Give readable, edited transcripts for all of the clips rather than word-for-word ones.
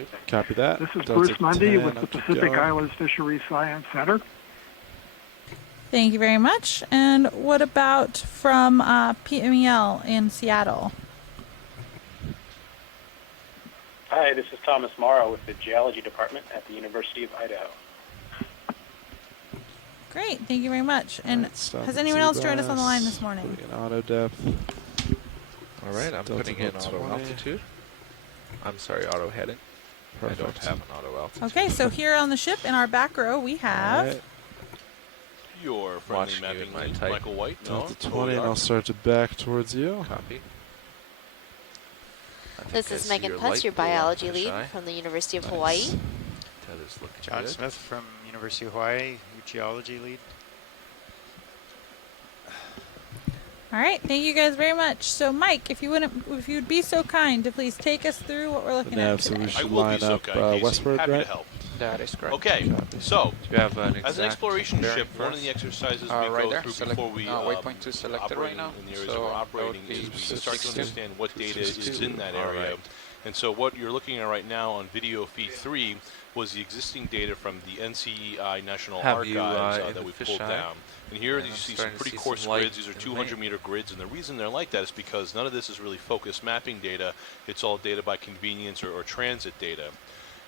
altitude. Copy that. This is Delta Bruce Mundy 10, with the up to Pacific go. Islands Fisheries Science Center. Thank you very much. And what about from PMEL in Seattle? Hi, this is Thomas Morrow with the Geology Department at the University of Idaho. Great, thank you very much. And Stop has at anyone else joined us Zubas, on the line this morning? putting in auto depth. All right, I'm Delta putting in Delta auto 20. altitude. I'm sorry, auto heading. Perfect. I don't have an auto altitude. Okay, so here on the ship in our back row we have Alright, Your friendly Watching you mapping in my lead, type. Michael White. Delta No, 20, and OER. I'll start to back towards you. Copy. I think This I is see Megan your Putz, light your blue on biology my lead shy. from the University of Nice. Hawaii. Tether's looking John good. Smith from University of Hawaii, your geology lead. All right, thank you guys very much. So Mike, if you'd be so kind to please take us through what we're looking at Nav, so today. we I should will be line so up kind, Casey. westward, Happy to right? help. That is correct. Okay, Copy. so Do you have an as an exploration bearing ship, for one of us? the exercises we Right go there. through Select, before we waypoint 2 selected operate right now. in the areas So that we're that operating would is be we seek to 262. understand what data is 262. in that All area. right. And so what you're looking at right now on video feed 3 was the existing data from the NCEI National Have you, Archives in that the we fish pulled eye? down. And here And you I'm see some starting to pretty see coarse some light grids. These are in the 200-meter grids, and the reason they're like that is because none of this is really focused mapping data. It's all data by convenience or transit data.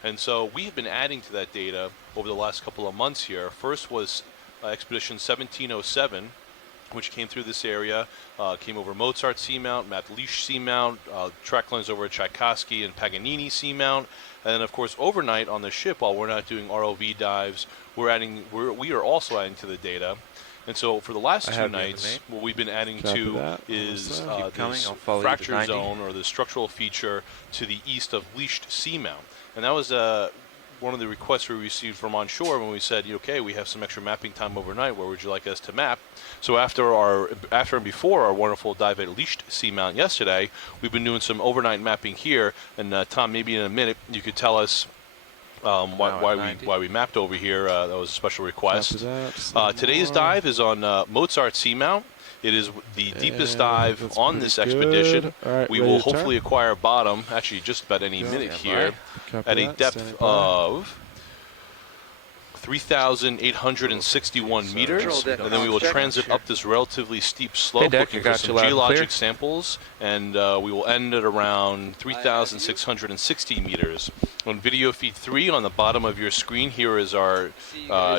And so we've been adding to that data over the last couple of months here. First was Expedition 1707, which came through this area, came over Mozart Seamount, mapped Leash Seamount, track lines over Tchaikovsky and Paganini Seamount, and then of course overnight on the ship, while we're not doing ROV dives, we are also adding to the data. And so for the last I two have you, nights, Nate. what we've been adding Copy to that. is Keep coming. this I'll follow you to fracture 90. zone or the structural feature to the east of Leashed Seamount. And that was one of the requests we received from onshore when we said, okay, we have some extra mapping time overnight. Where would you like us to map? So after and before our wonderful dive at Leashed Seamount yesterday, we've been doing some overnight mapping here. And Tom, maybe in a minute you could tell us why we mapped over here. That was a special request. Copy that. Some Today's more. dive is on Mozart Seamount. It is the deepest dive that's on pretty this good. expedition. All right, We ready will to turn? hopefully acquire bottom, actually just about any minute here, Copy at a that. depth Standing by. of 3,861 meters, and then we will transit up this relatively steep slope, Dick, looking I for got some you loud and geologic clear. samples, and we will end at around 3,660 meters. On video feed 3 on the bottom of your screen, here is our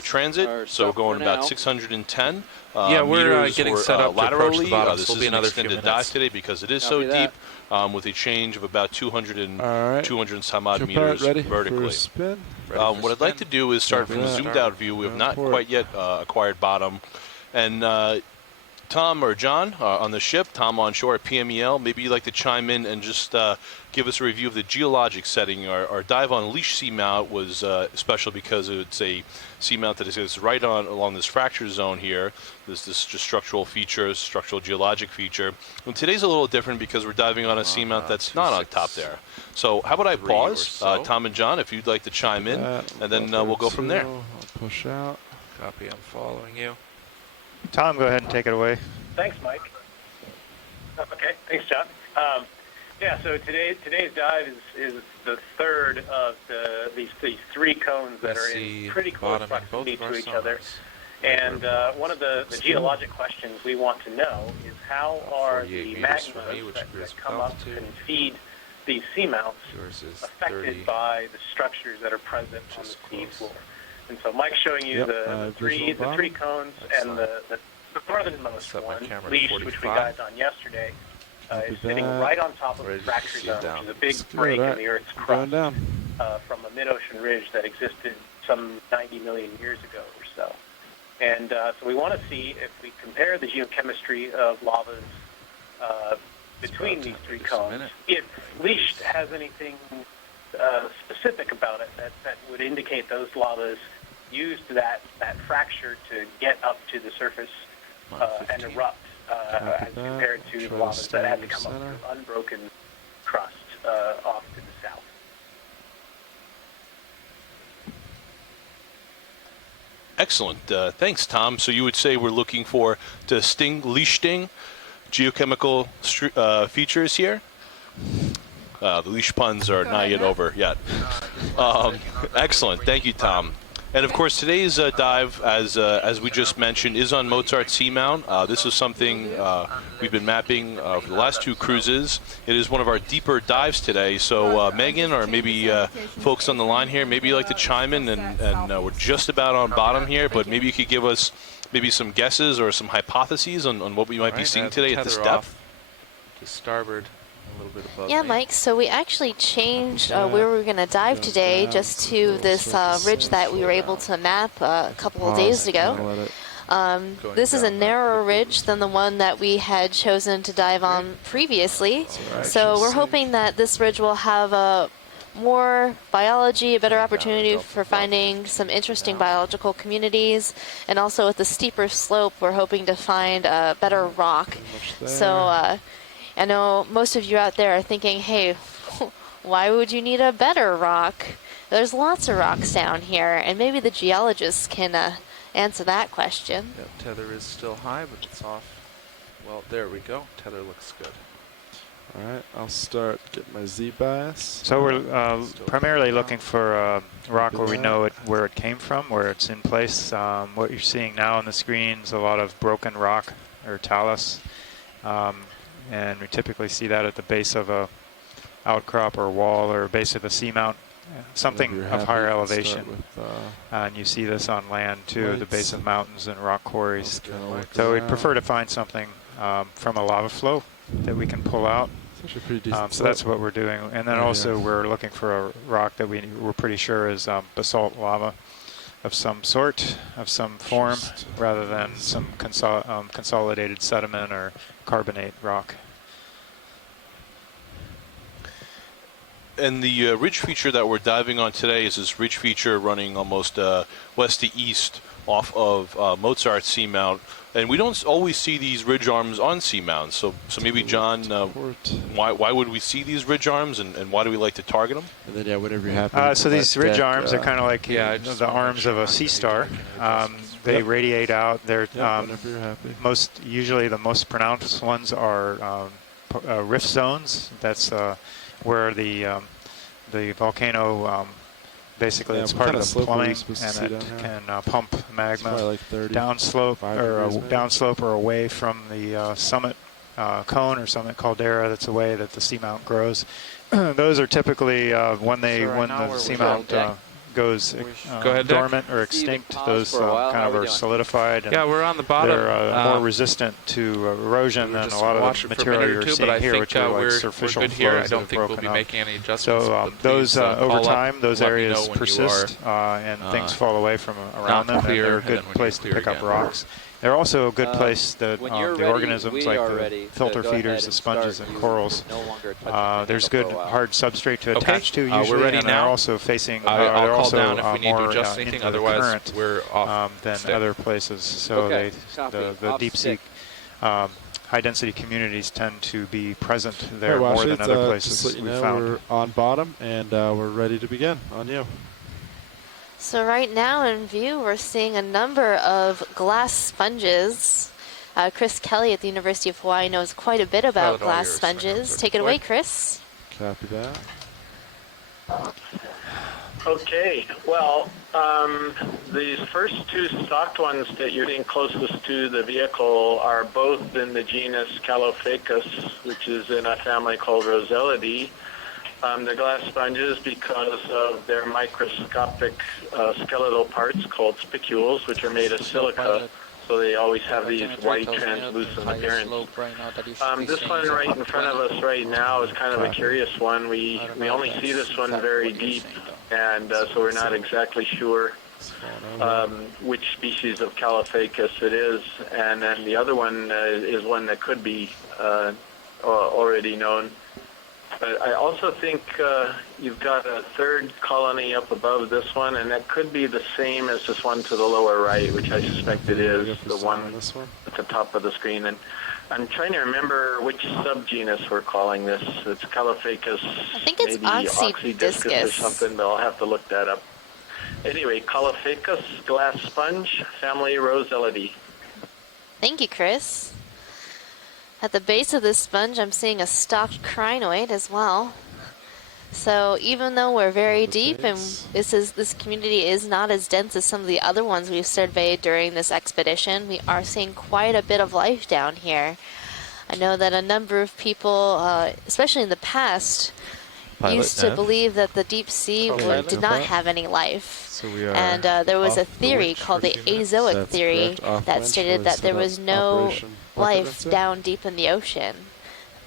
transit, so going about 610 Yeah, we're meters getting or, set up to approach laterally. the bottom, This so is it'll be an another few extended minutes. dive today because it is so deep, with a change of about 200 and All right. 200 and some odd Jump meters out, ready for vertically. a spin. What I'd like to do is start Copy from a that. zoomed out view. We have not Report. quite yet acquired bottom. And Tom or John on the ship, Tom on shore at PMEL, maybe you'd like to chime in and just give us a review of the geologic setting. Our dive on Leash Seamount was special because it's a seamount that is right on along this fracture zone here. This just structural feature, structural geologic feature. And today's a little different because we're diving on a seamount that's not on top there. So how about I pause, so. Tom and John, if you'd like to chime in, and then we'll go from there. I'll push out. Copy, I'm following you. Tom, go ahead and take it away. Thanks, Mike. Okay, thanks, John. Yeah, so today's dive is the third of these three cones that are in pretty close proximity to each other. And one of the geologic questions we want to know is how are the magmas that come up and feed these seamounts affected by the structures that are present on the sea floor. And so Mike's showing you the three cones, and the northernmost one, Leash, which we dived on yesterday, is sitting right on top of the fracture zone, which is a big break in the Earth's crust from a mid-ocean ridge that existed some 90 million years ago or so. And so we want to see if we compare the geochemistry of lavas between these three cones, if Leash has anything specific about it that would indicate those lavas used that fracture to get up to the surface and erupt as compared to the lavas that had to come up through unbroken crust off to the south. Excellent. Thanks, Tom. So you would say we're looking for distinct geochemical features here? The leash puns are not yet over yet. Excellent. Thank you, Tom. And of course, today's dive, as we just mentioned, is on Mozart Seamount. This is something we've been mapping for the last 2 cruises. It is one of our deeper dives today. So Megan, or maybe folks on the line here, maybe you'd like to chime in, and we're just about on bottom here, but maybe you could give us maybe some guesses or some hypotheses on what we might be seeing today at this depth. To starboard. A little bit above Yeah, me. Mike, so we actually changed where we were going to dive today just to this ridge that we were able to map a couple of days ago. This is a narrower ridge than the one that we had chosen to dive on previously. So we're hoping that this ridge will have more biology, a better opportunity for finding some interesting biological communities. And also with the steeper slope, we're hoping to find better rock. So I know most of you out there are thinking, hey, why would you need a better rock? There's lots of rocks down here, and maybe the geologists can answer that question. Yep, tether is still high, but it's off. Well, there we go. Tether looks good. Alright, I'll start getting my Z bias. So we're primarily looking for rock where we know where it came from, where it's in place. What you're seeing now on the screen is a lot of broken rock or talus. And we typically see that at the base of a outcrop or wall or base of a seamount, something of higher elevation. And you see this on land too, the base of mountains and rock quarries. So we'd prefer to find something from a lava flow that we can pull out. So that's what we're doing. And then also we're looking for a rock that we're pretty sure is basalt lava of some sort, of some form, rather than some consolidated sediment or carbonate rock. And the ridge feature that we're diving on today is this ridge feature running almost west to east off of Mozart Seamount. And we don't always see these ridge arms on Seamount. So maybe, John, why would we see these ridge arms, and why do we like to target them? And then, yeah, whenever you're happy. So these ridge arms are kind of like the arms of a sea star. They radiate out. They're usually the most pronounced ones are rift zones. That's where the volcano basically it's part of the plumbing, and it can pump magma like downslope or away from the summit cone or summit caldera. That's the way that the seamount grows. Those are typically when the seamount goes dormant or extinct, those kind of are solidified. And yeah, we're on the bottom. They're more resistant to erosion than a lot of the material you're seeing here, which are like superficial flows here. I that don't have think we'll broken be up. making any adjustments. So those over time, those areas persist and things fall away from around them, and they're a good place to pick up rocks. They're also a good place that the organisms like the filter feeders, the sponges and corals, there's good hard substrate to attach to usually, we're ready and now. they're also facing, I'll they're call also down if we need to more adjust into anything. the Otherwise, current we're off than stick. other places. So the deep sea high density communities tend to be present there more than other places just let you we've know, found. we're on bottom, and we're ready to begin. On you. So right now in view, we're seeing a number of glass sponges. Chris Kelly at the University of Hawaii knows quite a bit about glass sponges. Take it away, Chris. Copy that. Okay, well, these first 2 stocked ones that you're seeing closest to the vehicle are both in the genus Calophacus, which is in a family called Roselidae. They're glass sponges because of their microscopic skeletal parts called spicules, which are made of silica. So they always have these white translucent appearance. This one right in front of us right now is kind of a curious one. We only see this one very deep, and so we're not exactly sure which species of Calophacus it is. And then the other one is one that could be already known. But I also think you've got a third colony up above this one, and that could be the same as this one to the lower right, which I suspect it is, the one at the top of the screen. And I'm trying to remember which subgenus we're calling this. It's Calophacus, I think it's maybe Oxydiscus or something, but I'll have to look that up. Anyway, Calophacus, glass sponge, family Roselidae. Thank you, Chris. At the base of this sponge, I'm seeing a stalked crinoid as well. So even though we're very deep and this community is not as dense as some of the other ones we've surveyed during this expedition, we are seeing quite a bit of life down here. I know that a number of people, especially in the past, used to believe that the deep sea did not have any life. So we are And there was a off the theory winch called for the a few minutes. azoic That's theory correct. Off that winch stated was that there set was up no Operation Bucket life Rinser. down deep in the ocean.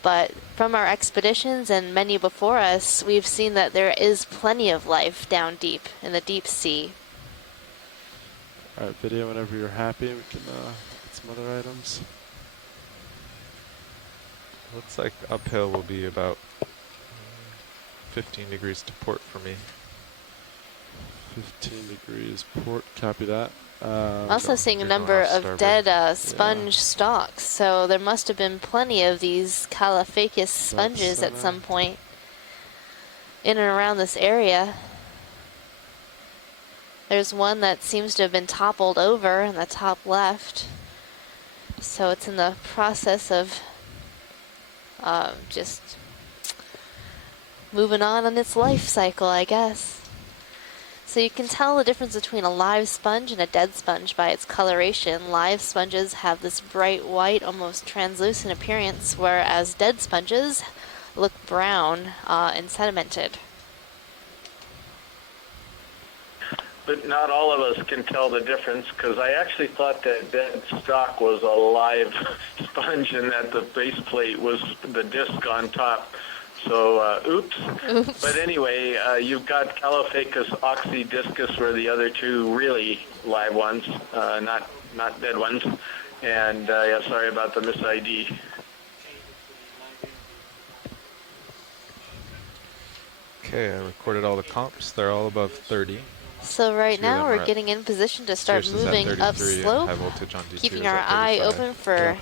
But from our expeditions and many before us, we've seen that there is plenty of life down deep in the deep sea. All right, video whenever you're happy. We can get some other items. Looks like uphill will be about 15 degrees to port for me. 15 degrees port, copy that. I'm also seeing a number of dead sponge stalks, so there must have been plenty of these Caulophacus sponges at some point in and around this area. There's one that seems to have been toppled over in the top left, so it's in the process of just moving on in its life cycle, I guess. So you can tell the difference between a live sponge and a dead sponge by its coloration. Live sponges have this bright white, almost translucent appearance, whereas dead sponges look brown and sedimented. But not all of us can tell the difference, because I actually thought that dead stock was a live sponge and that the base plate was the disc on top. So, oops. But anyway, you've got Caulophacus oxydiscus were the other two really live ones, not dead ones. And yeah, sorry about the mis-ID. Okay, I recorded all the comps. They're all above 30. So right now we're getting in position to start moving upslope, keeping our eye open for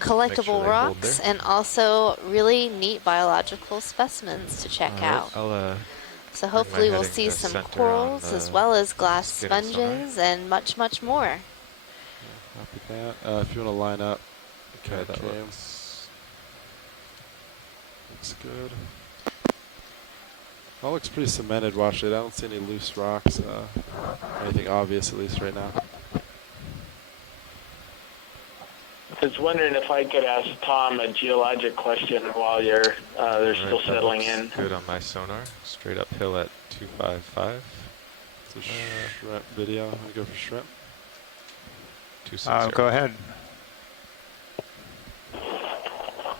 collectible rocks and also really neat biological specimens to check out. So hopefully we'll see some corals as well as glass sponges and much, much more. Copy that. If you want to line up, okay, that looks good. All looks pretty cemented, watch it. I don't see any loose rocks, anything obvious at least right now. I was wondering if I could ask Tom a geologic question while they're still settling in. Good on my sonar. Straight uphill at 255. It's a shrimp video. I'm gonna go for shrimp. 260. Go ahead.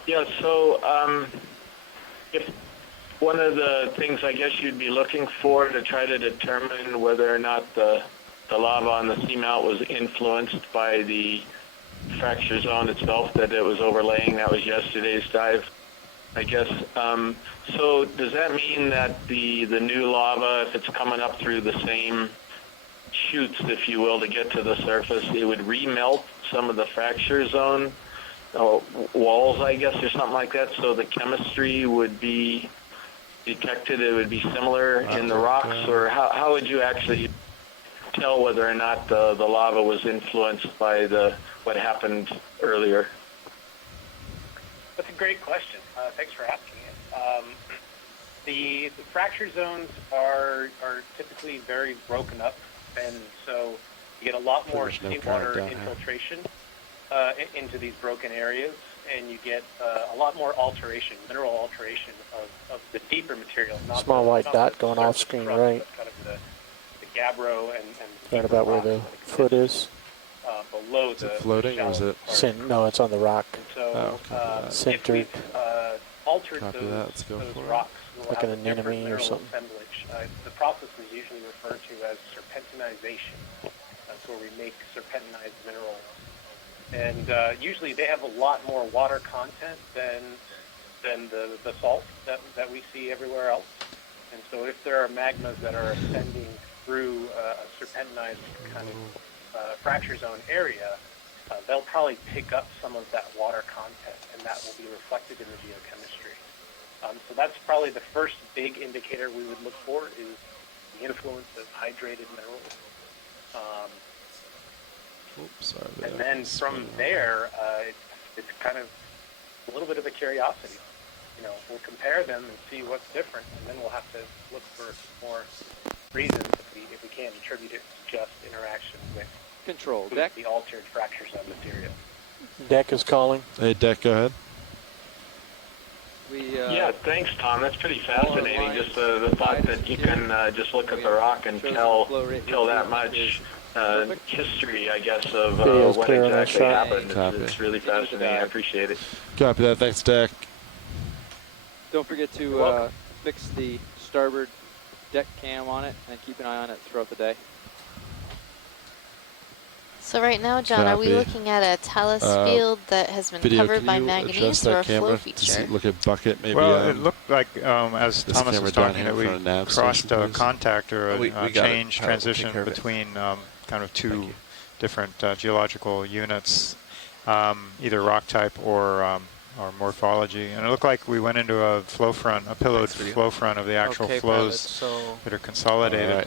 Yeah, so if one of the things I guess you'd be looking for to try to determine whether or not the lava on the seamount was influenced by the fracture zone itself that it was overlaying, that was yesterday's dive, I guess. So does that mean that the new lava, if it's coming up through the same chutes, if you will, to get to the surface, it would remelt some of the fracture zone walls, I guess, or something like that, so the chemistry would be detected, it would be similar in the rocks, or how would you actually tell whether or not the lava was influenced by what happened earlier? That's a great question. Thanks for asking it. The fracture zones are typically very broken up, and so you get a lot more seawater infiltration into these broken areas, and you get a lot more alteration, mineral alteration of the deeper material. Small white dot going off screen, right? Kind of the gabbro and right about where the foot is. Below is it floating or is it? No, it's on the rock. So centered. If altered Copy those that. rocks, like an anemone or something. Assemblage. The process is usually referred to as serpentinization. That's where we make serpentinized minerals. And usually they have a lot more water content than the salt that we see everywhere else. And so if there are magmas that are ascending through a serpentinized kind of fracture zone area, they'll probably pick up some of that water content, and that will be reflected in the geochemistry. So that's probably the first big indicator we would look for, is the influence of hydrated minerals. Oops, sorry, and then from there, it's kind of a little bit of a curiosity. we'll compare them and see what's different, and then we'll have to look for more reasons if we can't attribute it to just interaction with control deck, the altered fractures of material. Deck is calling. Hey, Deck, go ahead. Yeah, thanks, Tom. That's pretty fascinating. Just the thought that you can just look at the rock and tell that much history, I guess, of what exactly happened. It's really fascinating. I appreciate it. Copy that. Thanks, Deck. Don't forget to fix the starboard deck cam on it and keep an eye on it throughout the day. So right now, John, are we looking at a talus field that has been covered by manganese or a flow feature? Look at bucket, maybe. Well, it looked like, as Thomas was talking, that we crossed a contact or a change transition between kind of two different geological units, either rock type or morphology. And it looked like we went into a flow front, a pillowed flow front of the actual flows that are consolidated.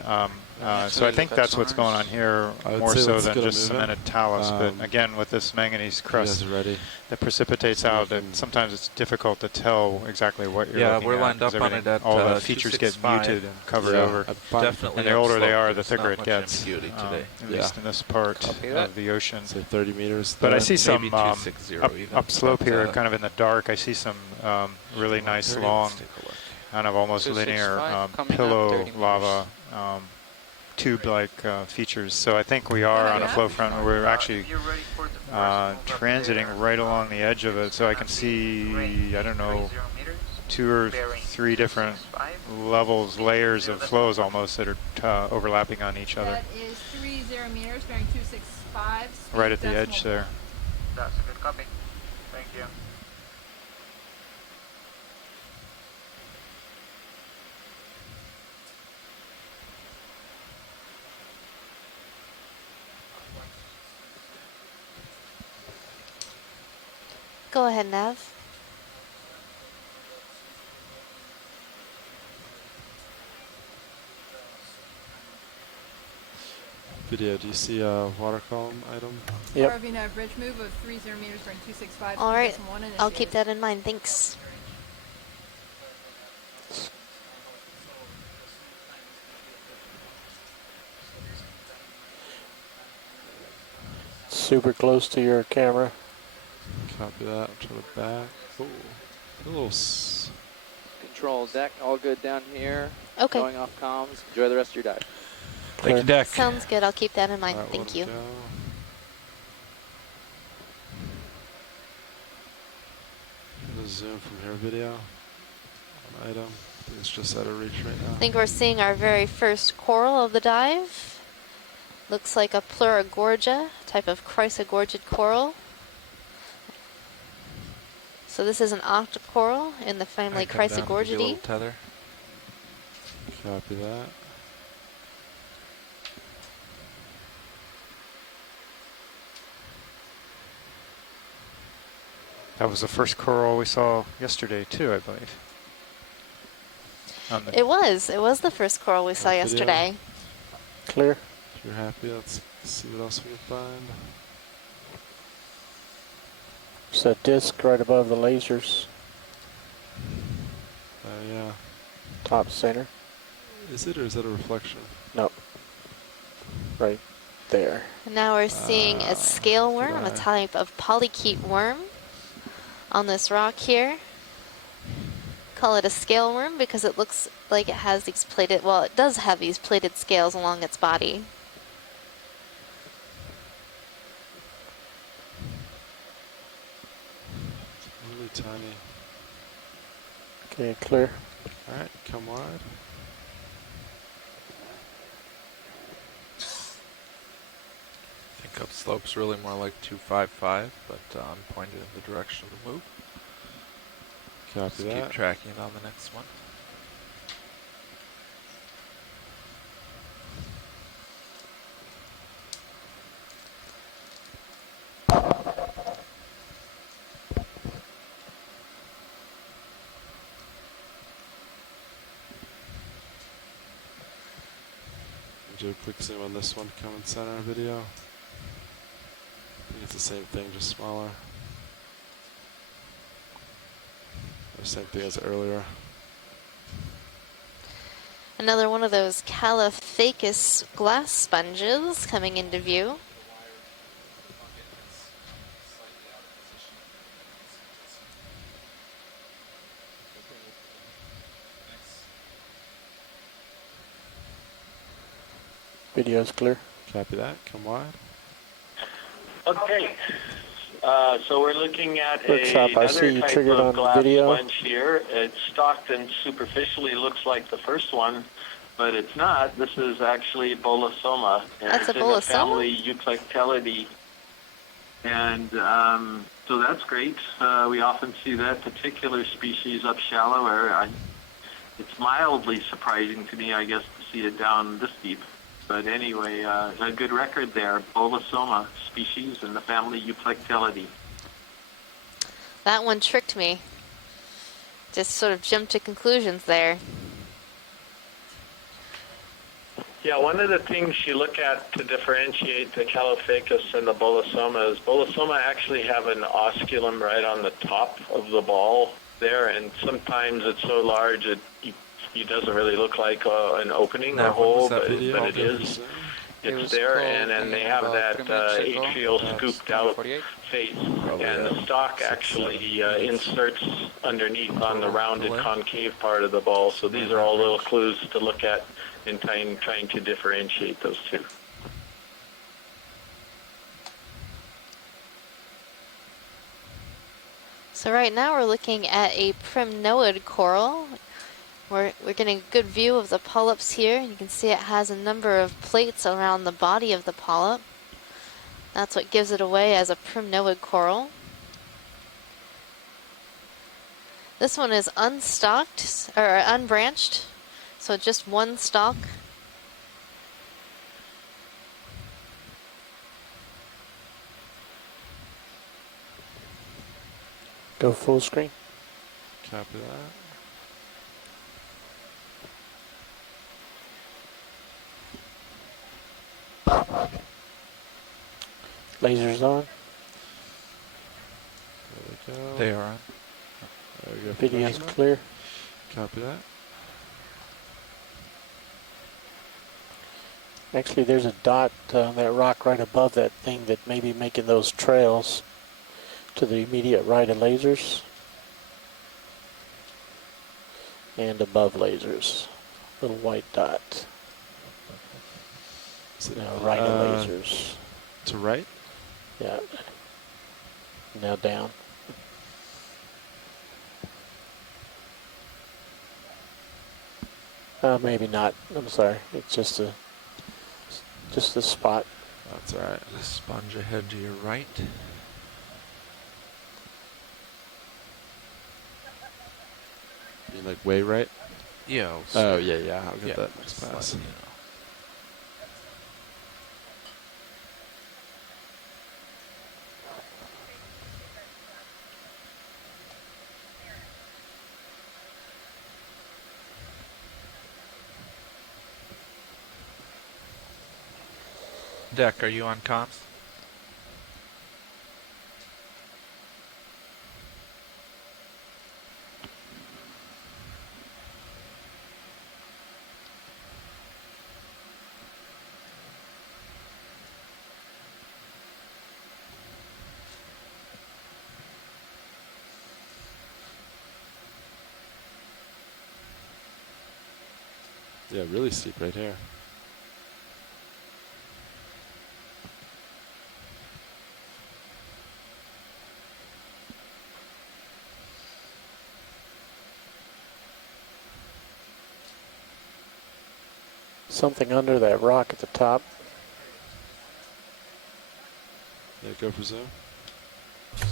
So I think that's what's going on here, more so than just cemented talus. But again, with this manganese crust that precipitates out, sometimes it's difficult to tell exactly what you're looking at. Yeah, we're lined up on it at all the features get muted and covered over. Definitely. And the older they are, the thicker it gets. At least in this part of the ocean. Say 30 meters. But I see some upslope here, kind of in the dark. I see some really nice long, kind of almost linear pillow lava tube-like features. So I think we are on a flow front where we're actually transiting right along the edge of it. So I can see, I don't know, 2 or 3 different levels, layers of flows almost that are overlapping on each other. That is 30 meters, bearing 265. Right at the edge there. That's a good copy. Thank you. Go ahead, Nav. Video, do you see a water column item? Yep. RV nav bridge move of 30 meters, bearing 265. All right, I'll keep that in mind. Thanks. Super close to your camera. Copy that. To the back. Ooh. A little. Control deck, all good down here. Okay. Going off comms. Enjoy the rest of your dive. Thank you, Deck. Sounds good. I'll keep that in mind. Thank you. Zoom from here video. An item. I think it's just out of reach right now. I think we're seeing our very first coral of the dive. Looks like a Pleurogorgia, type of chrysogorgid coral. So this is an octocoral in the family Chrysogorgidae. Tether. Copy that. That was the first coral we saw yesterday too, I believe. It was the first coral we saw yesterday. Clear. If you're happy, let's see what else we can find. There's a disc right above the lasers. Yeah. Top center. Is it, or is that a reflection? No. Right there. And now we're seeing a scale worm, a type of polychaete worm on this rock here. Call it a scale worm because it looks like it has these plated, well, it does have these plated scales along its body. Really tiny. Okay, clear. All right, come wide. I think upslope's really more like 255, but I'm pointed in the direction of the move. Copy Just that. keep tracking it on the next one. Do a quick zoom on this one, come in center video. I think it's the same thing, just smaller. Same thing as earlier. Another one of those Caliphacus glass sponges coming into view. Video's clear. Copy that. Come wide. Okay. So we're looking at Workshop, I see another you type triggered of on glass video. sponge here. It's stalked and superficially looks like the first one, but it's not. This is actually Bolosoma. And That's it's a in the Bolosoma? family Euclectelidae. And so that's great. We often see that particular species up shallower. It's mildly surprising to me, I guess, to see it down this deep. But anyway, a good record there. Bolosoma species in the family Euclectelidae. That one tricked me. Just sort of jumped to conclusions there. Yeah, one of the things you look at to differentiate the Caliphacus and the Bolosoma is Bolosoma actually have an osculum right on the top of the ball there, and sometimes it's so large it doesn't really look like an opening or hole, but it is. It's there, and they have that atrial scooped out face, and the stalk actually inserts underneath on the rounded concave part of the ball. So these are all little clues to look at in trying to differentiate those two. So right now we're looking at a primnoid coral. We're getting a good view of the polyps here. You can see it has a number of plates around the body of the polyp. That's what gives it away as a primnoid coral. This one is unstalked, or unbranched, so just one stalk. Go full screen. Copy that. Lasers on. There we go. They are on. There we go. Video's clear. Copy that. Actually, there's a dot on that rock right above that thing that may be making those trails to the immediate right of lasers. And above lasers. Little white dot. Now right of lasers. To right? Yeah. Now down. Maybe not. I'm sorry. It's just a spot. That's all right. Sponge ahead to your right. You mean like way right? Yeah. Oh yeah. I'll get that next pass. Slightly, Deck, are you on comms? Yeah, really steep right here. Something under that rock at the top. Yeah, go for zoom.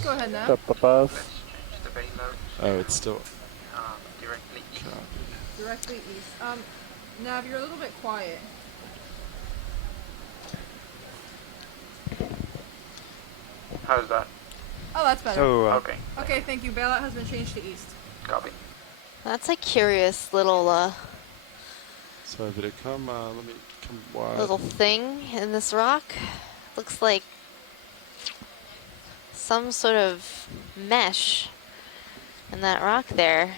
Go ahead now. Up above. The payload Oh, it's still directly east. Directly east. Nav, you're a little bit quiet. How's that? Oh, that's better. So, Okay. Okay, thank you. Bailout has been changed to east. Copy. That's a curious little so did it come? Let me come wide. little thing in this rock. Looks like some sort of mesh And that rock there,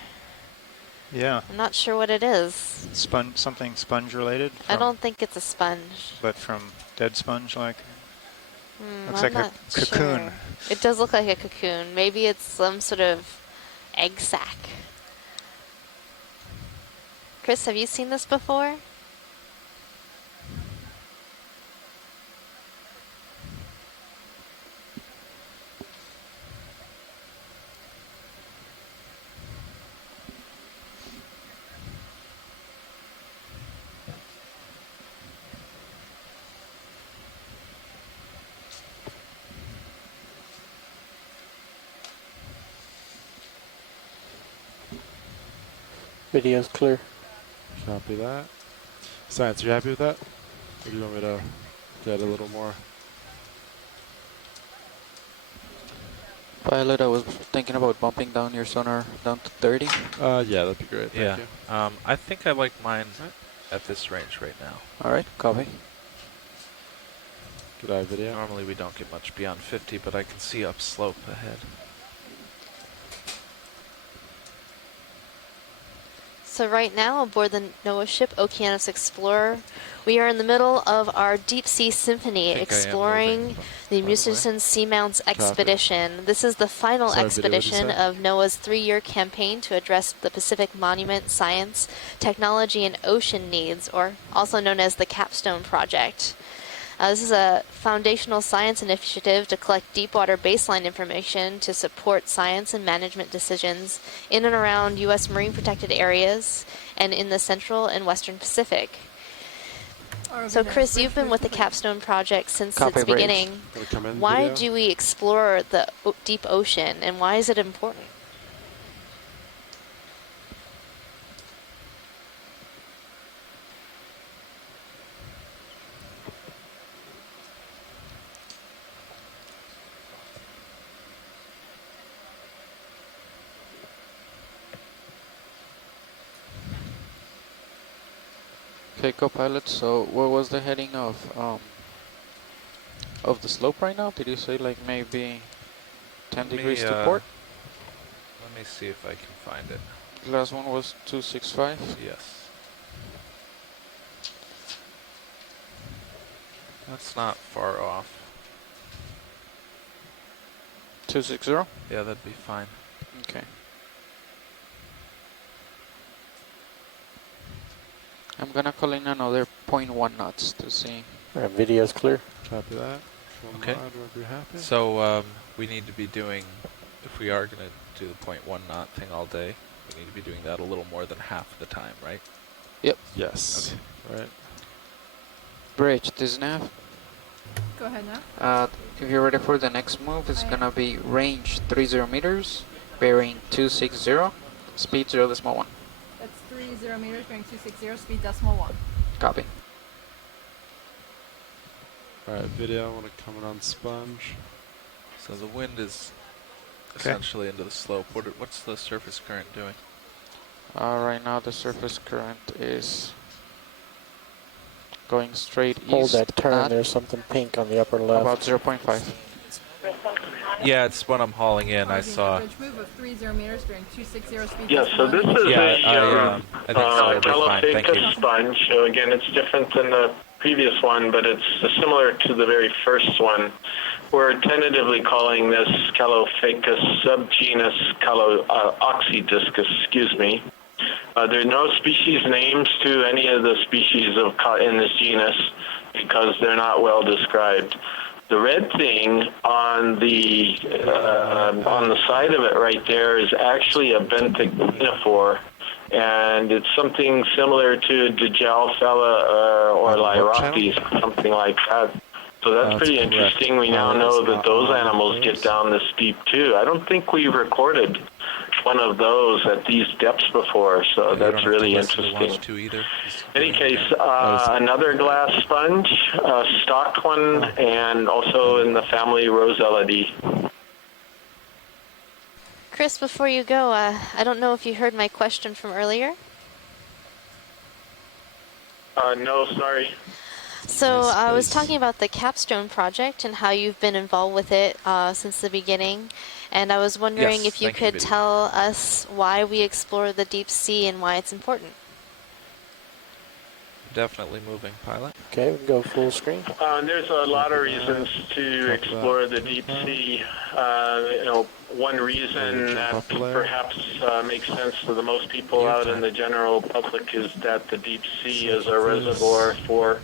Yeah. I'm not sure what it is. Something sponge related? I don't think it's a sponge. But from dead sponge like? Looks I'm like a not cocoon. sure. It does look like a cocoon. Maybe it's some sort of egg sac. Chris, have you seen this before? Video's clear. Copy that. Science, are you happy with that? Or do you want me to get a little more? Pilot, I was thinking about bumping down your sonar down to 30. Yeah, that'd be great. Thank you. I think I like mine at this range right now. Alright, copy. Good eye video. Normally we don't get much beyond 50, but I can see upslope ahead. So right now, aboard the NOAA ship Okeanos Explorer, we are in the middle of our deep sea symphony exploring the Musician Seamount's expedition. This is the final expedition of NOAA's 3-year campaign to address the Pacific monument, science, technology, and ocean needs, or also known as the Capstone Project. This is a foundational science initiative to collect deepwater baseline information to support science and management decisions in and around U.S. marine protected areas and in the Central and Western Pacific. So Chris, you've been with the Capstone Project since its beginning. Why do we explore the deep ocean, and why is it important? Okay, co-pilot, so what was the heading of the slope right now? Did you say like maybe 10 degrees to port? Let me see if I can find it. The last one was 265? Yes. That's not far off. 260? Yeah, that'd be fine. Okay. I'm gonna call in another 0.1 knots to see. Alright, video's clear. Copy that. Okay. Happy. So we need to be doing, if we are going to do the 0.1 knot thing all day, we need to be doing that a little more than half the time, right? Yep. Yes. Okay. Right. Bridge, this nav. Go ahead now. If you're ready for the next move, it's gonna be range 30 meters, bearing 260, speed 0.1. That's 30 meters, bearing 260, speed 0.1. Copy. Alright, video, I want to come in on sponge. So the wind is essentially into the slope. What's the surface current doing? Right now the surface current is going straight east. Hold that turn, there's something pink on the upper left. About 0.5. Yeah, it's when I'm hauling in. I saw. Bridge move of 30 meters, bearing 260, speed Yeah, so this is I think so. It'll be fine. Thank you. sponge. So again, it's different than the previous one, but it's similar to the very first one. We're tentatively calling this Calophacus subgenus Oxydiscus, excuse me. There are no species names to any of the species in this genus because they're not well described. The red thing on the side of it right there is actually a benthic ctenophore, and it's something similar to Digelphella or Lyroptes, something like that. So that's pretty interesting. We now know that those animals get down this deep too. I don't think we recorded one of those at these depths before, so that's really interesting. In any case, another glass sponge, a stock one, and also in the family Roselidae. Chris, before you go, I don't know if you heard my question from earlier. No, sorry. So I was talking about the Capstone Project and how you've been involved with it since the beginning. And I was wondering Yes, if you thank you, could video. tell us why we explore the deep sea and why it's important. Definitely moving, pilot. Okay, we can go full screen. There's a lot of reasons to explore the deep sea. One reason that perhaps makes sense to the most people out in the general public is that the deep sea is a reservoir for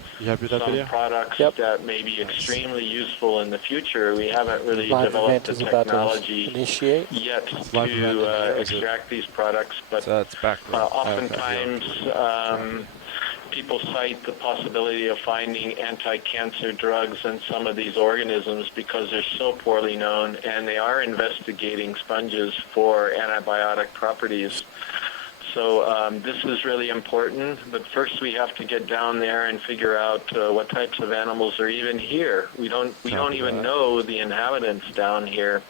some products that may be extremely useful in the future. We haven't really developed the technology yet to extract these products, but oftentimes people cite the possibility of finding anti-cancer drugs in some of these organisms because they're so poorly known, and they are investigating sponges for antibiotic properties. So this is really important, but first we have to get down there and figure out what types of animals are even here. We don't even know the inhabitants down here.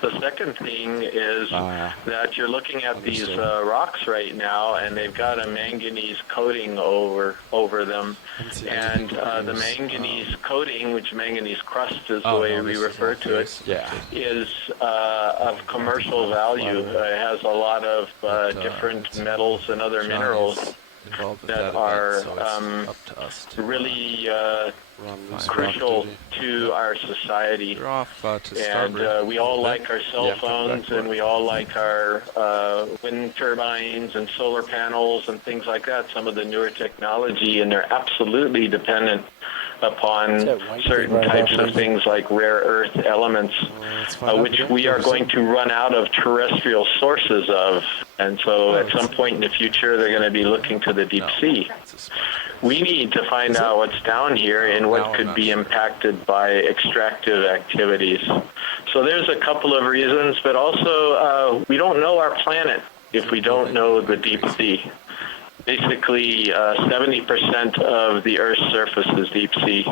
The second thing is that you're looking at these rocks right now, and they've got a manganese coating over them. And the manganese coating, which manganese crust is the way we refer to it, is of commercial value. It has a lot of different metals and other minerals that are really crucial to our society. And we all like our cell phones, and we all like our wind turbines and solar panels and things like that, some of the newer technology, and they're absolutely dependent upon certain types of things like rare earth elements, which we are going to run out of terrestrial sources of. And so at some point in the future, they're going to be looking to the deep sea. We need to find out what's down here and what could be impacted by extractive activities. So there's a couple of reasons, but also we don't know our planet if we don't know the deep sea. Basically, 70% of the Earth's surface is deep sea.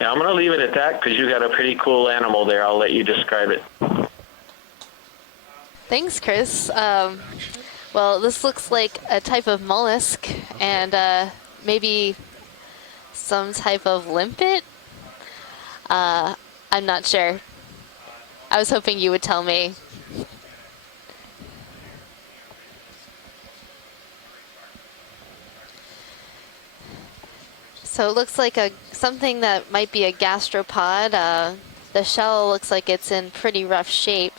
Now, I'm going to leave it at that because you got a pretty cool animal there. I'll let you describe it. Thanks, Chris. Well, this looks like a type of mollusk and maybe some type of limpet. I'm not sure. I was hoping you would tell me. So it looks like something that might be a gastropod. The shell looks like it's in pretty rough shape.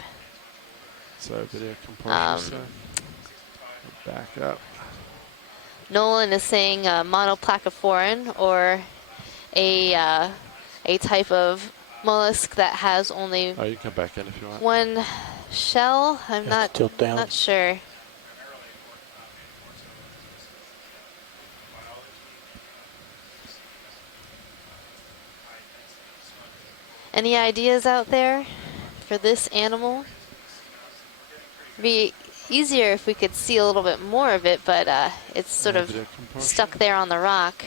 Sorry, video compression. Back up. Nolan is saying monoplacophorine, or a type of mollusk that has only you can come back in if you want. one shell. I'm not sure. Any ideas out there for this animal? It'd be easier if we could see a little bit more of it, but it's sort of stuck there on the rock.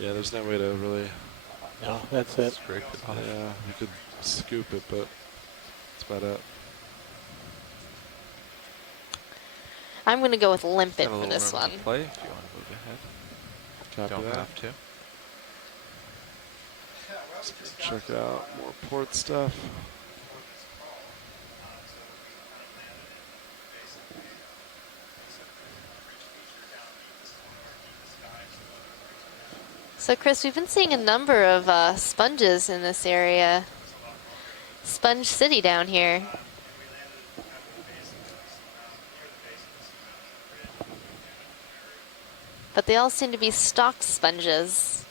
Yeah, there's no way to really... No, that's it. Scrape it. Yeah, you could scoop it, but that's about it. I'm going to go with limpet for this one. Play if you want to move ahead. Copy Don't that. have to. Check out more port stuff. So Chris, we've been seeing a number of sponges in this area. Sponge City down here. But they all seem to be stocked sponges.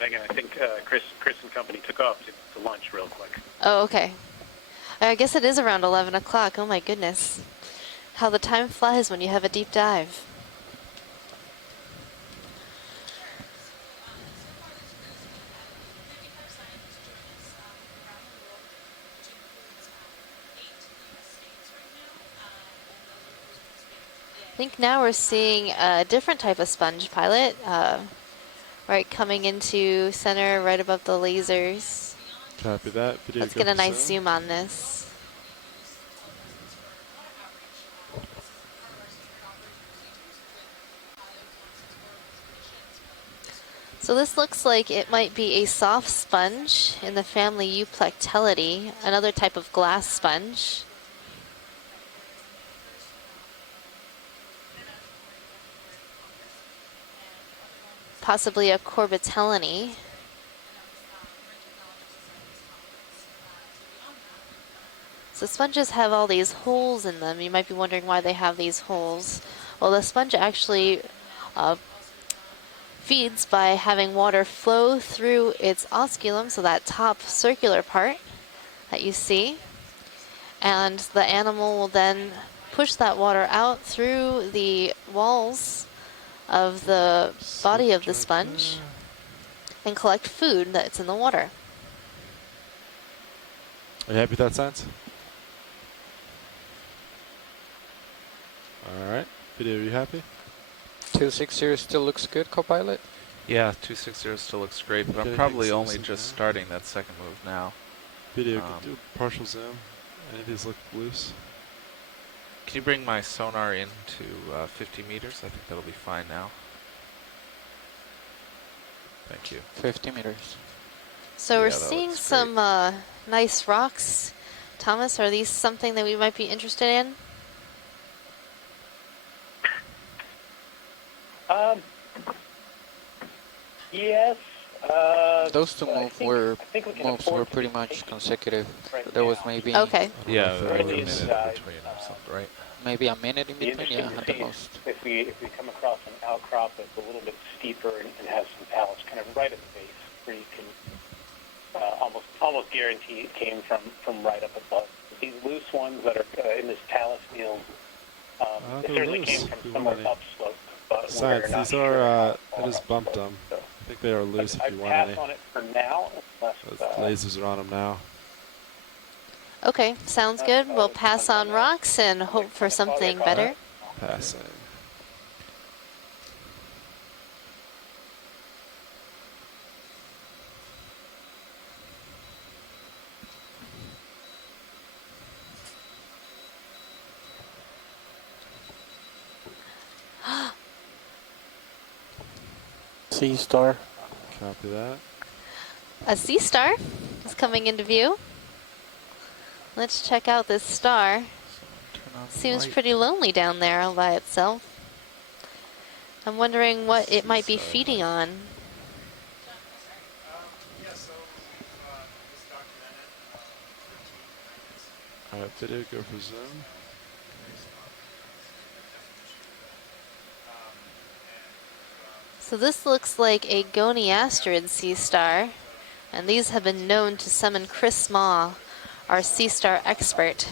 Megan, I think Chris and company took off to lunch real quick. Oh, okay. I guess it is around 11 o'clock. Oh my goodness. How the time flies when you have a deep dive. I think now we're seeing a different type of sponge, pilot. Right, coming into center right above the lasers. Copy that. Video. Let's get a nice zoom on this. So this looks like it might be a soft sponge in the family Euplectellidae, another type of glass sponge. Possibly a Corbitellinae. So sponges have all these holes in them. You might be wondering why they have these holes. Well, the sponge actually feeds by having water flow through its osculum, so that top circular part that you see. And the animal will then push that water out through the walls of the body of the sponge and collect food that's in the water. Are you happy with that science? Alright. Video, are you happy? 260 still looks good, Copilot? Yeah, 260 still looks great, but I'm probably only just starting that second move now. Video, can you do a partial zoom? Any of these look loose? Can you bring my sonar into 50 meters? I think that'll be fine now. Thank you. 50 meters. So we're seeing some nice rocks. Thomas, are these something that we might be interested in? Yes. Those two moves were pretty much consecutive. There was maybe Yeah, a minute in between or something, right? Maybe a minute in between, yeah, at the most. If we come across an outcrop that's a little bit steeper and has some talus kind of right at the base, where you can almost guarantee it came from right up above. These loose ones that are in this talus field, it certainly came from somewhere upslope. Besides, these are, I just bumped them. I think they are loose if you want any. I'd pass on it for now. Lasers are on them now. Okay, sounds good. We'll pass on rocks and hope for something better. Passing. Sea star. Copy that. A sea star is coming into view. Let's check out this star. Seems pretty lonely down there all by itself. I'm wondering what it might be feeding on. Alright, video, go for zoom. So this looks like a goniasterid sea star, and these have been known to summon Chris Ma, our sea star expert.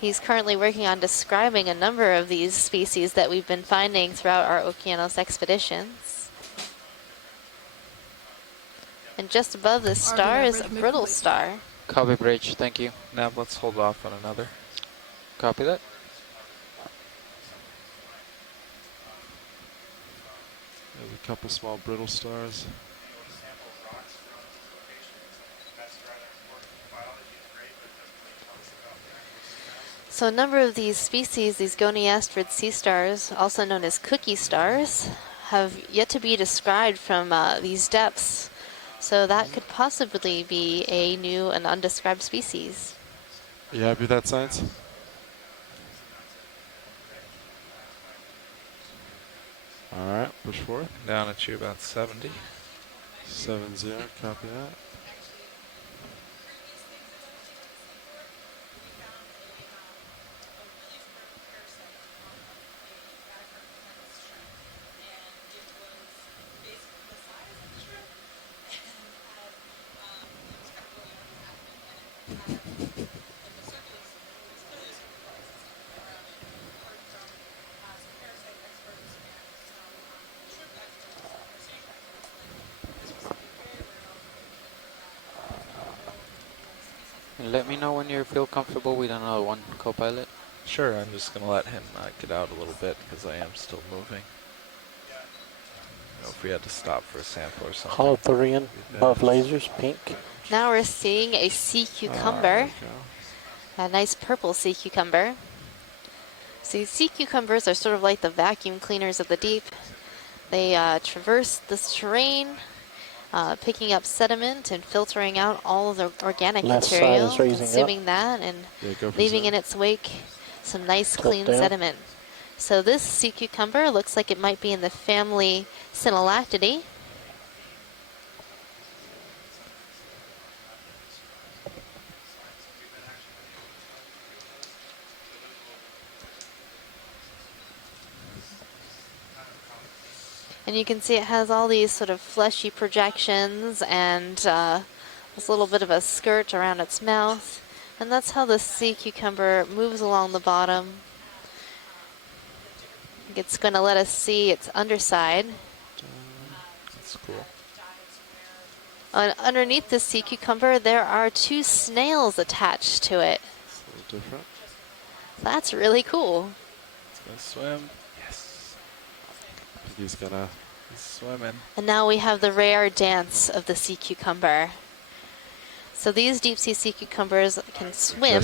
He's currently working on describing a number of these species that we've been finding throughout our Okeanos expeditions. And just above this star is a brittle star. Copy, Bridge, thank you. Now let's hold off on another. Copy that. There's a couple small brittle stars. So a number of these species, these goniasterid sea stars, also known as cookie stars, have yet to be described from these depths. So that could possibly be a new and undescribed species. Are you happy with that science? Alright, push forward. Down at you about 70. 70, copy that. Let me know when you feel comfortable with another one, Copilot. Sure, I'm just going to let him get out a little bit because I am still moving. If we had to stop for a sample or something. Holothurian above lasers, pink. Now we're seeing a sea cucumber, a nice purple sea cucumber. See, sea cucumbers are sort of like the vacuum cleaners of the deep. They traverse this terrain, picking up sediment and filtering out all of the organic material, consuming that, and leaving in its wake some nice clean sediment. So this sea cucumber looks like it might be in the family Synallactidae. And you can see it has all these sort of fleshy projections and this little bit of a skirt around its mouth. And that's how the sea cucumber moves along the bottom. It's going to let us see its underside. That's cool. Underneath the sea cucumber, there are 2 snails attached to it. It's a little different. That's really cool. It's going to swim. Yes. He's swimming. And now we have the rare dance of the sea cucumber. So these deep sea cucumbers can swim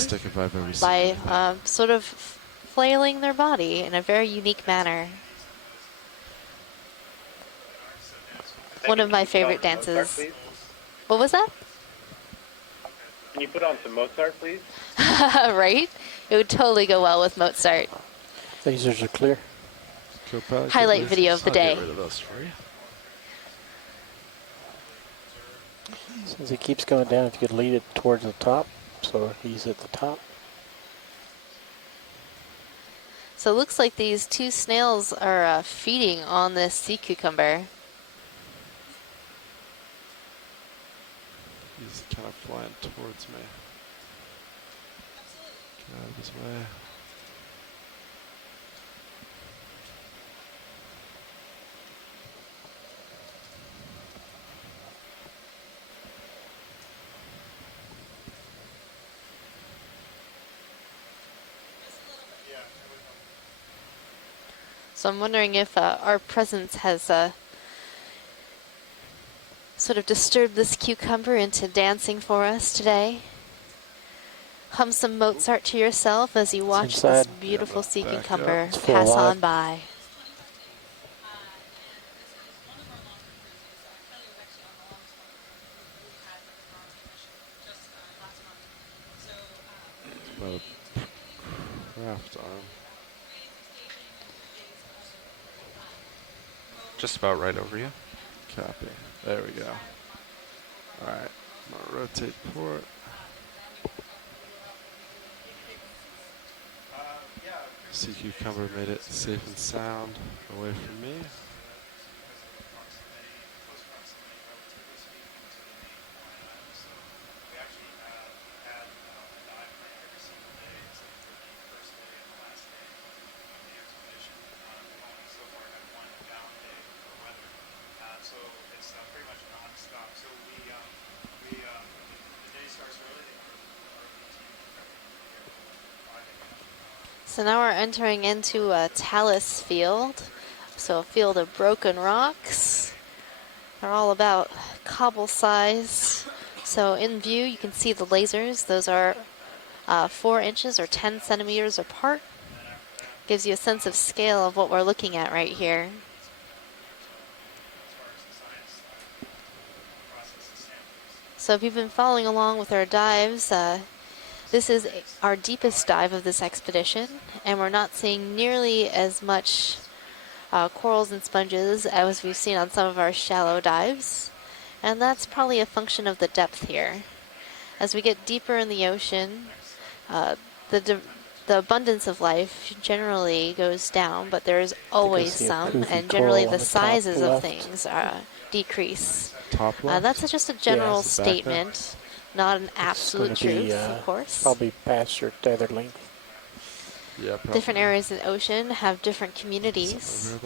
by sort of flailing their body in a very unique manner. One of my favorite dances. What was that? Can you put on some Mozart, please? Right? It would totally go well with Mozart. Lasers are clear. Highlight video of the day. Get rid of those for you. Since he keeps going down, if you could lead it towards the top, so he's at the top. So it looks like these 2 snails are feeding on this sea cucumber. He's kind of flying towards me. Get out of his way. So I'm wondering if our presence has sort of disturbed this cucumber into dancing for us today. Hum some Mozart to yourself as you watch this beautiful sea cucumber pass on by. About a craft arm. Just about right over you. Copy. There we go. Alright, I'm gonna rotate port. Sea cucumber made it safe and sound away from me. So now we're entering into a talus field. So a field of broken rocks. They're all about cobble size. So in view, you can see the lasers. Those are 4 inches or 10 centimeters apart. Gives you a sense of scale of what we're looking at right here. So if you've been following along with our dives, this is our deepest dive of this expedition, and we're not seeing nearly as much corals and sponges as we've seen on some of our shallow dives, and that's probably a function of the depth here. As we get deeper in the ocean, the abundance of life generally goes down, but there's always some, and generally the sizes of things decrease. That's just a general statement. Not an absolute truth, of course. Probably past your tether length. Yeah, different areas of the ocean have different communities.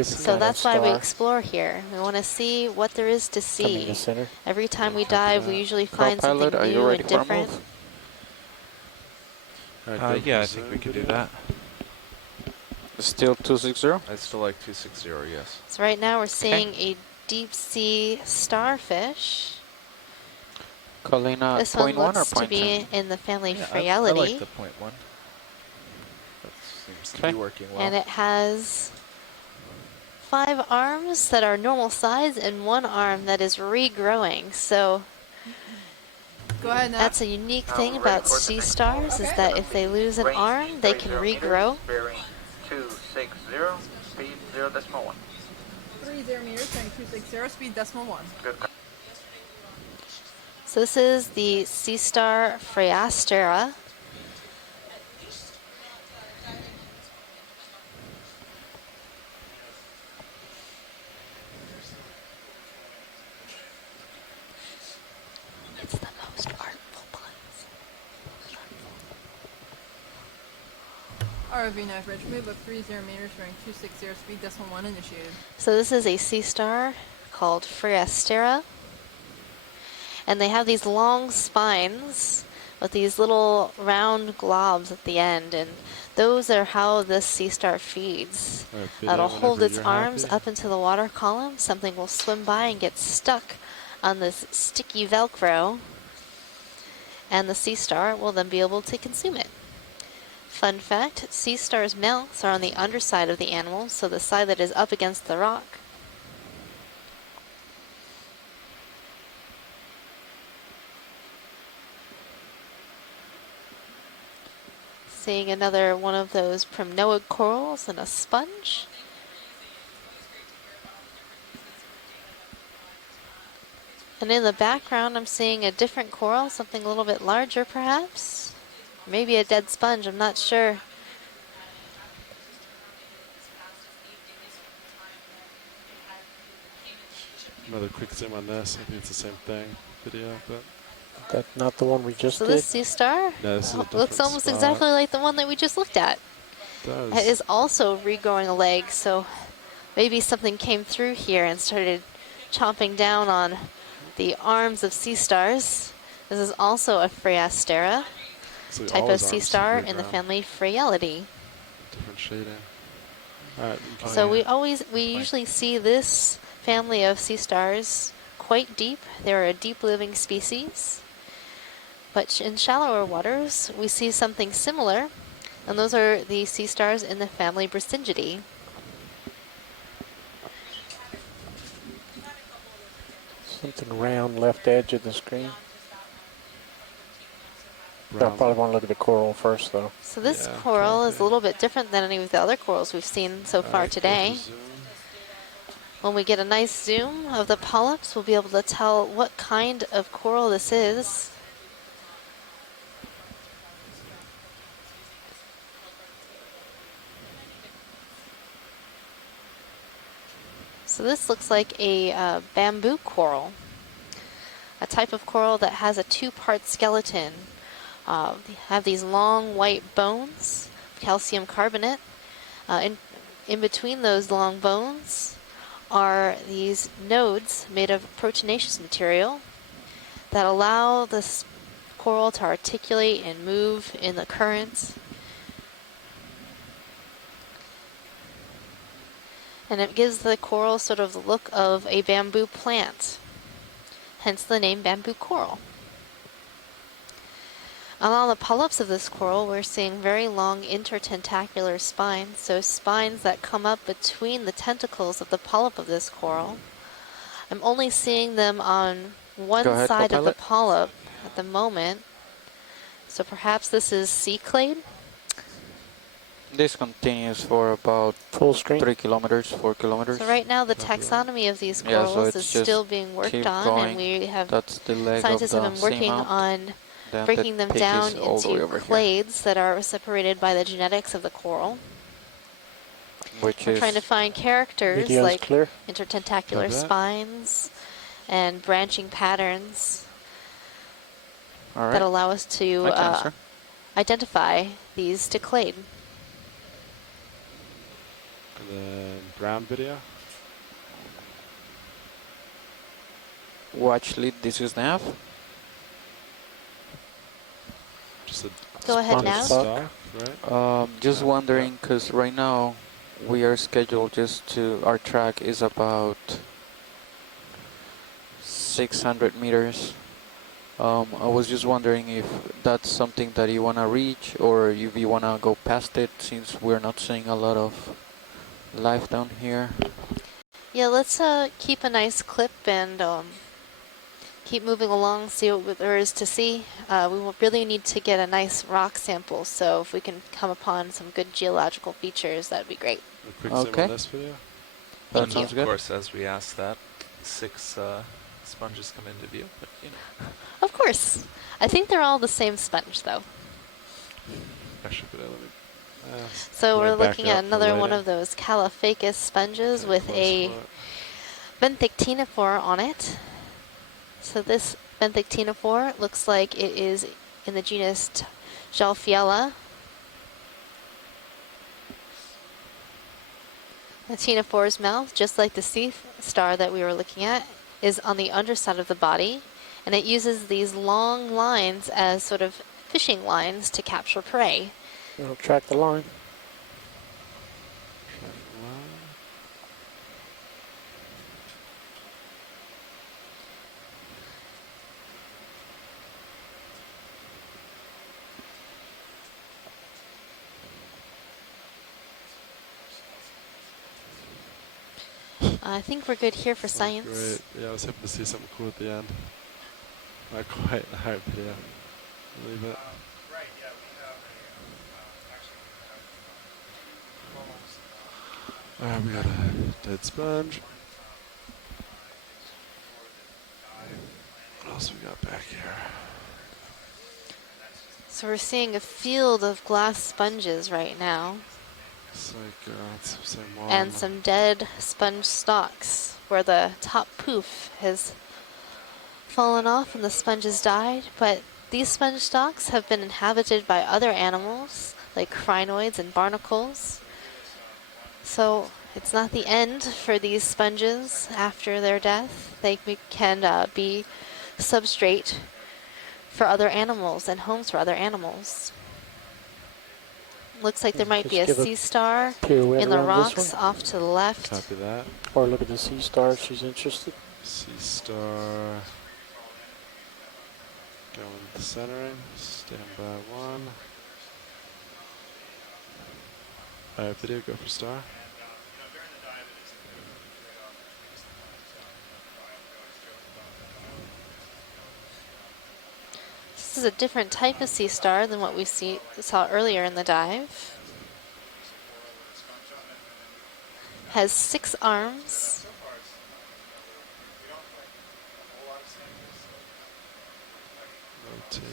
So that's why we explore here. We want to see what there is to see. Every time we dive, we usually find something new and different. Yeah, I think we could do that. Still 260? I still like 260, yes. So right now we're seeing a deep sea starfish. Calling This one 0.1 or looks to 0.2? be in the family Yeah, Phrealidae. I like the 0.1. That seems to be working well. And it has 5 arms that are normal size and 1 arm that is regrowing. So Go ahead now. that's a unique thing about sea stars, is that if they lose an arm, they can regrow. Bearing 260, speed 0.1. 30 meters, turning 260, speed 0.1. Good. So this is the sea star Phreastera. It's the most artful puns. ROV knife bridge move of 30 meters, running 260, speed 0.1 initiated. So this is a sea star called Phreastera. And they have these long spines with these little round globs at the end. And those are how this sea star feeds. It'll hold its arms up into the water column. Something will swim by and get stuck on this sticky Velcro. And the sea star will then be able to consume it. Fun fact, sea stars' mouths are on the underside of the animal, so the side that is up against the rock. Seeing another one of those primnoid corals and a sponge. And in the background, I'm seeing a different coral, something a little bit larger perhaps. Maybe a dead sponge, I'm not sure. Another quick zoom on this. I think it's the same thing. Video, but that's not the one we just so did. This sea star no, this is a different looks almost spot. exactly like the one that we just looked at. It does. It is also regrowing a leg, so maybe something came through here and started chomping down on the arms of sea stars. This is also a Phreastera, So type all of his sea arms star regrown. in the family Phrealidae. Different shading. All right. So we usually see this family of sea stars quite deep. They're a deep living species. But in shallower waters, we see something similar, and those are the sea stars in the family Bracyngidae. Something round left edge of the screen. I probably want to look at the coral first, though. So this coral is a little bit different than any of the other corals we've seen so far today. When we get a nice zoom of the polyps, we'll be able to tell what kind of coral this is. So this looks like a bamboo coral, a type of coral that has a 2-part skeleton. They have these long white bones, calcium carbonate. In between those long bones are these nodes made of proteinaceous material that allow this coral to articulate and move in the currents. And it gives the coral sort of the look of a bamboo plant, hence the name bamboo coral. Along the polyps of this coral, we're seeing very long intertentacular spines, so spines that come up between the tentacles of the polyp of this coral. I'm only seeing them on one side of the polyp at the moment, so perhaps this is sea clade. This continues for about full screen 3 kilometers, 4 kilometers. So right now the taxonomy of these corals is still being worked on, and we have scientists have been working on breaking them down into clades that are separated by the genetics of the coral. We're trying to find characters like intertentacular spines and branching patterns that allow us to identify these to clade. And then brown video. Watch lead, this is nav. Just a Go ahead now. Stuff, right? Just wondering, because right now we are scheduled just to, our track is about 600 meters. I was just wondering if that's something that you want to reach or if you want to go past it, since we're not seeing a lot of life down here. Yeah, let's keep a nice clip and keep moving along, see what there is to see. We will really need to get a nice rock sample, so if we can come upon some good geological features, that'd be great. A quick zoom on this video. Thank you. Of course, as we asked that, 6 sponges come into view, but you know. Of course. I think they're all the same sponge, though. So we're looking at another one of those Caliphacus sponges with a benthictinophore on it. So this benthictinophore looks like it is in the genus Jalfiella. The ctenophore's mouth, just like the sea star that we were looking at, is on the underside of the body, and it uses these long lines as sort of fishing lines to capture prey. It'll track the line. I think we're good here for science. Great. Yeah, I was hoping to see something cool at the end. Not quite. Alright, video. Leave it. Alright, we got a dead sponge. What else we got back here? So we're seeing a field of glass sponges right now. Looks like it's the same one. And some dead sponge stalks where the top poof has fallen off and the sponge has died. But these sponge stalks have been inhabited by other animals like crinoids and barnacles. So it's not the end for these sponges after their death. They can be substrate for other animals and homes for other animals. Looks like there might be a sea star in the rocks off to the left. Copy that. Or look at the sea star if she's interested. Sea star. Going to centering. Stand by 1. Alright, video, go for star. This is a different type of sea star than what we saw earlier in the dive. Has 6 arms. Rotating.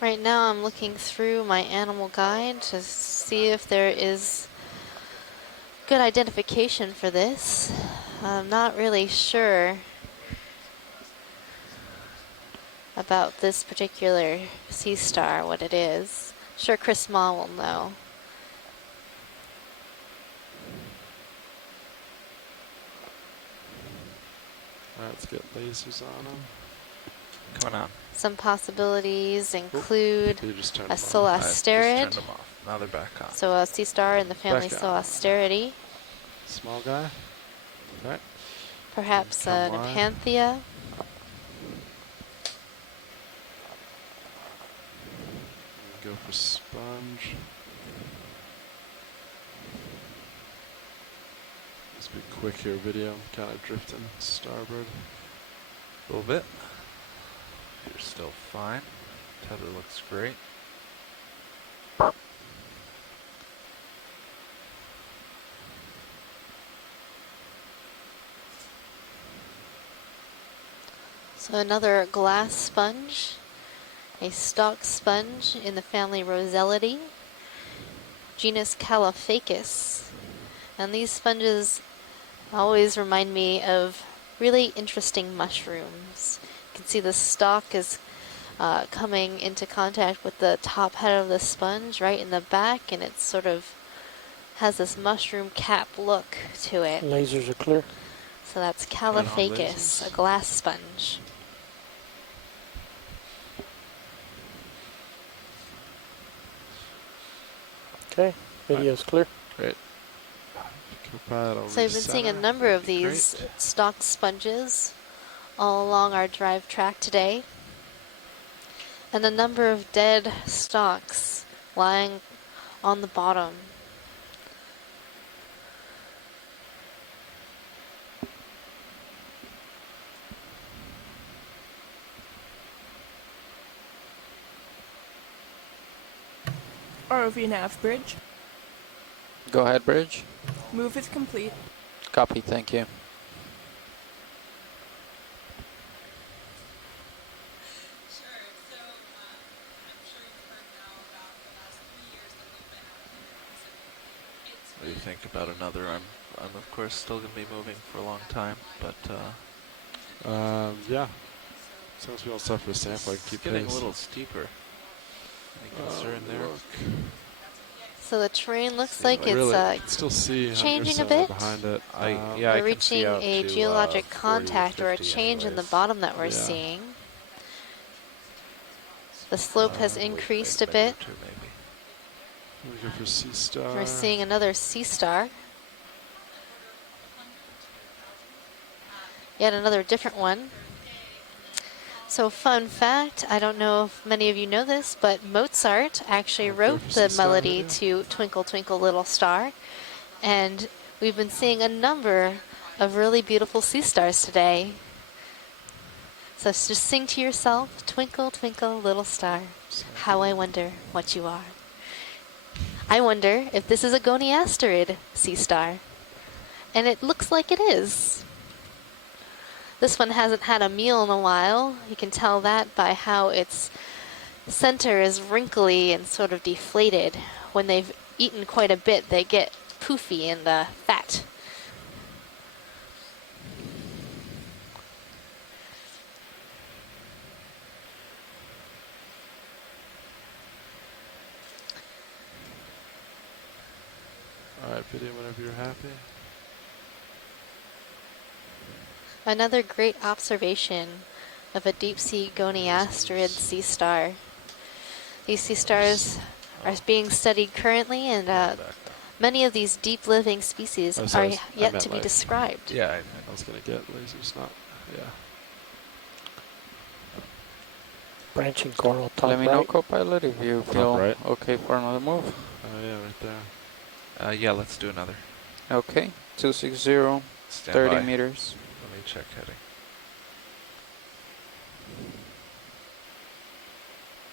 Right now I'm looking through my animal guide to see if there is good identification for this. I'm not really sure about this particular sea star, what it is. I'm sure Chris Ma will know. Alright, let's get lasers on them. Come on. Some possibilities include a Solasterid. Now they're back on. So a sea star in the family Solasteridae. Small guy. Right. Perhaps an Apanthea. Go for sponge. Let's be quick here, video. Kind of drifting starboard. A little bit. You're still fine. Tether looks great. So another glass sponge, a stalk sponge in the family Roselidae, genus Caliphacus. And these sponges always remind me of really interesting mushrooms. You can see the stalk is coming into contact with the top head of the sponge right in the back, and it sort of has this mushroom cap look to it. Lasers are clear. So that's Caliphacus, a glass sponge. Okay, video's clear. Great. So we've been seeing a number of these stock sponges all along our drive track today, and a number of dead stalks lying on the bottom. ROV nav bridge. Go ahead, bridge. Move is complete. Copy, thank you. What do you think about another? I'm of course still gonna be moving for a long time, but yeah. As long as we don't suffer a sample, I can keep getting pace. a little steeper. Any concern there? So the terrain looks like it's still see changing a bit. Behind it. Yeah, we're reaching a geologic contact or a change in the bottom that we're seeing. The slope has increased a bit. We go for sea star. We're seeing another sea star. Yet another different one. So fun fact, I don't know if many of you know this, but Mozart actually wrote the melody to Twinkle Twinkle Little Star. And we've been seeing a number of really beautiful sea stars today. So just sing to yourself, twinkle, twinkle, little star, how I wonder what you are. I wonder if this is a goniasterid sea star. And it looks like it is. This one hasn't had a meal in a while. You can tell that by how its center is wrinkly and sort of deflated. When they've eaten quite a bit, they get poofy and fat. All right, video whenever you're happy. Another great observation of a deep-sea goniasterid sea star. These sea stars are being studied currently, and many of these deep-living species are yet to be described. Yeah, I was going to get lasers, not, yeah. Branching coral top right. Let me know, co-pilot, if you feel okay for another move. Oh yeah, right there. Yeah, let's do another. Okay, 260, 30 meters. Let me check heading.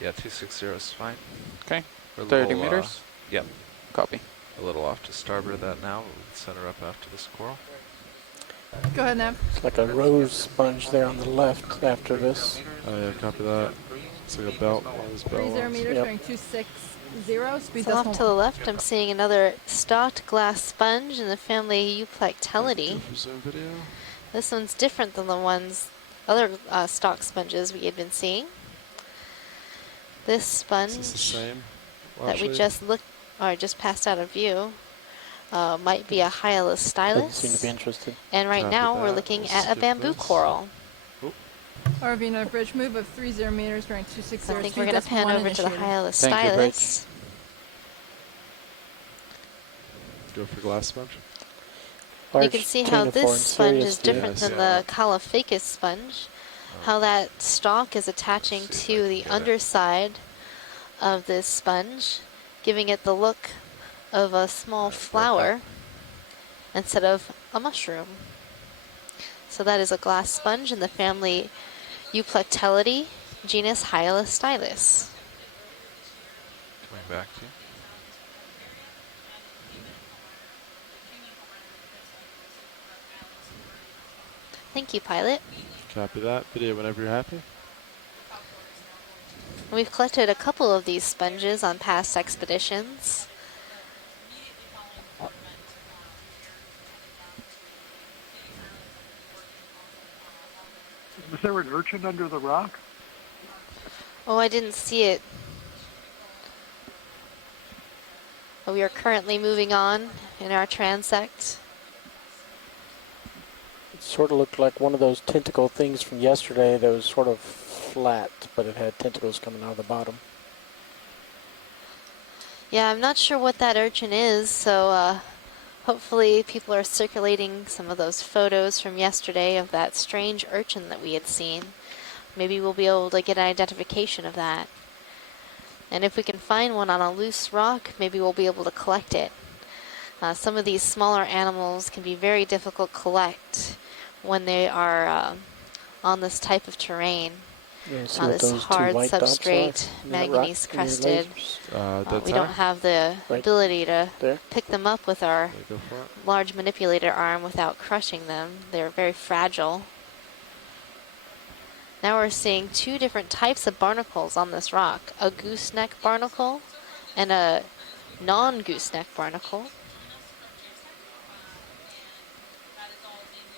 Yeah, 260 is fine. Okay, 30 meters? Yep. Copy. A little off to starboard of that now. We'll center up after this coral. Go ahead, Nav. It's like a rose sponge there on the left after this. Oh yeah, copy that. It's like a belt, one of those belt 30 meters, Yep. going 260, speed So off to the left, I'm seeing another stalked glass sponge in the family Euplectellidae. This one's different than the other stalk sponges we had been seeing. This sponge Is this the same? that we just passed out of view might be a Hyalus Doesn't stylus. seem to be interested. And right now we're looking at a bamboo coral. RV North Bridge, move of 30 meters, going 260. I think we're going to pan over to the Hyalus stylus. Go for glass sponge. You can see how this sponge is different than the Caulophacus sponge. How that stalk is attaching to the underside of this sponge, giving it the look of a small flower instead of a mushroom. So that is a glass sponge in the family Euplectellidae, genus Hyalus stylus. Coming back to you. Thank you, pilot. Copy that. Video whenever you're happy. We've collected a couple of these sponges on past expeditions. Was there an urchin under the rock? Oh, I didn't see it. But we are currently moving on in our transect. It sort of looked like one of those tentacle things from yesterday that was sort of flat, but it had tentacles coming out of the bottom. Yeah, I'm not sure what that urchin is, so hopefully people are circulating some of those photos from yesterday of that strange urchin that we had seen. Maybe we'll be able to get an identification of that. And if we can find one on a loose rock, maybe we'll be able to collect it. Some of these smaller animals can be very difficult to collect when they are on this type of terrain. On this hard substrate, manganese crusted. We don't have the ability to pick them up with our large manipulator arm without crushing them. They're very fragile. Now we're seeing two different types of barnacles on this rock, a gooseneck barnacle and a non-gooseneck barnacle.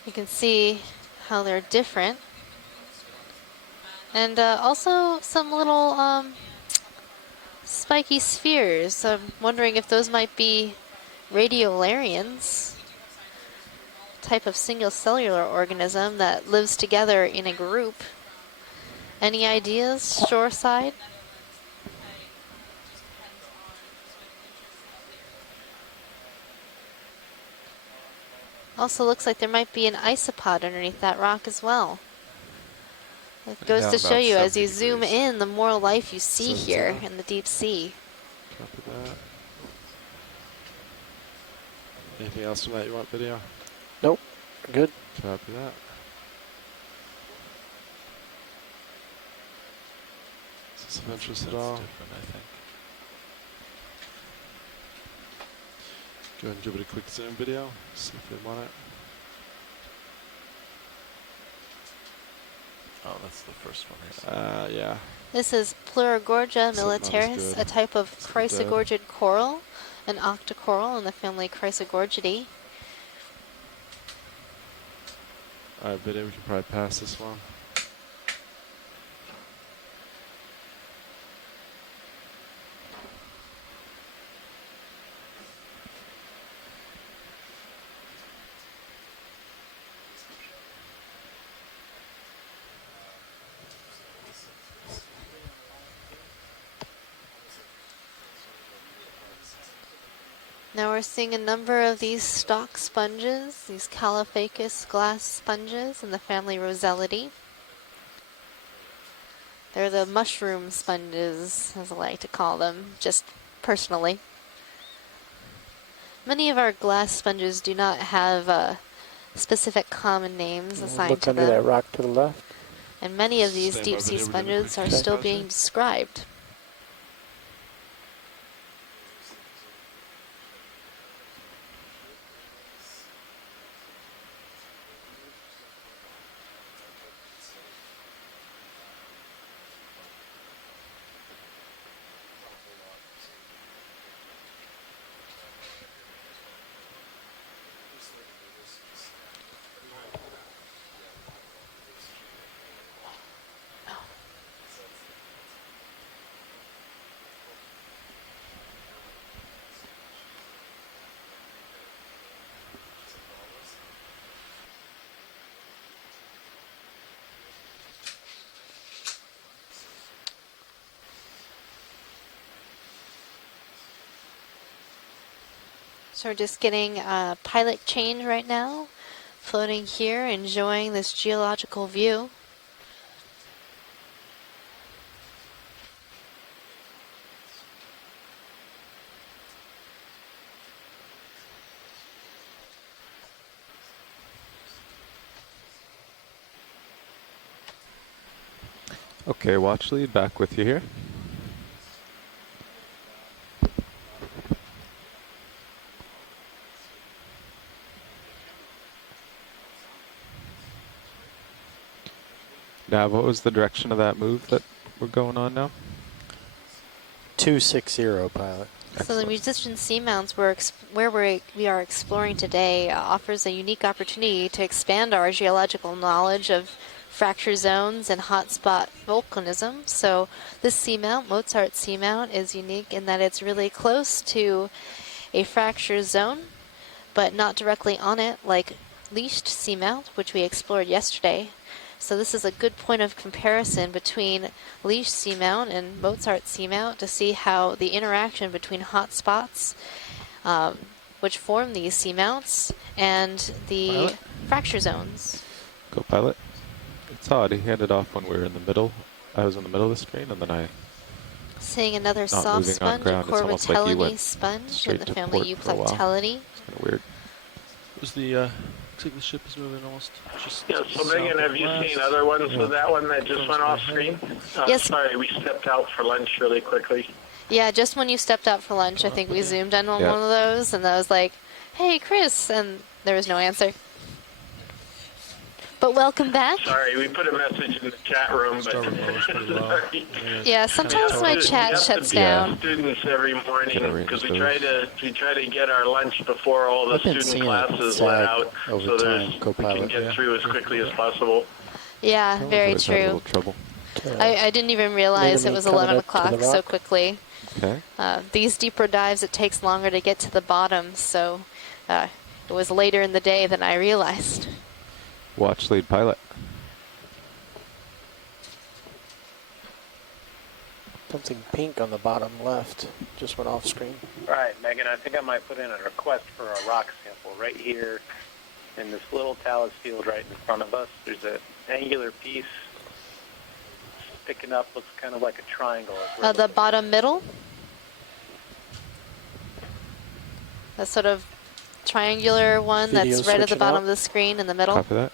You can see how they're different. And also some little spiky spheres. I'm wondering if those might be radiolarians, type of single cellular organism that lives together in a group. Any ideas, shoreside? Also looks like there might be an isopod underneath that rock as well. It goes to show you, as you zoom in, the more life you see here in the deep sea. Copy that. Anything else from that you want video? Nope. Good. Copy that. Is this of interest at all? Different, I think. Go ahead and give it a quick zoom video. See if they want it. Oh, that's the first one. Yeah. This is Pleurogorgia militaris, a type of chrysogorgid coral, an octocoral in the family Chrysogorgidae. Alright, video, we can probably pass this one. Now we're seeing a number of these stalk sponges, these Caulophacus glass sponges in the family Rosellidae. They're the mushroom sponges, as I like to call them, just personally. Many of our glass sponges do not have specific common names assigned to them. Look under that rock to the left. And many of these deep sea sponges are still being described. So we're just getting a pilot change right now, floating here, enjoying this geological view. Okay, watch lead, back with you here. Now, what was the direction of that move that we're going on now? 260, pilot. So the musician seamounts where we are exploring today offers a unique opportunity to expand our geological knowledge of fracture zones and hotspot volcanism. So this seamount, Mozart seamount, is unique in that it's really close to a fracture zone, but not directly on it like leashed seamount, which we explored yesterday. So this is a good point of comparison between Leash Seamount and Mozart Seamount to see how the interaction between hot spots, which form these seamounts, and the Pilot. fracture zones. Go pilot. It's odd. He handed off when we were in the middle. I was in the middle of the screen, and then I. Seeing another Not soft moving on sponge, a ground. It's almost like he Corbitellini went sponge in straight the to family port for a while. Euplectellini. It's kind of weird. Was the looks like the ship is moving almost just. Yeah, so Megan, have you seen other ones with that one that just went off screen? Yes. Sorry, we stepped out for lunch really quickly. Yeah, just when you stepped out for lunch, I think we zoomed in on Yeah. one of those, and I was like, "Hey, Chris," and there was no answer. But welcome back. Sorry, we put a message in the chat room, but sorry. Yeah, sometimes my chat shuts down. Students every morning because we try to get our lunch before all the I've been student seeing classes it let sag out, over so time, we can Copilot. get through as quickly as possible. Yeah, very Always had a little true. trouble. I didn't even realize it Enemy was coming 11 up to the o'clock so rock. quickly. Okay. These deeper dives, it takes longer to get to the bottom, so it was later in the day than I realized. Watch lead pilot. Something pink on the bottom left just went off screen. All right, Megan, I think I might put in a request for a rock sample right here in this little talus field right in front of us. There's an angular piece sticking up, looks kind of like a triangle. The bottom middle? That sort of triangular one Video that's right at the switching bottom out. of the screen in the middle. Copy that.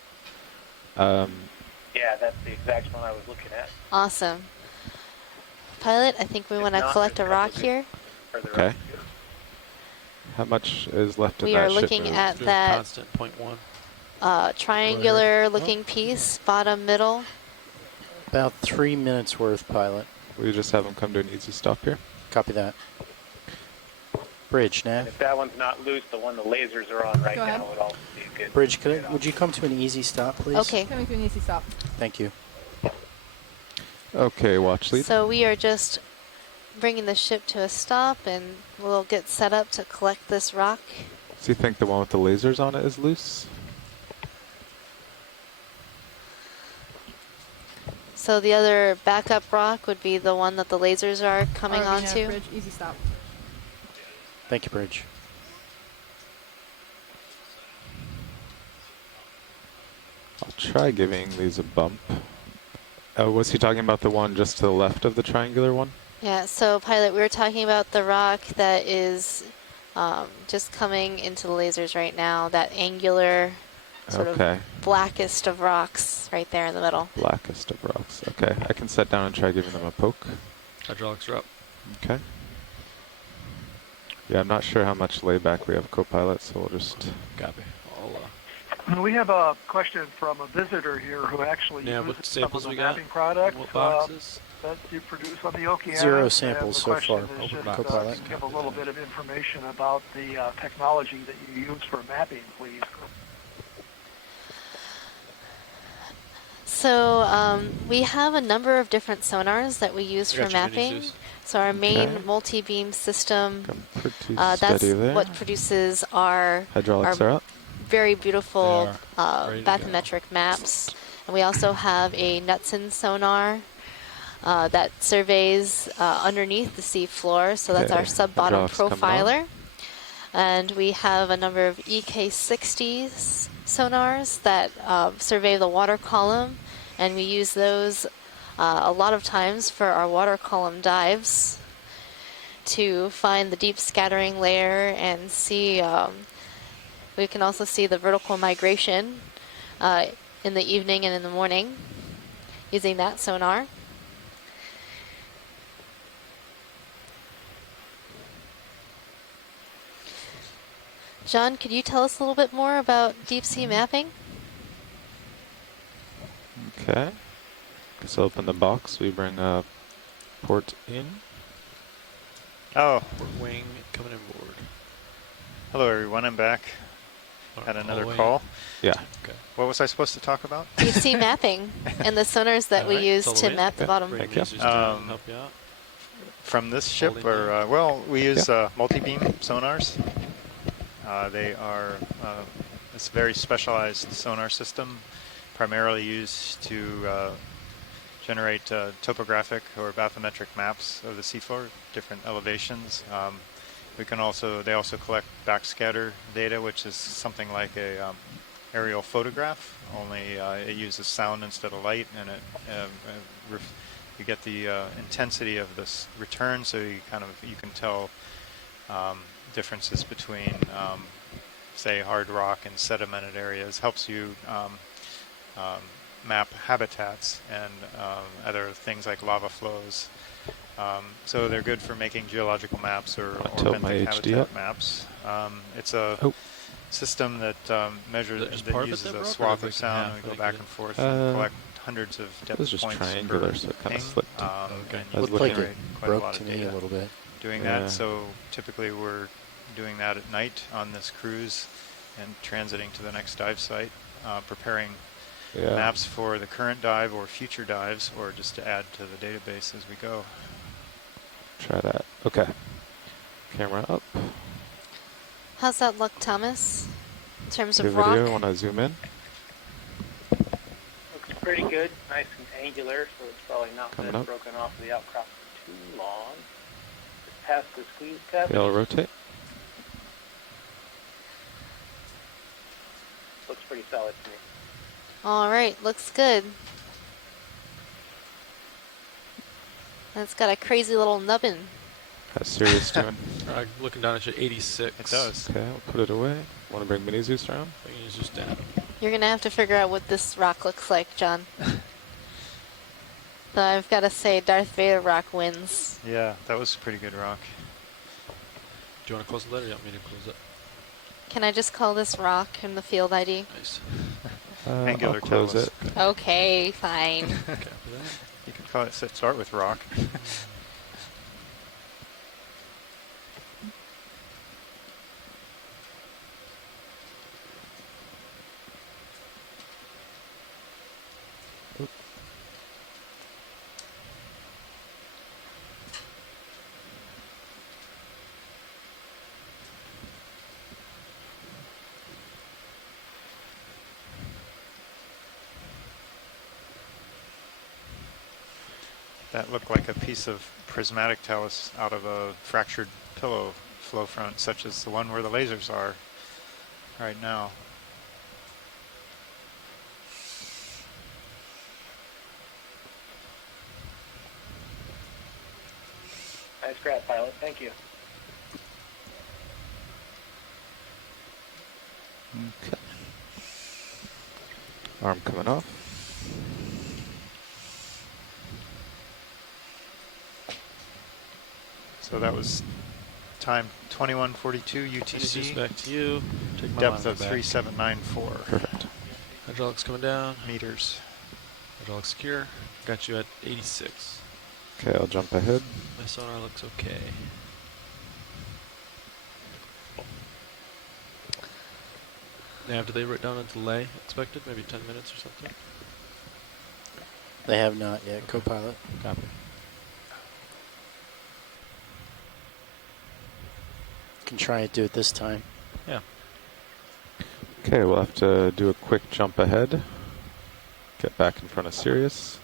Yeah, that's the exact one I was looking at. Awesome. Pilot, I think we want to not, collect a it's rock probably here. further Okay. up. How much is left in We that are ship looking move? at that Constant 0.1. triangular looking piece, bottom middle. About 3 minutes worth, pilot. We just have him come to an easy stop here. Copy that. Bridge, And nav. if that one's not loose, the one the lasers are on right Go ahead. now would also be a good. Bridge, would you come to an easy stop, please? Okay. Coming to an easy stop. Thank you. Okay, watch lead. So we are just bringing the ship to a stop, and we'll get set up to collect this rock. Do you think the one with the lasers on it is loose? So the other backup rock would be the one that the lasers are coming RV nav onto. bridge, easy stop. Thank you, Bridge. I'll try giving these a bump. Oh, was he talking about the one just to the left of the triangular one? Yeah, so pilot, we were talking about the rock that is just coming into the lasers right now, that angular sort Okay. of blackest of rocks right there in the middle. Blackest of rocks. Okay, I can set down and try giving them a poke. Hydraulics are up. Okay. Yeah, I'm not sure how much layback we have Copilot, so we'll just... Copy. We have a question from a visitor here who actually Yeah, uses what some of samples the we got? mapping products What boxes? that you produce on the Okeanos. 0 And samples the so question far. is just, Copilot. give a little bit of information about the technology that you use for mapping, please. So we have a number of different sonars that we use I for got your mapping. minis, So our main Okay. multi-beam system, Pretty that's steady there. what produces our Hydraulics are up. very beautiful They are ready to go. bathymetric maps. And we also have a Knudsen sonar that surveys underneath the sea floor. So that's Okay, our sub-bottom hydraulics coming on. profiler. And we have a number of EK60s sonars that survey the water column. And we use those a lot of times for our water column dives to find the deep scattering layer and see. We can also see the vertical migration in the evening and in the morning using that sonar. John, could you tell us a little bit more about deep sea mapping? Okay. Let's open the box. We bring a port in. Oh, Port wing coming aboard. hello everyone, I'm back. Had another Hallway. call. Yeah. Okay. What was I supposed to talk about? Deep sea mapping and the sonars that we Alright, use it's all to the way. map the Okay. bottom. Bring Thank you. lasers down and help you out. From this ship, Holding or well, we use multi-beam sonars. They are it's a very specialized sonar system. primarily used to generate topographic or bathymetric maps of the seafloor, different elevations. They also collect backscatter data, which is something like a aerial photograph, only it uses sound instead of light, and you get the intensity of this return, so you can tell differences between say hard rock and sedimented areas. Helps you map habitats and other things like lava flows. So they're good for making geological maps or benthic habitat maps. It's a system that measures, that uses a swath of sound, and we go back and forth and collect hundreds of depth points just triangular, so it kind of slipped. And Looked like it broke to me a little bit. Doing that, so typically we're doing that at night on this cruise and transiting to the next dive site, preparing maps for the current dive or future dives, or just to add to the database as we go. Try that. Okay. Camera up. How's that look, Thomas? In terms of video, rock? want to zoom in? Looks pretty good, nice and angular, so it's probably not been broken off of the outcrop for too long. Just past the squeeze test. Okay, I'll rotate. Looks pretty solid to me. All right, looks good. That's got a crazy little nubbin. How's Sirius doing? Looking down at you, 86. It does. Okay, I'll put it away. Want to bring Mini Zeus around? Bring Mini Zeus down. You're going to have to figure out what this rock looks like, John. So I've got to say Darth Vader rock wins. Yeah, that was a pretty good rock. Do you want to close the lid or do you want me to close it? Can I just call this rock in the field ID? Nice. Angular I'll close talus. it. Okay, fine. Okay. You could call it, start with rock. That looked like a piece of prismatic talus out of a fractured pillow flow front, such as the one where the lasers are right now. Nice grab, pilot. Thank you. Okay. Arm coming off. So that was time 21:42 UTC. Back to you. Take my Depth line of back. 3794. Perfect. Hydraulics coming down. Meters. Hydraulics secure. Got you at 86. Okay, I'll jump ahead. My sonar looks okay. Now, do they write down a delay expected? Maybe 10 minutes or something? They have not yet, co-pilot. Copy. Can try and do it this time. Yeah. Okay, we'll have to do a quick jump ahead. Get back in front of Sirius.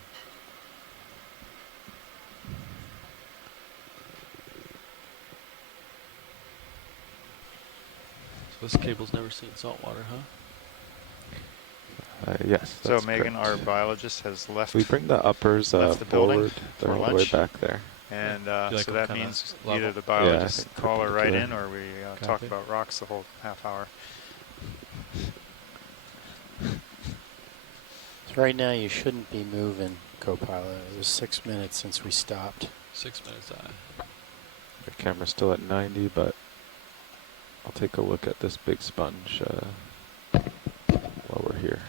So this cable's never seen salt water, huh? Yes. So that's Megan, correct. our biologist, has left. We bring the uppers left the building forward. for They're all the way lunch. back there. And like so them that kinda means level? either the biologist think call her right in, perpendicular. or we talk Copy. about rocks the whole half hour. So right now you shouldn't be moving, co-pilot. It was 6 minutes since we stopped. 6 minutes. The camera's still at 90, but I'll take a look at this big sponge while we're here.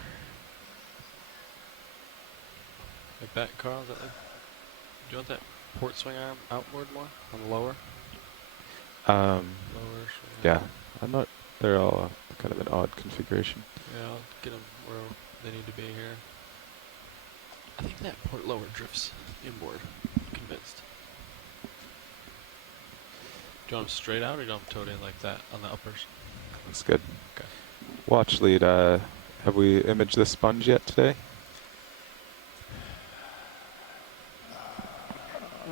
Like that, Carl? Is that like, do you want that port swing arm outward more on the lower? Lower. Yeah, I'm not. They're all kind of an odd configuration. Yeah, I'll get them where they need to be here. I think that port lower drifts inboard. I'm convinced. Do you want them straight out, or do you want them towed in like that on the uppers? That's good. Okay. Watch lead Have we imaged the sponge yet today?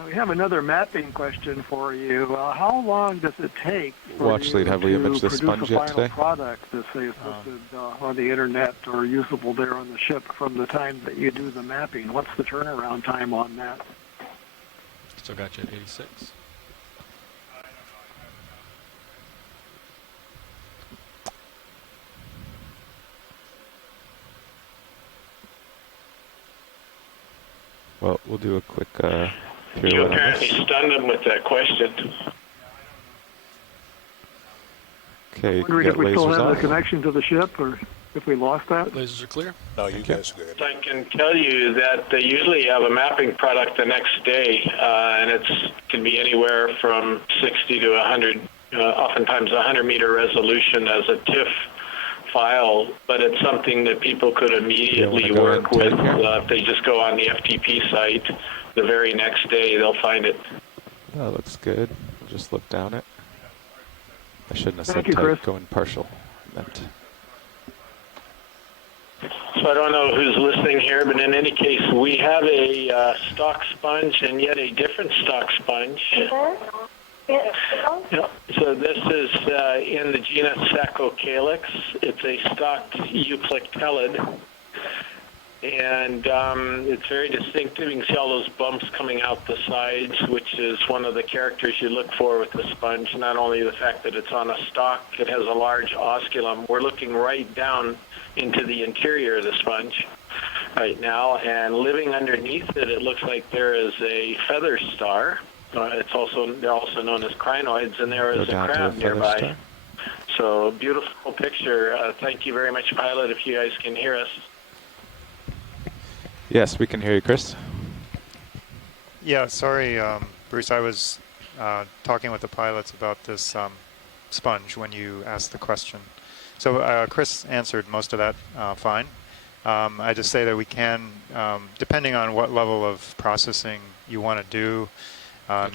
We have another mapping question for you. How long does it take for Watch you lead, have we to imaged the produce sponge a yet final today? product that's say is listed on the internet or usable there on the ship from the time that you do the mapping? What's the turnaround time on that? Still got you at 86. Well, we'll do a quick You pirouette on apparently this. stunned him with that question. Okay, you can Wondering get if we still lasers have off. the connection to the ship or if we lost that? Lasers are clear? No, you guys are good. I can tell you that they usually have a mapping product the next day, and it can be anywhere from 60 to 100, oftentimes 100-meter resolution as a TIFF file, but it's something that people could immediately work with if they just go on the FTP site. The very next day, they'll find it. That looks good. I'll just look down it. I shouldn't have Thank said you, Chris. tight, going partial. I meant. So I don't know who's listening here, but in any case, we have a stock sponge and yet a different stock sponge. Yeah. So this is in the genus Sacocalix. It's a stocked euplectellid. And it's very distinctive. You can see all those bumps coming out the sides, which is one of the characters you look for with the sponge. Not only the fact that it's on a stalk, it has a large osculum. We're looking right down into the interior of the sponge right now, and living underneath it, it looks like there is a feather star. They're also known as crinoids, and there is a crab nearby. Star. So beautiful picture. Thank you very much, pilot, if you guys can hear us. Yes, we can hear you, Chris. Yeah, sorry, Bruce. I was talking with the pilots about this sponge when you asked the question. So Chris answered most of that fine. I just say that we can, depending on what level of processing you want to do,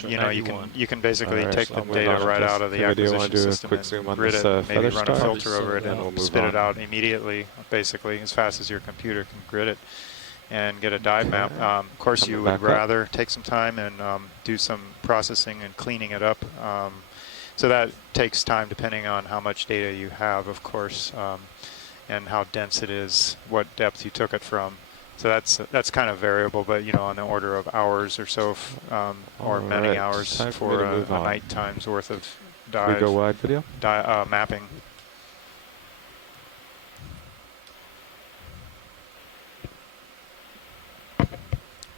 you can basically take the data right out of the acquisition system and grid it, maybe run a filter over it, and we'll spit it out immediately, basically, as fast as your computer can grid it and get a dive map. Of course, you would rather take some time and do some processing and cleaning it up. So that takes time depending on how much data you have, of course, and how dense it is, what depth you took it from. So that's kind of variable, but on the order of hours or so, or many hours for a night time's worth of dive. Can we go wide video? Mapping.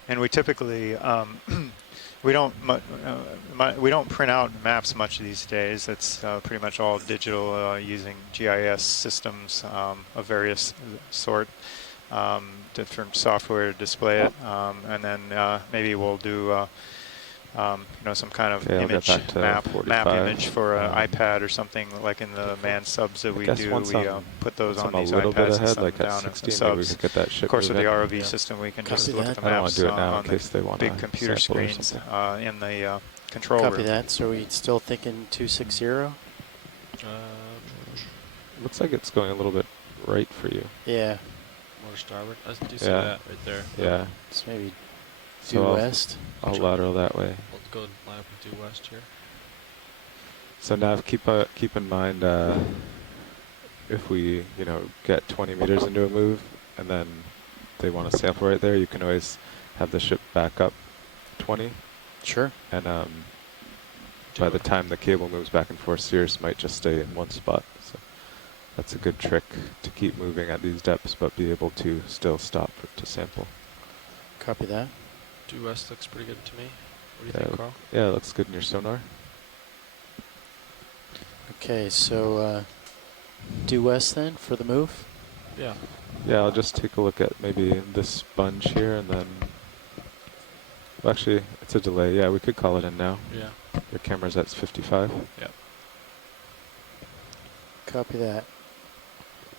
And we typically we don't print out maps much these days. It's pretty much all digital using GIS systems of various sort. Different software to display it, and then maybe we'll do some kind of image map image for an iPad or something, like in the manned subs that we do. We put those on these iPads and send them down in the subs. Of course, with the ROV system, we can just look at the maps on the big computer screens in the control room. Copy that. So we're still thinking 260? Looks like it's going a little bit right for you. Yeah. More starboard. I do see that right there. Yeah. It's maybe due west. I'll lateral that way. Let's go line up with due west here. So Nav, keep in mind if we get 20 meters into a move and then they want to sample right there, you can always have the ship back up 20. Sure. And by the time the cable moves back and forth, Cirrus might just stay in one spot. So that's a good trick to keep moving at these depths, but be able to still stop to sample. Copy that. Due west looks pretty good to me. What do you think, Carl? Yeah, it looks good in your sonar. Okay, so due west then for the move? Yeah. Yeah, I'll just take a look at maybe this sponge here and then... Well, actually, it's a delay. Yeah, we could call it in now. Yeah. Your camera's at 55. Yep. Copy that.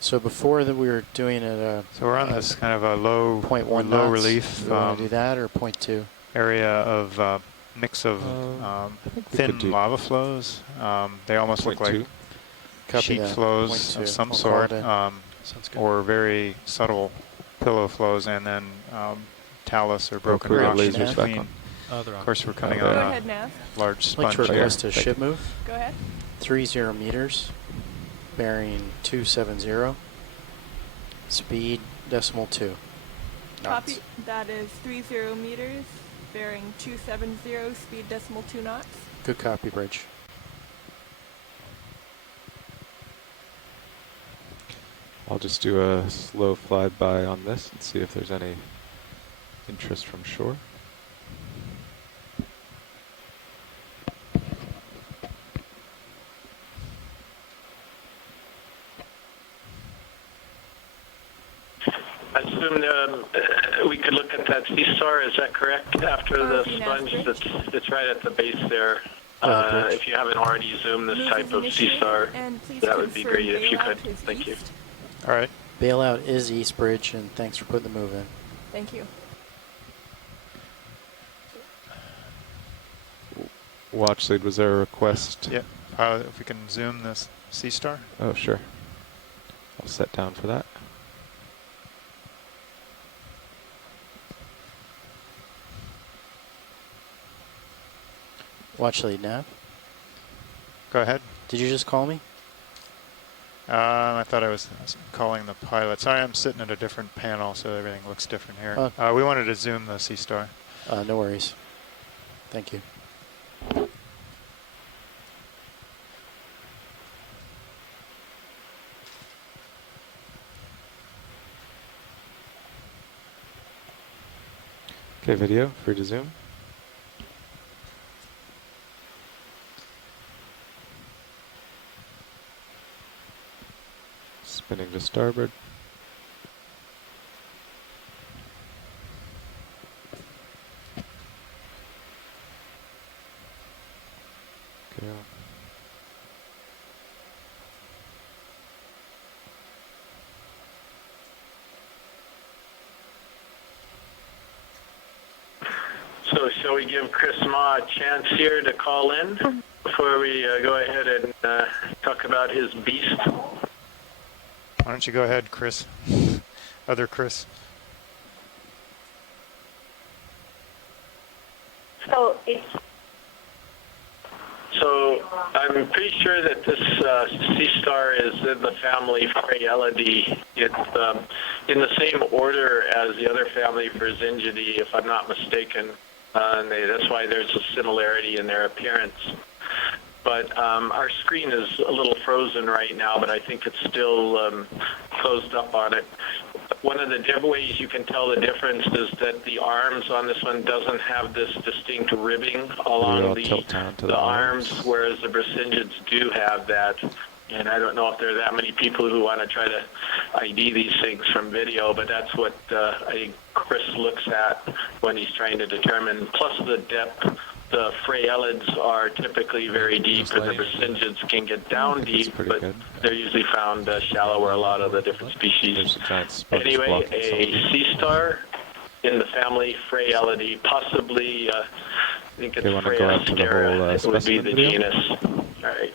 So before that, we were doing it. So we're on this kind of a low relief. Do you want to do that or 0.2? Area of mix of thin lava flows. They almost look like sheet flows of some sort. Sounds good. or very subtle pillow flows, and then talus or broken Create rock in lasers back between. on. Of course, we're coming Go on ahead, a Nav. large I'd like sponge to here. request a ship move. Go ahead. 30 meters, bearing 270, speed .2. Copy. That is 30 meters, bearing 270, speed .2 knots. Good copy, Bridge. I'll just do a slow flyby on this and see if there's any interest from shore. I assume we could look at that sea star. Is that correct? After the sponge that's right at the base there. If you haven't already zoomed this type of sea star, that would be great if you could. Thank you. All right. Bailout is East Bridge, and thanks for putting the move in. Thank you. Watch lead, was there a request? Yep. If we can zoom this sea star. Oh, sure. I'll set down for that. Watch lead, Nav. Go ahead. Did you just call me? I thought I was calling the pilot. Sorry, I'm sitting at a different panel, so everything looks different here. We wanted to zoom the sea star. No worries. Thank you. Okay, video, free to zoom. Spinning to starboard. Go. So shall we give Chris Ma a chance here to call in before we go ahead and talk about his beast? Why don't you go ahead, Chris? Other Chris. So I'm pretty sure that this sea star is in the family Phragelidae. It's in the same order as the other family Verzingidae, if I'm not mistaken. And that's why there's a similarity in their appearance. But our screen is a little frozen right now, but I think it's still closed up on it. One of the ways you can tell the difference is that the arms on this one doesn't have this distinct ribbing along the arms, whereas the Verzingids do have that. And I don't know if there are that many people who want to try to ID these things from video, but that's what I think Chris looks at when he's trying to determine. Plus the depth. The Phragelids are typically very deep, and the Verzingids can get down deep, but they're usually found shallow where a lot of the different species. Anyway, a sea star in the family Phragelidae, possibly, I think it's Phragastera, it would be the genus. All right.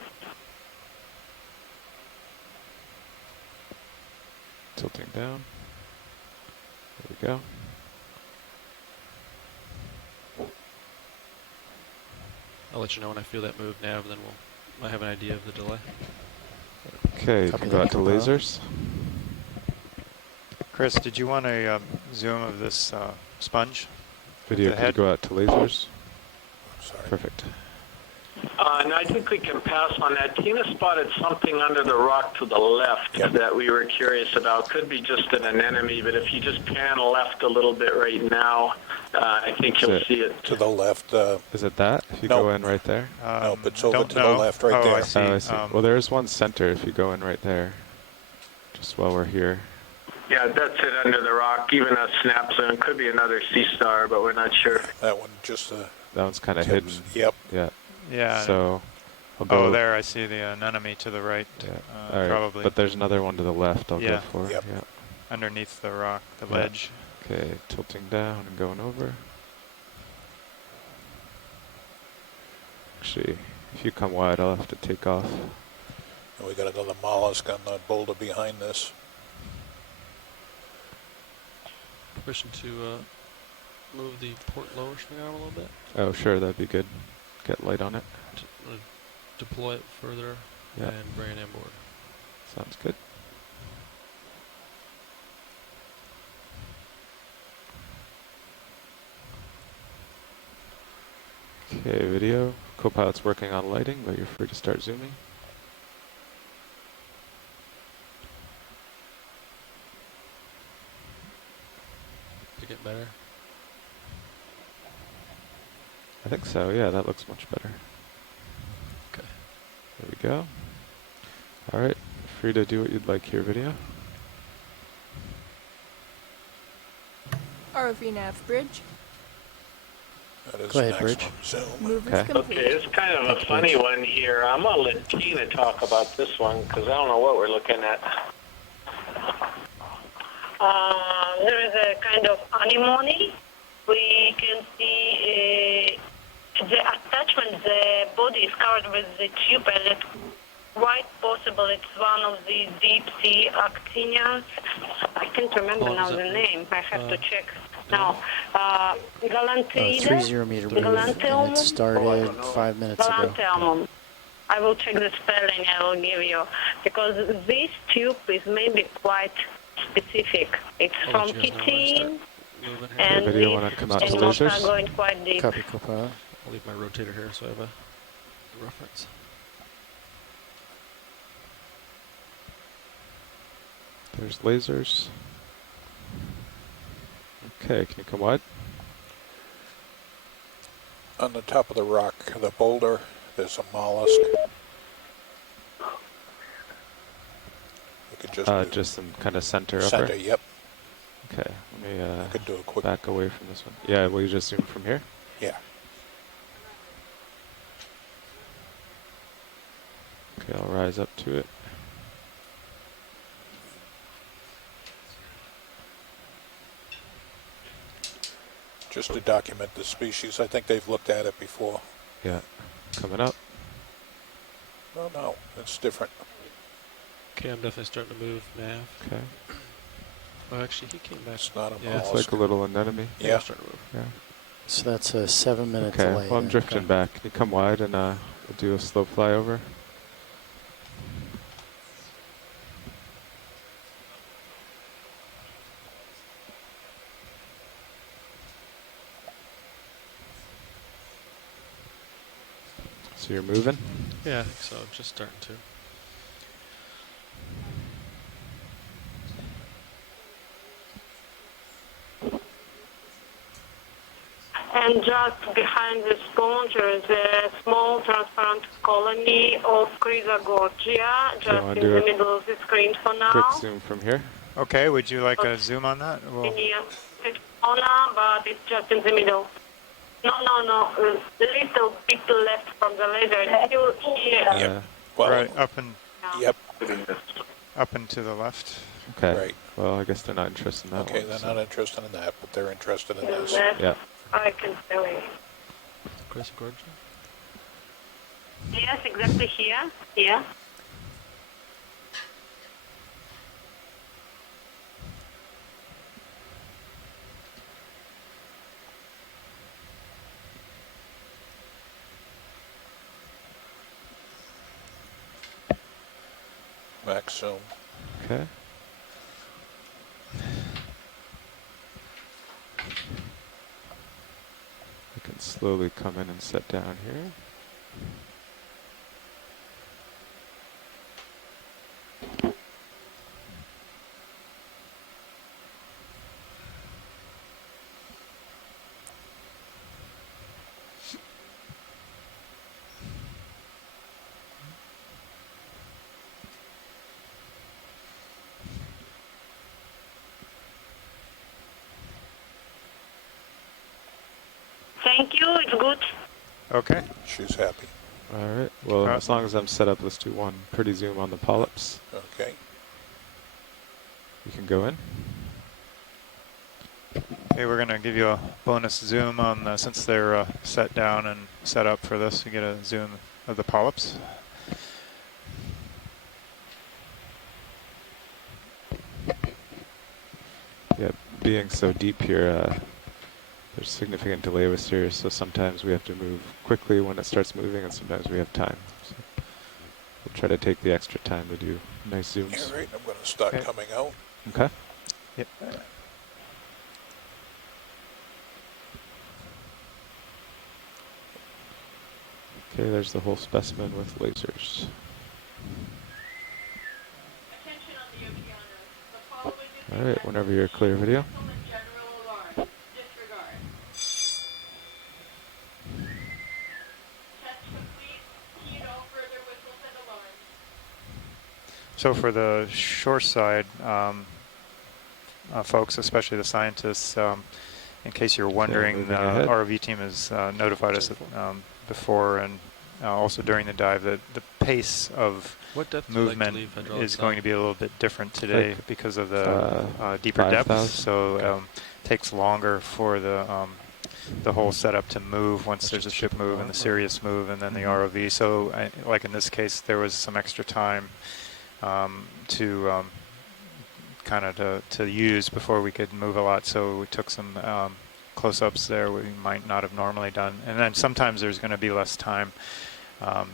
Tilting down. There we go. I'll let you know when I feel that move, Nav, then might have an idea of the delay. Okay, you can go out to lasers. Chris, did you want a zoom of this sponge? Video, can you go out to lasers? Sorry. Perfect. And I think we can pass on that. Tina spotted something under the rock to the left that we were curious about. Could be just an anemone, but if you just pan left a little bit right now, I think you'll see it. To the left. Is it that? If you go in right there? Nope, it's over to the left right there. I see. Oh, I see. Well, there's one center if you go in right there. Just while we're here. Yeah, that's it under the rock. Even a snap zone. Could be another sea star, but we're not sure. That one just... that one's kind of hidden. Yep. Yeah. Yeah. So, I'll go. Oh, there I see the anemone to the right. Yeah. Right. Probably. But there's another one to the left. I'll go for. Yep. Yeah. Underneath the rock, the ledge. Okay, tilting down and going over. Actually, if you come wide, I'll have to take off. And we got another mollusk on the boulder behind this. permission to move the port lower string arm a little bit? Oh, sure, that'd be good. Get light on it. Deploy it further and bring it inboard. Sounds good. Okay, video. Copilot's working on lighting, but you're free to start zooming. Did it get better? I think so, yeah, that looks much better. Okay. There we go. Alright, free to do what you'd like here, video. ROV nav bridge. That is Go ahead, maximum Bridge. zoom. Move is Okay. complete. Okay, it's kind of a funny one here. I'm going to let Tina talk about this one because I don't know what we're looking at. There is a kind of anemone. We can see the attachment, the body is covered with the tube, and it's quite possible it's one of the deep sea actinians. I can't remember now the name. I have to check. Now, Galanteida. 30 meter move, and it started 5 minutes ago. Galanteum. I will check the spelling. I will give you, because this tube is maybe quite specific. It's from Kittin, and Video these come out to animals are lasers? going quite deep. Copy, Copilot. I'll leave my rotator here so I have a reference. There's lasers. Okay, can you come wide? On the top of the rock, the boulder, there's a mollusk. You could just in kind of center upper? Center, yep. Okay, let me could do a quick back away from this one. Yeah, will you just zoom from here? Yeah. Okay, I'll rise up to it. Just to document the species. I think they've looked at it before. Yeah, coming up. Oh no, it's different. Okay, I'm definitely starting to move nav. Okay. Oh, actually, he came back. It's not a Yeah, it's mollusk. like a little anemone. Yeah. Starting to move. Yeah. So that's a 7-minute Okay, delay. well, I'm then. drifting Okay. back. Can you come wide and we'll do a slow flyover? So you're moving? Yeah, I think so. Just starting to. And just behind the sponge there is a small transparent colony of Chrysogorgia, just wanna in do the a middle of the screen for now. Quick zoom from here. Okay, would you like a zoom on that? It's but it's just in the middle. No, a little bit left from the laser. It's still here. Yep. Well, right, up and Yep. up and to the left. Okay. Right. Well, I guess they're not interested in that Okay, one. they're so- not interested in that, but they're interested in this. Yeah. I can tell you. Chrysogorgia? Yes, exactly here. Yeah. Max zoom. Okay. I can slowly come in and set down here. Thank you. It's good. Okay. She's happy. All right. Well, as long as I'm set up, let's do one pretty zoom on the polyps. Okay. You can go in. Okay, we're going to give you a bonus zoom on since they're set down and set up for this. You get a zoom of the polyps. Yeah, being so deep here, there's significant delay with Sirius, so sometimes we have to move quickly when it starts moving, and sometimes we have time. So we'll try to take the extra time to do nice zooms. All right, I'm going to start coming out. Okay. Yep. Okay, there's the whole specimen with lasers. All right, whenever you're clear, video. So for the shore side, folks, especially the scientists, in case you're wondering, the ROV team has notified us before and also during the dive that the pace of movement is going to be a little bit different today because of the deeper depths. So it takes longer for the whole setup to move once there's a ship move and the Sirius move and then the ROV. So like in this case, there was some extra time to kind of to use before we could move a lot. So we took some close-ups there we might not have normally done. And then sometimes there's going to be less time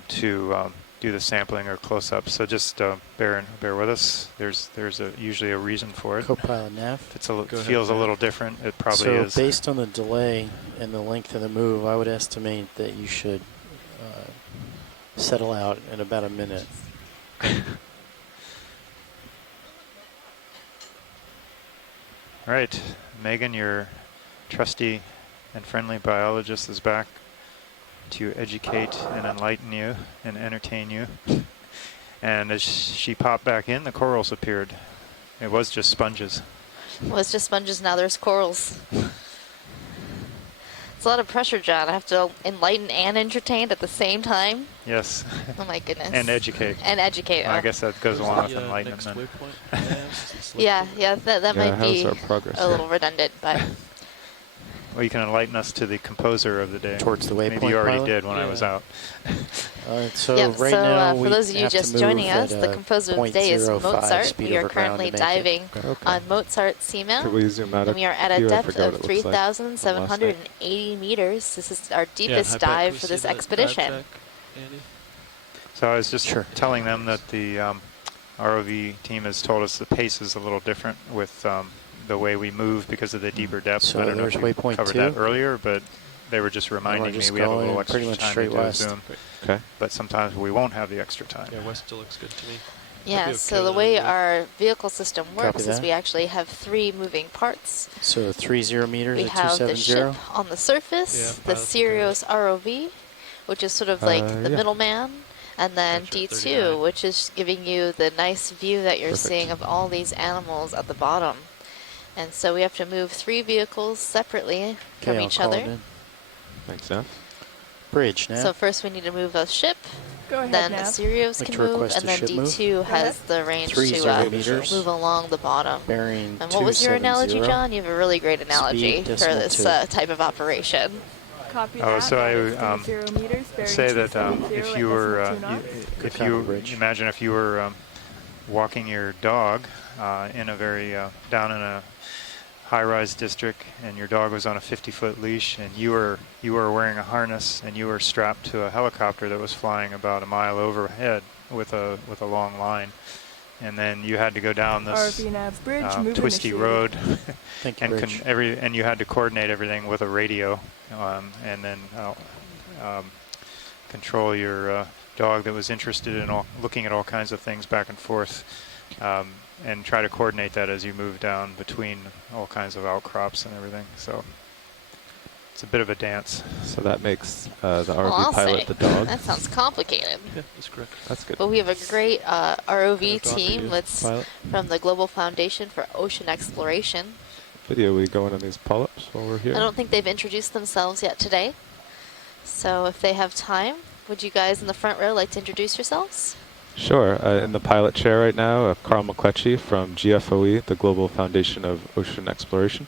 to do the sampling or close-ups. So just bear with us. There's usually a reason for it. Co-pilot nav. If it feels a little different, it probably is. So based on the delay and the length of the move, I would estimate that you should settle out in about a minute. All right, Megan, your trusty and friendly biologist is back to educate and enlighten you and entertain you. And as she popped back in, the corals appeared. It was just sponges. It was just sponges, now there's corals. It's a lot of pressure, John. I have to enlighten and entertain at the same time. Yes. Oh my goodness. And educate. And educate. Well, I guess that goes along with enlightenment. Yeah, that might be a little redundant, but. Well, you can enlighten us to the composer of the day. Towards the waypoint. Maybe you already pilot? did when I was out. So yep, right so now for those of you just joining us, the composer of the day is Mozart. We are currently diving on Mozart Seamount. Could we zoom out and we are at a depth of like 3,780 meters. This is our deepest dive for this expedition. So I was just telling them that the ROV team has told us the pace is a little different with the way we move because of the deeper depth. So I don't know if we covered that earlier, but they were just reminding me we have a little extra time to do a zoom. Okay. But sometimes we won't have the extra time. Yeah, west still looks good to me. Yeah, so the way our vehicle system works is we actually have 3 moving parts. So 30 meters we at have 270? the ship on the surface, the Sirius ROV, which is sort of like the middleman, and then D2, which is giving you the nice view that you're seeing of all these animals at the bottom. And so we have to move 3 vehicles separately from each other. Thanks, Nav. Bridge, Nav. So first we need to move a ship. Go ahead, then Nav. the Sirius can move, and then D2 has the range to move along the bottom. Bearing and what was your analogy, John? You have a really great analogy for this type of operation. Copy oh, that. so I meters, say that if you were, imagine if you were walking your dog in a very down in a high-rise district, and your dog was on a 50-foot leash, and you were wearing a harness, and you were strapped to a helicopter that was flying about a mile overhead with a long line, and then you had to go down this twisty road, and you had to coordinate everything with a radio, and then control your dog that was interested in looking at all kinds of things back and forth. And try to coordinate that as you move down between all kinds of outcrops and everything. So it's a bit of a dance. So that makes the ROV pilot the dog. That sounds complicated. Yeah, that's correct. That's good. But we have a great ROV team that's from the Global Foundation for Ocean Exploration. Video, we going on these pull-ups while we're here? I don't think they've introduced themselves yet today. So if they have time, would you guys in the front row like to introduce yourselves? Sure. In the pilot chair right now, Carl McCletchy from GFOE, the Global Foundation of Ocean Exploration.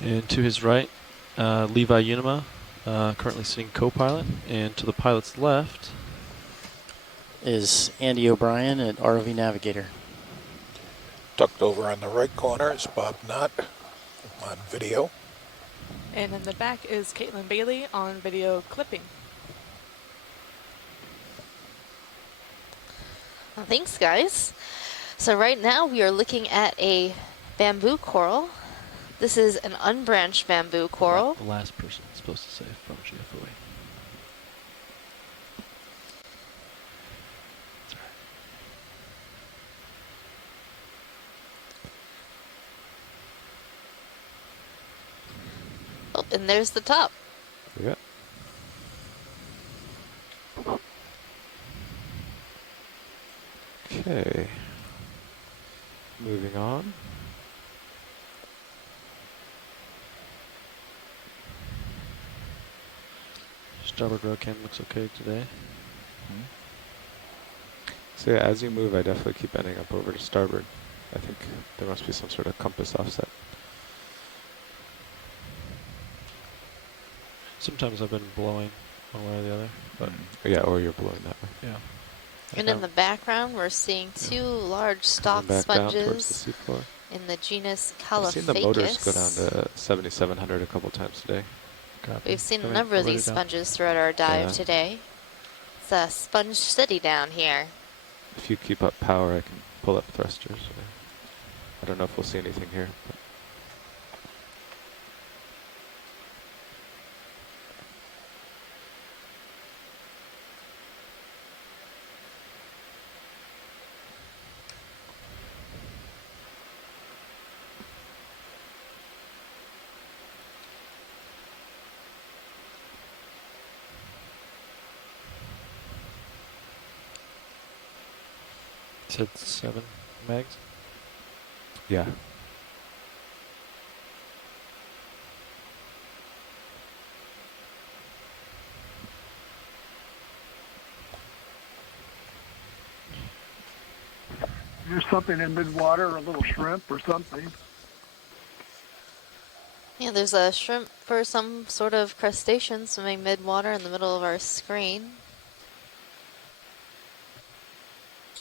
And to his right, Levi Unima, currently sitting co-pilot. And to the pilot's left is Andy O'Brien at ROV Navigator. Tucked over on the right corner is Bob Knott on video. And in the back is Caitlin Bailey on video clipping. Well, thanks, guys. So right now we are looking at a bamboo coral. This is an unbranched bamboo coral. The last person is supposed to say from GFOA. Oh, and there's the top. Yeah. Okay. Moving on. Starboard row cam looks okay today. So yeah, as you move, I definitely keep ending up over to starboard. I think there must be some sort of compass offset. Sometimes I've been blowing one way or the other, but yeah, or you're blowing that way. Yeah. And in the background, we're seeing two large stalk Back down towards the sponges seafloor. in the genus I've seen the motors go Calophacus. down to 7,700 a couple times today. We've seen a number of these sponges throughout our dive today. It's a sponge city down here. If you keep up power, I can pull up thrusters. I don't know if we'll see anything here. But said 7 megs. yeah. There's something in midwater, a little shrimp or something. Yeah, there's a shrimp or some sort of crustacean swimming midwater in the middle of our screen.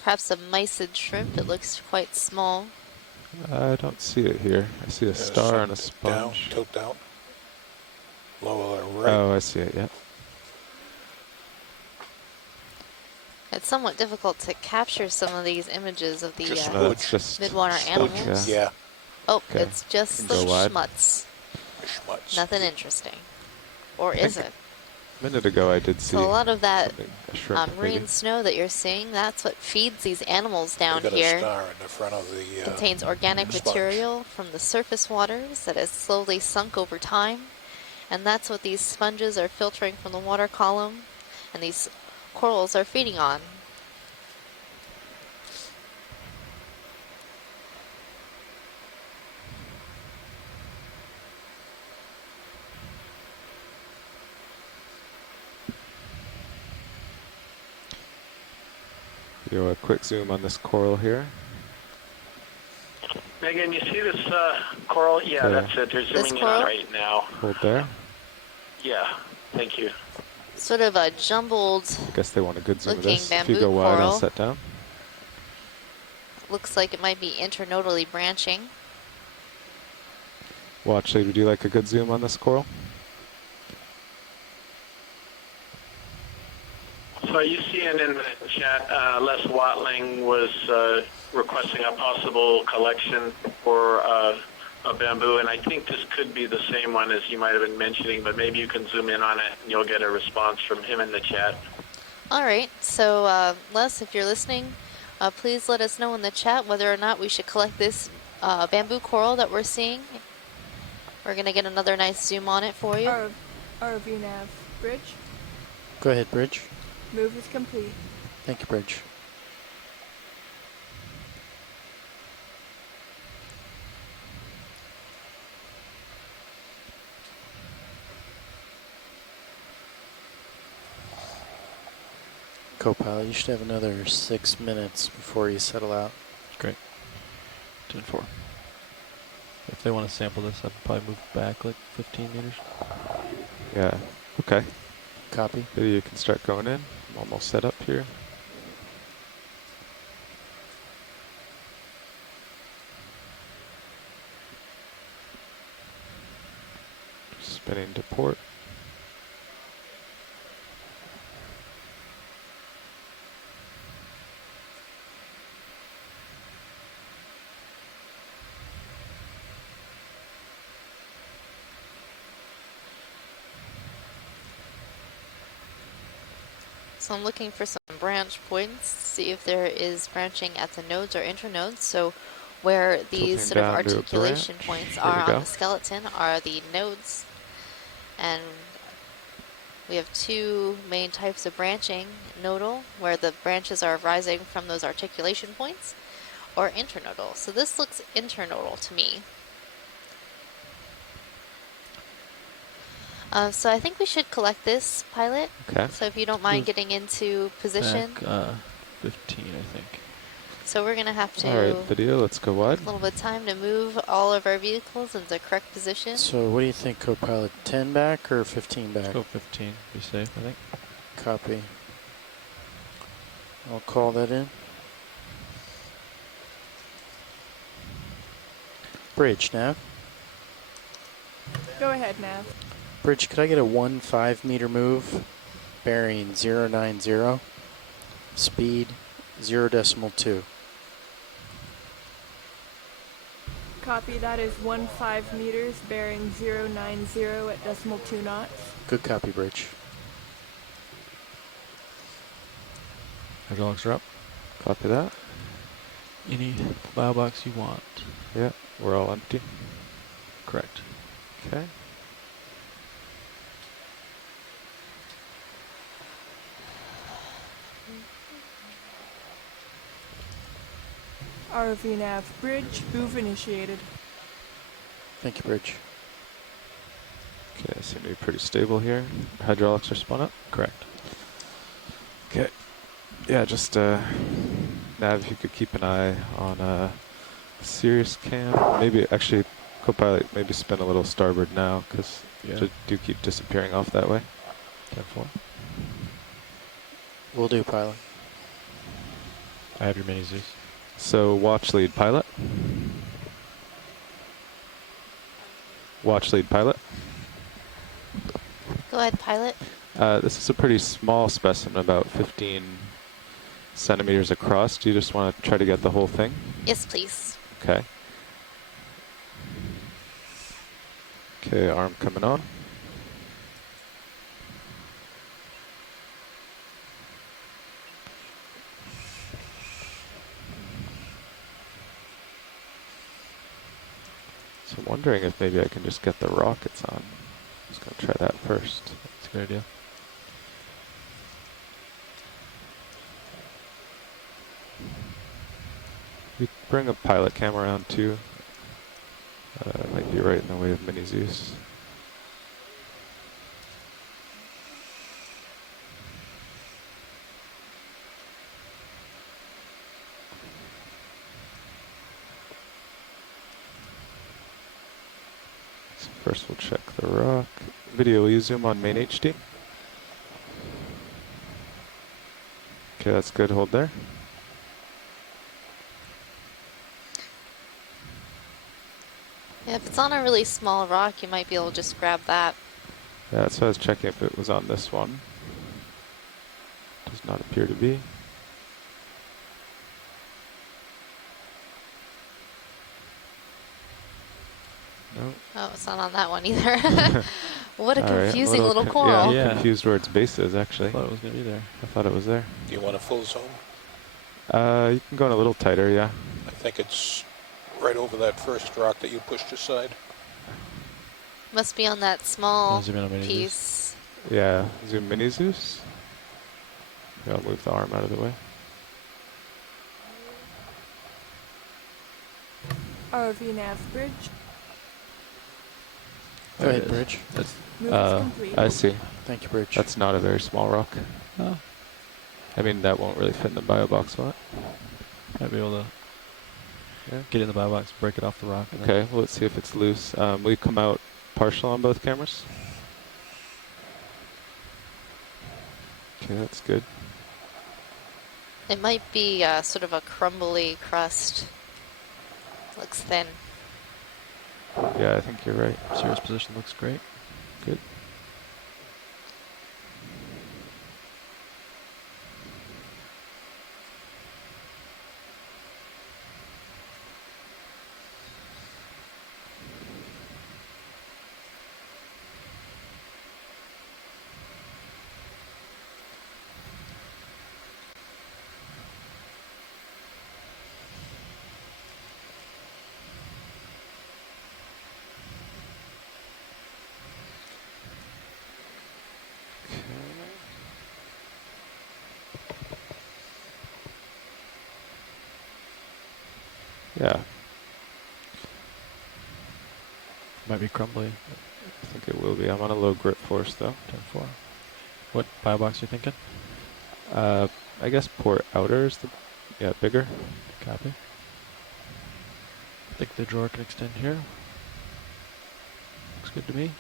Perhaps a mysid shrimp. It looks quite small. I don't see it here. I see a star and a Down, sponge. tilt down. Lower right. Oh, I see it, yeah. It's somewhat difficult to capture some of these images of the it's just midwater animals. Yeah. Oh, Okay. it's just Can some go wide. schmutz. Schmutz. Nothing interesting. Or is it? A minute ago I did see So a lot of that a shrimp, marine maybe. snow that you're seeing, that's what feeds these animals down Got a here. star in the front of the Contains organic sponge. material from the surface waters that has slowly sunk over time. And that's what these sponges are filtering from the water column. And these corals are feeding on. Do a quick zoom on this coral here. Megan, you see this coral? Yeah, Okay. that's it. They're zooming in on it right now. Hold there. Yeah, thank you. Sort of a jumbled, Guess they want a good zoom of looking this. If you bamboo go wide, I'll coral. set down. Looks like it might be internodally branching. Well, actually, would you like a good zoom on this coral? So you seeing in the chat, Les Watling was requesting a possible collection for a bamboo, and I think this could be the same one as you might have been mentioning, but maybe you can zoom in on it and you'll get a response from him in the chat. All right, so Les, if you're listening, please let us know in the chat whether or not we should collect this bamboo coral that we're seeing. We're going to get another nice zoom on it for you. RV nav. Bridge. Go ahead, Bridge. Move is complete. Thank you, Bridge. Co-pilot, you should have another 6 minutes before you settle out. Great. 10-4. If they want to sample this, I'd probably move back like 15 meters. Yeah. Okay. Copy. Maybe you can start going in. I'm almost set up here. Spinning to port. So I'm looking for some branch points, see if there is branching at the nodes or internodes. So where these sort of articulation points are on the skeleton are the nodes. And we have two main types of branching, nodal, where the branches are rising from those articulation points, or internodal. So this looks internodal to me. So I think we should collect this, pilot. Okay. So if you don't mind getting into position. Back, 15, I think. So we're going to have to... All right, video, let's go wide. A little bit of time to move all of our vehicles into correct position. So what do you think, co-pilot? 10 back or 15 back? Go 15, be safe, I think. Copy. I'll call that in. Bridge, Nav. Go ahead, Nav. Bridge, could I get a 1.5 meter move? Bearing 090. Speed 0.2. Copy, that is 15 meters, bearing 090 at decimal 2 knots. Good copy, Bridge. Hydraulics are up. Copy that. Any bio box you want. Yeah, we're all empty. Correct. Okay. RV nav bridge, move initiated. Thank you, Bridge. Okay, seem to be pretty stable here. Hydraulics are spun up? Correct. Okay. Yeah, just Nav, if you could keep an eye on Sirius cam. Maybe, actually, co-pilot, maybe spin a little starboard now, because you do keep disappearing off that way. 10-4. Will do, pilot. I have your mini Zeus. So watch lead pilot. Watch lead pilot. Go ahead, pilot. This is a pretty small specimen, about 15 centimeters across. Do you just want to try to get the whole thing? Yes, please. Okay. Okay, arm coming on. So I'm wondering if maybe I can just get the rockets on. I'm just going to try that first. That's a good idea. We bring a pilot cam around too. It might be right in the way of Mini Zeus. So first we'll check the rock. Video, will you zoom on main HD? Okay, that's good. Hold there. Yeah, if it's on a really small rock, you might be able to just grab that. Yeah, that's why I was checking if it was on this one. Does not appear to be. No. Oh, it's not on that one either. What a confusing right, little coral. Yeah, I'm confused where its base is, actually. I thought it was going to be there. I thought it was there. Do you want a full zoom? You can go in a little tighter, yeah. I think it's right over that first rock that you pushed aside. Must be on that small zoom in on Mini piece. Yeah, zoom Mini Zeus. Yeah, I'll move the arm out of the way. RV nav bridge. Go ahead, Bridge. I see. Thank you, Bridge. That's not a very small rock. Oh. I mean, that won't really fit in the bio box, will it? Might be able to get in the bio box, break it off the rock. Okay, well, let's see if it's loose. Will you come out partial on both cameras? Okay, that's good. It might be sort of a crumbly crust. Looks thin. Yeah, I think you're right. Sirius position looks great. Good. Yeah. Might be crumbly. I think it will be. I'm on a low grip force though. 10-4. What bio box are you thinking? I guess port outer is the, yeah, bigger. Copy. I think the drawer can extend here. Looks good to me.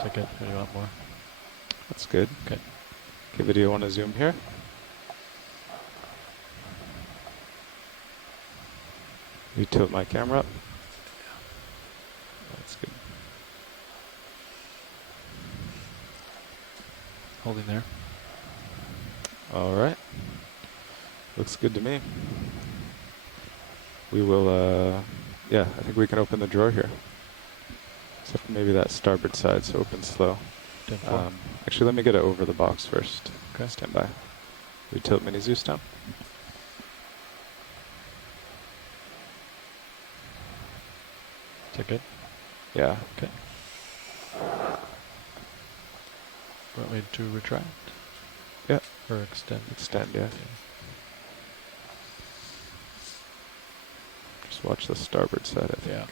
Is that good? Or do you want more? That's good. Okay. Okay, video, want to zoom here? You tilt my camera up. That's good. Holding there. All right. Looks good to me. We will, yeah, I think we can open the drawer here. Except for maybe that starboard side, so open slow. Actually, let me get it over the box first. Okay. Stand by. We tilt mini Zeus down. Is that good? Yeah. Okay. Want me to retract? Yeah. Or extend? Extend, yeah. Just watch the starboard side, I think. Yeah.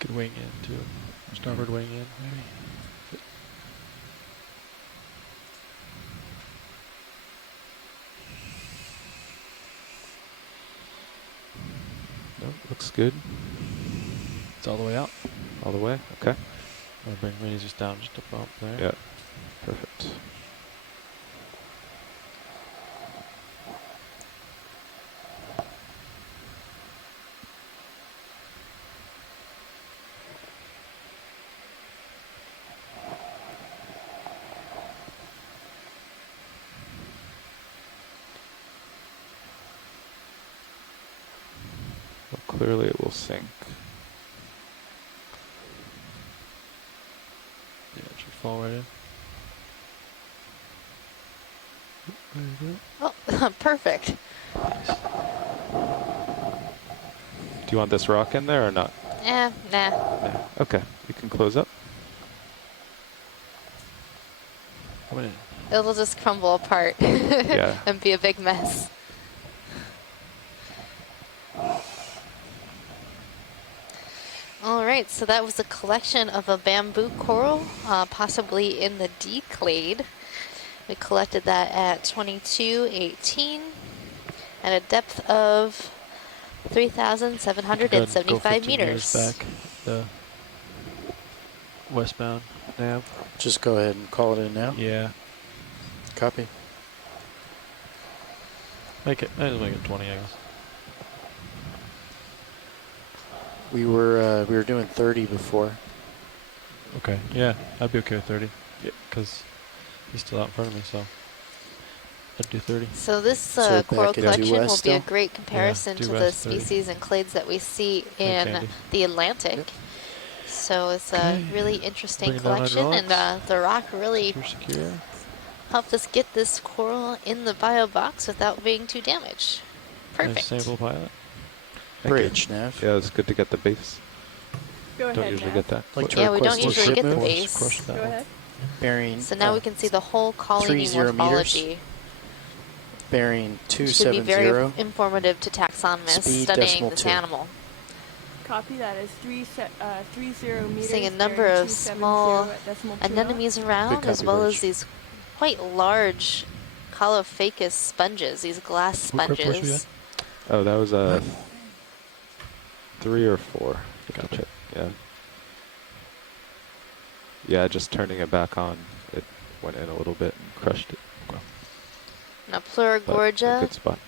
Could wing in too. Starboard wing in, maybe. Nope, looks good. It's all the way out. All the way? Okay. I'll bring minis just down just a bump there. Yeah. Perfect. Clearly it will sink. Yeah, it should fall right in. Oh, perfect. Do you want this rock in there or not? Nah. Yeah. Okay, you can close up. It'll just crumble apart Yeah. and be a big mess. All right, so that was a collection of a bamboo coral, possibly in the D clade. We collected that at 2218 at a depth of 3,775 meters. Back the westbound nav. Just go ahead and call it in now. Yeah. Copy. Make it. I just make it 20, I guess. We were doing 30 before. Okay. Yeah, I'd be okay with 30. Yeah, because he's still out in front of me, so I'd do 30. So this So coral back into collection will west be a still? great comparison Yeah, to due the west 30. species and clades that we see in Candy. the Atlantic. So it's a really interesting Bring it down collection, and hydraulics. the rock really Super secure. helped us get this coral in the bio box without being too damaged. Perfect. Nice sample pilot. Bridge, Nav. Yeah, it's good to get the base. Go Don't ahead, usually Nav. get that. Like to Yeah, we request don't a usually ship get the move. base. Go ahead. Bearing. So now we can see the whole colony 30 morphology. Bearing It should be 270. very informative to taxonomists Speed studying this 2. animal. Copy that is 30 meters. Seeing a number bearing of small 270 at anemones around, as well as these quite large Caulophacus sponges, these glass sponges. Oh, that was a 3 or 4. Gotcha. Yeah. Yeah, just turning it back on, it went in a little bit and crushed it. Now Pleurogorgia, good spot.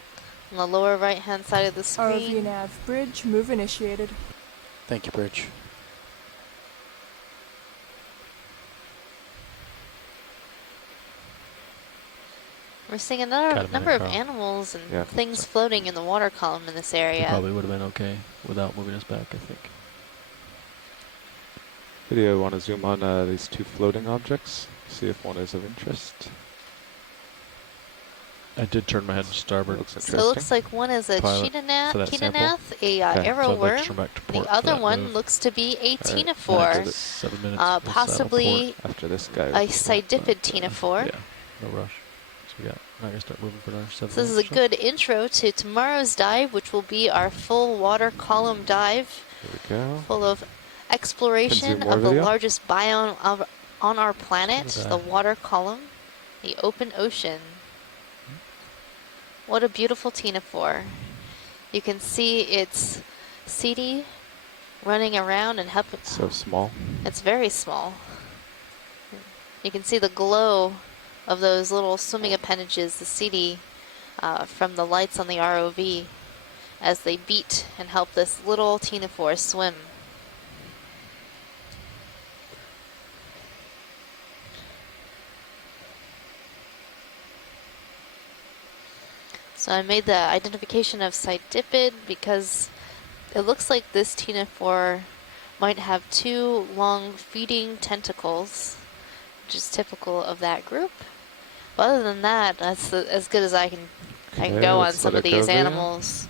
on the lower right-hand side of the ROV screen. nav bridge, move initiated. Thank you, Bridge. We're seeing another number of animals and things floating in the water column in this area. Probably would have been okay without moving us back, I think. Video, want to zoom on these 2 floating objects, see if one is of interest. I did turn my head to starboard. Looks So it looks like one is a Ketanath, arrow worm. The other one looks to be a ctenophore, possibly after this guy a sidipid ctenophore. Yeah, no rush. So we got, I'm going to start moving for another 7 So this is a good intro to tomorrow's dive, which will be our full water column dive. Here we go. Full of exploration of the largest biome on our planet, the water column, the open ocean. What a beautiful ctenophore. You can see its CD running around and helping. So small. It's very small. You can see the glow of those little swimming appendages, the CD, from the lights on the ROV as they beat and help this little ctenophore swim. So I made the identification of sidipid because it looks like this ctenophore might have 2 long feeding tentacles, which is typical of that group. But other than that, that's as good as I can go on some of these animals.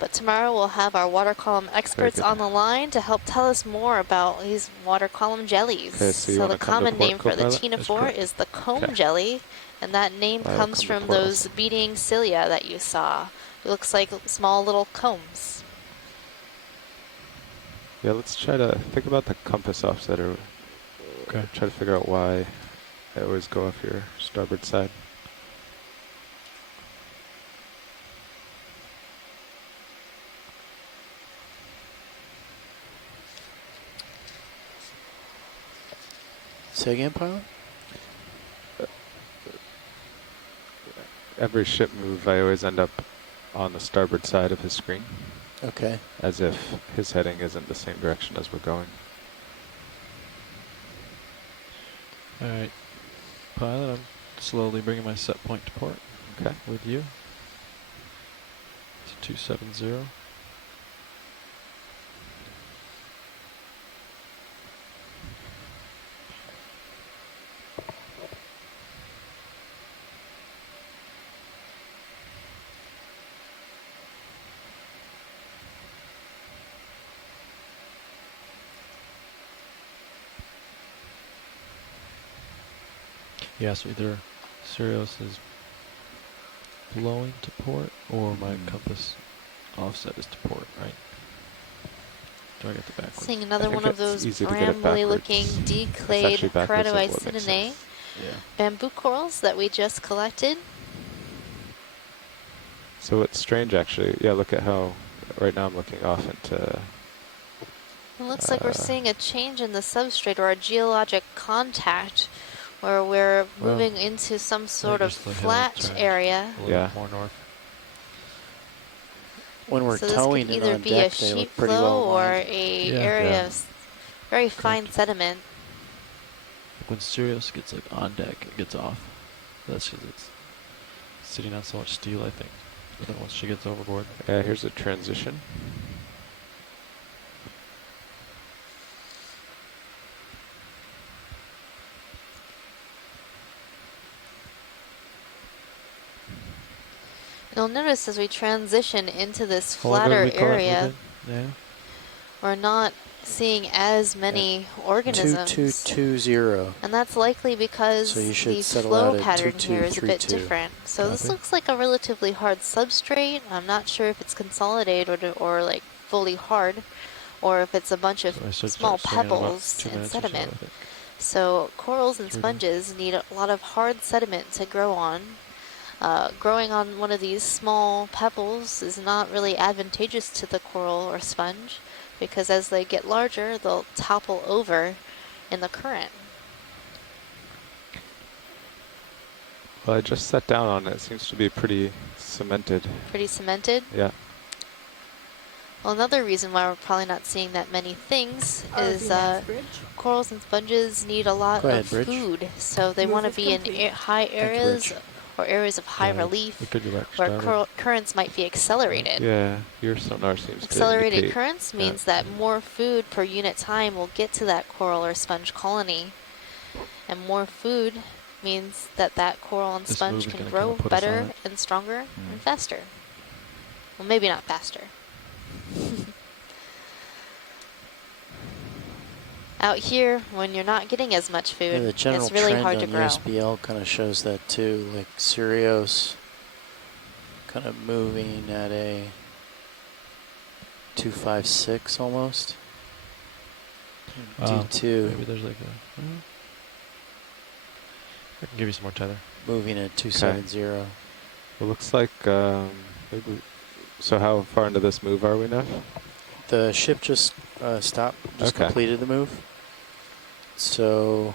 But tomorrow we'll have our water column experts on the line to help tell us more about these water column jellies. Okay, so the common name for the ctenophore is the comb jelly, and that name comes from those beating cilia that you saw. It looks like small little combs. Yeah, let's try to think about the compass offsetter. Okay. Try to figure out why they always go off your starboard side. Say again, pilot? Every ship move, I always end up on the starboard side of his screen. Okay. As if his heading is in the same direction as we're going. Alright. Pilot, I'm slowly bringing my set point to port. Okay. With you. To 270. Yeah, so either Sirius is blowing to port, or my compass offset is to port, right? Do I get the backwards? Seeing another one of those brambly looking declayed Keratoicidinae bamboo corals that we just collected. So it's strange actually. Yeah, look at how right now I'm looking off into... It looks like we're seeing a change in the substrate or a geologic contact where we're moving into some sort of flat area. Yeah. More north. When we're so towing this it could either on be deck, a they sheet look pretty flow well or lined. a area of very fine sediment. When Sirius gets like on deck, it gets off. That's because it's sitting on so much steel, I think. But then once she gets overboard. Yeah, here's a transition. You'll notice as we transition into this flatter area, we're not seeing as many organisms. 2220. And that's likely because so you should the settle flow out at pattern here is a bit 2232. different. So this Copy. looks like a relatively hard substrate. I'm not sure if it's consolidated or like fully hard, or if it's a bunch of small pebbles and sediment. So corals and sponges need a lot of hard sediment to grow on. Growing on one of these small pebbles is not really advantageous to the coral or sponge, because as they get larger, they'll topple over in the current. Well, I just sat down on it. It seems to be pretty cemented. Pretty cemented? Yeah. Well, another reason why we're probably not seeing that many things is corals and sponges need a lot of food. So they want to be in high areas or areas of high relief where currents might be accelerated. Yeah, your sonar seems Accelerated to currents means that more food per unit time will get to that coral or sponge colony. And more food means that that coral and sponge can grow better and stronger and faster. Well, maybe not faster. Out here, when you're not getting as much food, it's really hard to grow. The general trend on USBL kind of shows that too, like Sirios kind of moving at a 256 almost. D2. Maybe there's like a... I can give you some more tether. Moving at 270. Well, looks like maybe. So how far into this move are we now? The ship just stopped, just completed the move. So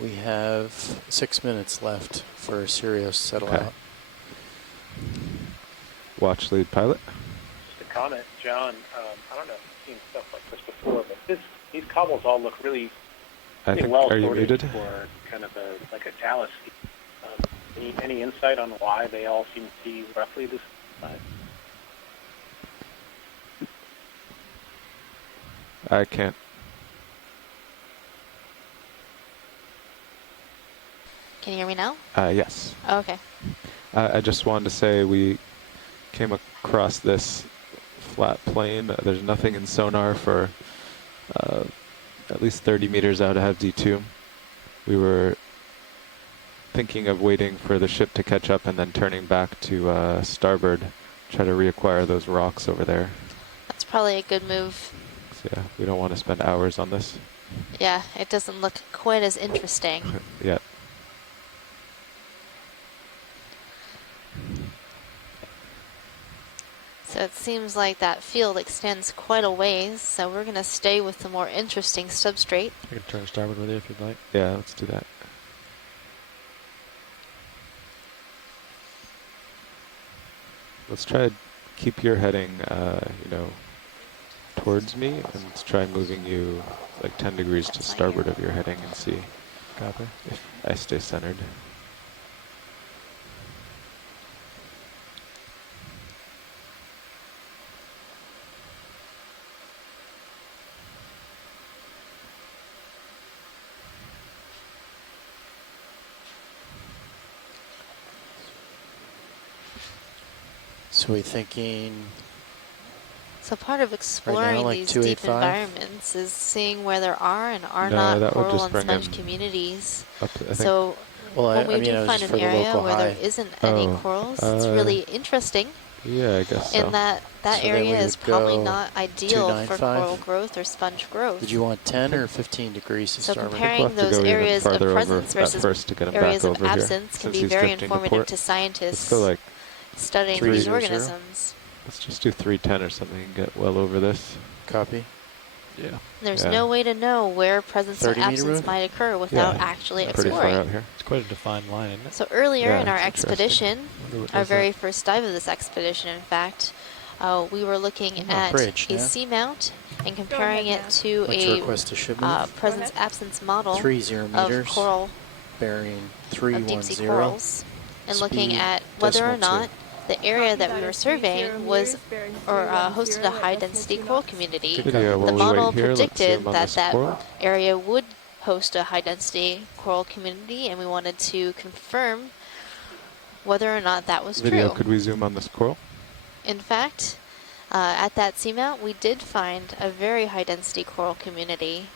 we have 6 minutes left for Sirius to settle out. Watch lead pilot. Just a comment, John. I don't know if you've seen stuff like this before, but these cobbles all look really well sorted for kind of like a talus. Any insight on why they all seem to be roughly this size? I can't. Can you hear me now? Yes. Oh, okay. I just wanted to say we came across this flat plane. There's nothing in sonar for at least 30 meters out ahead of D2. We were thinking of waiting for the ship to catch up and then turning back to starboard, try to reacquire those rocks over there. That's probably a good move. So yeah, we don't want to spend hours on this. Yeah, it doesn't look quite as interesting. Yeah. So it seems like that field extends quite a ways, so we're going to stay with the more interesting substrate. I can turn starboard with you if you'd like. Yeah, let's do that. Let's try to keep your heading, towards me, and let's try moving you like 10 degrees to starboard of your heading and see if I stay centered. So we're thinking... So part of exploring these deep environments is seeing where there are and are not coral and sponge communities. So when we do find an area where there isn't any corals, it's really interesting. Yeah, I guess so. In that area is probably not ideal for coral growth or sponge growth. Did you want 10 or 15 degrees to start with? So starboard? comparing those areas of presence versus areas of absence can be very informative to scientists studying these organisms. Let's just do 310 or something and get well over this. Copy. Yeah. There's no way to know where presence or absence might occur without actually exploring. Pretty far out here. It's quite a defined line, isn't it? So earlier in our expedition, our very first dive of this expedition, in fact, we were looking at a seamount and comparing it to a presence-absence model of coral, bearing of deep-sea corals, and looking at whether or not the area that we were surveying was hosted a high-density coral community. The model predicted that that area would host a high-density coral community, and we wanted to confirm whether or not that was Video, true. could we zoom on this coral? In fact, at that seamount, we did find a very high density coral community,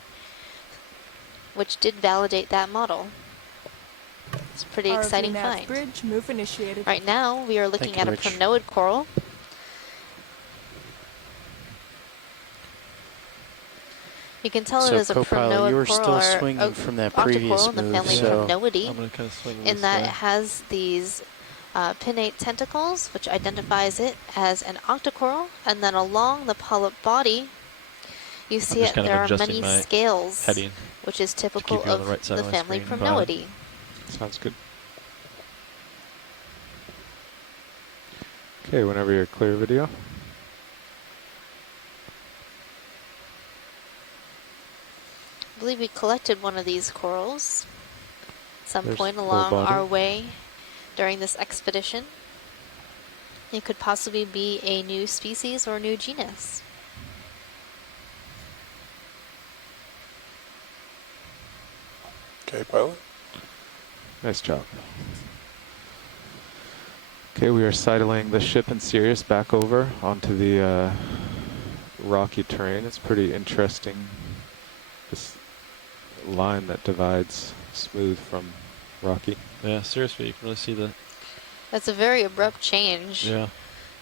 which did validate that model. It's a pretty exciting find. Bridge, move initiated. Right now, we are looking at a pronoid coral. You can tell it is a pronoid you were coral, still swinging from that previous in the move, family so Pronoidae, I'm going to kind of swing in that it has these pinnate tentacles, which identifies it as an octocoral, and then along the polyp body, you see it. There are many scales, which is typical of the family Pronoidae. Sounds good. Okay, whenever you're clear, video. I believe we collected one of these corals at some point along our way during this expedition. It could possibly be a new species or new genus. Okay, pilot. Nice job. Okay, we are sidling the ship and Sirius back over onto the rocky terrain. It's pretty interesting, this line that divides smooth from rocky. Yeah, seriously, you can really see the... That's a very abrupt change. Yeah.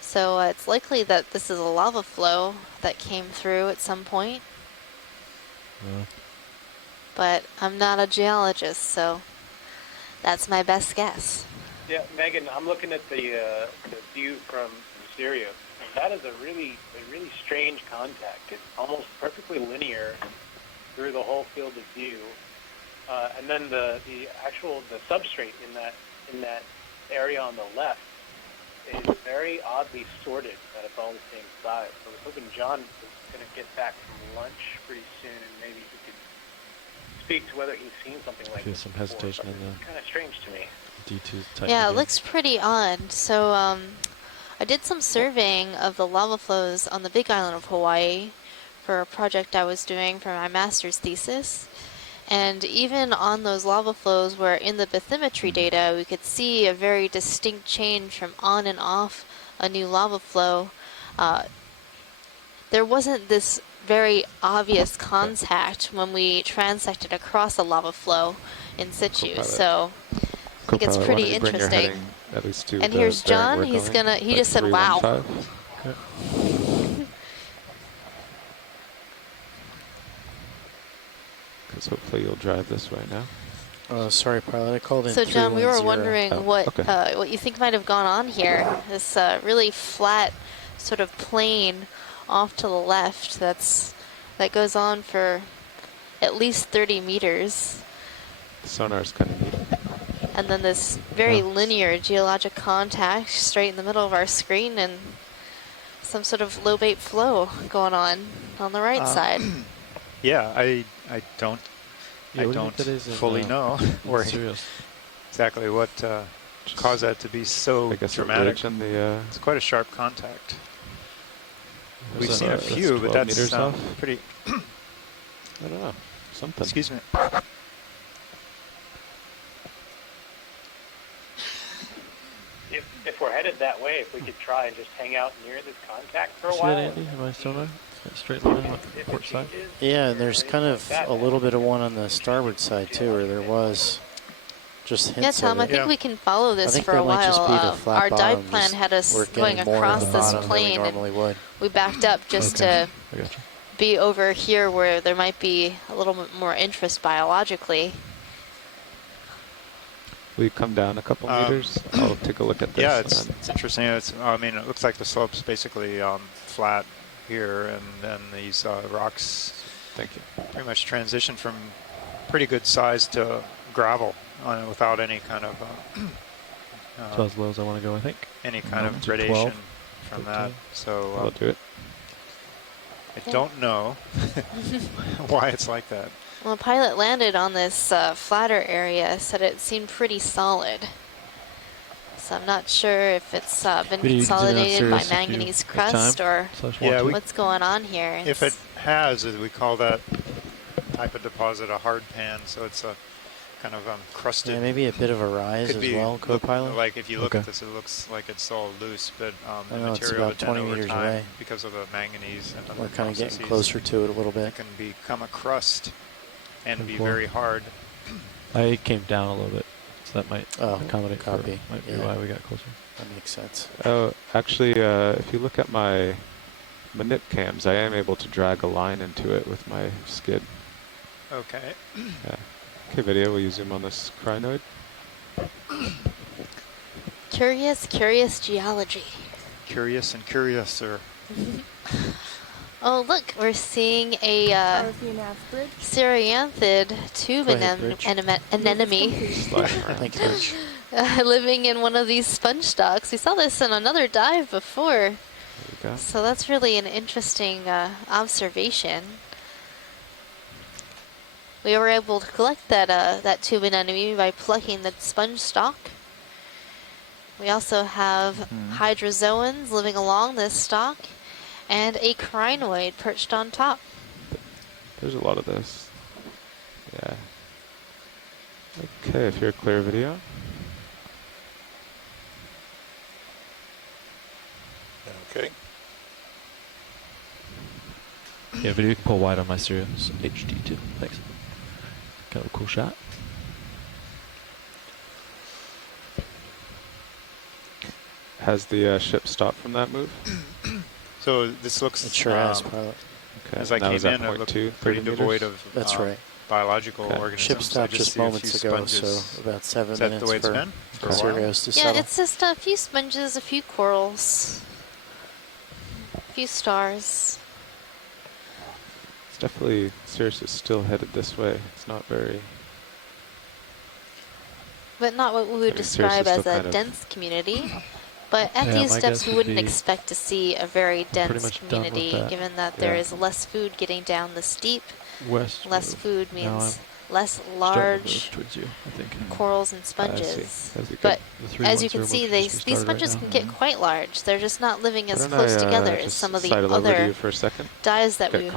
So it's likely that this is a lava flow that came through at some point. Yeah. But I'm not a geologist, so that's my best guess. Yeah, Megan, I'm looking at the view from Syria. That is a really strange contact. It's almost perfectly linear through the whole field of view, and then the substrate in that area on the left is very oddly sorted. That it's all the same size. So I was hoping John was going to get back from lunch pretty soon, and maybe he could speak to whether he's seen something like this. Some hesitation in the kind of strange to me. D2 type. Yeah, it looks pretty odd. So I did some surveying of the lava flows on the Big Island of Hawaii for a project I was doing for my master's thesis. And even on those lava flows where in the bathymetry data we could see a very distinct change from on and off a new lava flow, there wasn't this very obvious contact when we transected across a lava flow in situ. So I think it's pretty interesting. And here's John. He just said, "Wow." Because hopefully you'll drive this way now. Oh, sorry, pilot. I called in. So, John, we were wondering okay. what you think might have gone on here. This really flat sort of plane off to the left that goes on for at least 30 meters. The sonar's kind of neat. And then this very linear geologic contact straight in the middle of our screen, and some sort of low bait flow going on the right side. Yeah, I don't fully know where exactly what caused that to be so dramatic. It's quite a sharp contact. We've seen a few, but that's pretty. I don't know. Something. Excuse me. If we're headed that way, if we could try and just hang out near this contact for a See while. that, Andy? Am I sonar? That straight line on the port side? Yeah, and there's kind of a little bit of one on the starboard side too, where there was just hints Yeah, Tom, of I think we can follow this for a while. Our dive plan had us going across this plane, and we backed up just to be over here where there might be a little bit more interest biologically. Will you come down a couple meters? I'll take a look at this. Yeah, it's interesting. I mean, it looks like the slope's basically flat here, and then these rocks pretty much transition from pretty good size to gravel without any kind of so as low as I want to go, I think. Any kind of gradation from that. So I'll do it. I don't know why it's like that. Well, the pilot landed on this flatter area, said it seemed pretty solid. So I'm not sure if it's been consolidated by manganese crust or what's going on here. If it has, we call that type of deposit a hard pan. So it's kind of crusted. Yeah, maybe a bit of a rise Could as be well, co-pilot. Like if you look at this, it looks like it's all loose, but the know, it's material about 20 over meters time, away. because of the manganese and We're other kind of getting processes, closer to it a little bit. it can become a crust and be 10-4. very hard. I came down a little bit, so that might accommodate. Copy. Might be Yeah. why we got closer. That makes sense. Oh, actually, if you look at my nip cams, I am able to drag a line into it with my skid. Okay. Yeah. Okay, video, will you zoom on this crinoid? Curious geology. Curious and curiouser. Oh, look, we're seeing a Cereanthid tube anemone living in one of these sponge stocks. We saw this in another dive before. So that's really an interesting observation. We were able to collect that tube anemone by plucking the sponge stalk. We also have hydrozoans living along this stalk, and a crinoid perched on top. There's a lot of this. Yeah. Okay, if you're a clear video. Okay. Yeah, video can pull wide on my Sirius HD too. Thanks. Got a cool shot. Has the ship stopped from that move? So this looks. It sure has, pilot. Okay. As I came in, it looked pretty devoid of That's right. biological organisms. Ship stopped just moments ago, so about 7 minutes the way it's for been? Sirius to Yeah, settle. it's just a few sponges, a few corals, a few stars. It's definitely, Sirius is still headed this way. It's not very... But not what we would describe as a dense community. But at these depths, we wouldn't expect to see a very dense community, given that there is less food getting down the steep. Less food means less large corals and sponges. But as you can see, these sponges can get quite large. They're just not living as close together as some of the other dives that we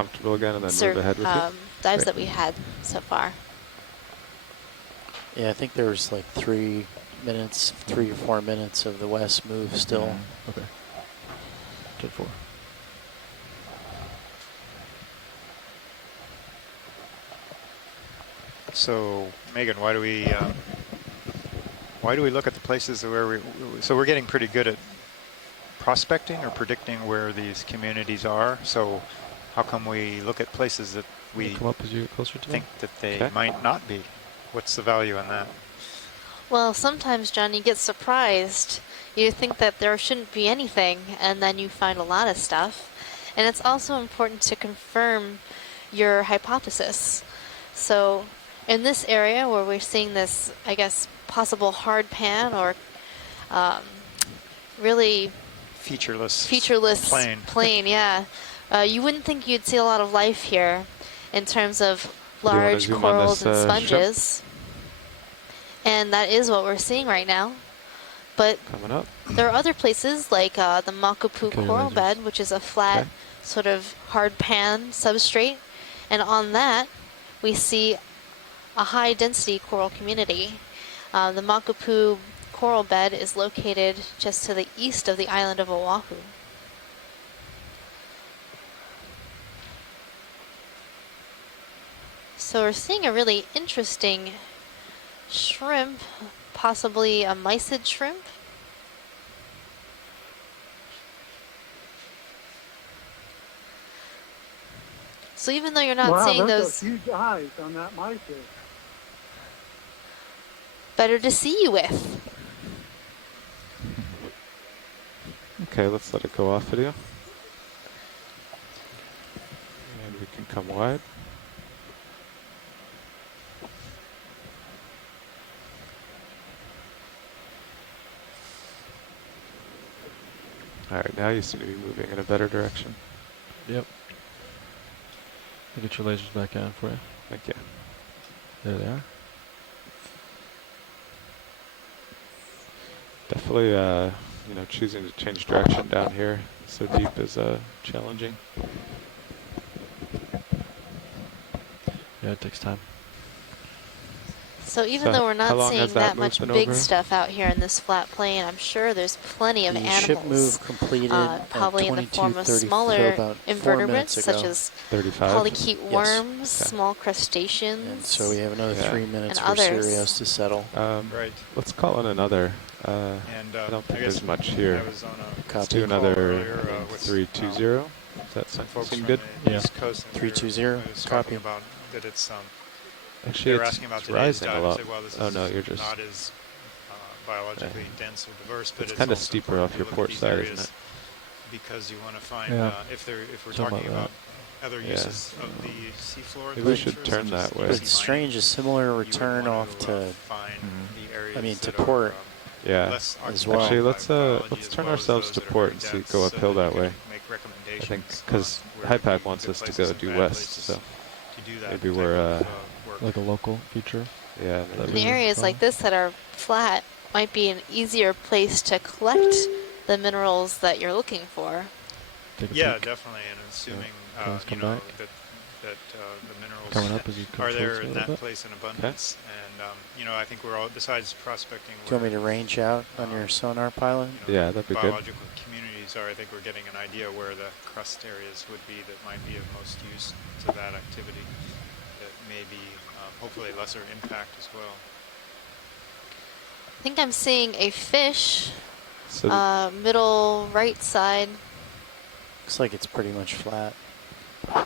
dives that we had so far. Yeah, I think there was like 3 or 4 minutes of the west move still. Okay. 10-4. So, Megan, why do we look at the places where so we're getting pretty good at prospecting or predicting where these communities are. So, how come we look at places that we come up as you get closer to think that they might not be? What's the value in that? Well, sometimes, John, you get surprised. You think that there shouldn't be anything, and then you find a lot of stuff. And it's also important to confirm your hypothesis. So, in this area where we're seeing this, I guess, possible hard pan or really featureless plane, yeah. You wouldn't think you'd see a lot of life here in terms of large corals and sponges. And that is what we're seeing right now. But there are other places like the Makapu coral bed, which is a flat sort of hard pan substrate. And on that, we see a high density coral community. The Makapu coral bed is located just to the east of the island of Oahu. So we're seeing a really interesting shrimp, possibly a mysid shrimp. So even though you're not seeing those, huge eyes on that mysid. Better to see you with. Okay, let's let it go off video. And we can come wide. Alright, now you seem to be moving in a better direction. Yep. I'll get your lasers back on for you. Thank you. There they are. Definitely, you know, choosing to change direction down here so deep is challenging. Yeah, it takes time. So even though we're not seeing that much big over? stuff out here in this flat plain, I'm sure there's plenty of The animals. ship move completed probably in the form of smaller invertebrates such as 35. polychaete Yes. worms, small crustaceans. And so we have another 3 minutes and for others. Sirius to settle. Right. Let's call in another. I don't think there's much here. Let's do another 320. Does that seem good? Yeah. East Coast 320. Copy. About that it's Actually, they were asking about it's today's rising dive. a lot. Said, well, this Oh is no, you're just not as biologically dense or diverse, but it's it's kind of also steeper off your important to look at port these side, areas isn't it? because you want to find if we're Something talking like about other uses of the seafloor. Maybe we should turn that way. But it's strange, a similar return off to, I mean, to port. Yeah. As well. Actually, let's turn ourselves to port and see go uphill that way. I think because HiPAC wants us to go due west, so maybe we're like a local feature. Yeah. In areas like this that are flat, might be an easier place to collect the minerals that you're looking for. Yeah, definitely, and assuming you know that the minerals are there in that place in abundance, and you know I think we're all besides prospecting. Do you want me to range out on your sonar pilot? Yeah, that'd be good. Biological communities are. I think we're getting an idea where the crust areas would be that might be of most use to that activity. That may be hopefully lesser impact as well. I think I'm seeing a fish, so middle right side. Looks like it's pretty much flat. I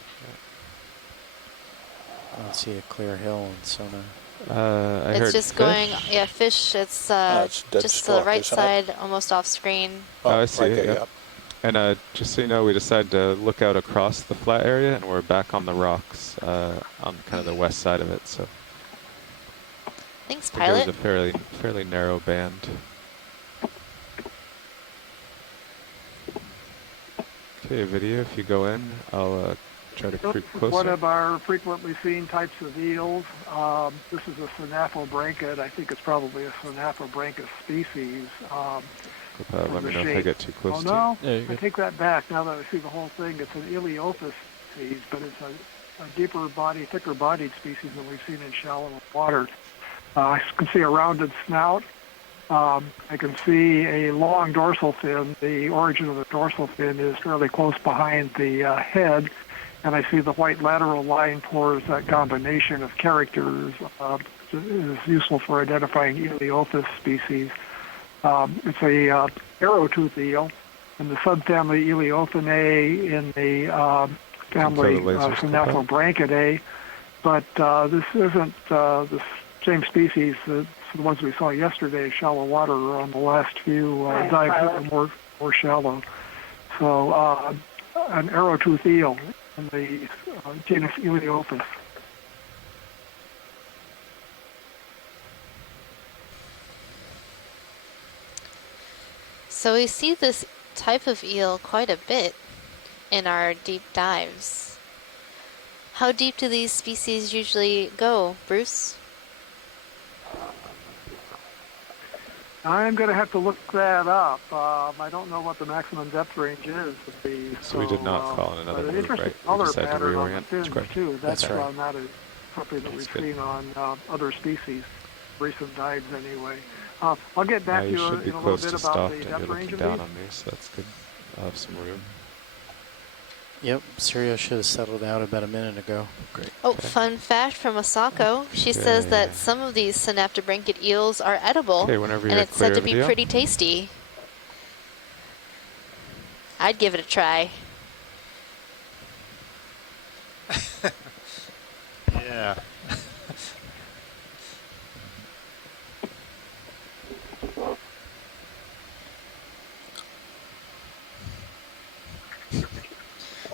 don't see a clear hill in sonar. I It's heard just fish. going, yeah, fish. It's just to the right side, almost off screen. Oh, I see. Okay, Yeah. And just so you know, we decided to look out across the flat area, and we're back on the rocks on kind of the west side of it. So thanks, pilot. pilot. There's a fairly narrow band. Okay, video. If you go in, I'll try to creep closer. One of our frequently seen types of eels. This is a Synaphobranchid. I think it's probably a Synaphobranchus species. Let me know if I get too close to no, you. I take that back. Now that I see the whole thing, it's an Eleophis species, but it's a deeper body, thicker bodied species than we've seen in shallow water. I can see a rounded snout. I can see a long dorsal fin. The origin of the dorsal fin is fairly close behind the head, and I see the white lateral line pores. That combination of characters is useful for identifying Eleophis species. It's a arrowtooth eel in the subfamily Eleophinae in the family Synaphobranchidae, but this isn't the same species that the ones we saw yesterday, shallow water, or on the last few dives that were more shallow. So an arrowtooth eel in the genus Eleophis. So we see this type of eel quite a bit in our deep dives. How deep do these species usually go, Bruce? I'm going to have to look that up. I don't know what the maximum depth range is of these. So we did not call in another move, interesting right? We color decided to pattern on the reorient. fins, too. That's right. not something that we've seen on other species, recent dives anyway. I'll get back to you should be in a close little to bit about stopped, the and depth you're range looking of down these. on me, so that's good. I'll have some room. Yep, Sirius should have settled out about a minute ago. Great. Oh, fun fact from Asako. She says that some of these Synaphobranchid eels are edible, Okay, whenever and you're it's said clear to of be the pretty tasty. I'd give it a try. Yeah.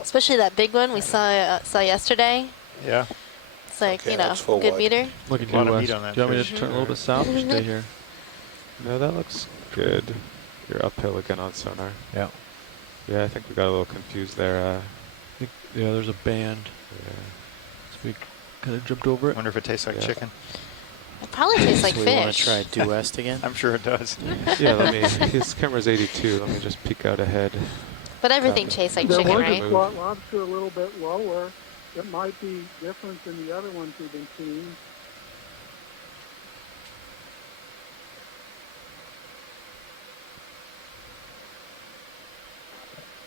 Especially that big one we saw yesterday. Yeah. It's like, Okay, you know, that's full good wide. meter. Looking A lot due of west. meat on that Do you want me fish. to turn a little bit south or stay here? No, that looks good. You're uphill again on sonar. Yeah. Yeah, I think we got a little confused there. Yeah, there's a band. Yeah. So we kind of jumped over it. Wonder if it tastes like chicken. It probably tastes like so we fish. want to try due west again? I'm sure it does. Yeah, his camera's 82. Let me just peek out ahead. But everything tastes like There chicken, was right? a slot lobster a little bit lower. It might be different than the other ones we've been seeing. Let's see. But it interesting color pattern on the fins, too. That's on that is something that we've seen on other species. Recent dives anyway. I'll get back to you in a little bit about the depth range of these. So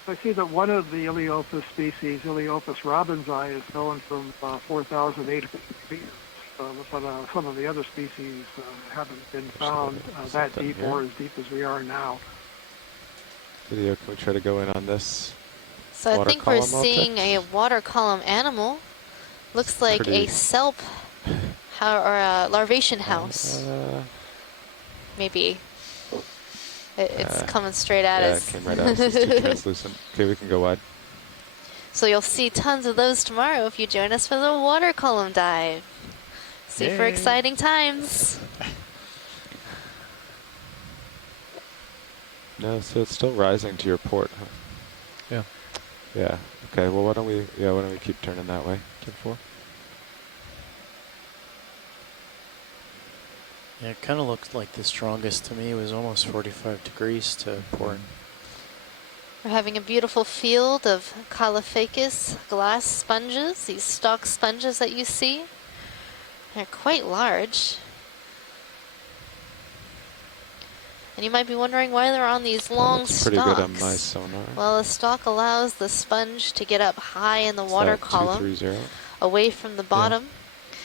I see that one of the Iliopus species, Iliopus robinsi, is known from 4,800 feet. But some of the other species haven't been found that deep or as deep as we are now. Video, can we try to go in on this? So I think we're seeing a water column animal. Looks like a kelp or a larvation house. Maybe. It's coming straight at us. Yeah, it came right at us. It's too translucent. Okay, we can go wide. So you'll see tons of those tomorrow if you join us for the water column dive. Super exciting times. No, so it's still rising to your port, huh? Yeah. Yeah. Okay. Well, why don't we keep turning that way? 10-4. Yeah, it kind of looked like the strongest to me. It was almost 45 degrees to port. We're having a beautiful field of Caulophacus glass sponges, these stalk sponges that you see. They're quite large. And you might be wondering why they're on these long stalks. Pretty good on my sonar. Well, the stalk allows the sponge to get up high in the water column, 230? away from the bottom. Yeah.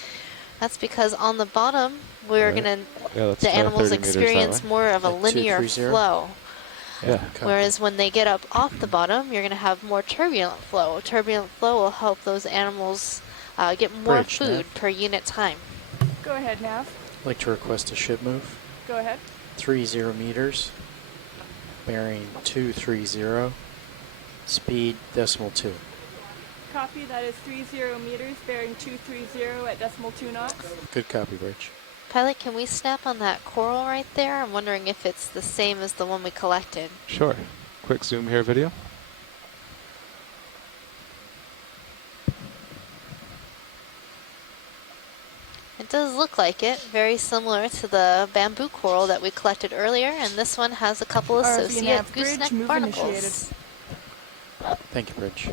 That's because on the bottom, we're the animals experience more of a linear flow. Yeah. Whereas when they get up off the bottom, you're going to have more turbulent flow. Turbulent flow will help those animals get more food per unit time. Go ahead, Nav. I'd like to request a ship move. Go ahead. 30 meters, bearing 230, speed .2. Copy, that is 30 meters, bearing 230 at .2 knots. Good copy, Bridge. Pilot, can we snap on that coral right there? I'm wondering if it's the same as the one we collected. Sure. Quick zoom here, video. It does look like it, very similar to the bamboo coral that we collected earlier, and this one has a couple associated gooseneck barnacles. Thank you, Bridge.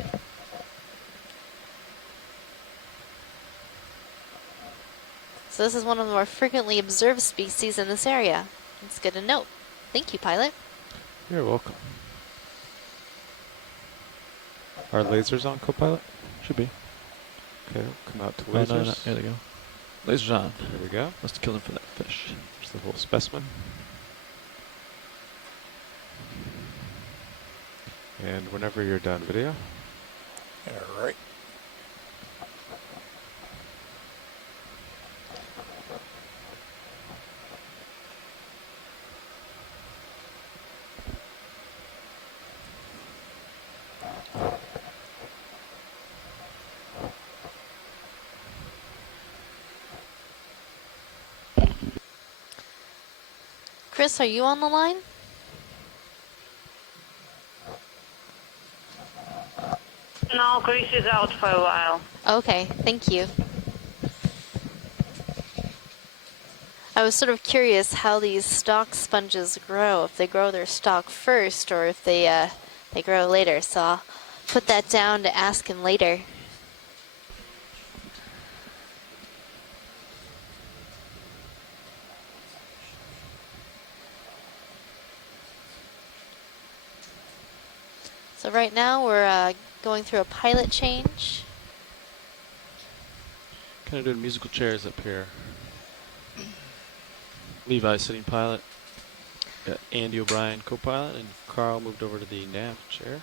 So this is one of the more frequently observed species in this area. It's good to note. Thank you, Pilot. You're welcome. Are lasers on, co-pilot? Should be. Okay, come out to lasers. No, there they go. Lasers on. There we go. Must have killed him for that fish. There's the whole specimen. And whenever you're done, video. All right. Chris, are you on the line? No, Chris is out for a while. Okay, thank you. I was sort of curious how these stalk sponges grow, if they grow their stalk first or if they grow later, so I'll put that down to ask him later. So right now we're going through a pilot change. Kind of doing musical chairs up here. Levi sitting pilot. Got Andy O'Brien co-pilot, and Carl moved over to the nav chair.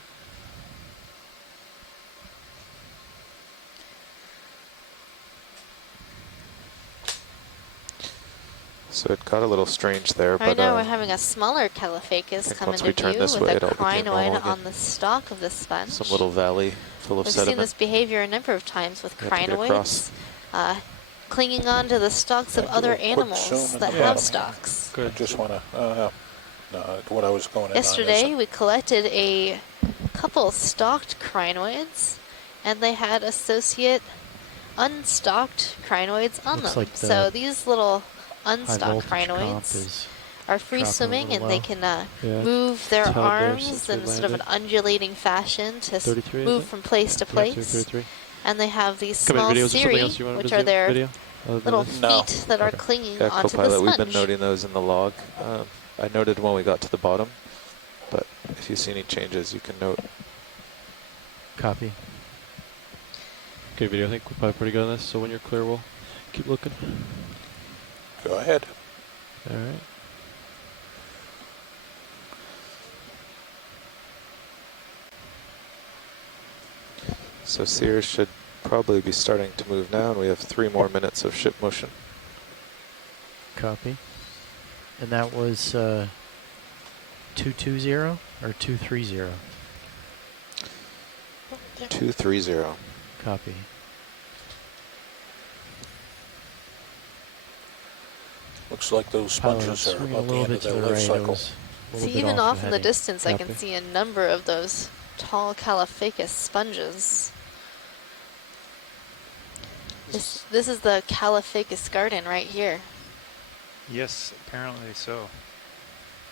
So it got a little strange there, right now we're having a smaller Caulophacus come into view with a crinoid on the stalk of the sponge. Some little valley full of sediment. We've seen this behavior a number of times with crinoids clinging on to the stalks of other animals that have stalks. Good. Just want to, what I was going Yesterday we collected a couple stalked crinoids, and they had associate unstalked crinoids on them. Like so these little unstalked crinoids are free swimming, and they can move their arms in sort of an undulating fashion to move from place to place. And they have these small cirri, which are their little feet that are clinging onto the sponge. We've been noting those in the log. I noted when we got to the bottom, but if you see any changes, you can note. Copy. Okay, video, I think we're probably pretty good on this, so when you're clear, we'll keep looking. Go ahead. All right. So Sears should probably be starting to move now, and we have 3 more minutes of ship motion. Copy. And that was 220 or 230? 230. Copy. Looks like those sponges are swing a about the little end bit of to their the life right. cycle. See, even off in the distance, I can Copy. see a number of those tall Caliphacus sponges. This is the Caliphacus garden right here. Yes, apparently so.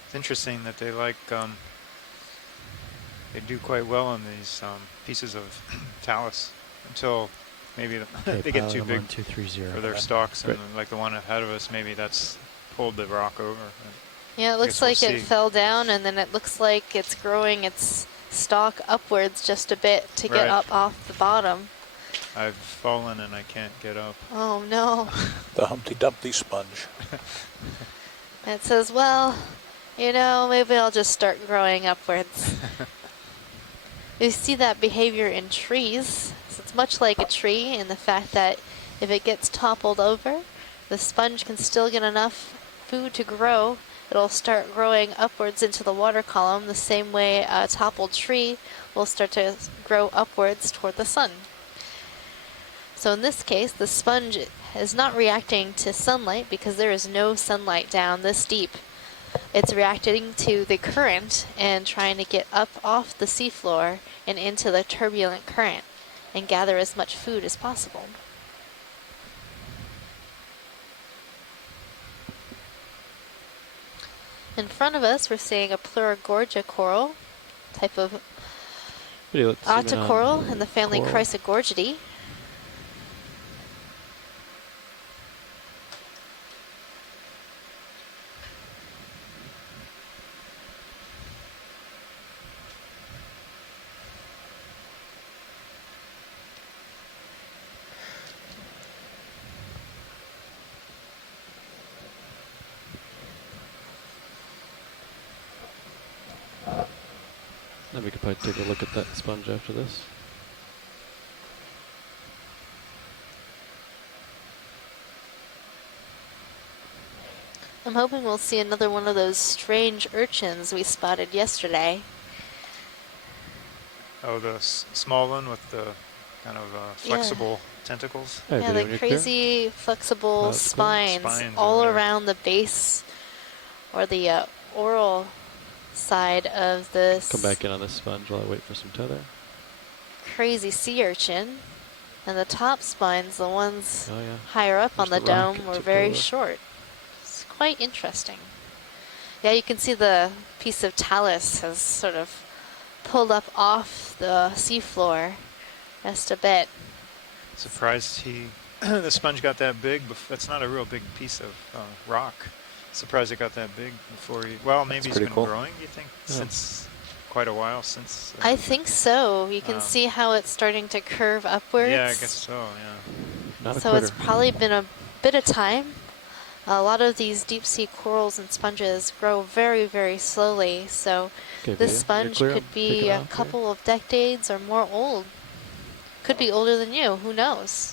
It's interesting that they like, they do quite well on these pieces of talus until maybe they get too big for their stalks, and like the one ahead of us, maybe that's pulled the rock over. Yeah, it looks like it fell down, and then it looks like it's growing its stalk upwards just a bit to get up off the bottom. I've fallen and I can't get up. Oh no. The Humpty Dumpty sponge. It says, well, you know, maybe I'll just start growing upwards. You see that behavior in trees. So it's much like a tree in the fact that if it gets toppled over, the sponge can still get enough food to grow. It'll start growing upwards into the water column the same way a toppled tree will start to grow upwards toward the sun. So in this case, the sponge is not reacting to sunlight because there is no sunlight down this deep. It's reacting to the current and trying to get up off the seafloor and into the turbulent current and gather as much food as possible. In front of us, we're seeing a Pleurogorgia coral, type of octocoral in the family Chrysogorgidae. Then we could probably take a look at that sponge after this. I'm hoping we'll see another one of those strange urchins we spotted yesterday. Oh, the small one with the kind of flexible tentacles? Yeah, the crazy flexible spines all around the base or the oral side of this. Come back in on this sponge while I wait for some tether. Crazy sea urchin. And the top spines, the ones higher up on the dome, were very short. It's quite interesting. Yeah, you can see the piece of talus has sort of pulled up off the seafloor just a bit. Surprised the sponge got that big. That's not a real big piece of rock. Surprised it got that big before well, maybe it's been growing, you think, since quite a while since. I think so. You can see how it's starting to curve upwards. Yeah, I guess so, yeah. So it's probably been a bit of time. A lot of these deep sea corals and sponges grow very, very slowly. So this sponge could be a couple of decades or more old. Could be older than you, who knows?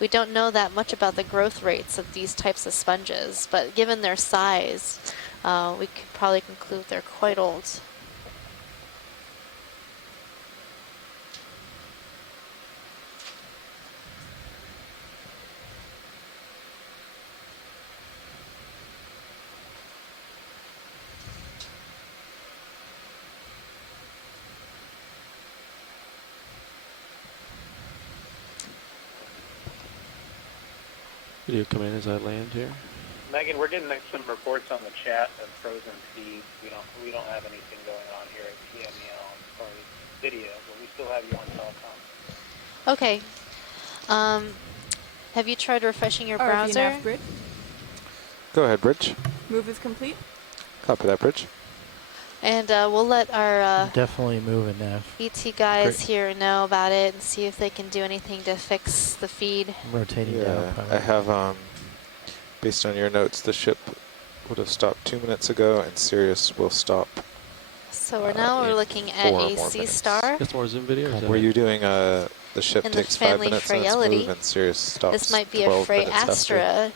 We don't know that much about the growth rates of these types of sponges, but given their size, we could probably conclude they're quite old. Video come in as I land here. Megan, we're getting some reports on the chat of frozen feed. We don't have anything going on here at PMEL as far as video, but we still have you on telecom. Okay. Have you tried refreshing your browser? RVNAV Bridge. Go ahead, Bridge. Move is complete. Copy that, Bridge. And we'll let our definitely moving, Nav. ET guys Great. here know about it and see if they can do anything to fix the feed. Rotating down. I have, based on your notes, the ship would have stopped 2 minutes ago, and Sirius will stop. So we're looking at a Sea Star. Got some more zoom video? Were you doing the ship In the takes 5 family minutes on its Fraility. move, and Sirius stops This might be a 12 Frey minutes Astra after?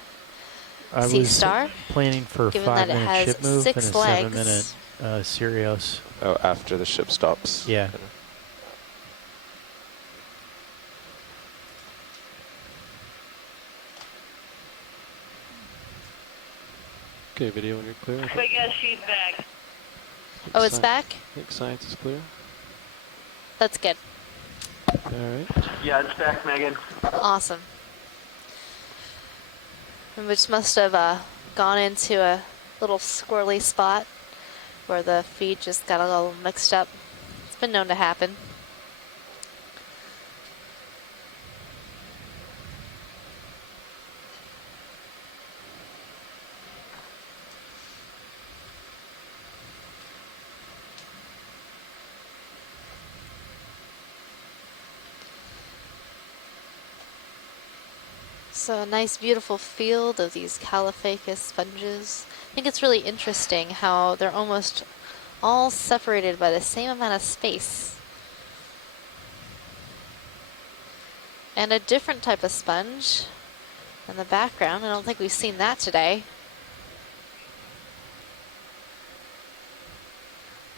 I Sea was Star, planning for a given that it 5-minute has ship move 6 and a legs. 7-minute Sirius. Oh, after the ship stops. Yeah. Okay, video when you're clear. We got feedback. Oh, it's back? I think science is clear. That's good. All right. Yeah, it's back, Megan. Awesome. Which must have gone into a little squirrely spot where the feed just got a little mixed up. It's been known to happen. So a nice beautiful field of these Caulophacus sponges. I think it's really interesting how they're almost all separated by the same amount of space. And a different type of sponge in the background. I don't think we've seen that today.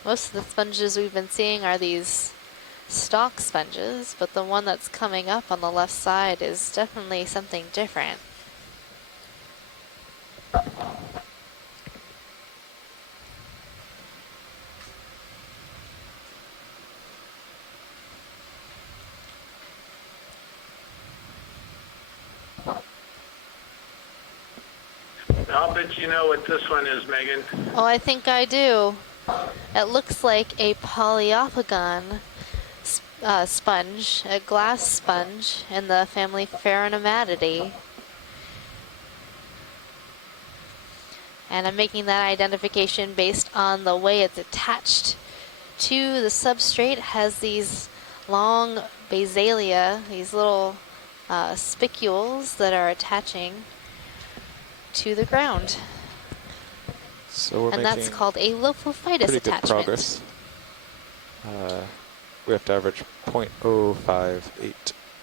Most of the sponges we've been seeing are these stalk sponges, but the one that's coming up on the left side is definitely something different. I'll bet you know what this one is, Megan. Oh, I think I do. It looks like a Poliopogon sponge, a glass sponge in the family Pheronematidae. And I'm making that identification based on the way it's attached to the substrate. It has these long basalia, these little spicules that are attaching to the ground. So we're and making that's called a Lophophytus pretty attachment. good progress. We have to average 0.058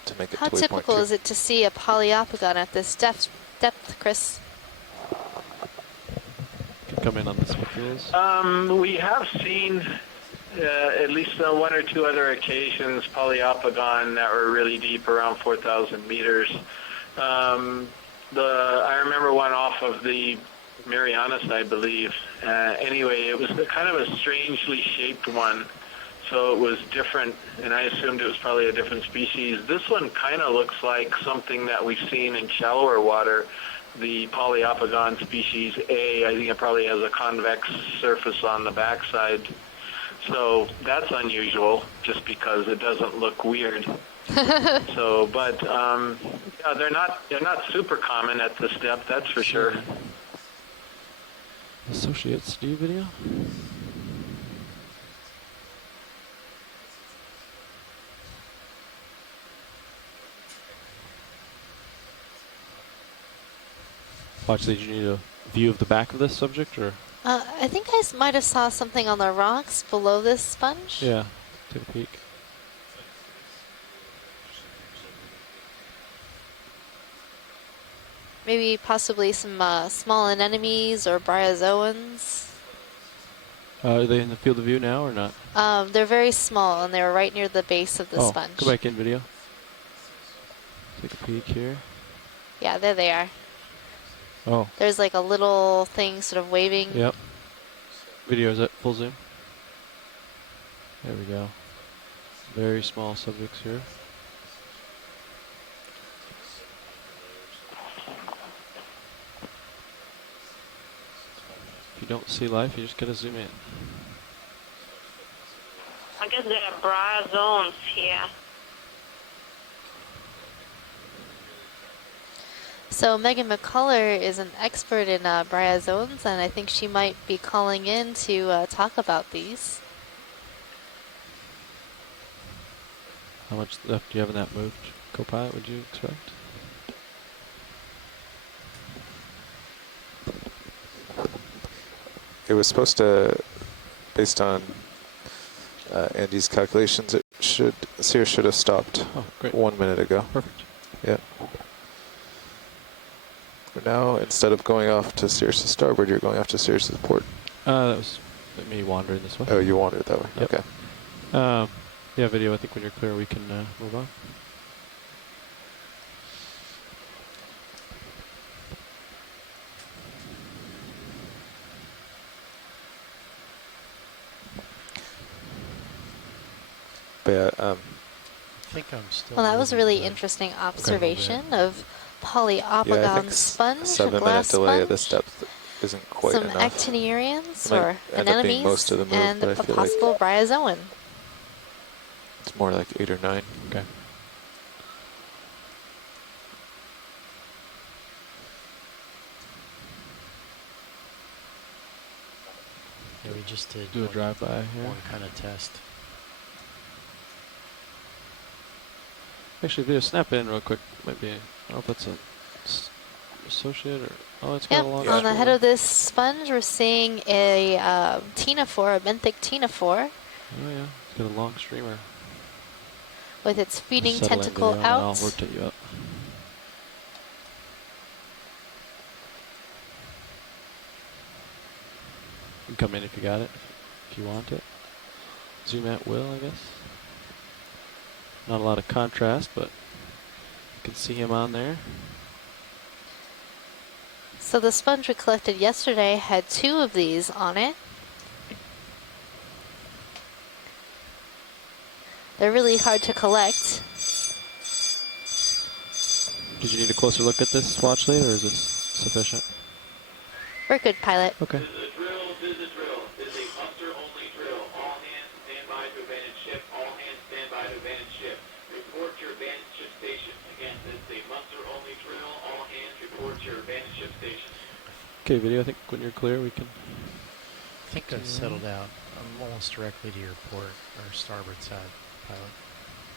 to make it How to waypoint typical 2. is it to see a Poliopogon at this depth, Chris? Can come in on the spicules. We have seen at least on 1 or 2 other occasions Poliopogon that were really deep, around 4,000 meters. I remember one off of the Marianas, I believe. Anyway, it was kind of a strangely shaped one, so it was different, and I assumed it was probably a different species. This one kind of looks like something that we've seen in shallower water, the Poliopogon species A. I think it probably has a convex surface on the backside, so that's unusual, just because it doesn't look weird. So, but yeah, they're not super common at this depth, that's for sure. Associates, do you video? Watch, did you need a view of the back of this subject, or? I think I might have saw something on the rocks below this sponge. Yeah, take a peek. Maybe possibly some small anemones or bryozoans. Are they in the field of view now or not? They're very small and they're right near the base of the sponge. Go back in video. Take a peek here. Yeah, there they are. Oh. There's like a little thing sort of waving. Yep. Video is at full zoom. There we go. Very small subjects here. If you don't see life, you just gotta zoom in. I guess there are bryozoans here. So Megan McCullough is an expert in bryozoans, and I think she might be calling in to talk about these. How much left do you have in that moved Copilot, would you expect? It was supposed to, based on Andy's calculations, Cirrus should have stopped 1 minute ago. Perfect. Yeah. Now, instead of going off to Cirrus's starboard, you're going off to Cirrus's port. That was me wandering this way. Oh, you wandered that way. Yep. Okay. Yeah, video. I think when you're clear, we can move on. But yeah, I think I'm still. Well, that was a really interesting observation of polyopogon sponge, 7 minute glass delay sponge, at this depth isn't quite some enough. actiniarians It might or end up being anemones, most of the move, and but I a feel possible like bryozoan. it's more like 8 or 9. Okay. Yeah, we just did do a drive-by here. One kind of test. Actually, video snap in real quick. Might be. I don't know if that's a associate or. Oh, it's got Yep, a long. on the head of this sponge, we're seeing a ctenophore, a benthic ctenophore, Oh yeah, it's got a long streamer. with its feeding Settle in tentacle video and out. I'll rotate you up. You can come in if you got it, if you want it. Zoom at will, I guess. Not a lot of contrast, but you can see him on there. So the sponge we collected yesterday had 2 of these on it. They're really hard to collect. Did you need a closer look at this watch lead, or is this sufficient? We're good, pilot. Okay. Okay, video, I think when you're clear, we can... I think I've settled out. I'm almost directly to your port, or starboard side, pilot.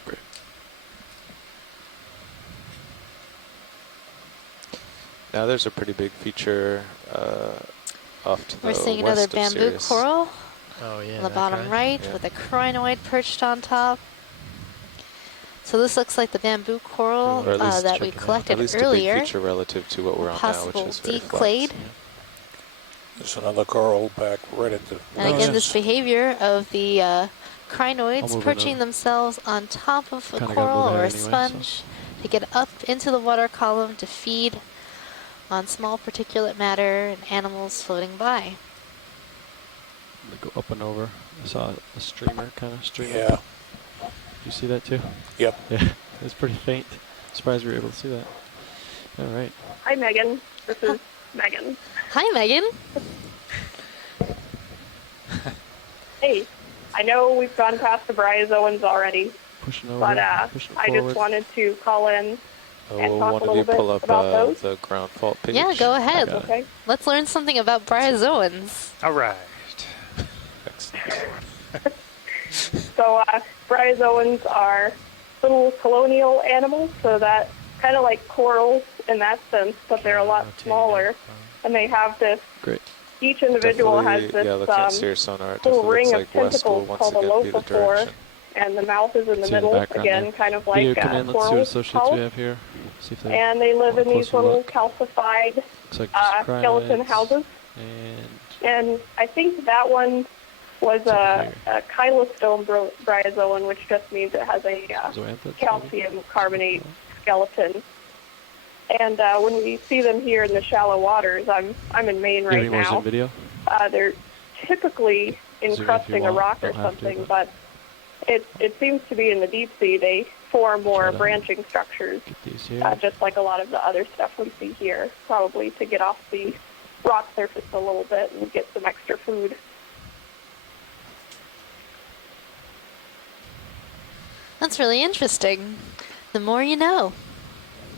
Great. Now there's a pretty big feature off to the We're seeing west another of bamboo Sirius. coral Oh yeah. on the that bottom guy? right Yeah. with a crinoid perched on top. So this looks like the bamboo coral Or at least that we at collected least earlier. a big feature relative to what we're on now, Possible which is very declade. flat. There's another coral back right at the... And again, this behavior of the I'll crinoids move perching it themselves on top of a Kinda gotta coral move or a ahead anyway, sponge to get up into the water column to feed on small particulate matter and animals floating by. They go up and over. I saw a streamer, kind of streamer. Yeah. You see that too? Yep. Yeah, it's pretty faint. Surprised we were able to see that. All right. Hi, Megan. This is Megan. Hi, Megan. Hey, I know we've gone past the bryozoans already, Pushing over. but pushing I forward. just wanted to call in and Will talk one a of you little bit pull up about those. the ground fault page? Yeah, go ahead. got it. Okay. Let's learn something about bryozoans. All right. So bryozoans are little colonial animals, so that kind of like corals in that sense, but they're a lot smaller, and they have this. Great. Each individual Definitely, has this yeah, looking at Sirius sonar, it little definitely ring looks of like west will tentacles once called a again be the lophophore, direction. and the mouth is in the See in the middle, background again, there. kind of Video, like come a in. Let's see what coral associates polyp. we have here. See if they And they live want in a these closer little look. calcified Looks like skeleton crinoids. houses. And And I think that one was a chylostome bryozoan, which just means it has a zoanthids, calcium carbonate skeleton. And when we see them here in the shallow waters, I'm in Maine right any more now. Zoom video? They're typically encrusting a want. rock or Don't have to, something, but it seems to be in the deep sea. They form more Try to branching structures, These here. just like a lot of the other stuff we see here, probably to get off the rock surface a little bit and get some extra food. That's really interesting. The more you know.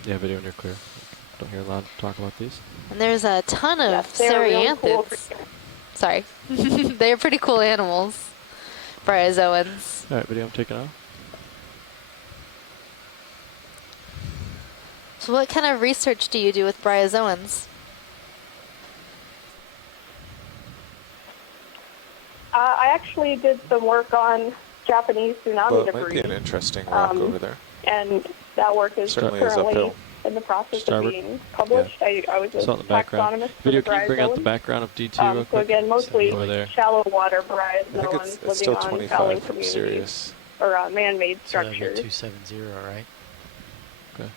Yeah, video when you're clear. Don't hear a lot of talk about these. And there's a ton of they're really cool. Sorry. They're pretty cool animals. Bryozoans. All right, video, I'm taking off. So what kind of research do you do with bryozoans? I actually did some work on Japanese tsunami Well, it debris. might be an interesting rock over there. And that work is Certainly is currently uphill. in the process Starboard. of being published. Yeah. I was a Saw it in the background. taxonomist for Video, the can you bring out the bryozoans. background of D2 real So quick? again, mostly Over there. shallow water I think bryozoans it's living still on 25 fouling from communities Sirius. or man-made So that'd be structures. 270, right? Okay.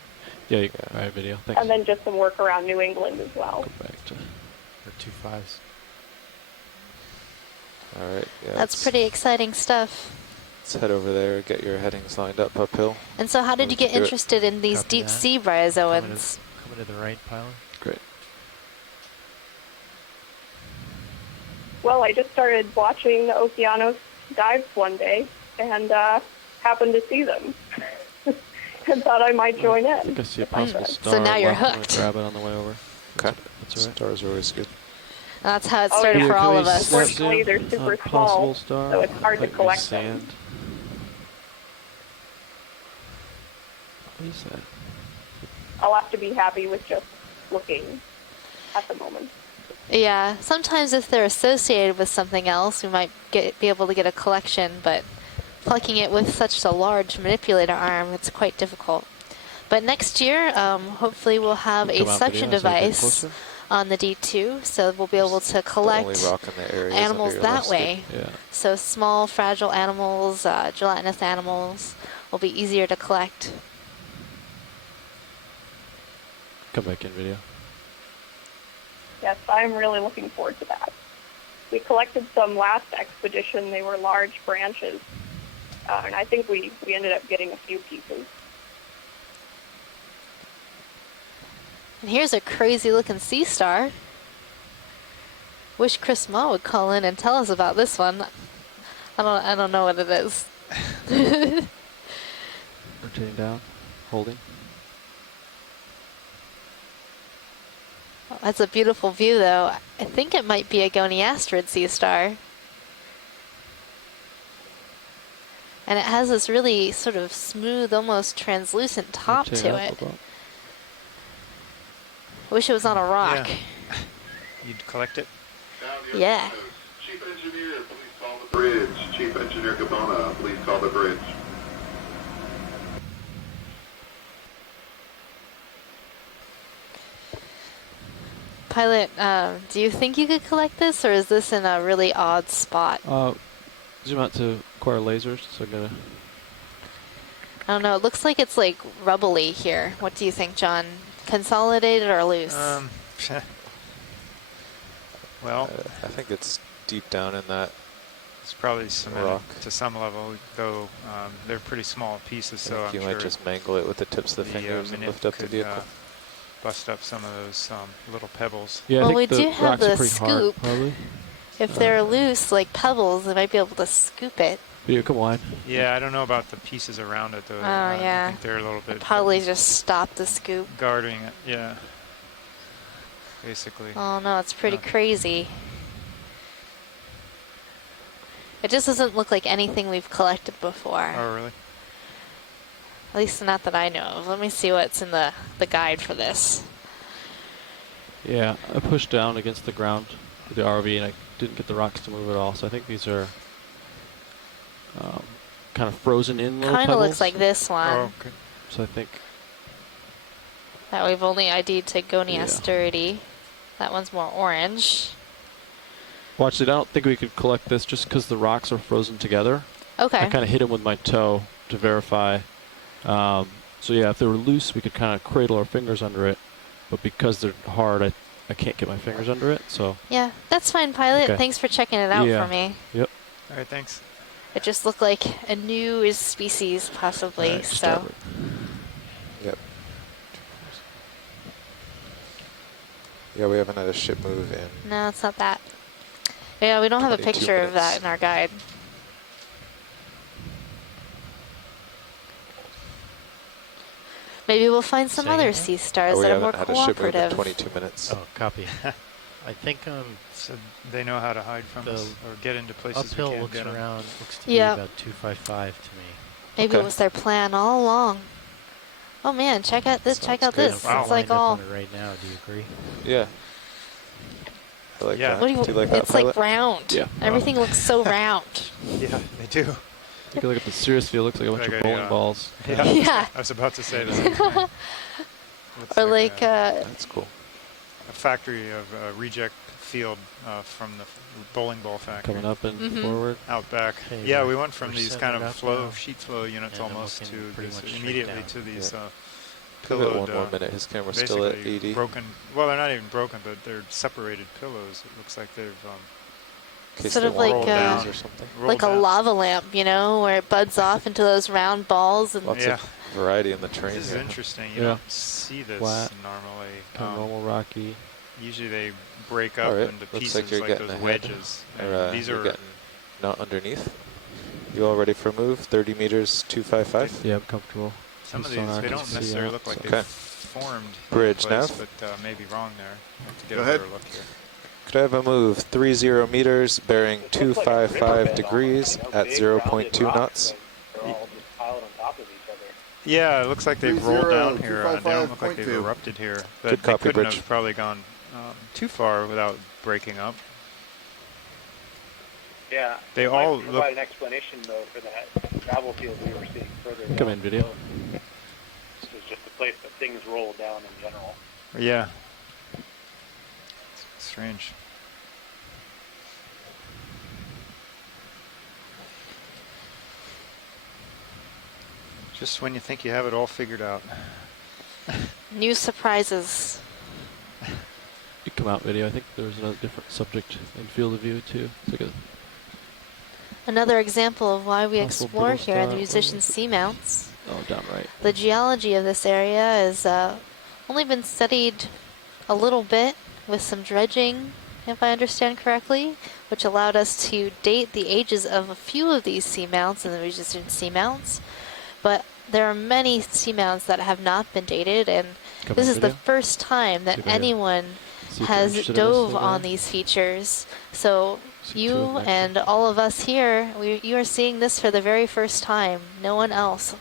Yeah, you all right, video. Thanks. And then just some work around New England as well. Go back to Or 2.5s. All right. Yeah. That's pretty exciting stuff. Let's head over there. Get your headings lined up uphill. And so how did you get do it. interested in these Copy deep that. sea bryozoans? Coming to the right, Pilot. Great. Well, I just started watching the Okeanos dives one day and happened to see them and thought I might join I in. think I see a if I possible could. star. So now you're left. I'm gonna hooked. grab it on the way over. Okay. That's all right. Stars are always good. That's how it Oh, started yeah. for Can all we of us. snap Unfortunately, zoom they're super on possible small, star? so it's hard to Like collect sand. them. What is that? I'll have to be happy with just looking at the moment. Yeah, sometimes if they're associated with something else, we might be able to get a collection, but plucking it with such a large manipulator arm, it's quite difficult. But next year, hopefully we'll have a Come out suction video as I get device closer. on the D2, so we'll be able to The collect only rock in the area is animals under your that left way. stick. Yeah. So small, fragile animals, gelatinous animals will be easier to collect. Come back in, video. Yes, I'm really looking forward to that. We collected some last expedition. They were large branches, and I think we ended up getting a few pieces. And here's a crazy looking sea star. Wish Chris Ma would call in and tell us about this one. I don't know what it is. Rotating down, holding. That's a beautiful view, though. I think it might be a goniasterid sea star. And it has this really sort of smooth, almost translucent top Rotating to up it. about. I wish it was on a rock. Yeah. You'd collect it? Yeah. Chief Engineer, please call the bridge. Chief Engineer Gabona, please call the bridge. Pilot, do you think you could collect this, or is this in a really odd spot? Zoom out to acquire lasers. So I'm gonna. I don't know. It looks like it's like rubbly here. What do you think, John? Consolidated or loose? Well, I think it's deep down in that. it's probably cemented rock. to some level, though they're pretty small pieces, I so think I'm you sure might just mangle it with the tips of the fingers and manip lift up the could, vehicle. bust up some of those little pebbles. Yeah, Well, I think we the do have rocks are the pretty hard, scoop. probably. If they're loose, like pebbles, they might be able to scoop it. Video, come on. Yeah, I don't know about the pieces around it, though. Oh, I yeah. think they're a little bit Probably just stop the scoop. guarding it, yeah. Basically. Oh no, it's pretty crazy. It just doesn't look like anything we've collected before. Oh, really? At least not that I know of. Let me see what's in the guide for this. Yeah, I pushed down against the ground with the RV and I didn't get the rocks to move at all. So I think these are kind of frozen in little Kind of pebbles. looks like this one Oh, okay. So I think. that we've only ID'd to goniasteridi. That one's more orange. Well, actually, I don't think we could collect this just because the rocks are frozen together. Okay. I kind of hit them with my toe to verify. So yeah, if they were loose, we could kind of cradle our fingers under it. But because they're hard, I can't get my fingers under it. So Yeah, that's fine, Pilot. Okay. Thanks for checking it out for me. Yep. All right, thanks. It just looked like a new species, possibly. Alright, so. starboard. Yep. Yeah, we haven't had a ship move in. No, it's not that. Yeah, we don't have a 22 picture of that minutes. in our guide. Maybe we'll find some Say other again? sea stars we that are more haven't had a ship move in cooperative. 22 minutes. Oh, copy. I think So they know how to hide from us or get into places uphill we can't looks get around looks to Yeah. be about 255 to me. Maybe Okay. it was their plan all along. Oh man, check out this! Check out good. this! I'm It's like lined up all. on it right now. Do you agree? Yeah. I like Yeah. that. What do you? like that, It's like pilot? round. Yeah. Everything looks so round. Yeah, they do. Take a look at the Sirius field. Looks like a bunch of bowling balls. Yeah. Yeah. I was about to say the same thing. Looks Or like That's cool. a factory of reject field from the bowling ball factory. Coming up and Mhm. forward. Out back. Okay, Yeah, we're- we went from we're these setting kind it of up flow, now. sheet flow units And I'm almost looking to pretty this, much straight immediately down. to these Give it pillowed, 1 more minute. His camera's still basically at 80. broken. Well, they're not even broken, but they're separated pillows. It looks like they've In case Sort they of want like to a- use or something. like a lava lamp, you know, where it buds off into those round balls and. Lots of variety in the terrain. This is here. interesting. You Yeah. don't see this Flat. normally. Kind of normal rocky. Usually they break up Alright, into looks pieces like you're getting those ahead. wedges. Or, And these you're are getting not underneath. You all ready for a move? 30 meters, 255. Yeah, I'm comfortable. some of Sonar these. They can don't see necessarily out. look like Okay. they've formed Bridge in place, nav. but maybe wrong there. I have to get Go a ahead. better look here. Could I have a move? 30 meters, bearing It looks like a 255 riverbed degrees almost, you know, at big 0.2 rounded knots. rocks, and they're all just piled on top of each other. Yeah, it looks like they've rolled down here. They don't look like 255.2. they've erupted here. But Good they copy, couldn't Bridge. have probably gone too far without breaking up. Yeah. They it might all provide look- an explanation though for that gravel field we were seeing further down. Come in, video. This is just a place that things roll down in general. Yeah. It's strange. Just when you think you have it all figured out. New surprises. You come out video. I think there was another different subject in field of view too. It's like a Another example of why we Possible explore brittle here in the star. musician seamounts. oh, down right. The geology of this area has only been studied a little bit with some dredging, if I understand correctly, which allowed us to date the ages of a few of these seamounts and the musician seamounts. But there are many seamounts that have not been dated, and Come this on, is the video. first time See that if I can anyone see if you're has interested in this dove thing on there. these features. So See two of you them, actually. and all of us here, you are seeing this for the very first time. No one else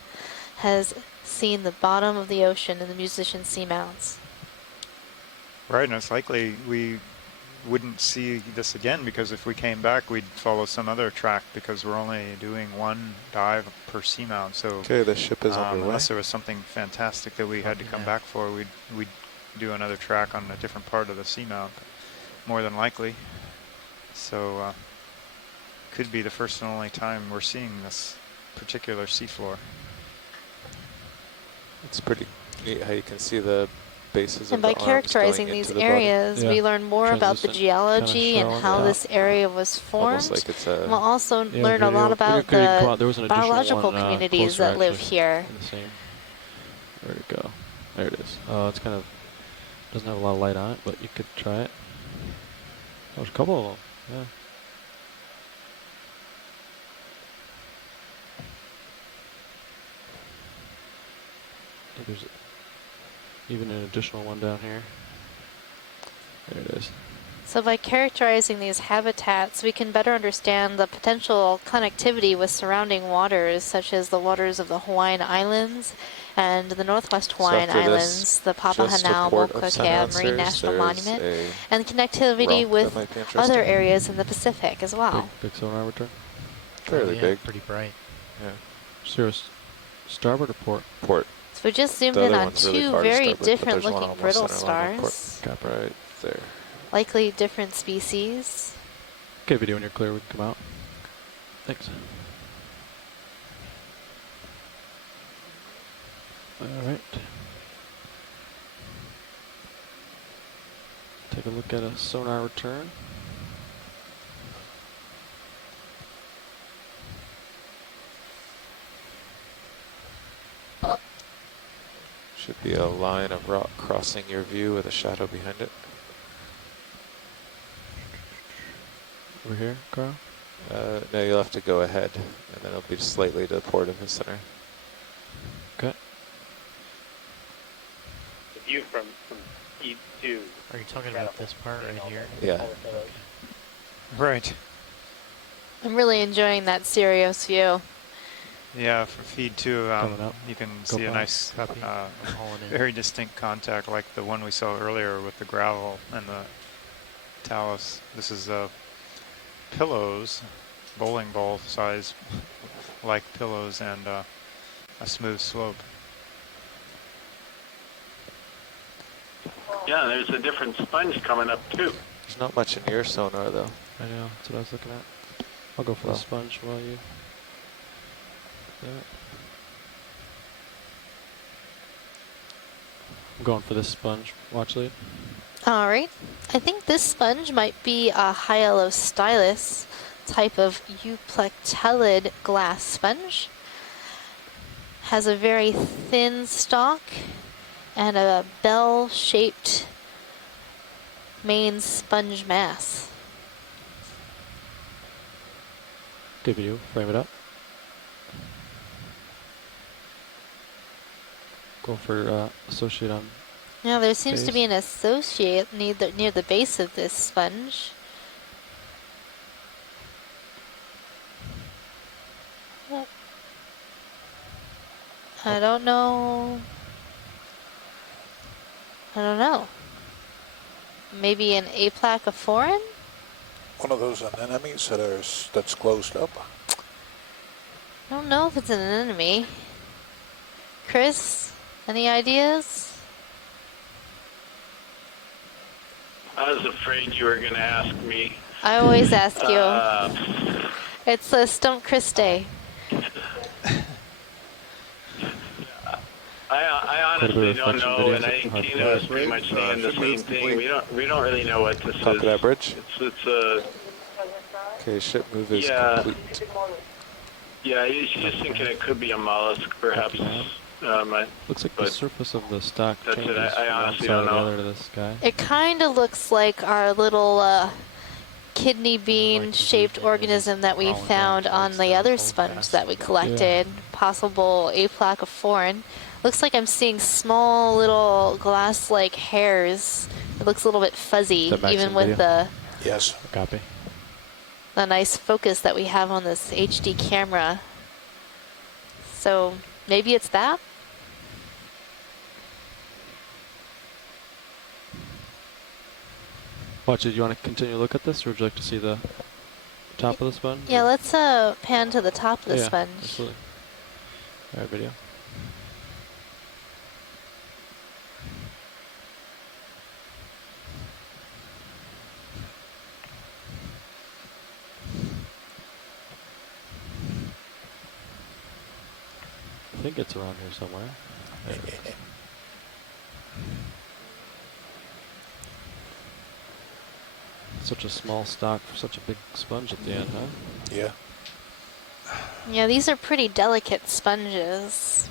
has seen the bottom of the ocean in the musician seamounts. Right, and it's likely we wouldn't see this again because if we came back, we'd follow some other track because we're only doing one dive per seamount. So Okay, the ship is underway. unless there was something fantastic that we had to come Yeah. back for, we'd do another track on a different part of the seamount, more than likely. So could be the first and only time we're seeing this particular seafloor. It's pretty neat how you can see the bases And of by the arms characterizing going these into the bottom. areas, Yeah. we learn more about the Translucent geology kinda and shell, how yeah. this area was formed. Almost like it's a... We'll also Yeah, learn a video. lot about Video could come out. There the was an additional biological one, communities closer, that live actually, here. in the same. Where'd it go? There it is. It's kind of doesn't have a lot of light on it, but you could try it. There's a couple of them. Yeah. I think there's even an additional one down here. There it is. So by characterizing these habitats, we can better understand the potential connectivity with surrounding waters, such as the waters of the Hawaiian Islands and the Northwest Hawaiian after this, Islands, the just a Papahanao port of Mokuakea Seamount Marine Series, National there's Monument, a and connectivity rock with that might be other interesting. areas in the Pacific as well. Big sonar return. Fairly yeah, big. Pretty bright. Yeah. Cirrus, starboard or port? Port. So we just zoomed The in other on one's really two far to very starboard, but different there's one looking almost brittle center line on port. stars, Right there. likely different species. Okay, video when you're clear, we can come out. Thanks. All right. Take a look at a sonar return. Should be a line of rock crossing your view with a shadow behind it. Over here, Carl? No, you'll have to go ahead, and then it'll be slightly to the port of the center. Okay. view from feed 2. Are you talking about this part right here? Yeah. Right. I'm really enjoying that Sirius view. Yeah, for feed 2, you can see a nice, very distinct contact like the one we saw earlier with the gravel and the talus. This is pillows, bowling ball size like pillows, and a smooth slope. Yeah, there's a different sponge coming up too. There's not much in your sonar though. I know, that's what I was looking at. I'll go for the sponge while you do it. I'm going for this sponge. Watch lead. All right. I think this sponge might be a hyalostylus type of euplectellid glass sponge. Has a very thin stalk and a bell-shaped main sponge mass. Good view. Frame it up. Go for associate on. Now there seems base. to be an associate near the base of this sponge. Yep. I don't know. I don't know. Maybe an aplacoforan? One of those anemones that's closed up. I don't know if it's an anemone. Chris, any ideas? I was afraid you were going to ask me. I always ask you. It's a Stump Chris Day. I honestly don't know, and I think Tina was pretty much saying the same thing. We don't really know what this Top is. of that bridge. It's Okay, ship move is complete. Yeah, he's just thinking it could be a mollusk, perhaps. Looks like the surface of the stock That's changes it. I from one honestly side don't to the know. other to this guy. It kind of looks like our little kidney bean shaped organism that we found on the other sponge that we collected. Possible aplacoforan. Looks like I'm seeing small little glass-like hairs. It looks a little bit fuzzy, even with the Copy. the nice focus that we have on this HD camera. So maybe it's that? Watch it. You want to continue to look at this, or would you like to see the top of the sponge? Yeah, let's pan to the top of the sponge. Absolutely. All right, video. I think it's around here somewhere. There it is. Such a small stock for such a big sponge at the end, huh? Yeah. Yeah, these are pretty delicate sponges.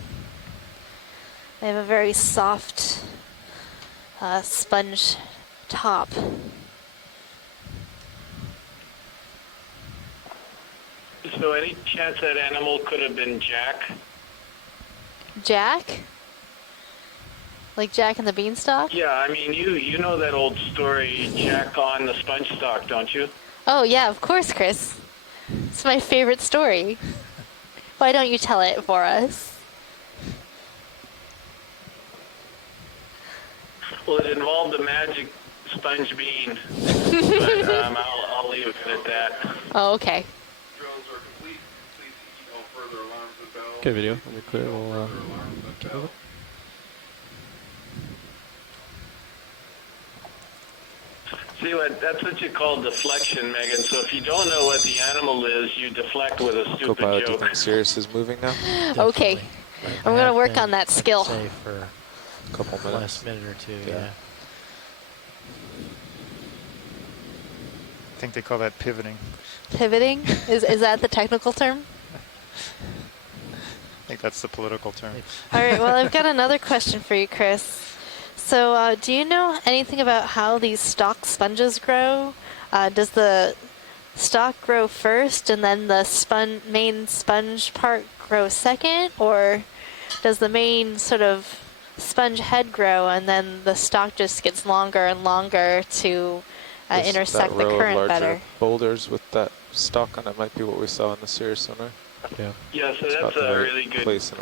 They have a very soft sponge top. So any chance that animal could have been Jack? Jack? Like Jack and the Beanstalk? Yeah, I mean, you know that old story, Jack on the sponge stalk, don't you? Oh, yeah, of course, Chris. It's my favorite story. Why don't you tell it for us? Well, it involved a magic sponge bean, but I'll leave it at that. Oh, okay. Okay, video. Let me clear. We'll keep moving. See, that's what you call deflection, Megan. So if you don't know what the animal is, you deflect with a stupid Copilot, do you joke. think Sirius is moving now? Okay. I'm going to work on that skill. Say for a couple minutes. Last minute or two, yeah. I think they call that pivoting. Pivoting? Is that the technical term? I think that's the political term. All right, well, I've got another question for you, Chris. So do you know anything about how these stalk sponges grow? Does the stalk grow first and then the main sponge part grow second? Or does the main sort of sponge head grow, and then the stalk just gets longer and longer to intersect the current better. Boulders with that stalk on it might be what we saw in the Sirius sonar. Yeah. Yeah, so that's a really good question.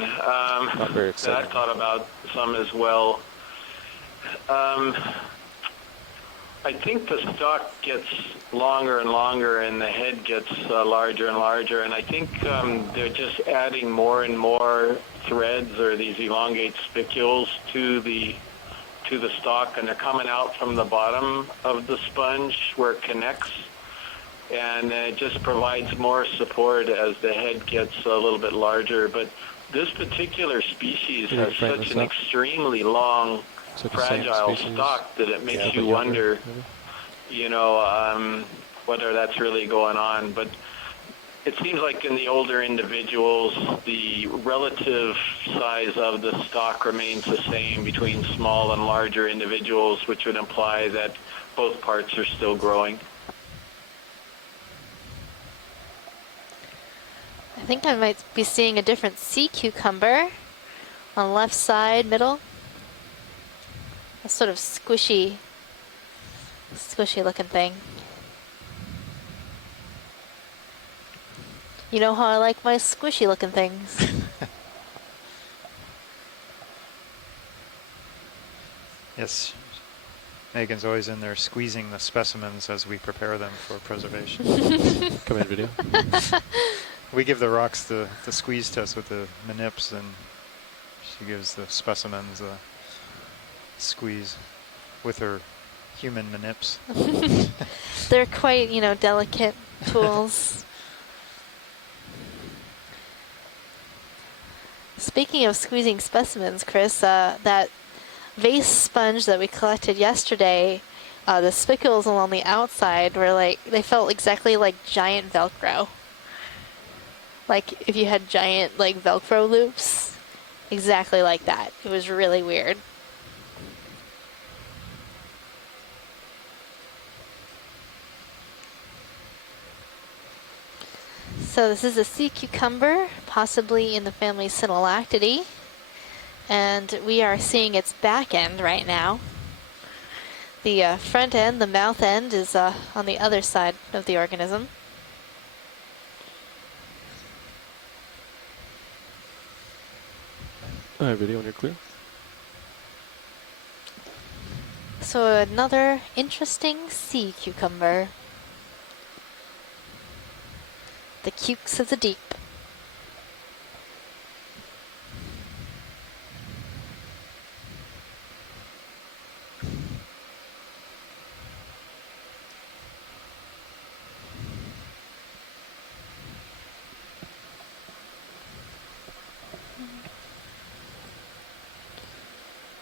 Not very exciting. I thought about some as well. I think the stalk gets longer and longer and the head gets larger and larger, and I think they're just adding more and more threads or these elongate spicules to the stalk, and they're coming out from the bottom of the sponge where it connects, and it just provides more support as the head gets a little bit larger. But this particular species has such an extremely long, fragile stalk that it makes you wonder, you know, whether that's really going on. But it seems like in the older individuals, the relative size of the stalk remains the same between small and larger individuals, which would imply that both parts are still growing. I think I might be seeing a different sea cucumber on the left side, middle. A sort of squishy looking thing. You know how I like my squishy looking things. Yes. Megan's always in there squeezing the specimens as we prepare them for preservation. Come in, video. We give the rocks the squeeze test with the manips, and she gives the specimens a squeeze with her human manips. They're quite, you know, delicate tools. Speaking of squeezing specimens, Chris, that vase sponge that we collected yesterday, the spicules along the outside were like, they felt exactly like giant Velcro. Like if you had giant like Velcro loops, exactly like that. It was really weird. So this is a sea cucumber, possibly in the family Synallactidae, and we are seeing its back end right now. The front end, the mouth end, is on the other side of the organism. All right, video when you're clear. So another interesting sea cucumber. The cukes of the deep.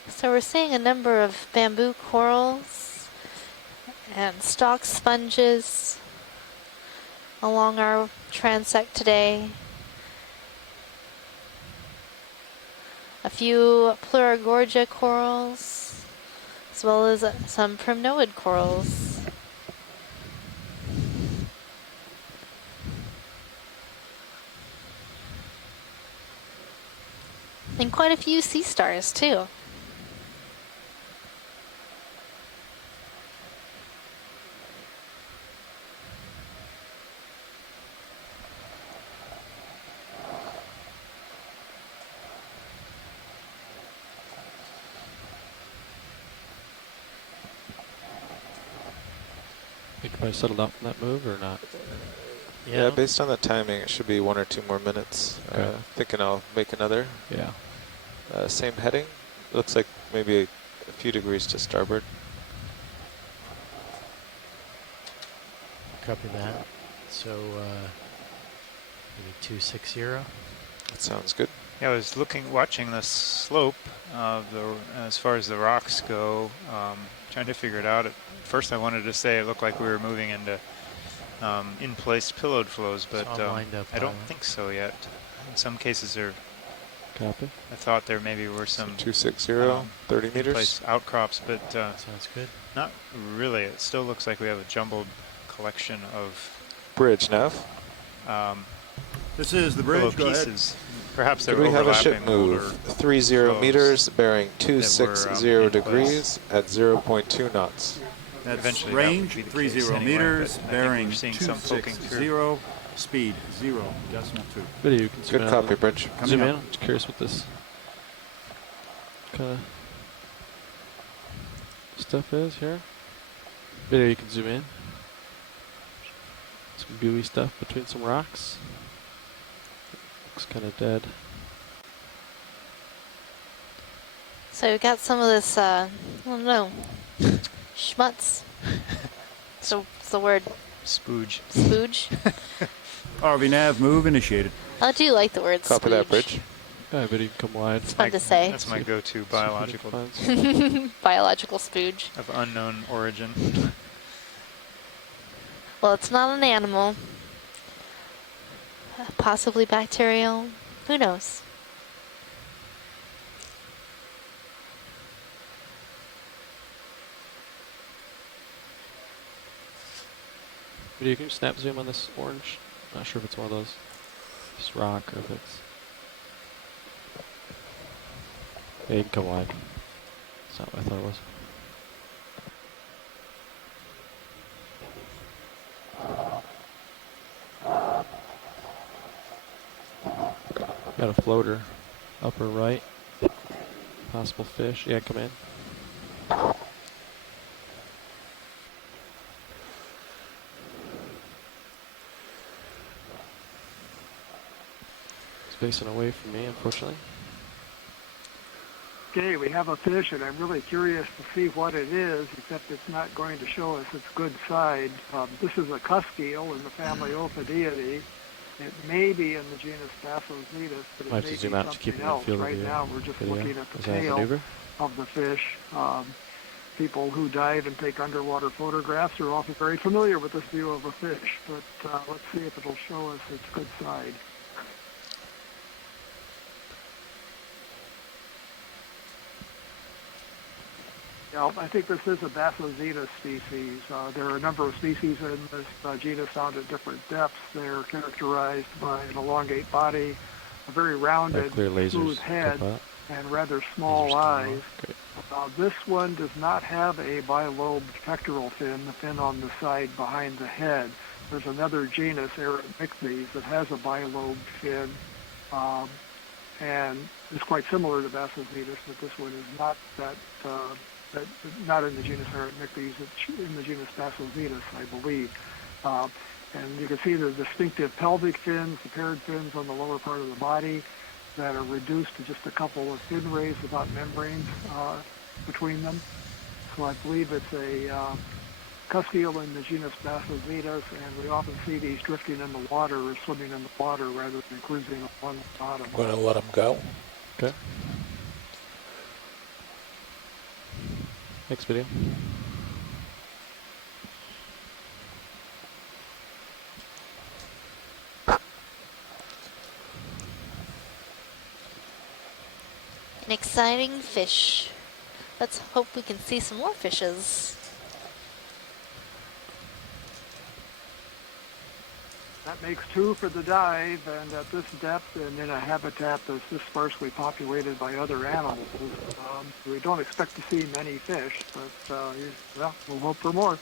So we're seeing a number of bamboo corals and stalk sponges along our transect today. A few Pleurogorgia corals, as well as some primnoid corals. And quite a few sea stars too. You can probably settle out from that move or not? Yeah, based on the timing, it should be 1 or 2 more minutes. Okay. Thinking I'll make another. Yeah. Same heading. Looks like maybe a few degrees to starboard. Copy that. So maybe 260. That sounds good. Yeah, I was watching the slope of as far as the rocks go, trying to figure it out. At first, I wanted to say it looked like we were moving into in-place pillowed flows, but I don't think so yet. In some cases, they're. Copy. I thought there maybe were some 260, 30 meters in-place outcrops, but sounds good. Not really. It still looks like we have a jumbled collection of bridge nav. This is the bridge. Go pieces. ahead. Perhaps they're Could we have a ship overlapping older move 30 flows meters, bearing that were, 260 in degrees at 0.2 knots? That's Eventually range, that would be the 30 case anyway, meters, but I think bearing we're seeing some poking through. 260, speed 0.2. Video, you can zoom Good in. copy, Bridge. Zoom in. up. I'm just curious what this kind of stuff is here. Video, you can zoom in. Some gooey stuff between some rocks. Looks kind of dead. So we got some of this, I don't know, schmutz. So it's the word spooge. Spooge. RV nav move initiated. I do like the word Copy spooge. that, Bridge. Yeah, video, you can come wide. It's fun to say. That's my go-to biological biological spooge. of unknown origin. Well, it's not an animal. Possibly bacterial. Who knows? Video, can you snap zoom on this orange? Not sure if it's one of those. Just rock or if it's. Yeah, you can come wide. That's not what I thought it was. Got a floater, upper right. Possible fish. Yeah, come in. It's facing away from me, unfortunately. Okay, we have a fish, and I'm really curious to see what it is, except it's not going to show us its good side. This is a cusk eel in the family Ophideidae. It may be in the genus Bassozetus, but it Might have may to be zoom out to keep something it in else. field of Right view. now, we're just Video. looking at the Is that a tail maneuver? of the fish. People who dive and take underwater photographs are often very familiar with this view of a fish, but let's see if it'll show us its good side. Yeah, I think this is a Bassozetus species. There are a number of species in this genus found at different depths. They're characterized by an elongate body, a very rounded, smooth head, and rather small eyes. This one does not have a bilobed pectoral fin, the fin on the side behind the head. There's another genus, Eretmictes, that has a bilobed fin, and is quite similar to Bassozetus, but this one is not not in the genus Eretmictes, it's in the genus Bassozetus, I believe. And you can see the distinctive pelvic fins, the paired fins on the lower part of the body that are reduced to just a couple of fin rays without membranes between them. So I believe it's a cusk eel in the genus Bassozetus, and we often see these drifting in the water or swimming in the water rather than cruising along the bottom. I'm going to let them go. Okay. Next video. An exciting fish. Let's hope we can see some more fishes. That makes 2 for the dive, and at this depth and in a habitat that's this sparsely populated by other animals. We don't expect to see many fish, but well, we'll hope for more.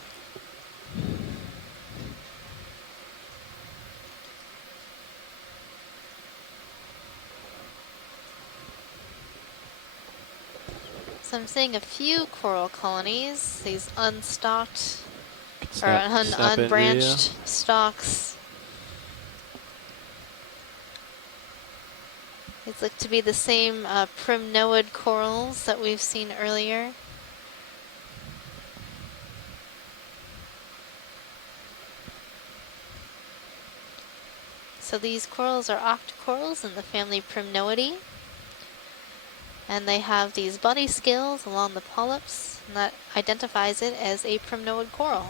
So I'm seeing a few coral colonies, these unstalked or unbranched stalks. These look to be the same primnoid corals that we've seen earlier. So these corals are octocorals in the family Primnoidae. And they have these body scales along the polyps, and that identifies it as a primnoid coral.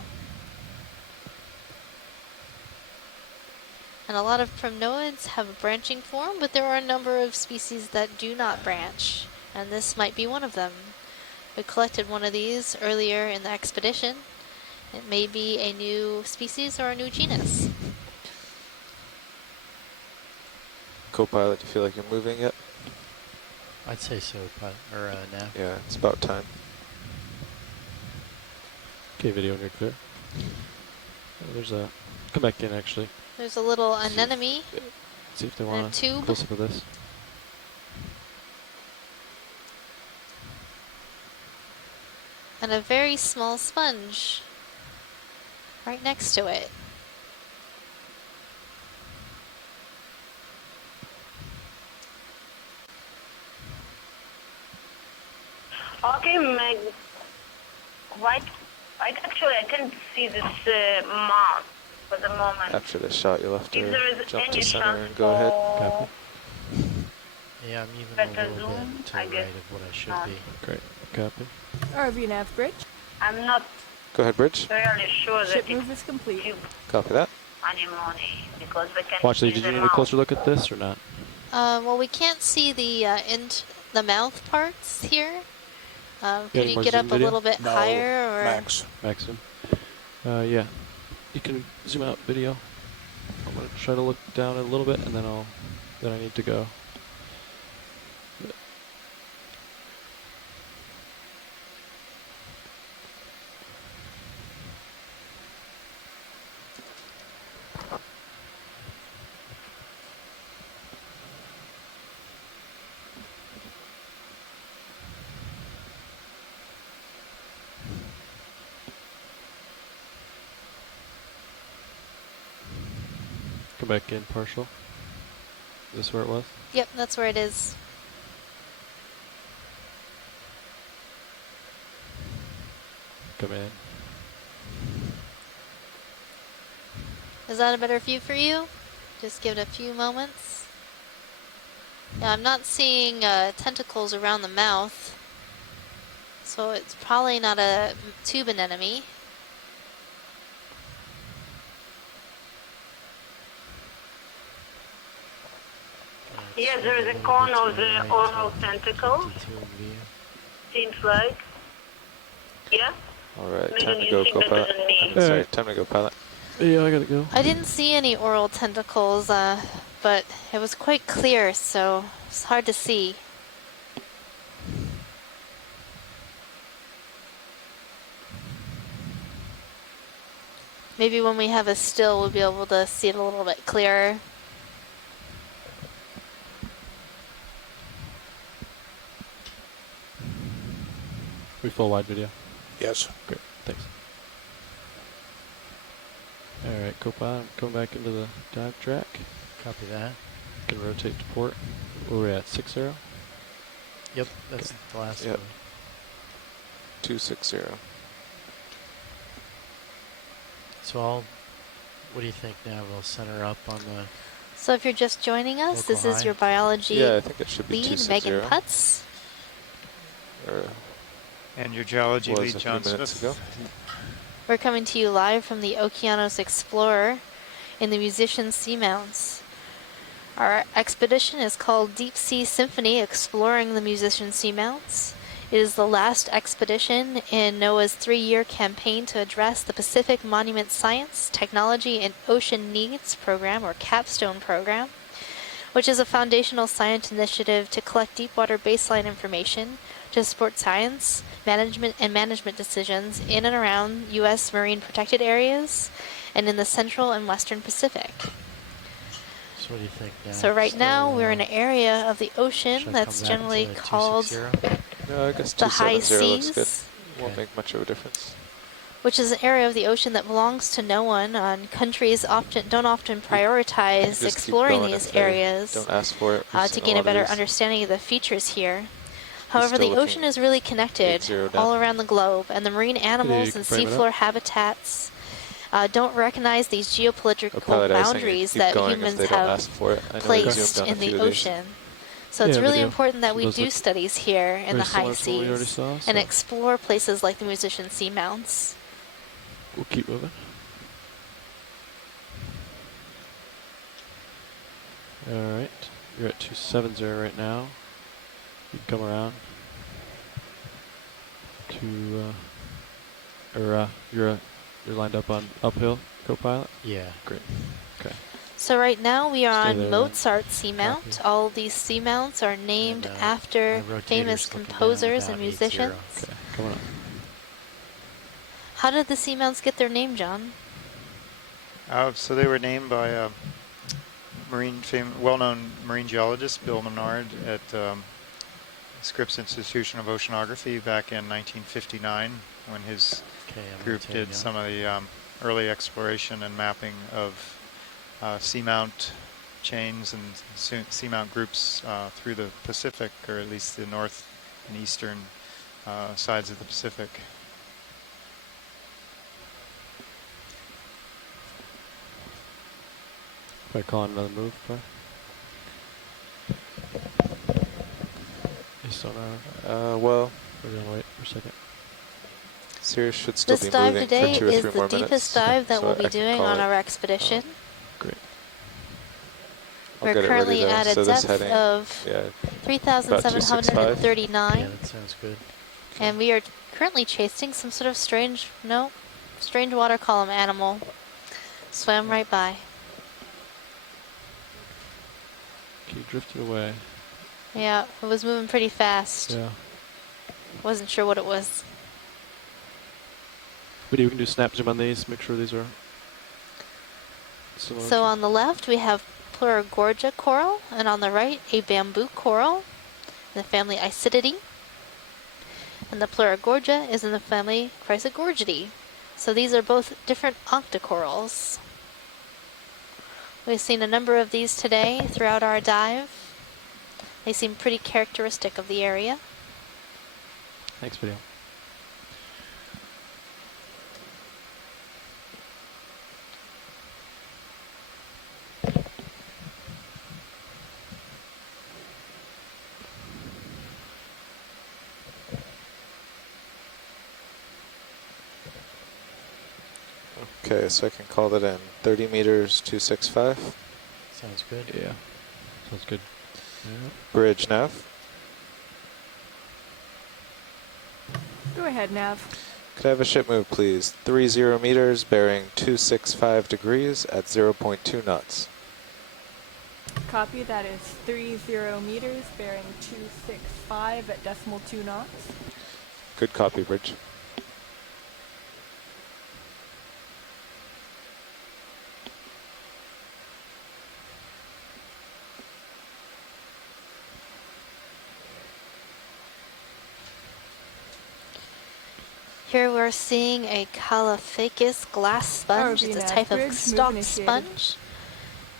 And a lot of primnoids have a branching form, but there are a number of species that do not branch, and this might be one of them. We collected one of these earlier in the expedition. It may be a new species or a new genus. co-pilot, do you feel like you're moving yet? I'd say so, Nav. Yeah, it's about time. Okay, video when you're clear. There's a... Come back in, actually. There's a little anemone. See if they and want a to tube. close up with this. And a very small sponge right next to it. Okay, Meg. Right actually, I can't see this mark for the moment. After this shot, you'll have If there to is jump any to center chance and go ahead. for Yeah, I'm even a better little zoom, bit to I the guess right of what I should not. be. Great. Copy. RV nav bridge. I'm not Go ahead, Bridge. really sure that Ship it's move is complete. Copy that. anemone because we can Watch, see did you the need a mouth. closer look at this or not? Well, we can't see the the mouth parts here. Can any you more get zoom up video? a little bit No, higher? Or Maximum. Yeah. You can zoom out video. I'm gonna try to look down a little bit, and then I need to go. Come back in, partial. Is this where it was? Yep, that's where it is. Come in. Is that a better view for you? Just give it a few moments. Yeah, I'm not seeing tentacles around the mouth, so it's probably not a tube anemone. Yes, there is a cone of the oral tentacle. Seems like. Yeah? Alright, Maybe time to you go, see better co-pilot. than me. Sorry, time to go, pilot. Yeah, I gotta go. I didn't see any oral tentacles, but it was quite clear, so it's hard to see. Maybe when we have a still, we'll be able to see it a little bit clearer. We full wide video. Yes. Great, thanks. Alright, co-pilot, come back into the dive track. Copy that. Can rotate to port. Where we're at, 6-0? Yep, that's the last Yep. one. 260. So what do you think now? We'll center up on the... So if you're just joining us, Local this is high? your biology Yeah, I think it should be lead, 260. Megan Putz. And your geology Was lead, a few John minutes Smith. ago. We're coming to you live from the Okeanos Explorer in the musician Seamounts. Our expedition is called Deep Sea Symphony Exploring the Musician Seamounts. It is the last expedition in NOAA's 3-year campaign to address the Pacific Monument Science, Technology, and Ocean Needs Program, or CAPSTONE program, which is a foundational science initiative to collect deepwater baseline information to support science, management decisions in and around U.S. marine protected areas and in the central and western Pacific. So what do you think now? So right now we're in an area of the ocean that's generally called No, I guess the high 270 looks seas, good. Won't make much of a difference. which is an area of the ocean that belongs to no one. Countries don't often prioritize Just keep exploring going these if they areas don't ask for it. We've to seen gain lot a of better these. understanding of the features here. However, still the ocean is really connected 80 down. all around the globe, and the marine animals and frame it seafloor up. habitats don't recognize these geopolitical Pilot, I was saying boundaries keep that going if humans they don't have ask for it. I know they placed zoomed down in a few the of these. ocean. So it's Yeah, really video. important that So we those do look studies here in very the high similar to what we already seas saw, and so- explore places like the musician Seamounts. We'll keep moving. Alright, you're at 270 right now. You can come around to, you're lined up on uphill, co-pilot? Yeah. Great, okay. So right now we are on there, Mozart Seamount. All these seamounts are named after famous composers and musicians. Okay, coming up. How did the seamounts get their name, John? So they were named by well-known marine geologist Bill Menard at Scripps Institution of Oceanography back in 1959 when his group did some of the early exploration and mapping of seamount chains and seamount groups through the Pacific, or at least the north and eastern sides of the Pacific. If I call another move, bro. You still not? Well, we're gonna wait for a second. Sirius should still This be dive moving today for 2 or 3 is the more deepest minutes. dive that So we'll be I can doing call on it. our expedition. Great. I'll We're get it currently ready, though. at a So this depth heading, of yeah, 3,739. Yeah, that sounds good. And we are currently chasing some sort of strange water column animal. Swam right by. Keep drifting away. Yeah, it was moving pretty fast. Yeah. Wasn't sure what it was. But we can do snap zoom on these, make sure these are similar. So on the left we have Pleurogorgia coral, and on the right a bamboo coral in the family Isididae. And the Pleurogorgia is in the family Chrysogorgidae. So these are both different octocorals. We've seen a number of these today throughout our dive. They seem pretty characteristic of the area. Thanks, video. Okay, so I can call that in. 30 meters, 265. Sounds good. Yeah, sounds good. Yeah. Bridge nav. Go ahead, Nav. Could I have a ship move, please? 30 meters, bearing 265 degrees at 0.2 knots. Copy, that is 30 meters, bearing 265 at decimal 2 knots. Good copy, Bridge. Here we're seeing a Caulophacus glass sponge. It's a type of stalked sponge.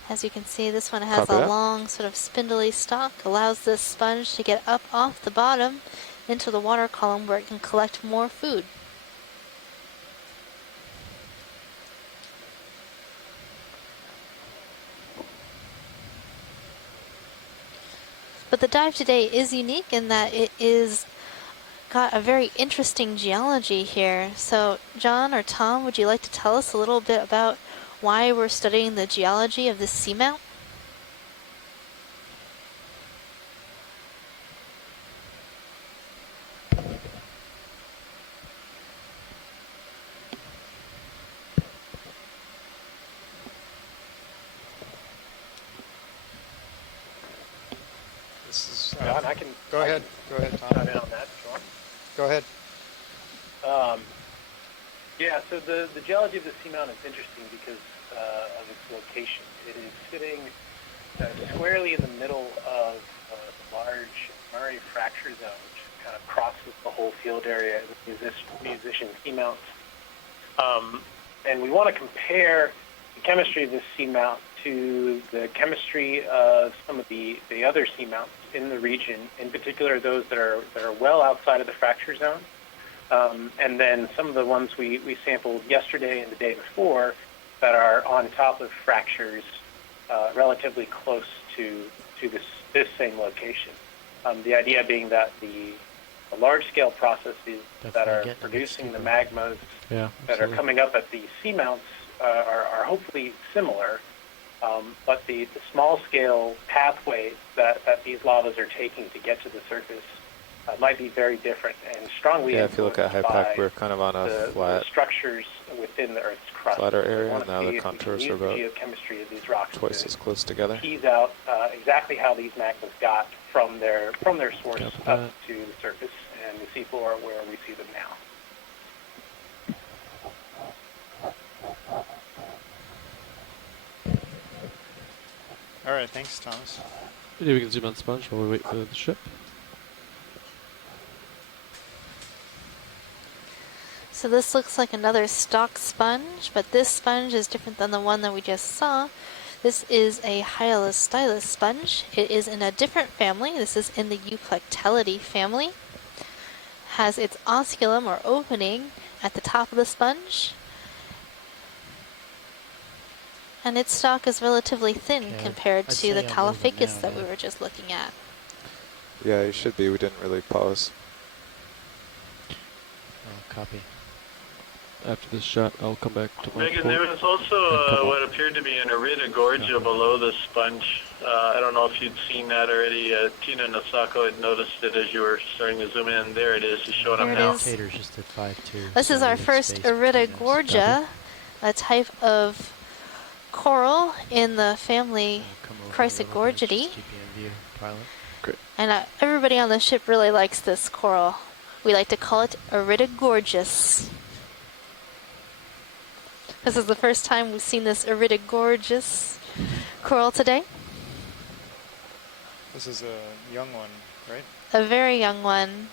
As you can see, this one has a long sort of spindly stalk, allows this sponge to get up off the bottom into the water column where it can collect more food. But the dive today is unique in that it is got a very interesting geology here. So John or Tom, would you like to tell us a little bit about why we're studying the geology of this seamount? This is John, I can go ahead. Go ahead, Tom. Chime in on that if you want. Go ahead. Yeah, so the geology of the seamount is interesting because of its location. It is sitting squarely in the middle of the large Murray fracture zone, which kind of crosses the whole field area of the musician seamounts. And we want to compare the chemistry of this seamount to the chemistry of some of the other seamounts in the region, in particular those that are well outside of the fracture zone. And then some of the ones we sampled yesterday and the day before that are on top of fractures relatively close to this same location. The idea being that the large-scale processes that are producing the magmas that are coming up at the seamounts are hopefully similar, but the small-scale pathways that these lavas are taking to get to the surface might be very different and strongly Yeah, if you look at influenced high by pack, we're kind of on a the structures within the Earth's crust. flatter So we area. want to Now see the if we contours can are use the about geochemistry of these rocks twice to as close together. tease out exactly how these magmas got from their source up to the surface and the seafloor where we see them now. All right, thanks, Thomas. Maybe we can zoom on sponge while we wait for the ship. So this looks like another stock sponge, but this sponge is different than the one that we just saw. This is a hyalostylus sponge. It is in a different family. This is in the Euplectellidae family. Has its osculum or opening at the top of the sponge. And its stalk is relatively thin compared to the Caulophacus that we were just looking at. Yeah, you should be. We didn't really pause. Oh, copy. After this shot, I'll come back to my Megan, port. there was also what appeared to be an iridogorgia below the sponge. I don't know if you'd seen that already. Tina and Asako had noticed it as you were starting to zoom in. There it is. It's showing up now. Just at 5.2. This is our first iridogorgia, a type of coral in the family Chrysogorgidae. And everybody on the ship really likes this coral. We like to call it iridogorgeous. This is the first time we've seen this iridogorgeous coral today. This is a young one, right? A very young one.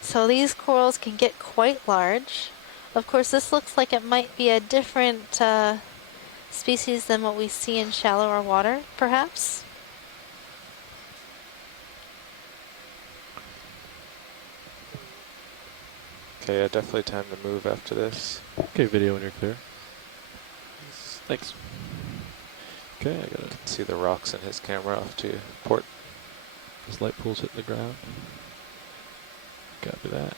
So these corals can get quite large. Of course, this looks like it might be a different species than what we see in shallower water, perhaps. Okay, yeah, definitely time to move after this. Okay, video when you're clear. Thanks. Okay, I gotta see the rocks in his camera off to port. His light pool's hitting the ground. Copy that.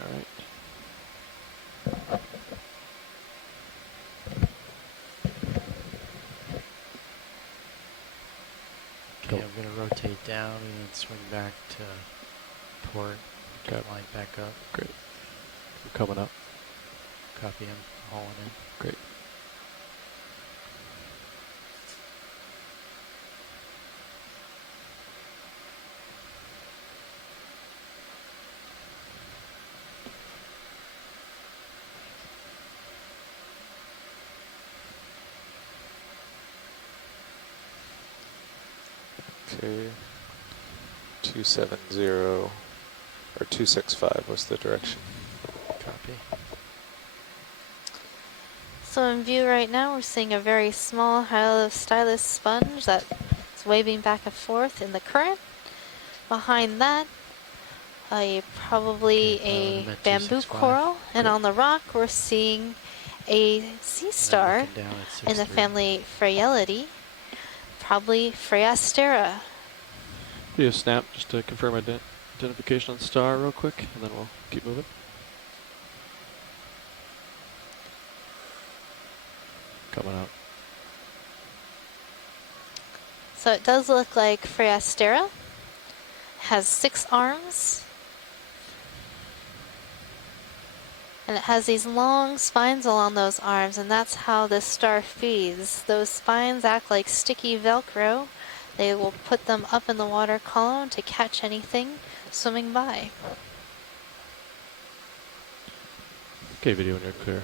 All right. Okay, I'm going to rotate down and then swing back to port. Okay. Line back up. Great. We're coming up. Copy him. Hauling in. Great. Okay. 270 or 265 was the direction. Copy. So in view right now, we're seeing a very small hyalostylus sponge that's waving back and forth in the current. Behind that, probably a bamboo coral, and on the rock we're seeing a sea star in the family Phragelidae, probably Phragastera. Do a snap just to confirm identification on the star real quick, and then we'll keep moving. Coming out. So it does look like Phragastera. Has 6 arms. And it has these long spines along those arms, and that's how this star feeds. Those spines act like sticky Velcro. They will put them up in the water column to catch anything swimming by. Okay, video when you're clear.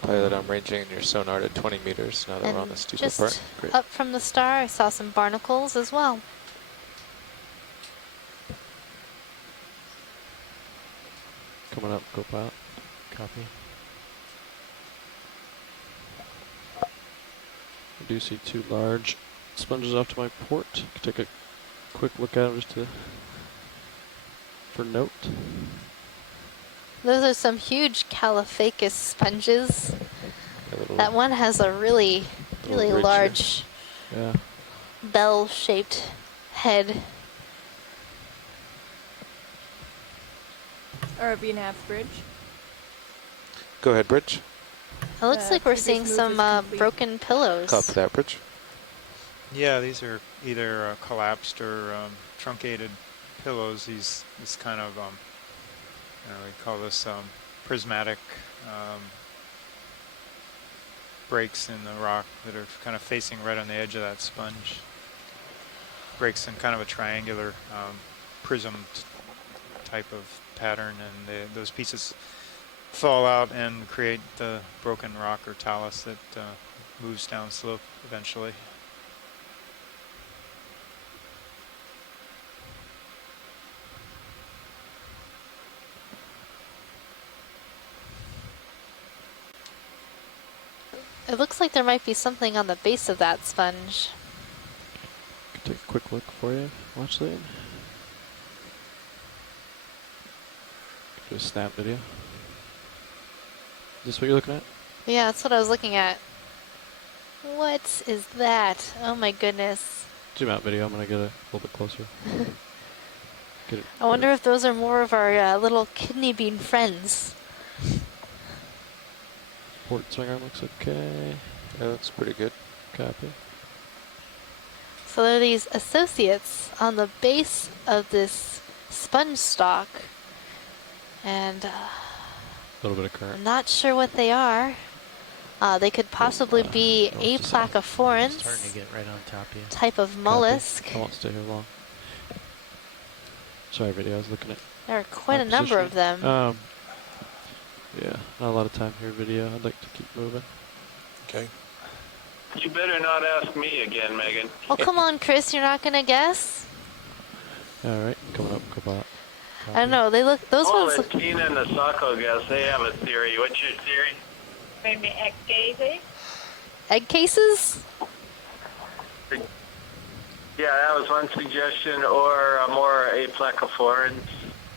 Pilot, I'm ranging in your sonar to 20 meters now that And we're on the steeper just part. Great. up from the star, I saw some barnacles as well. Coming up, go pilot. Copy. I do see 2 large sponges off to my port. Can take a quick look at them just for note. Those are some huge Caulophacus sponges. That one has a really large bell-shaped head. RV nav bridge. Go ahead, Bridge. It looks like we're seeing some broken pillows. Copy that, Bridge. Yeah, these are either collapsed or truncated pillows. These kind of, we call this prismatic breaks in the rock that are kind of facing right on the edge of that sponge. Breaks in kind of a triangular prism type of pattern, and those pieces fall out and create the broken rock or talus that moves down slope eventually. It looks like there might be something on the base of that sponge. Take a quick look for you. Watch that. Do a snap video. Is this what you're looking at? Yeah, that's what I was looking at. What is that? Oh my goodness. Zoom out video. I'm going to get a little bit closer. Get it. I wonder if those are more of our little kidney bean friends. Port swing arm looks okay. That looks pretty good. Copy. So there are these associates on the base of this sponge stalk. And a little bit of current. I'm not sure what they are. They could possibly be aplacophorans. Starting to get right on top of you. Type of mollusk. Copy. I won't stay here long. Sorry, video. I was looking at. There are quite a number of them. Yeah, not a lot of time here, video. I'd like to keep moving. Okay. You better not ask me again, Megan. Oh, come on, Chris. You're not going to guess? All right, coming up, Kabot. I don't know. They look. Those ones. Let Tina and the Sacco guess. They have a theory. What's your theory? Maybe egg cases? Egg cases? Yeah, that was one suggestion, or more aplacophorans,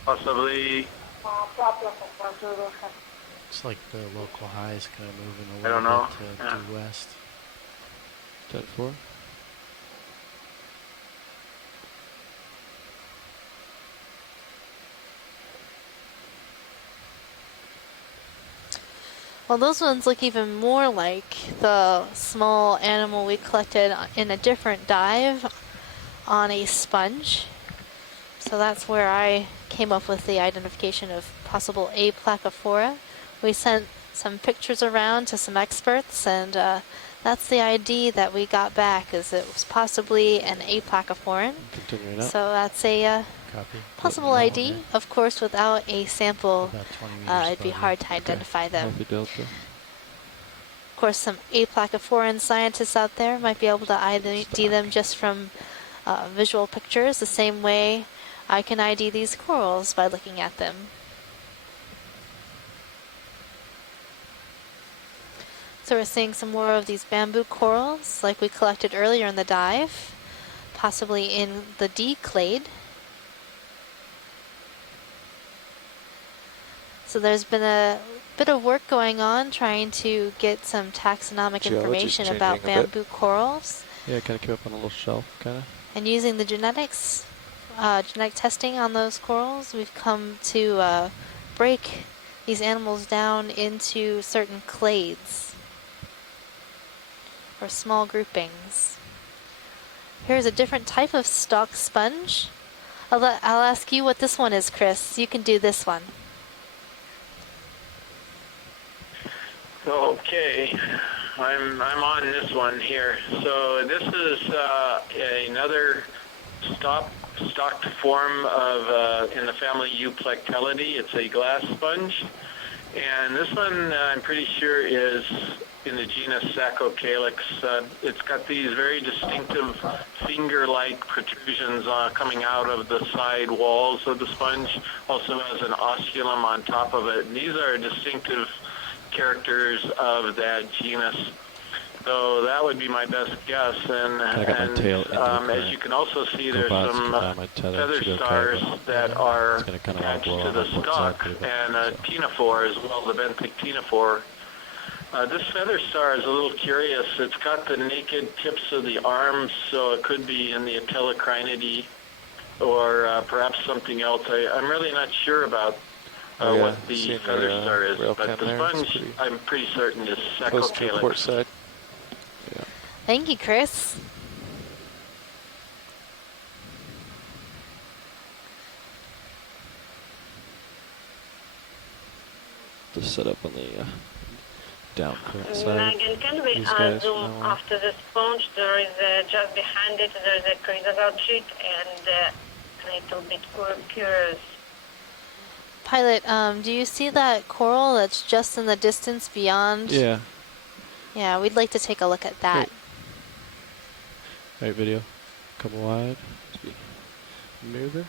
possibly. It's like the local high is kind of moving a I don't little know. bit due west. 10-4. Well, those ones look even more like the small animal we collected in a different dive on a sponge. So that's where I came up with the identification of possible aplacophora. We sent some pictures around to some experts, and that's the ID that we got back, is it was possibly an aplacophoran. Continuing up. So that's a possible ID. Of course, without a sample, it'd be hard to identify them. Of course, some aplacophoran scientists out there might be able to ID them just from visual pictures, the same way I can ID these corals by looking at them. So we're seeing some more of these bamboo corals like we collected earlier in the dive, possibly in the D clade. So there's been a bit of work going on trying to get some taxonomic information about bamboo corals. Yeah, kind of came up on a little shelf, kind of. And using the genetic testing on those corals, we've come to break these animals down into certain clades, or small groupings. Here's a different type of stalk sponge. I'll ask you what this one is, Chris. You can do this one. Okay, I'm on this one here. So this is another stalked form of in the family Euplectellidae. It's a glass sponge, and this one I'm pretty sure is in the genus Saccocalyx. It's got these very distinctive finger-like protrusions coming out of the side walls of the sponge. Also has an osculum on top of it. And these are distinctive characters of that genus. So that would be my best guess. And as you can also see, there's some feather stars that are attached to the stalk, and a ctenophore as well, the benthic ctenophore. This feather star is a little curious. It's got the naked tips of the arms, so it could be in the Atelocrinidae or perhaps something else. I'm really not sure about what the feather star is, but the sponge, I'm pretty certain, is close to the port Sacrocalyx. side. Yeah. Thank you, Chris. To set up on the down current side. Megan, can we These guys zoom after the sponge? There is just behind it, there's a critical sheet and a little bit curious. Pilot, do you see that coral that's just in the distance beyond? Yeah. Yeah, we'd like to take a look at that. Right, video. Couple wide. Maneuver.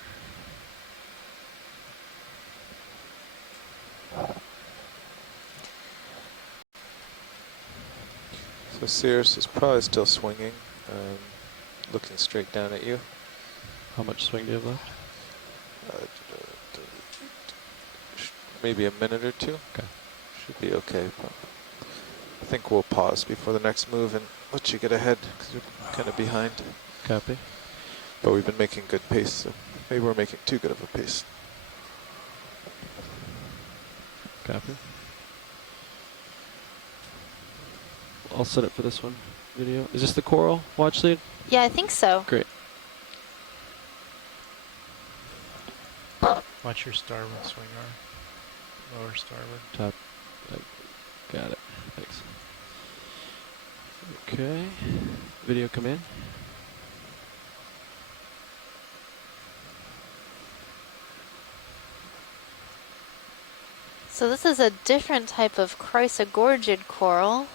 So Cirrus is probably still swinging, looking straight down at you. How much swing do you have left? Maybe a minute or two. Okay. Should be okay. But I think we'll pause before the next move and let you get ahead because you're kind of behind. Copy. But we've been making good pace, so maybe we're making too good of a pace. Copy. I'll set it for this one. Video. Is this the coral watch lead? Yeah, I think so. Great. Watch your starboard swing arm. Lower starboard. Top. Got it. Thanks. Okay. Video come in. So this is a different type of chrysogorgid coral.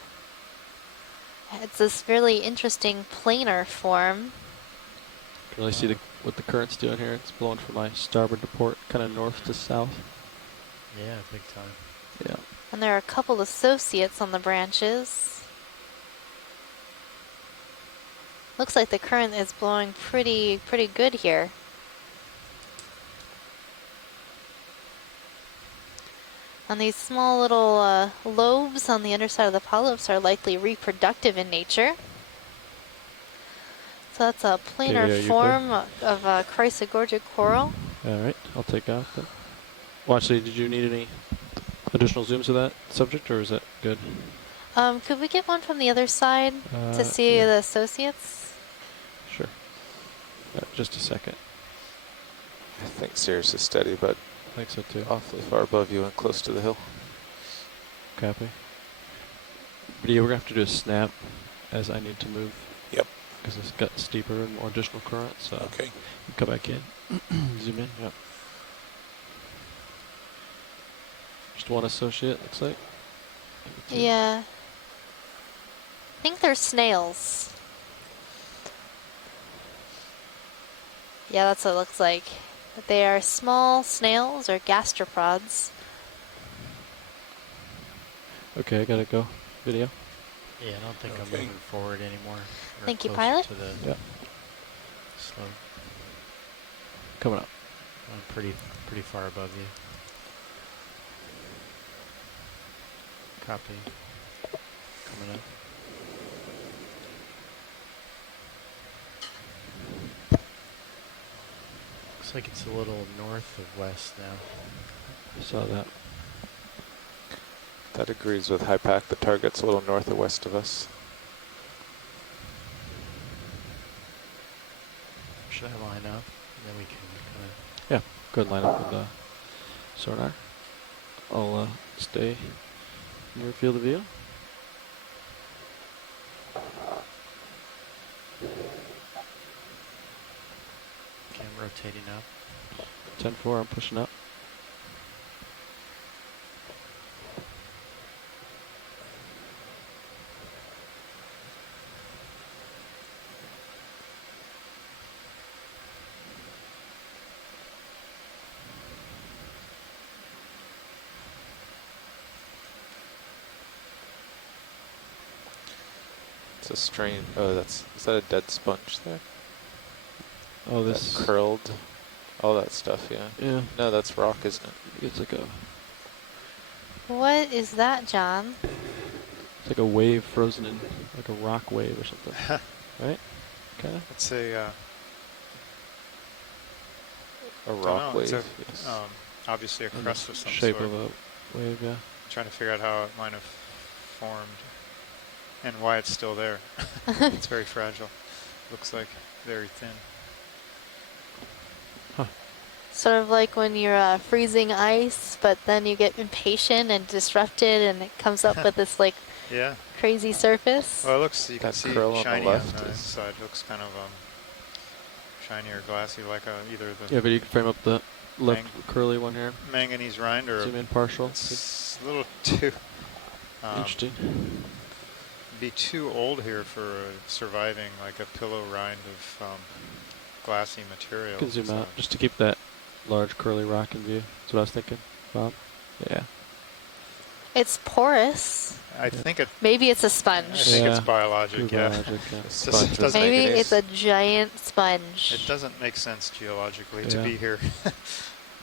It's this really interesting planar form. Can really see what the current's doing here. It's blowing from my starboard to port, kind of north to south. Yeah, big time. Yeah. And there are a couple associates on the branches. Looks like the current is blowing pretty good here. And these small little lobes on the underside of the polyps are likely reproductive in nature. So that's a planar form of chrysogorgid coral. All right, I'll take off then. Well, actually, did you need any additional zooms of that subject, or is that good? Could we get one from the other side to see the associates? Sure. Just a second. I think Cirrus is steady, but I think so too. Awfully far above you and close to the hill. Copy. But yeah, we're going to have to do a snap as I need to move. Yep. Because it's got steeper and more additional current, so okay. Come back in. Zoom in, yep. Just one associate, looks like. Yeah. I think they're snails. Yeah, that's what it looks like. But they are small snails or gastropods. Okay, I gotta go. Video. Yeah, I don't think I'm moving forward anymore. We're Thank you, close pilot. To the slope. Coming up. I'm pretty far above you. Copy. Coming up. Looks like it's a little north of west now. I saw that. That agrees with HIPAC. The target's a little north or west of us. Should I line up? And then we can kind of... Yeah, go ahead and line up with the sonar. I'll stay near field of view. Okay, I'm rotating up. 10-4, I'm pushing up. It's a strain. Oh, is that a dead sponge there? Oh, this that curled, all that stuff. Yeah. Yeah. No, that's rock, isn't it? It's like a. What is that, John? It's like a wave frozen in, like a rock wave or something, right? Kind of. It's a rock wave. It's a, yes. obviously a crust of some shape sort. of a wave, yeah. Trying to figure out how it might have formed and why it's still there. It's very fragile. Looks like very thin. Sort of like when you're freezing ice, but then you get impatient and disrupted, and it comes up with this like yeah, crazy surface. well, it looks, you can That see curl on the shiny left on the is- inside. It looks kind of shiny or glassy, like either the Yeah, but you can frame up the left Mang- curly one here. manganese rind or Zoom in partial. it's a little too Interesting. be too old here for surviving like a pillow rind of glassy material. You can zoom So out just to keep that large curly rock in view. That's what I was thinking, Bob. Yeah. It's porous. I think it. Maybe it's a I sponge. think it's Yeah. biologic. Good Yeah. biologic, yeah. It just Sponge with doesn't- Maybe manganese. it's a giant sponge. It doesn't make sense geologically to Yeah. be here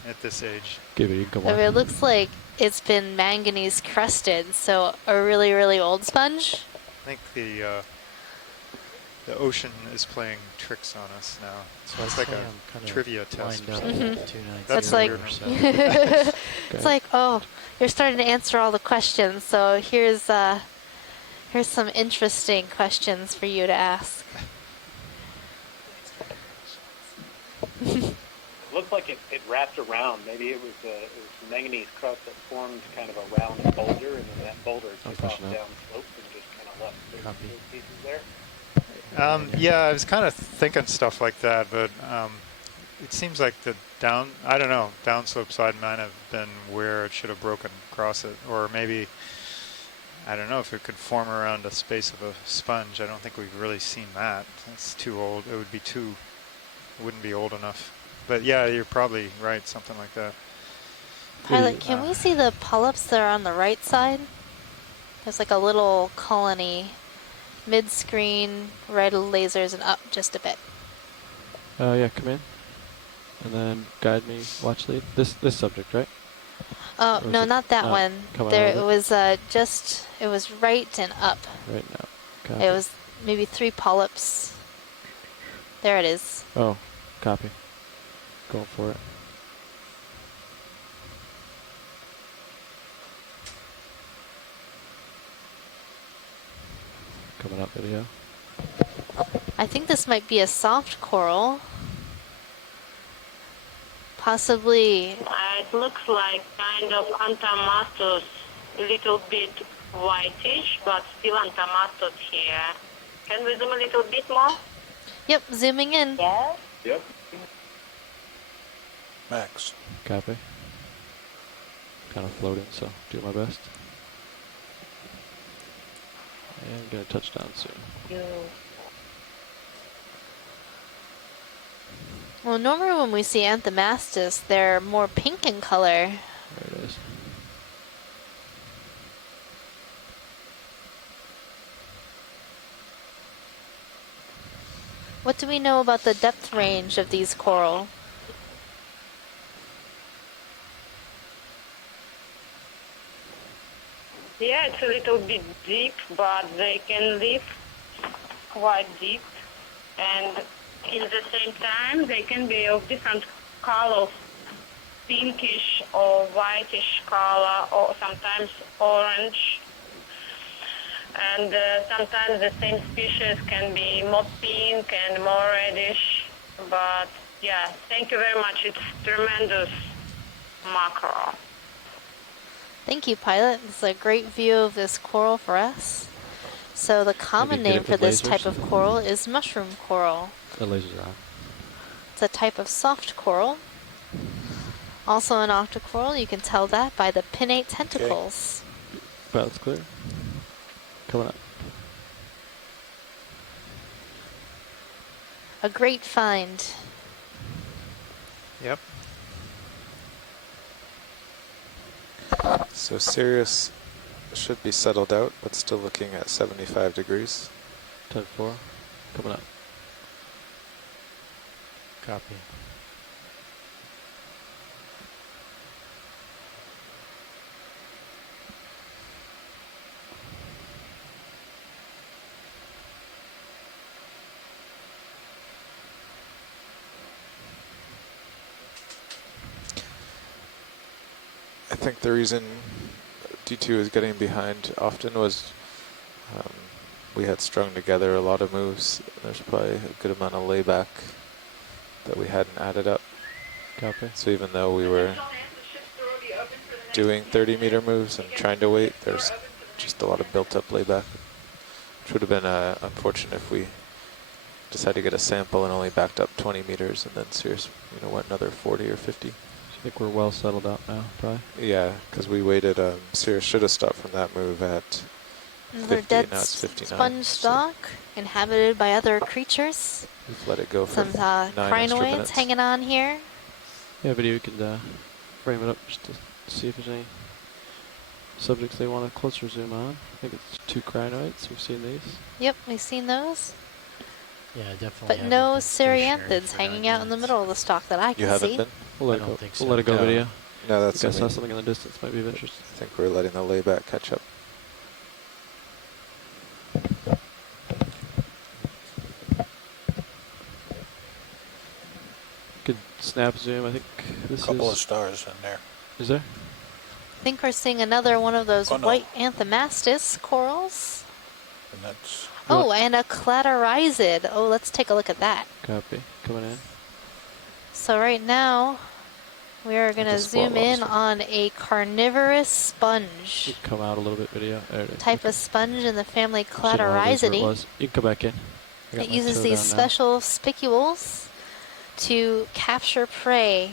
at this age. Give it, you can go I mean, on. it looks like it's been manganese crusted, so a really, really old sponge. I think the ocean is playing tricks on us now. So it's like a trivia test. Or something. That's the like, weirdness of it. it's like, oh, you're starting to answer all the questions, so here's some interesting questions for you to ask. It looked like it wrapped around. Maybe it was manganese crust that formed kind of a round boulder, and then that boulder took off down slope and just kind of left those pieces there. Yeah, I was kind of thinking stuff like that, but it seems like the I don't know, downslope side might have been where it should have broken across it, or maybe, I don't know if it could form around a space of a sponge. I don't think we've really seen that. It's too old. It wouldn't be old enough. But yeah, you're probably right, something like that. Pilot, can we see the polyps that are on the right side? There's like a little colony. Mid-screen, right of lasers, and up just a bit. Yeah, come in. And then guide me, watch lead. This subject, right? Oh, Or is no, it not that not one. coming There, out it of was it was right and up. Right now. Copy. It was maybe 3 polyps. There it is. Oh, copy. Going for it. Coming up video. I think this might be a soft coral. Possibly. It looks like kind of antamastos, a little bit whitish, but still antamastos here. Can we zoom a little bit more? Yep, zooming in. Yes. Yep. Max. Copy. Kind of floating, so do my best. And gonna touch down soon. Well, normally when we see anthomastus, they're more pink in color. There it is. What do we know about the depth range of these coral? Yeah, it's a little bit deep, but they can live quite deep. And in the same time, they can be of different colors, pinkish or whitish color, or sometimes orange. And sometimes the same species can be more pink and more reddish. But yeah, thank you very much. It's tremendous mackerel. Thank you, Pilot. This is a great view of this coral for us. So the common Maybe get name it for with this lasers? type of coral is mushroom coral. The lasers are on. It's a type of soft coral. Also an octocoral, you can tell that by the pinnate tentacles. Pilot's clear. Coming up. A great find. Yep. So Sirius should be settled out, but still looking at 75 degrees. 10-4. Coming up. Copy. think the reason D2 is getting behind often was we had strung together a lot of moves. There's probably a good amount of layback that we hadn't added up. Copy. So even though we were doing 30-meter moves and trying to wait, there's just a lot of built-up layback, which would have been unfortunate if we decided to get a sample and only backed up 20 meters and then Sirius, went another 40 or 50. I think we're well settled out now, probably. Yeah, because we waited. Sirius should have stopped from that move at 50, dead now it's 59. sponge stock, inhabited by other creatures. We've let it go for Some 9 extra crinoids minutes. hanging on here. Yeah, video, you can frame it up just to see if there's any subjects they want a closer zoom on. I think it's 2 crinoids. We've seen these. Yep, we've seen those. Yeah, definitely. But no Cereanthids hanging out in the middle of the stock that I can You haven't see. been? We'll let it go. We'll let it go, No. video. No, that's I saw something. something in the distance might be of interest. I think we're letting the layback catch up. Good snap zoom. I think this Couple is. of stars in there. Is there? I think we're seeing another one of those Oh, no. white Anthomastus corals. And that's Oh, and a Clatorizid. Oh, let's take a look at that. Copy. Coming in. So right now, we are going to Like a squat zoom in lobster. on a carnivorous sponge. Come out a little bit, video. There it is. Type of sponge in the family Should've always where it Clatorizidae. was. You can come back in. I got It my uses toe these down now. special spicules to capture prey.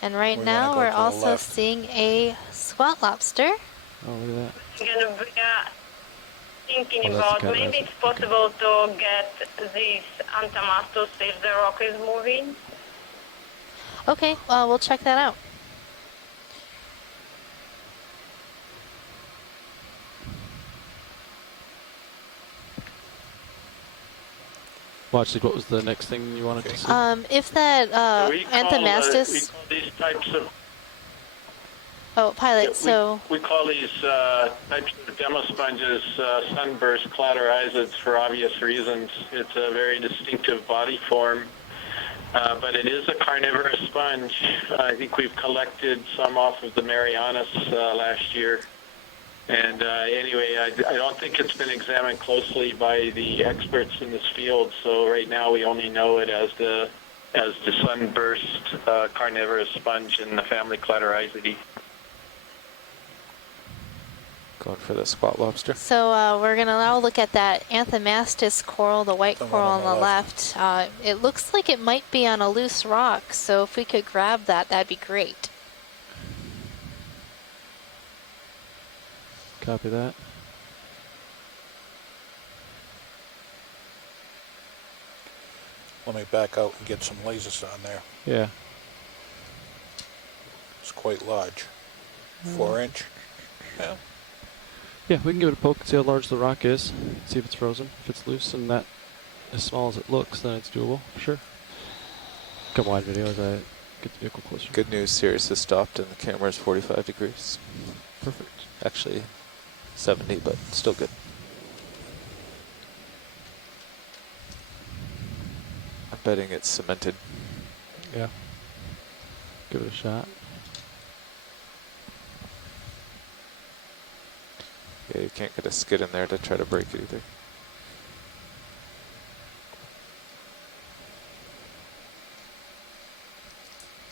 And right We're gonna now go we're to the also left. seeing a squat lobster. Oh, look at that. Gonna be thinking Oh, that's about the maybe Cataracid. it's possible to get this Antamastus if the rock is moving. Okay, we'll check that out. Watch, what was the next thing you wanted to see? If that we call Anthomastus... these types of Oh, pilot, we, so... we call these types of demo sponges sunburst clatorizids for obvious reasons. It's a very distinctive body form, but it is a carnivorous sponge. I think we've collected some off of the Marianas last year. And anyway, I don't think it's been examined closely by the experts in this field. So right now we only know it as the sunburst carnivorous sponge in the family Clatorizidae. Going for the squat lobster. So we're going to now look at that Anthomastus coral, the white The one coral on on the the left. It looks like it might be on a loose rock, so if we could grab that, that'd be great. Copy that. Let me back out and get some lasers on there. Yeah. It's quite large. 4-inch. Yeah. Yeah, we can give it a poke and see how large the rock is. See if it's frozen. If it's loose and that as small as it looks, then it's doable, for sure. Come wide, video, as I get the vehicle closer. Good news, Sirius has stopped and the camera is 45 degrees. Perfect. Actually, 70, but still good. I'm betting it's cemented. Yeah. Give it a shot. Yeah, you can't get a skid in there to try to break it either.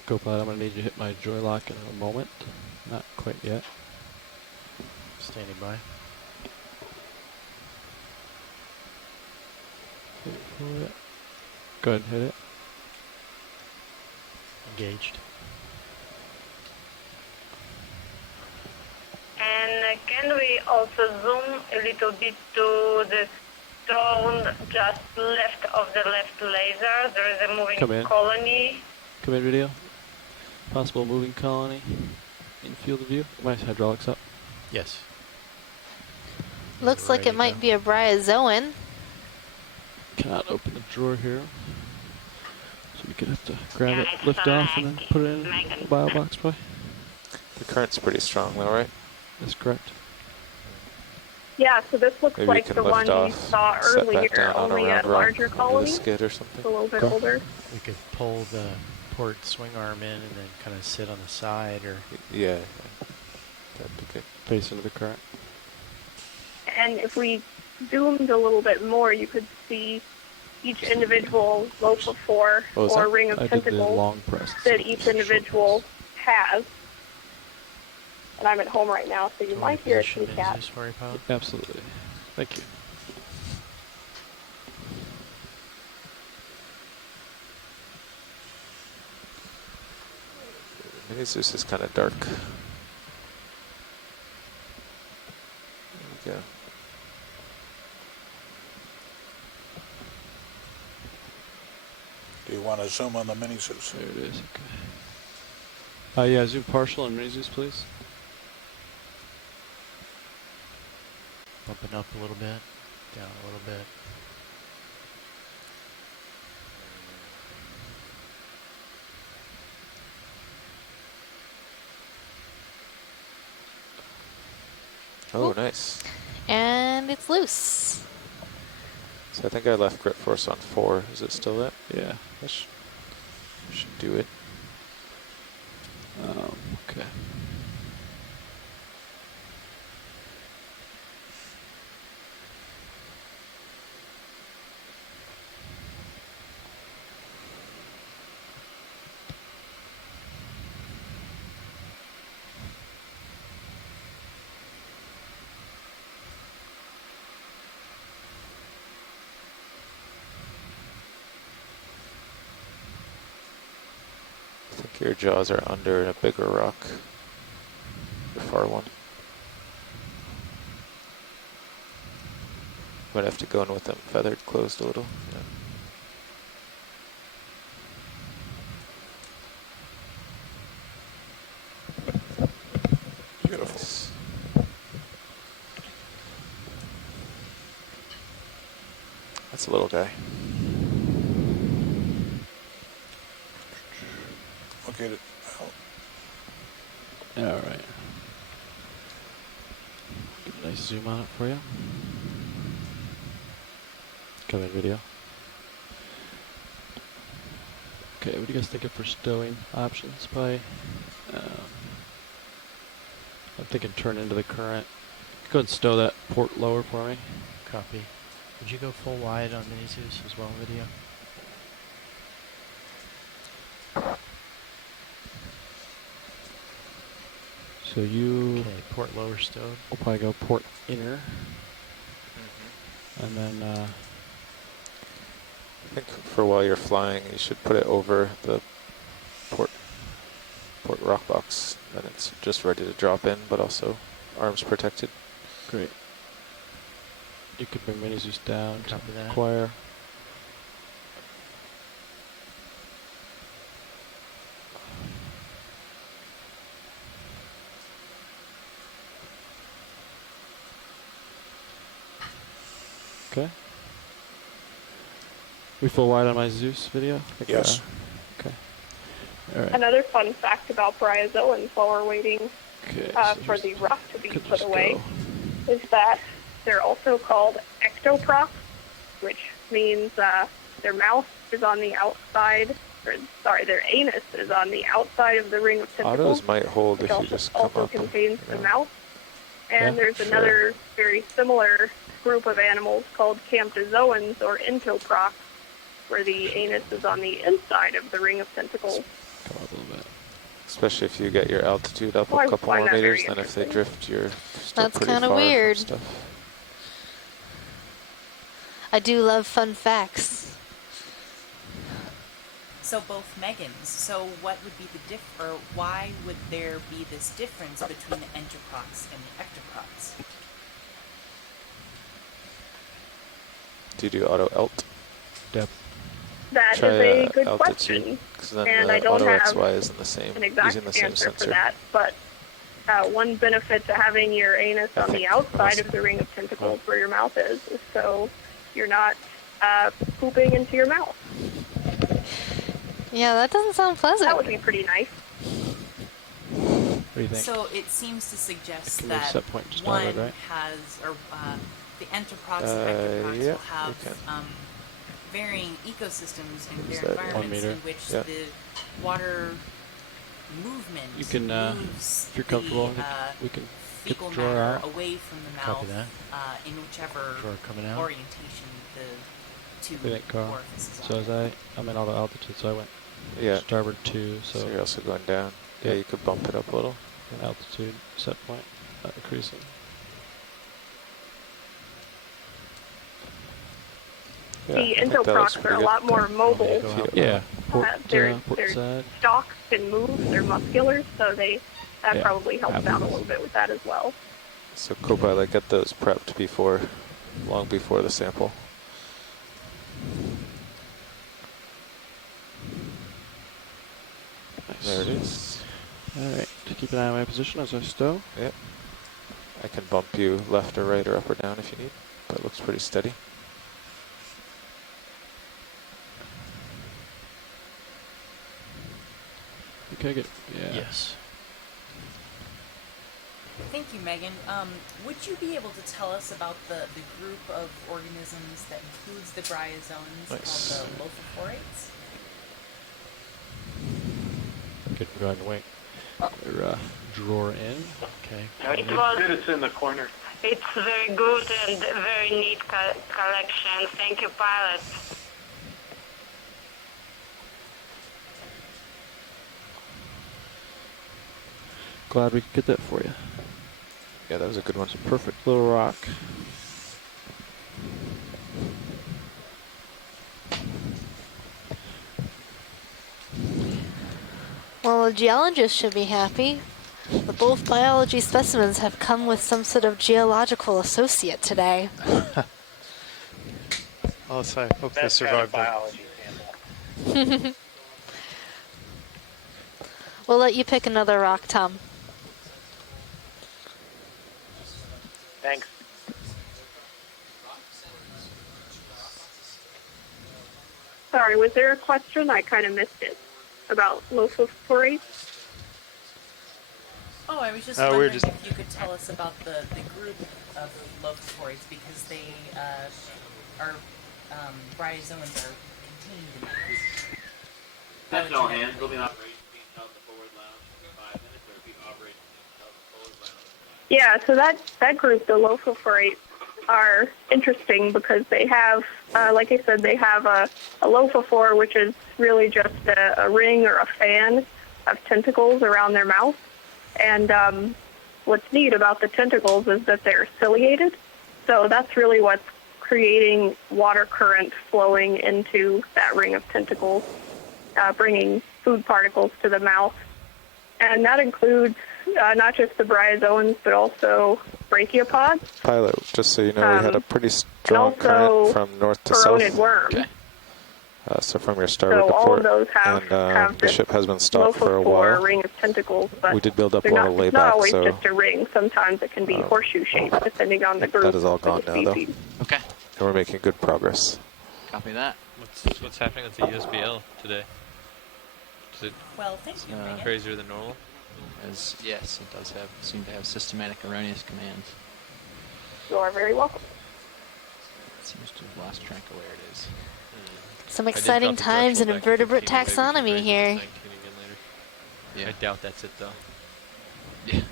Go pilot, I'm going to need you to hit my joy lock in a moment. Not quite yet. Standing by. Wait for it. Go ahead and hit it. Engaged. And can we also zoom a little bit to the stone just left of the left laser? There is a moving Come in. colony. Come in, video. Possible moving colony in field of view. My hydraulics up. Yes. Looks like it might be a bryozoan. Cannot open the drawer here. So we could have to grab it, lift off, and then put it in the bio box probably. The current's pretty strong though, right? That's correct. Yeah, so this looks Maybe like you the can one lift you off, saw set back earlier, down on a only round a rock larger with a colony. skid or It's something. a little bit older. We could pull the port swing arm in and then kind of sit on the side, or yeah, that'd be good. Face into the current. And if we zoomed a little bit more, you could see each individual loaf of four or ring of tentacles that each individual has. And I'm at home right now, so you might hear a kitty cat. Absolutely. Thank you. Mini Zeus is kind of dark. There we go. Do you want to zoom on the Mini Zeus? There it is, okay. Yeah, zoom partial on Mini Zeus, please. bumping up a little bit, down a little bit. Oh, nice. And it's loose. So I think I left grip force on 4. Is it still that? Yeah. That should do it. Okay. I think your jaws are under a bigger rock. The far one. Might have to go in with them feathered closed a little. Yeah. Beautiful. That's a little guy. Look at it. All right. Get a nice zoom on it for you. Coming video. Okay, what do you guys think of for stowing options? Probably, I'm thinking turn into the current. Go ahead and stow that port lower for me. Copy. Would you go full wide on Mini Zeus as well, video? So you... Okay, port lower stowed. We'll probably go port inner. And then... I think for a while you're flying, you should put it over the port rock box. Then it's just ready to drop in, but also arms protected. Great. You could bring Mini Zeus down. Copy that. Acquire. Okay. We full wide on my Zeus video? Yes. Okay. All right. Another fun fact about bryozoans while we're waiting for the rock to be put away is that they're also called ectoprocs, which means their mouth is on the outside, or sorry, their anus is on the outside of the ring of tentacles. Autos might hold if you just come also up. contains the mouth. And Yeah, there's sure. another very similar group of animals called camptozoans or entoprocs, where the anus is on the inside of the ring of tentacles. Come up a little bit. Especially if you get your altitude up Well, I a couple find more that very meters, then if they drift, you're still That's pretty kind of far from weird. stuff. I do love fun facts. So both Megans. So what would be the or why would there be this difference between the entoprocs and the ectoprocs? Do you do auto alt? Yep. That Try, is a good altitude, question, 'cause then and the I don't auto have XY is in the same, an exact using the same answer for sensor. that. But one benefit to having your anus I on the think outside of the ring of tentacles where your mouth is so you're not pooping into your mouth. Yeah, that doesn't sound pleasant. That would be pretty nice. What do you think? So it seems to suggest can leave that set point just one on it, right? has, or the entoprocs and ectoprocs yeah, will have you can. varying ecosystems and Is their that 1 environments meter? in which Yeah. the water movement You can, moves if you're comfortable, the we can get fecal the drawer matter out. away from the Copy mouth that. in whichever Drawer coming out. orientation the two We think, Carl. orifices So are. as I'm in auto altitude, so I went Yeah. starboard 2, So you're also going down. Yeah, you could bump it up a little. And altitude set point, not increasing. The entoprocs are a lot more mobile. Yeah. Their port side. stalks can move, they're muscular, so that probably helps out a little bit with that as well. So co-pilot, get those prepped long before the sample. Nice. There it is. Alright, keep an eye on my position as I stow. Yep. I can bump you left or right or up or down if you need, but it looks pretty steady. Okay, good. Yeah. Yes. Thank you, Megan. Would you be able to tell us about the group of organisms that includes the bryozoans called the lophophorates? Good, go ahead and wait. Your drawer in. Okay. It's in the corner. It's very good and very neat collection. Thank you, pilots. Glad we could get that for you. Yeah, that was a good one. It's a perfect little rock. Well, the geologist should be happy. But both biology specimens have come with some sort of geological associate today. Oh, so I hope they survived that. Biology. We'll let you pick another rock, Tom. Thanks. Sorry, was there a question? I kind of missed it about lophophorates. Oh, I was just we're wondering just- if you could tell us about the group of lophophorates because they are bryozoans are contained in that group. That's all hands. We'll be operating out in the forward lounge for 5 minutes, or be operating out in the forward lounge. Yeah, so that group, the lophophorates, are interesting because they have, like I said, they have a lophophore, which is really just a ring or a fan of tentacles around their mouth. And what's neat about the tentacles is that they're ciliated. So that's really what's creating water current flowing into that ring of tentacles, bringing food particles to the mouth. And that includes not just the bryozoans, but also brachiopods. Pilot, just so you know, we had a pretty strong and current also from north to corroded south. worms. So from your starboard So to all port, of those have and the this ship has been stopped for a lophophore while. ring of tentacles, but We did build up a they're lot not, of it's not layback, always so just a ring. Sometimes it can be horseshoe shaped, depending on the group. that is all of gone the now, though. species. Okay. And we're making good progress. Copy that. What's happening with the USBL today? Is it Well, thank you, Megan. crazier than normal? Yes, it does seem to have systematic erroneous commands. You are very welcome. It seems to have lost track of where it is. Some exciting times in invertebrate taxonomy here. Yeah. I doubt that's it though. Yeah.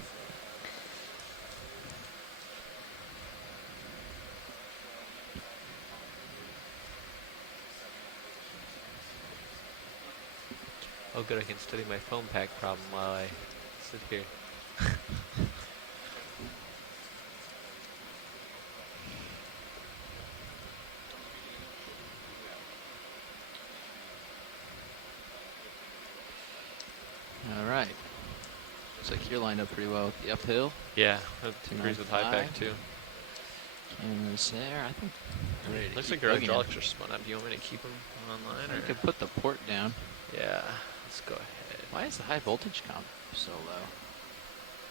Oh good, I can study my foam pack problem while I sit here. All right. Looks like you're lined up pretty well with the uphill. Yeah, that agrees with high pack 295. too. Cameras there. I think. I'm ready to Looks keep like our bugging hydraulics it. are spun up. Do you want me to keep them online? You Or? could put the port down. Yeah, let's go ahead. Why is the high voltage comp so low?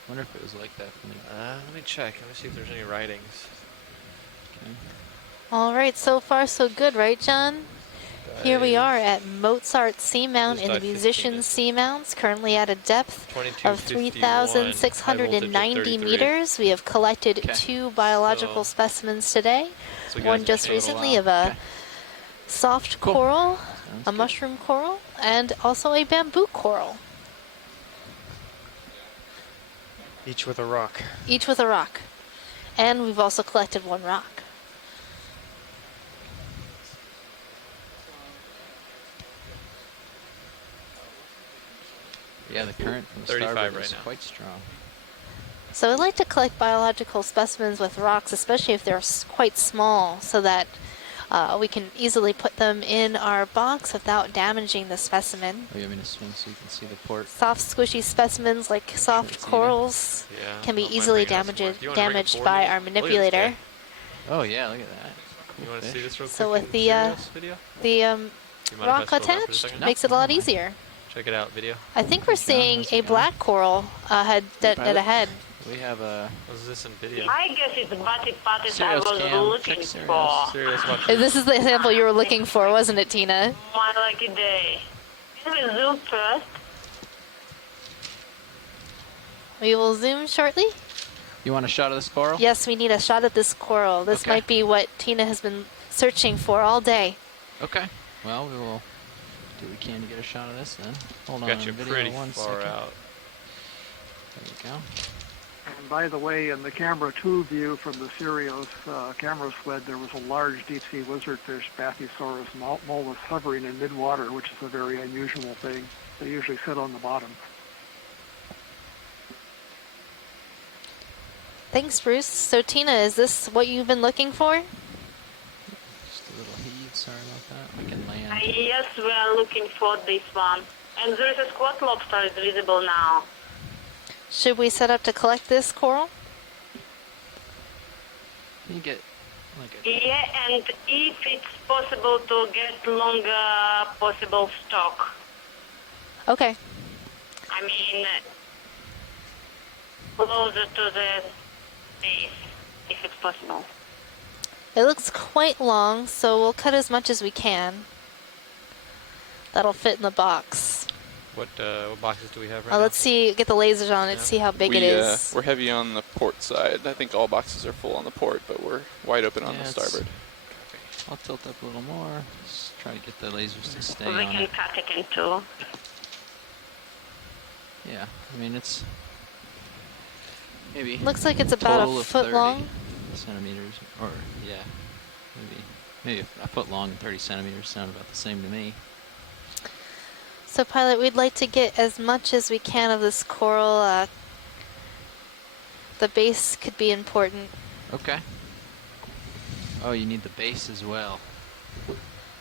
Wonder if it was like that from the. Let me check. Let me see if there's any writings. Okay. All right, so far so good, right, John? Here we are at Mozart Seamount in the Musicians Seamounts, currently at a depth of 3,690 meters. We have collected 2 biological specimens today. So One just recently of a soft coral, a mushroom coral, and also a bamboo coral. Each with a rock. Each with a rock. And we've also collected one rock. Yeah, the current from the 35 starboard right is now. quite strong. So I like to collect biological specimens with rocks, especially if they're quite small, so that we can easily put them in our box without damaging the specimen. Oh, you want me to swing so you can see the port? Soft, squishy specimens like soft corals can be easily damaged by our manipulator. Oh yeah, look at that. Cool You want to fish. see this real quick? So with the video? rock attached, makes it a lot easier. Check it out, video. I think we're seeing a black coral head ahead. We have a. Was this in video? I guess it's butty patties I Serious was cam. looking Check for. Serious watching. This is the example you were looking for, wasn't it, Tina? My lucky day. Can we zoom first? We will zoom shortly. You want a shot of this coral? Yes, we need a shot at this coral. This might be what Tina has been searching for all day. Okay. Well, we will do what we can to get a shot of this then. Hold on. Got you Video pretty one far second. out. There we go. And by the way, in the camera 2 view from the Sirius camera sled, there was a large deep-sea lizardfish, Bathysaurus mollis, hovering in mid-water, which is a very unusual thing. They usually sit on the bottom. Thanks, Bruce. So, Tina, is this what you've been looking for? Just a little heave. Sorry about that. We can land. Yes, we are looking for this one. And there is a squat lobster is visible now. Should we set up to collect this coral? Can you get like a... Yeah, and if it's possible to get longer possible stock. Okay. I mean, closer to the base, if it's possible. It looks quite long, so we'll cut as much as we can. That'll fit in the box. What boxes do we have right now? Let's see, get the lasers on it, see how big it is. We're heavy on the port side. I think all boxes are full on the port, but we're wide open on the starboard. I'll tilt up a little more. Just try to get the lasers to stay We on can it. cut it in two. Yeah, I mean it's maybe. Looks like it's about total a of foot 30 long. Centimeters, or yeah, maybe a foot long and 30 centimeters sound about the same to me. So, pilot, we'd like to get as much as we can of this coral. The base could be important. Okay. Oh, you need the base as well.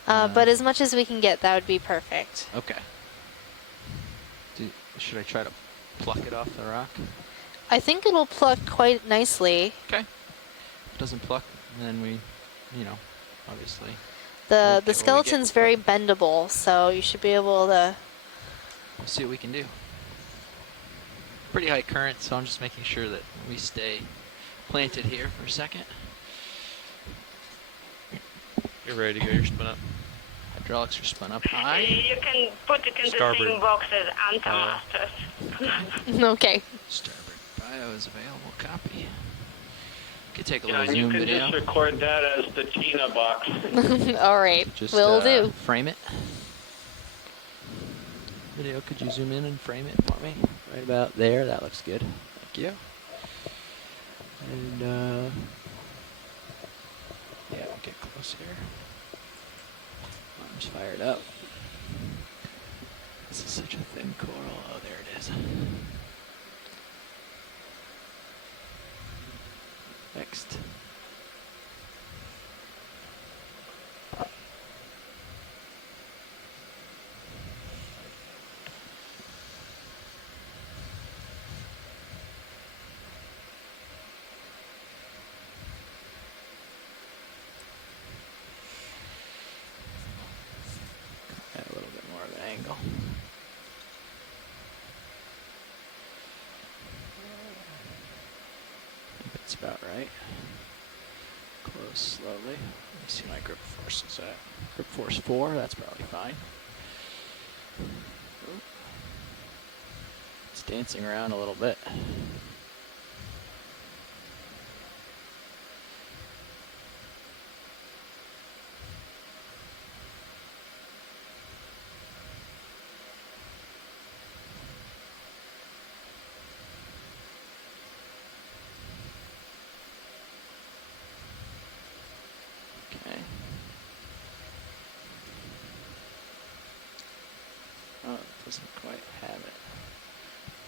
But as much as we can get, that would be perfect. Okay. Should I try to pluck it off the rock? I think it'll pluck quite nicely. Okay. If it doesn't pluck, then we, obviously. The skeleton's very bendable, so you should be able to... We'll see what we can do. Pretty high current, so I'm just making sure that we stay planted here for a second. You're ready to go, you're spun up. Hydraulics are spun up high. You can put it in the same box as anti-masters. Okay. Starboard bio is available, copy. Could take a little you zoom can video. just record that as the Tina box. All right, Just, will do. Frame it. Video, could you zoom in and frame it for me? Right about there. That looks good. Thank you. And yeah, we'll get close here. arms fired up. This is such a thin coral. Oh, there it is. Next. Add a little bit more of an angle. I think that's about right. Close slowly. Let me see my grip force is at. Grip force 4, that's probably fine. Oop. It's dancing around a little bit. Doesn't quite have it.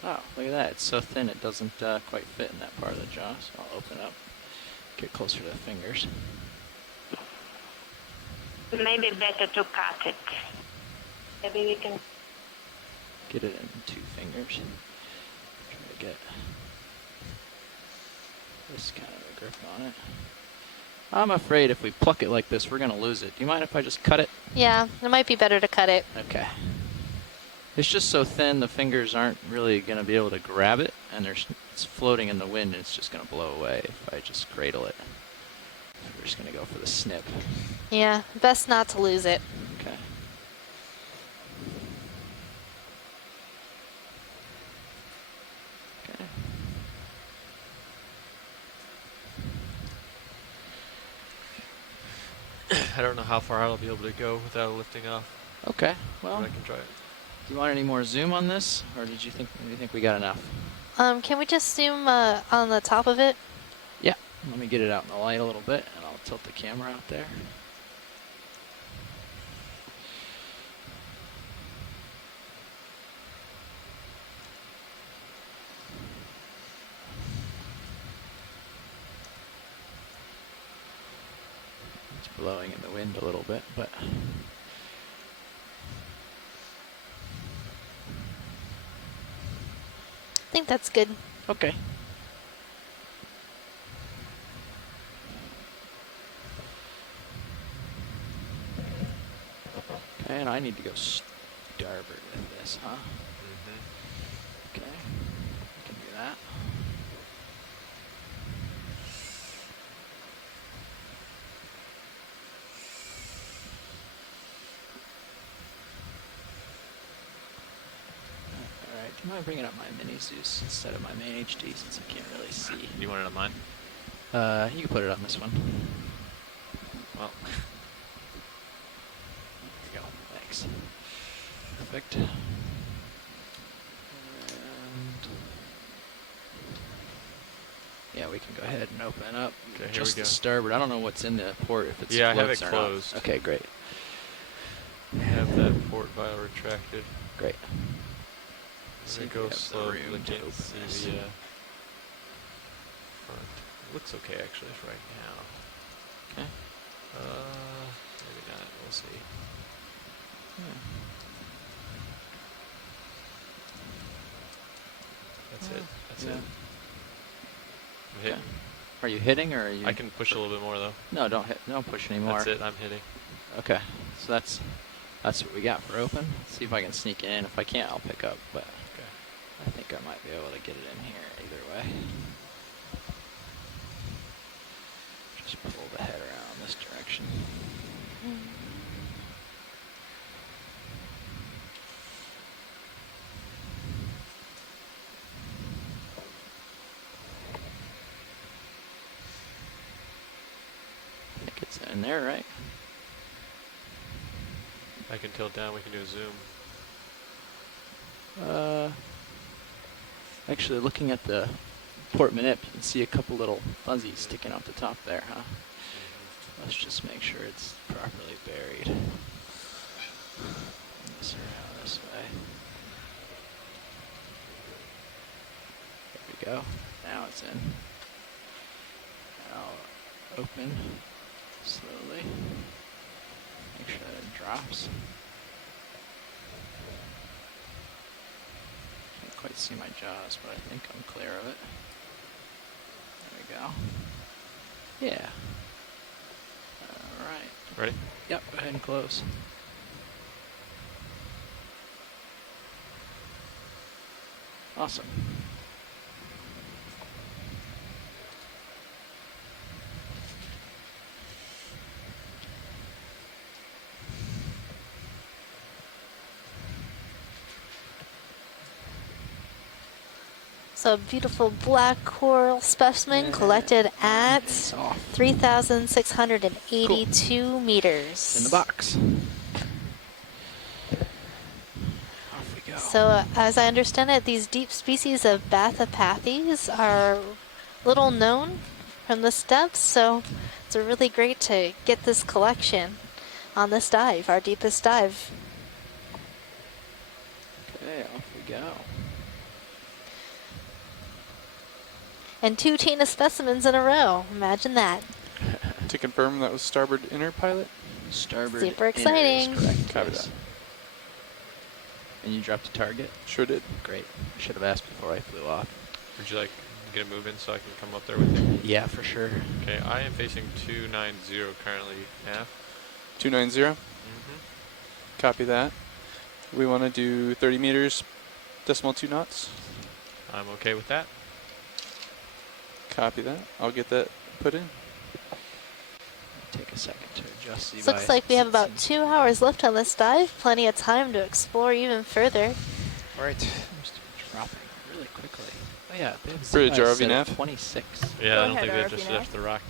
Oh, look at that. It's so thin it doesn't quite fit in that part of the jaw. So I'll open up, get closer to the fingers. Maybe better to cut it. Maybe we can Get it in 2 fingers. Try to get this kind of a grip on it. I'm afraid if we pluck it like this, we're going to lose it. Do you mind if I just cut it? Yeah, it might be better to cut it. Okay. It's just so thin, the fingers aren't really going to be able to grab it, and it's floating in the wind, and it's just going to blow away if I just cradle it. We're just going to go for the snip. Yeah, best not to lose it. Okay. Okay. I don't know how far I'll be able to go without lifting off. Okay, well, but I can try it. Do you want any more zoom on this, or do you think we got enough? Can we just zoom on the top of it? Yeah. Let me get it out in the light a little bit, and I'll tilt the camera out there. It's blowing in the wind a little bit, but I think that's good. okay. Okay, and I need to go starboard with this, huh? Okay, I can do that. Alright, do you mind bringing up my mini Zeus instead of my main HD since I can't really see? You want it on mine? You can put it on this one. Well. There you go. Thanks. Perfect. And yeah, we can go ahead and open up. Okay, here just we go. the starboard. I don't know what's in the port, if it's I have it floats or closed. not. Okay, great. I have that port vial retracted. Great. I'm gonna go slow. I can't see the front. It looks okay actually for right now. Okay. Maybe not. We'll see. That's it. That's it. I'm hitting. Are you hitting, or are you? I can push a little bit more though. No, don't hit. Don't push anymore. That's it. I'm hitting. Okay, so that's what we got for open. Let's see if I can sneak it in. If I can't, I'll pick up. But okay. I think I might be able to get it in here either way. Just pull the head around this direction. I think it's in there, right? I can tilt down. We can do a zoom. Actually, looking at the port manip, you can see a couple little fuzzies sticking off the top there, huh? Let's just make sure it's properly buried. Bring this around this way. There we go. Now it's in. I'll open slowly. Make sure that it drops. Can't quite see my jaws, but I think I'm clear of it. There we go. Yeah. Alright. Ready? Yep, go ahead and close. Awesome. So a beautiful black coral specimen collected at 3,682 meters. In the box. Off we go. So as I understand it, these deep species of Bathypathes are little known from the steppes, so it's really great to get this collection on this dive, our deepest dive. Okay, off we go. And 2 Tina specimens in a row. Imagine that. To confirm, that was starboard inner pilot? Starboard Super inner exciting. is correct. Copy yes. that. And you dropped a target? Sure did. Great. I should have asked before I flew off. Would you like to get a move in so I can come up there with you? Yeah, for sure. Okay, I am facing 290 currently, nav. 290? Copy that. We want to do 30 meters, decimal 2 knots. I'm okay with that. Copy that. I'll get that put in. Take a second to adjust the Looks like we have about 2 hours left on this dive. Plenty of time to explore even further. All right. Dropping really quickly. Oh yeah, they have Bridge zip RV nav. 26. Yeah, I don't think they just left the rock.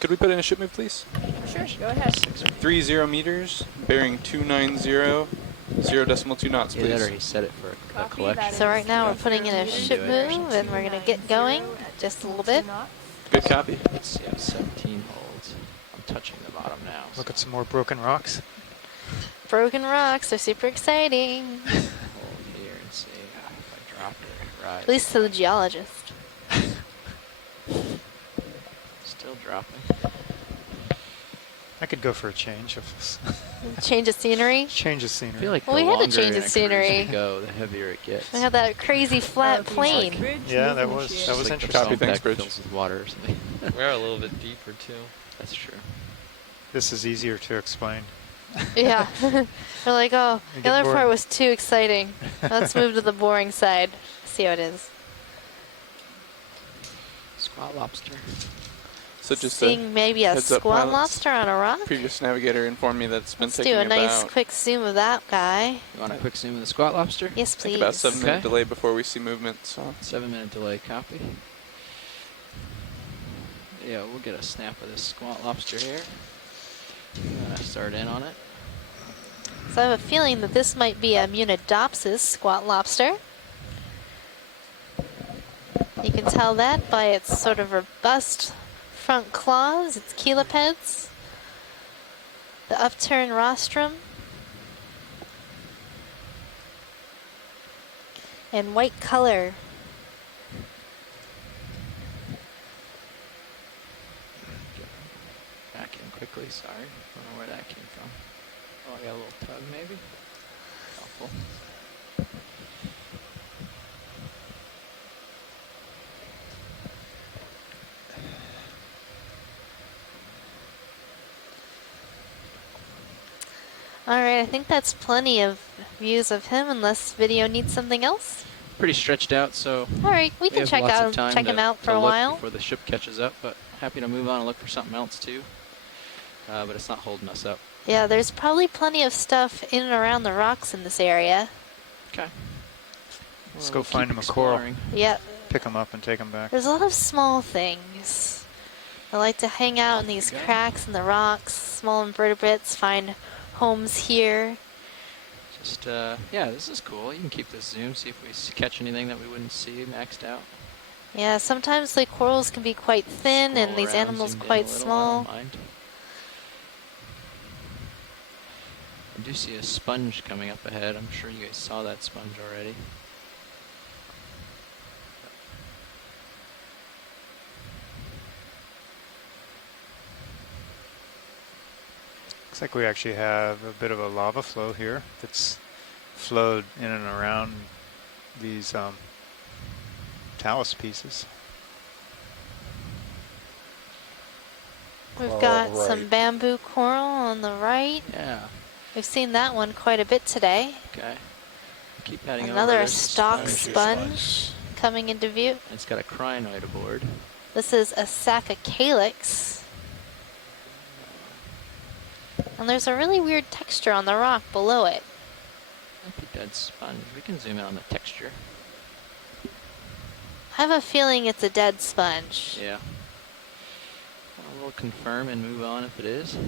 Could we put in a ship move, please? Sure, go ahead. 30 meters, bearing 290, 0.2 knots, please. Either that or he set it for a collection. So right now we're putting in a ship move, and we're going to get going just a little bit. Good copy. Let's see, I have 17 holds. I'm touching the bottom now. Look at some more broken rocks. Broken rocks are super exciting. Hold here and see if I drop it. Right. At least to the geologist. Still dropping. I could go for a change of this. Change of scenery. Change of scenery. I feel like Well, the we had to longer change in of a scenery. cruise you go, the heavier it gets. We had that crazy flat plane. Yeah, that was Like interesting. the phone deck fills with water or something. We are a little bit deeper too. That's true. This is easier to explain. Yeah. We're like, oh, You the get other bored. part was too exciting. Let's move to the boring side. See how it is. Squat lobster. So just Seeing maybe a heads up, squat pilots. lobster on a rock. Previous navigator informed me that it's been Let's taking do a nice about, quick zoom of that guy. You want a quick zoom of the squat lobster? Yes, I think please. about 7-minute Okay. delay before we see movement. So 7-minute delay, copy. Yeah, we'll get a snap of this squat lobster here. I'm gonna start in on it. So I have a feeling that this might be a Munidopsis squat lobster. You can tell that by its sort of robust front claws, its chelipeds, the upturned rostrum, and white color. Back in quickly, sorry. Don't know where that came from. Oh, I got a little tug maybe. Helpful. Alright, I think that's plenty of views of him unless video needs something else. Pretty stretched out, so Alright, we can have check lots of out time check to- him out for to a look while. before the ship catches up, but happy to move on and look for something else too. But it's not holding us up. Yeah, there's probably plenty of stuff in and around the rocks in this area. Okay. Let's We'll go keep find him a coral. exploring. Yep. Pick him up and take him back. There's a lot of small things. I like to hang out in these cracks in the rocks, small invertebrates, find homes here. Just, yeah, this is cool. You can keep this zoom, see if we catch anything that we wouldn't see maxed out. Yeah, sometimes the corals can be quite thin and Scroll these around, animals zoomed in a quite little, I small. don't mind. I do see a sponge coming up ahead. I'm sure you guys saw that sponge already. Looks like we actually have a bit of a lava flow here that's flowed in and around these talus pieces. We've Coral got right. some bamboo coral on the right. Yeah. We've seen that one quite a bit today. Okay. Keep heading over. Another There's a stalk sponge. sponge coming into view. It's got a crinoid aboard. This is a Sacca-calyx. And there's a really weird texture on the rock below it. Might be dead sponge. We can zoom in on the texture. I have a feeling it's a dead sponge. Yeah. We'll confirm and move on if it is.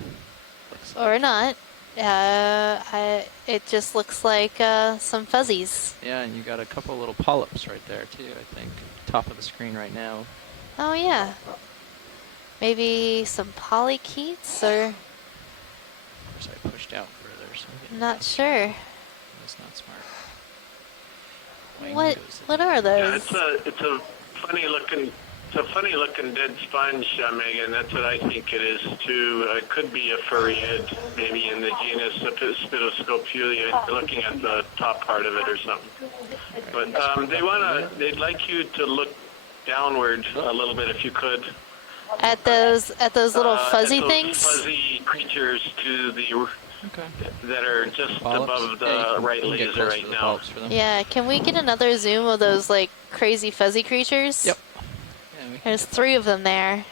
Or not. It just looks like some fuzzies. Yeah, and you got a couple little polyps right there too, I think. Top of the screen right now. Oh yeah. Maybe some polychaetes or... Of course I pushed out further, so I'm getting Not sure. That's not smart. What are those? Yeah, it's a funny looking dead sponge, Megan. That's what I think it is too. It could be a furry head, maybe in the genus Spidoscopulia. You're looking at the top part of it or something. But they'd like you to look downward a little bit if you could. At those little fuzzy things? Fuzzy creatures to the that are just above the right laser right now. Yeah, can we get another zoom of those like crazy fuzzy creatures? Yep. There's 3 of them there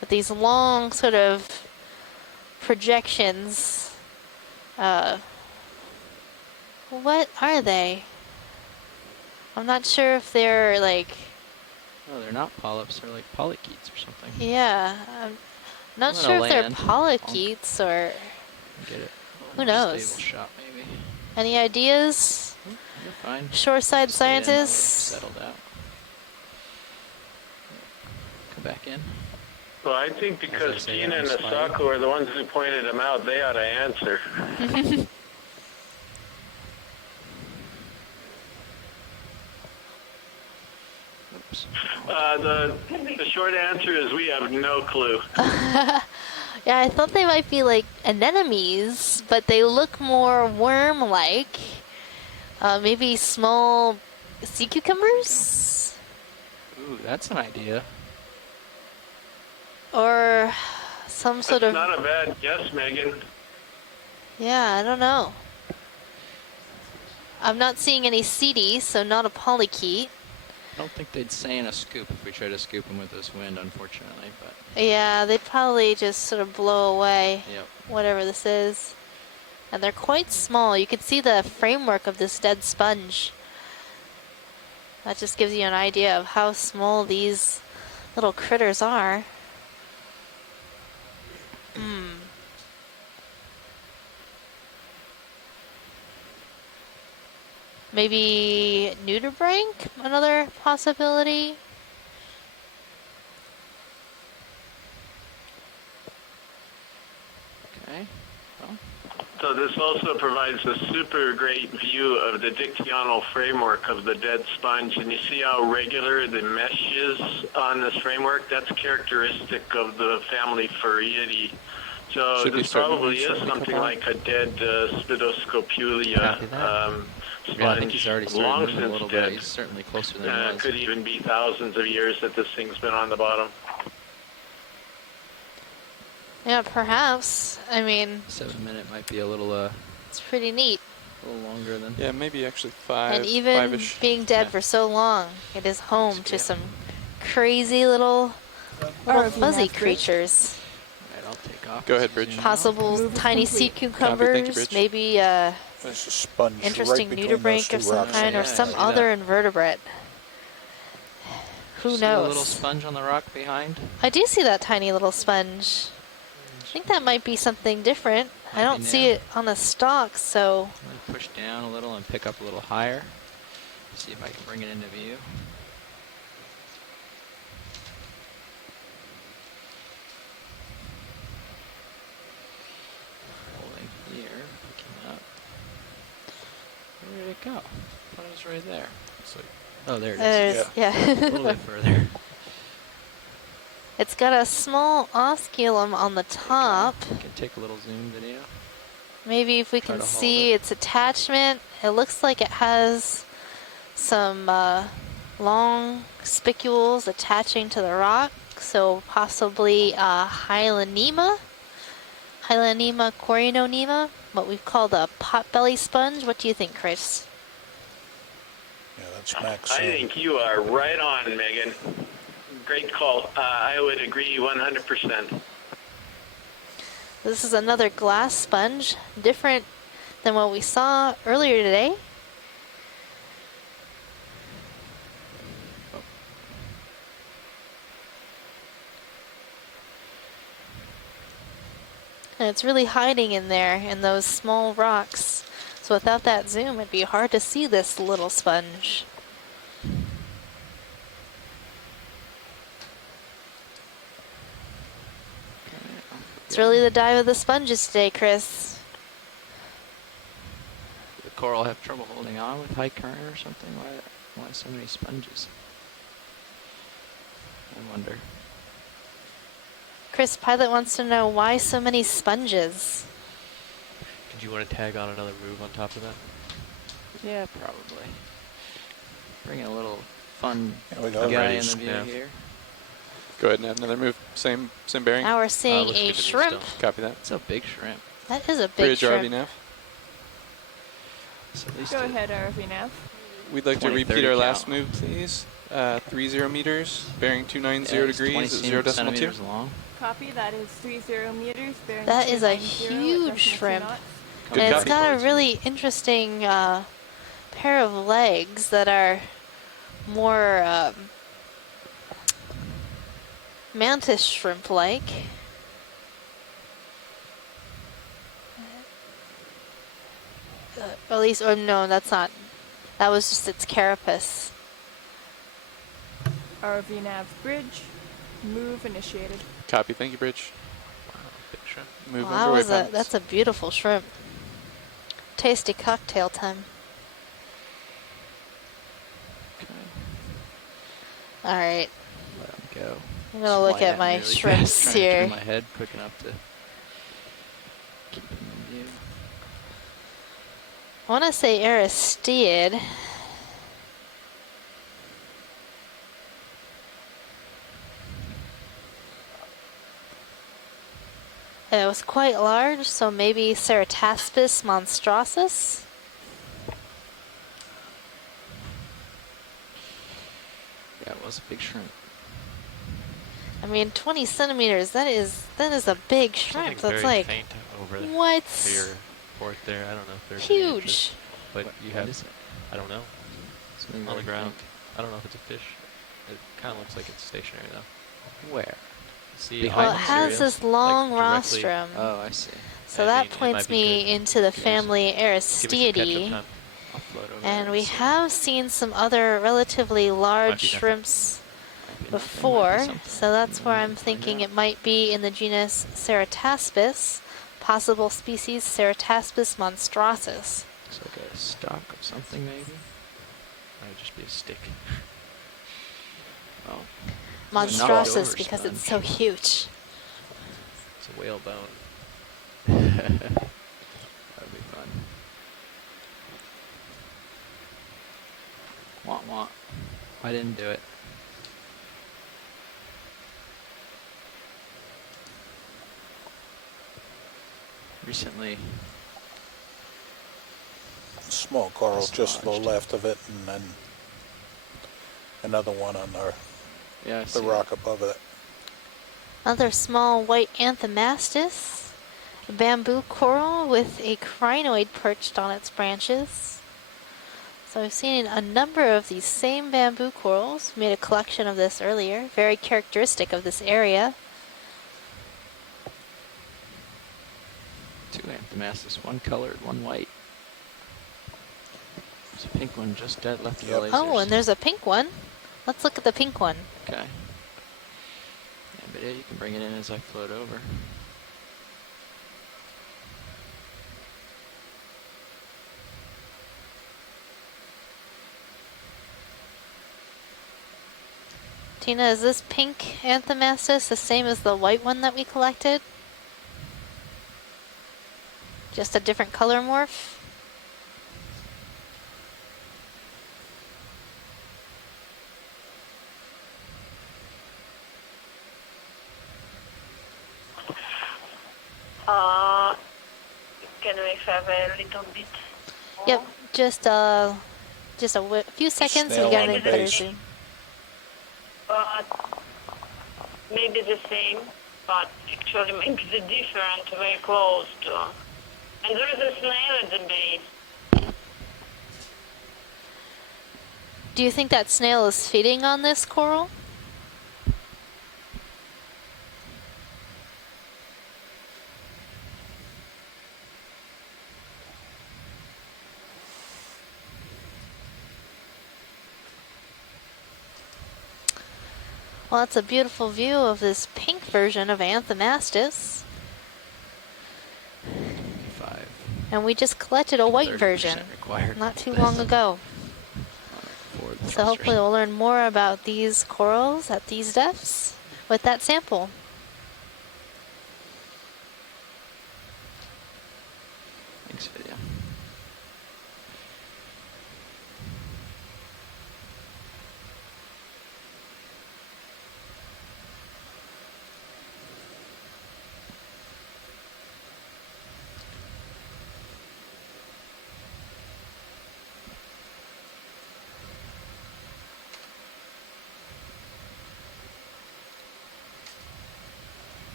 with these long sort of projections. What are they? I'm not sure if they're like... No, they're not polyps. They're like polychaetes or something. Yeah, I'm not sure if they're polychaetes or... Get it. Who knows? Stable shot, maybe. Any ideas? You're fine. Shoreside Stay scientists? Settled out. Come back in. Well, I think because Gina and Asako are the ones who pointed them out, they ought to answer. The short answer is we have no clue. Yeah, I thought they might be like anemones, but they look more worm-like. Maybe small sea cucumbers? Ooh, that's an idea. Or some sort of... That's not a bad guess, Megan. Yeah, I don't know. I'm not seeing any CD, so not a polychaete. I don't think they'd say in a scoop if we try to scoop them with this wind, unfortunately. But yeah, they'd probably just sort of blow away whatever this is. And they're quite small. You can see the framework of this dead sponge. That just gives you an idea of how small these little critters are. Maybe nudibranch, another possibility. Okay. Well. So this also provides a super great view of the dictyonal framework of the dead sponge, and you see how regular the mesh is on this framework? That's characteristic of the family Furiidae. So this probably is something like a dead Spidoscopulia sponge, yeah, I think he's already started long moving since a little dead. bit. He's certainly closer than he was. Could even be thousands of years that this thing's been on the bottom. Yeah, perhaps. I mean... 7 minute might be a little, it's pretty neat. A little longer than... Yeah, maybe actually 5, and even 5-ish. being dead for so long, it is home to some crazy little fuzzy creatures. Alright, I'll take off. Go ahead, Bridge. Possible tiny sea cucumbers, maybe there's a sponge interesting right between nudibranch of some kind, or some other invertebrate. Who knows? See a little sponge on the rock behind? I do see that tiny little sponge. I think that might be something different. I don't see it on the stalk, so... I'm going to push down a little and pick up a little higher. See if I can bring it into view. Holding here, picking up. Where did it go? I thought it was right there. It's like, oh, there it is. Yeah. A little bit further. It's got a small osculum on the top. I can take a little zoom video. Maybe if we can see its attachment. It looks like it has some long spicules attaching to the rock. So possibly Hylanema coriononema, what we've called a potbelly sponge. What do you think, Chris? Yeah, that's Max. I think you are right on, Megan. Great call. I would agree 100%. This is another glass sponge, different than what we saw earlier today. And it's really hiding in there in those small rocks. So without that zoom, it'd be hard to see this little sponge. It's really the dive of the sponges today, Chris. Did the coral have trouble holding on with high current or something? Why so many sponges? I wonder. Chris Pilot wants to know why so many sponges. Did you want to tag on another move on top of that? Yeah, probably. Bring a little fun we go. guy in the view here. Go ahead and add another move. Same bearing. Now we're seeing a shrimp. Copy that. It's a big shrimp. That is a big Bridge shrimp. RV nav. So at least Go ahead, RV nav. We'd like to 20, repeat 30 our count. last move, please. 30 meters, bearing 290 Yeah, it's degrees at 0.2. centimeters long. Copy, that is 30 meters, bearing That is a 290 huge at shrimp. knots. Good And it's copy. got a really interesting pair of legs that are more mantis shrimp-like. At least, or no, that's not. That was just its carapace. RV nav bridge, move initiated. Copy. Thank you, Bridge. Wow, big shrimp. Move Wow, underway, that pilots. that's a beautiful shrimp. Tasty cocktail time. All right. Let him go. I'm gonna look Fly at at my me really shrimps fast, trying to here. turn my head quick enough to keep him in view. I want to say Aristide. It was quite large, so maybe Cerataspis monstrosus. Yeah, it was a big shrimp. I mean, 20 centimeters. That is a big shrimp. Something That's very like faint over what? to your port there. I don't know if there's any Huge. interest, but you What have. is it? I don't know. Something On the very ground. faint. I don't know if it's a fish. It kind of looks like it's stationary though. Where? See, Behind Well, it has this long directly- rostrum. Oh, I see. So I that mean, it points might be me good. into the Give us- family Give us some catch-up Aristidae. time. I'll float over And there we and see. have seen some other relatively large be nothing. shrimps Might be nothing, might be before, something. so that's where I'm Find thinking out. it might be in the genus Cerataspis, possible species Cerataspis monstrosus. Looks like a stalk of something, maybe. Might just be a stick. Oh. Monstrosus because it's so huge. It's a whale bone. That'd be fun. Wah wah. I didn't do it. Recently, Small coral just to the dislodged. left of it, and then another one on yeah, I the see rock above it. Another small white anthomastus, a bamboo coral with a crinoid perched on its branches. So I've seen a number of these same bamboo corals. Made a collection of this earlier, very characteristic of this area. two anthomastus, one colored, one white. There's a pink one just dead left of the lasers. Oh, and there's a pink one. Let's look at the pink one. Okay. Yeah, but yeah, you can bring it in as I float over. Tina, is this pink anthomastus the same as the white one that we collected? Just a different color morph? Can we have a little bit more? Yep, just a few seconds and Snail we got on a the better base. zoom. But maybe the same, but actually maybe the different, very close to. And there is a snail at the base. Do you think that snail is feeding on this coral? Well, that's a beautiful view of this pink version of Anthomastus. 5. And we just collected a white 30% version required. not too long ago. For So hopefully we'll learn more about these corals at these depths with that sample. Thanks, video.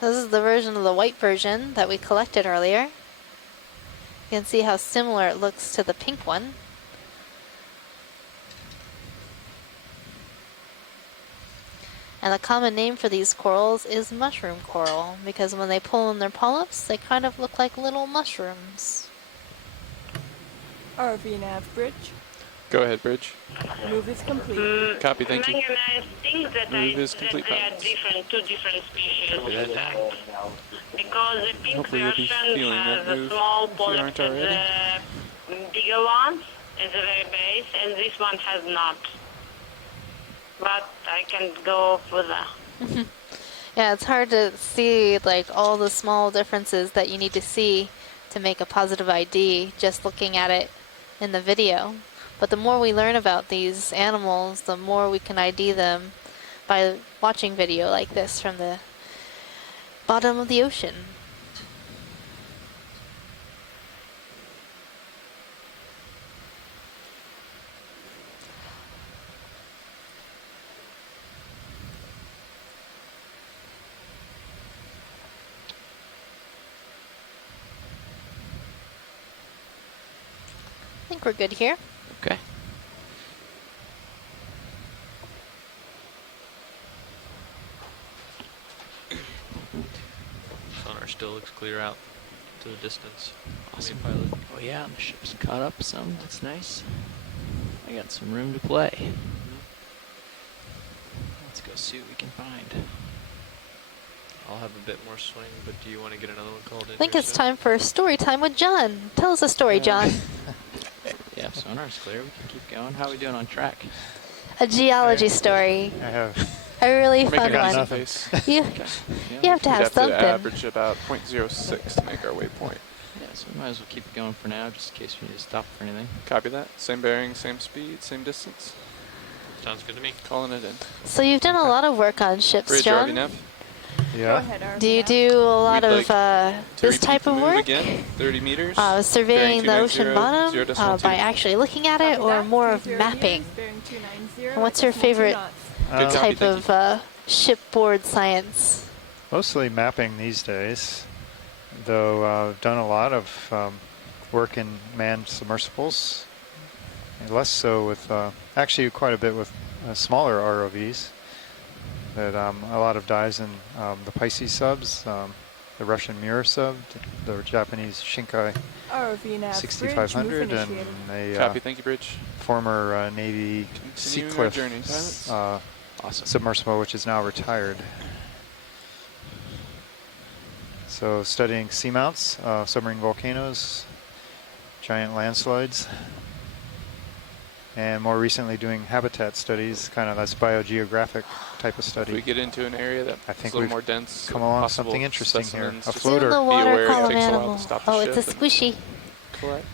This is the version of the white version that we collected earlier. You can see how similar it looks to the pink one. And the common name for these corals is mushroom coral, because when they pull in their polyps, they kind of look like little mushrooms. RV nav bridge. Go ahead, Bridge. Move is complete. Copy, thank you. I think that, Move is complete. they are different, two different species. Copy that. Because the pink Hopefully you'll be version feeling has that a move small if you polyp aren't at already. the bigger one at the very base, and this one has not. But I can go further. Yeah, it's hard to see like all the small differences that you need to see to make a positive ID just looking at it in the video. But the more we learn about these animals, the more we can ID them by watching video like this from the bottom of the ocean. I think we're good here. Okay. Sonar still looks clear out to the distance. Awesome. Pilot. Oh yeah, the ship's caught up some. That's nice. I got some room to play. Let's go see what we can find. I'll have a bit more swing, but do you want to get another one called in? I think here it's soon? time for story time with John. Tell us a story, John. Yeah, sonar's clear. We can keep going. How are we doing on track? A geology story. I have. A really Make fun it one. nothing. You, you have to We'd have something. average about 0.06 to make our waypoint. Yeah, so we might as well keep it going for now, just in case we need to stop for anything. Copy that. Same bearing, same speed, same distance. Sounds good to me. Calling it in. So you've done a lot of work on ships, Bridge, John. RV nav. Yeah. Do you do a lot We'd of like this type of move work? again, 30 meters. Surveying bearing the ocean 290, bottom by actually looking at it, or more of mapping? And what's your favorite type of shipboard science? Mostly mapping these days, though I've done a lot of work in manned submersibles, and less so with, actually quite a bit with smaller ROVs. But a lot of dives in the Pisces subs, the Russian Mirror sub, the Japanese Shinkai ROV nav 6500, bridge, and a Copy, thank you, Bridge. former Navy Continuing our Seacliff journey, pilots. Awesome. submersible, which is now retired. So studying seamounts, submarine volcanoes, giant landslides, and more recently doing habitat studies, kind of that's biogeographic type of study. If we get into an area that I think is a little we've more dense, come along possible something interesting here. specimens, A just floater. In the be water aware it column takes a while animal. to stop the Oh, it's a ship and squishy. collect.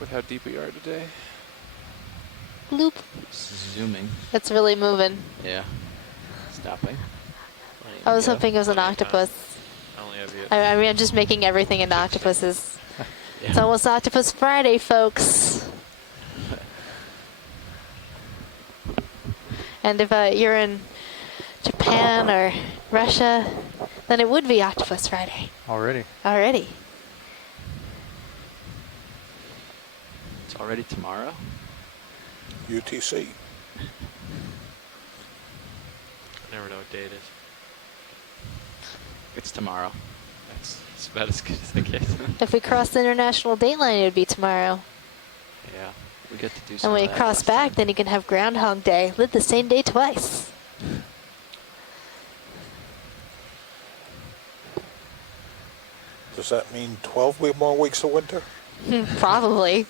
With how deep we are today. Bloop. Zooming. It's really moving. Yeah. Stopping. I was hoping it was an octopus. I only have you. I mean, I'm just making everything into octopuses. It's almost Octopus Friday, folks. And if you're in Japan or Russia, then it would be Octopus Friday. Already. Already. It's already tomorrow? UTC. I never know what day it is. It's tomorrow. It's about as good as I get. If we cross the international date line, it would be tomorrow. Yeah. We get to do some And when of you that cross last back, then you can have Groundhog Day. Live the same day twice. Does that mean 12 more weeks of winter? Probably.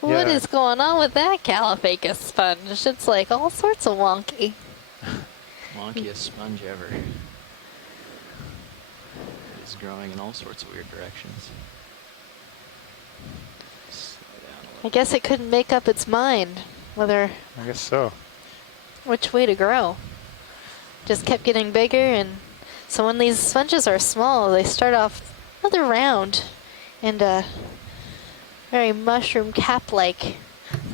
What is going on with that Caliphacus sponge? It's like all sorts of wonky. Wonkiest sponge ever. It's growing in all sorts of weird directions. I guess it couldn't make up its mind whether I guess so. which way to grow. Just kept getting bigger, and so when these sponges are small, they start off rather round and very mushroom cap-like,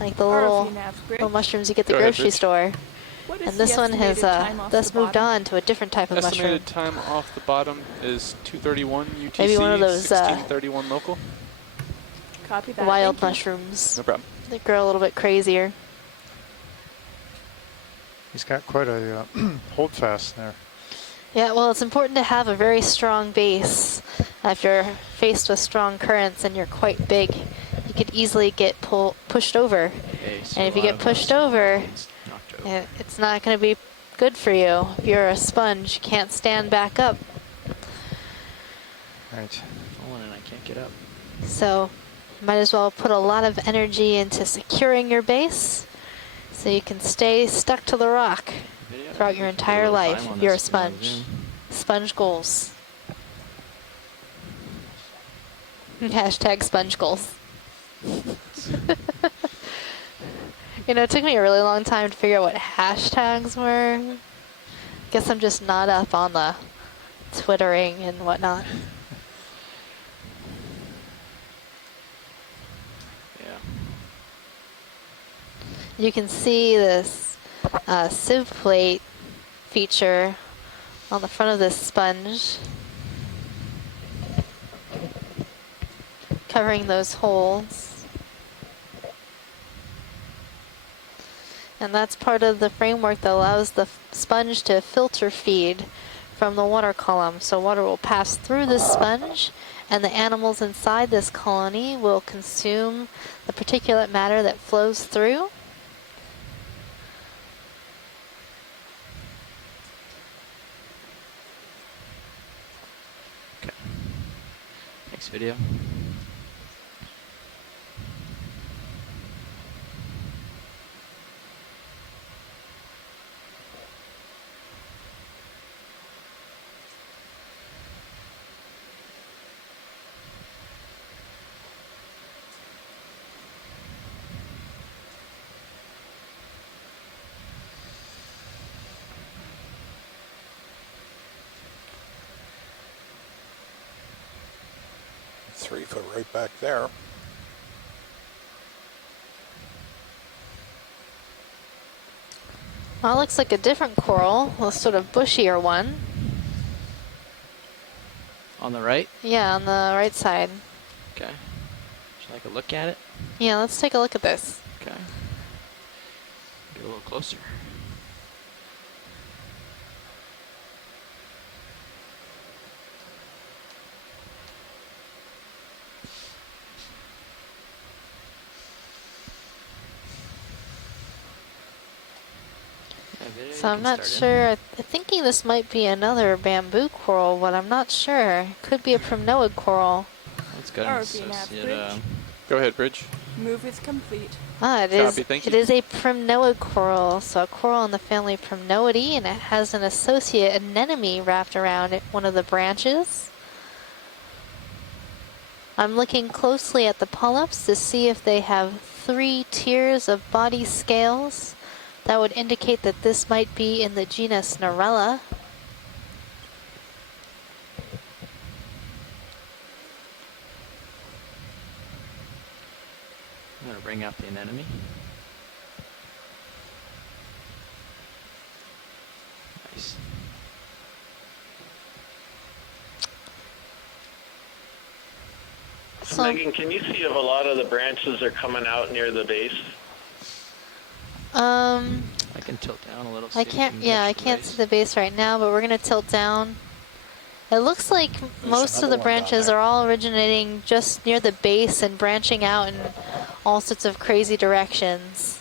like the little mushrooms you get at the grocery store. And this one has thus moved on to a different type of mushroom. Estimated time off the bottom is 2:31 UTC. Maybe one of those 16:31 local. Copy that. Wild mushrooms. No problem. They grow a little bit crazier. He's got quite a hold fast there. Yeah, well, it's important to have a very strong base. If you're faced with strong currents and you're quite big, you could easily get pushed over. Okay, so And if you get pushed over, it's not going to be good for you. If you're a sponge, you can't stand back up. Right. Falling and I can't get up. So might as well put a lot of energy into securing your base so you can stay stuck to the rock throughout your entire life if you're a sponge. Sponge goals. Hashtag sponge goals. You know, it took me a really long time to figure out what hashtags were. Guess I'm just not up on the twittering and whatnot. Yeah. You can see this sieve plate feature on the front of this sponge, covering those holes. And that's part of the framework that allows the sponge to filter feed from the water column. So water will pass through this sponge, and the animals inside this colony will consume the particulate matter that flows through. Okay. Next video. Three foot right back there. Well, it looks like a different coral, a sort of bushier one. On the right? Yeah, on the right side. Okay. Should I take a look at it? Yeah, let's take a look at this. Okay. Get a little closer. So I'm not sure. I'm thinking this might be another bamboo coral, but I'm not sure. It could be a primnoid coral. Let's go Or and if you have associate, Go ahead, Bridge. Move is complete. Ah, it Copy, is. thank It you. is a primnoid coral, so a coral in the family Primnoidae, and it has an associate anemone wrapped around it, one of the branches. I'm looking closely at the polyps to see if they have 3 tiers of body scales. That would indicate that this might be in the genus Narella. I'm going to bring out the anemone. Nice. So, Megan, can you see if a lot of the branches are coming out near the base? I can tilt down a little. I can't. Yeah, I can't see the base right now, but we're gonna tilt down. It looks like most of the branches are all originating just near the base and branching out in all sorts of crazy directions.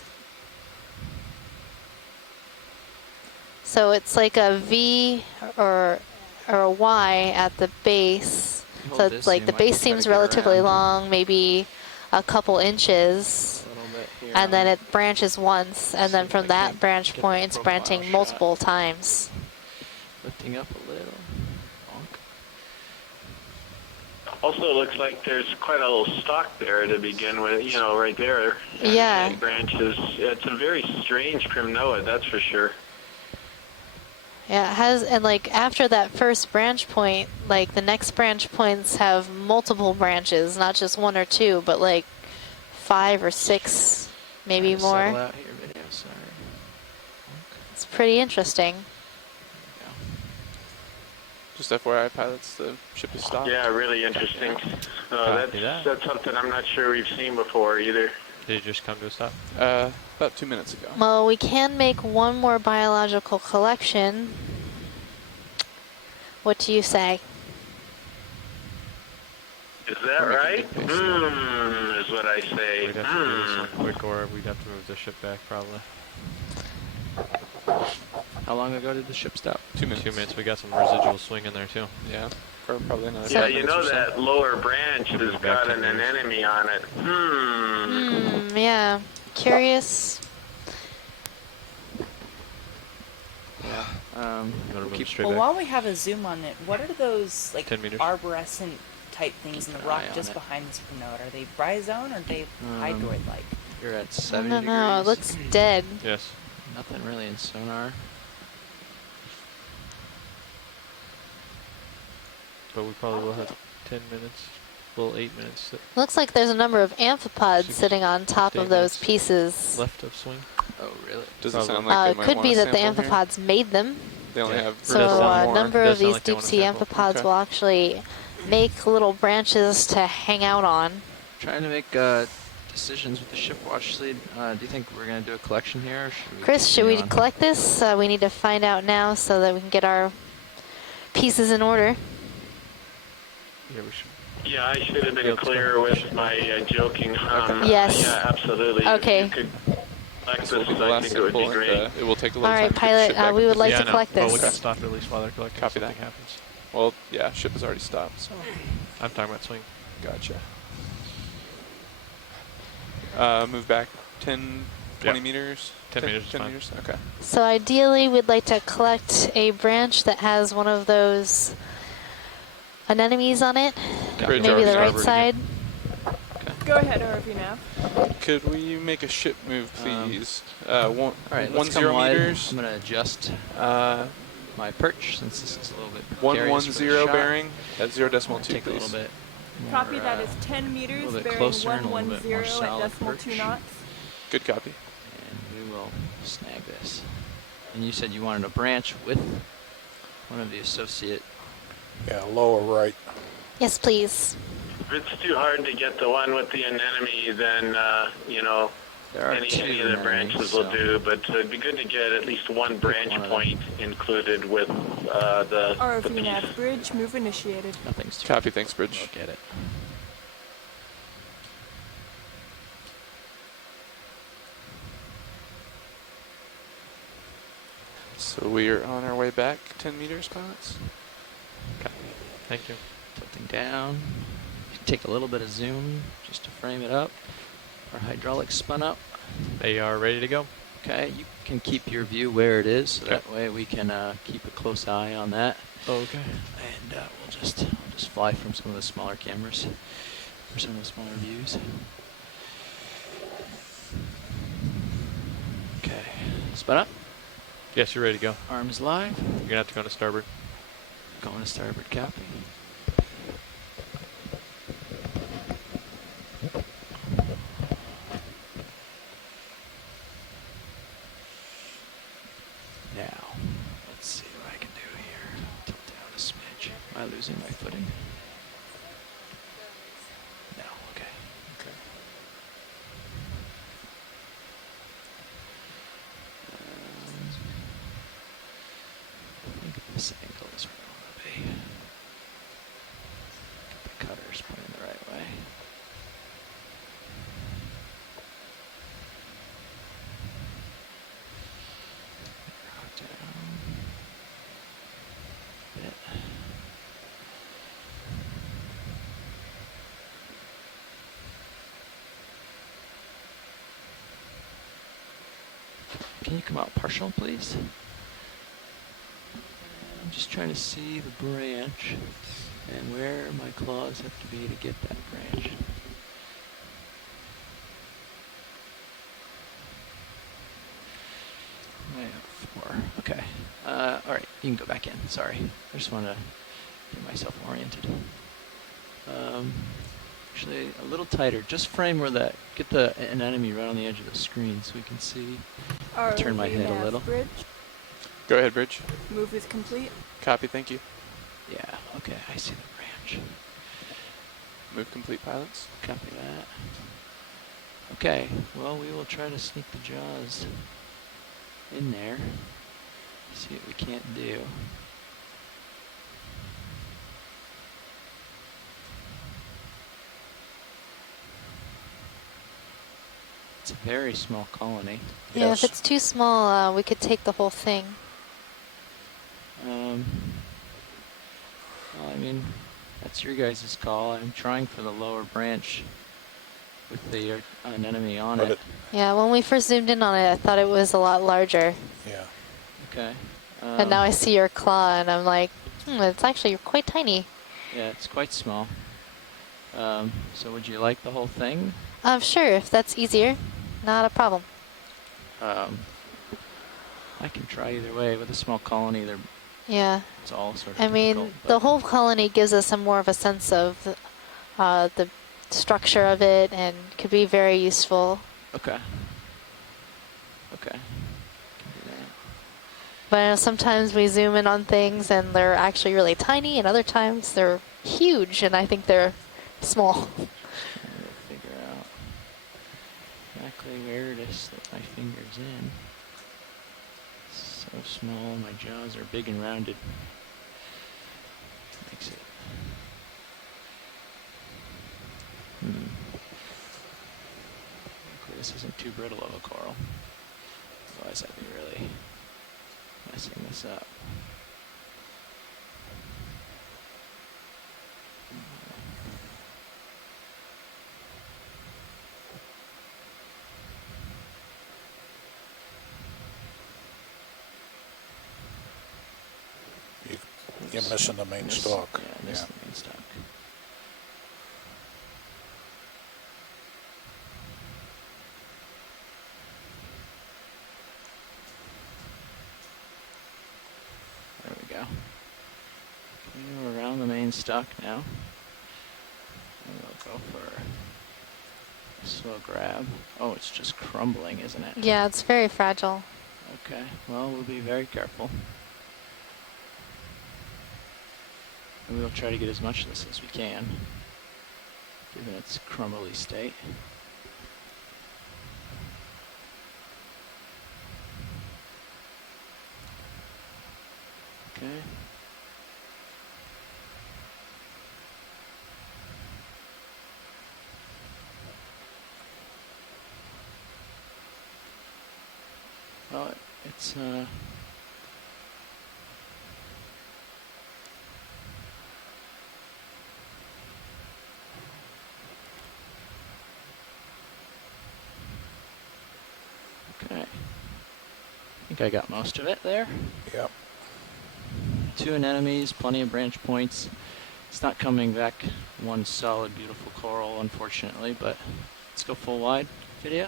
So it's like a V or or a Y at the base. Hold So this it's like zoom, the I can base try to seems get relatively around. long, maybe a couple inches. A little bit here. And then it branches once, and then from that can't branch get the point, it's profile branching shot. multiple times. Lifting up a little. Also, it looks like there's quite a little stalk there to begin with, you know, right there. Yeah. Branches. It's a very strange primnoid, that's for sure. Yeah, it has, and like after that first branch point, like the next branch points have multiple branches, not just one or two, but like 5 or 6, maybe Trying to settle more. out here, video, sorry. It's pretty interesting. Just FYI, pilots, the ship is stopped. Yeah, really interesting. That's something I'm not sure we've seen before either. Did it just come to a stop? About 2 minutes ago. Well, we can make one more biological collection. What do you say? Is that right? Is what I say. We'd have to do this one quick, or we'd have to move the ship back probably. How long ago did the ship stop? 2 minutes. 2 minutes. We got some residual swing in there too. Yeah, for probably another. Yeah, you know that lower branch has got an enemy on it. Yeah. Curious. Yeah. Well, while we have a zoom on it, what are those like 10 meters. arborescent type things in the rock just behind this primnode? Are they bryozoan or are they hydroid-like? You're at I 70 don't degrees. know. It looks dead. Yes. Nothing really in sonar. But we probably will have 10 minutes. Well, 8 minutes. Looks like there's a number of amphipods sitting on top of those pieces. Left of swing. Oh, really? Does it sound like they It might could want be a that the sample here? amphipods made them. They only have So a number of these deep sea amphipods will actually make little branches to hang out on. Trying to make decisions with the ship watch lead. Do you think we're going to do a collection here? Or should we Chris, should we continue on? collect this? We need to find out now so that we can get our pieces in order. Yeah, we should. Yeah, I should have been clear with my joking. Yes. Yeah, absolutely. Okay. If you could collect This will this, be the I last think it would be sample, great. and, it will take a little All time right, to get the pilot, ship back we would like Yeah, to I know. collect Well, we this. can stop at least while they're collecting. Copy if that. something happens. Well, yeah, ship has already stopped. So. I'm talking about swing. Gotcha. Move back 10, 20 meters? 10 meters is 10 fine. meters? Okay. So ideally, we'd like to collect a branch that has one of those anemones on it. Bridge Maybe the right starboard side. Go ahead, RV-nav. Could we make a ship move, please? All right, let's 10 come wide. meters. I'm going to adjust my perch since this is a little bit 110 precarious for the shot. bearing at 0.2, Take please. a little bit. Copy, more, that is 10 meters, little bit bearing closer and a little 110 bit more at solid decimal perch. 2 knots. Good copy. And we will snag this. And you said you wanted a branch with one of the associate. Yeah, lower right. Yes, please. If it's too hard to get the one with the anemone, then, you know, There are any two of the anemones, branches will so do, but it'd be good to get at least one branch point included with the RV-nav bridge, move initiated. Nothing's too Copy, thanks, Bridge. Look at it. So we are on our way back 10 meters, pilots. Okay. Thank you. Tilting down. Take a little bit of zoom just to frame it up. Our hydraulics spun up. They are ready to go. Okay, you can keep your view where it is, so Okay. that way we can keep a close eye on that. Okay. And I'll just fly from some of the smaller cameras for some of the smaller views. Okay, spun up. Yes, you're ready to go. Arms live. You're gonna have to go to starboard. Going to starboard, copy. Now, let's see what I can do here. Tilt down a smidge. Am I losing my footing? No, okay. Okay. I think this angle is where I want to be. Get the cutters pointing the right way. Rock down. Bit. Can you come out partial, please? I'm just trying to see the branch and where my claws have to be to get that branch. Four. Okay. All right, you can go back in. Sorry, I just want to get myself oriented. Actually, a little tighter. Just frame where that. Get an enemy right on the edge of the screen so we can see. Turn my head a little. Bridge. Go ahead, Bridge. Move is complete. Copy, thank you. Yeah, okay, I see the branch. Move complete, pilots. Copy that. Okay, well, we will try to sneak the jaws in there. See what we can't do. It's a very small colony. Yeah, if it's too small, we could take the whole thing. Well, I mean, that's your guys' call. I'm trying for the lower branch with an enemy on it. Yeah, when we first zoomed in on it, I thought it was a lot larger. Yeah. Okay. And now I see your claw, and I'm like, it's actually quite tiny. Yeah, it's quite small. So would you like the whole thing? Sure, if that's easier. Not a problem. I can try either way. With a small colony, Yeah. it's all sort of I mean, difficult, the whole colony gives us more of a sense of the structure of it and could be very useful. Okay. But I know sometimes we zoom in on things and they're actually really tiny, and other times they're huge and I think they're small. Trying to figure out exactly where to slip my fingers in. It's so small, my jaws are big and rounded. Makes it. Hopefully this isn't too brittle of a coral. Otherwise I'd be really messing this up. You're missing the main stalk. Yeah, missing the main stalk. There we go. Okay, we're around the main stalk now. And we'll go for a slow grab. Oh, it's just crumbling, isn't it? Yeah, it's very fragile. Okay, well, we'll be very careful. And we'll try to get as much of this as we can, given its crumbly state. Okay. Well, it's okay. I think I got most of it there. Yep. 2 anemones, plenty of branch points. It's not coming back one solid, beautiful coral, unfortunately, but let's go full wide video.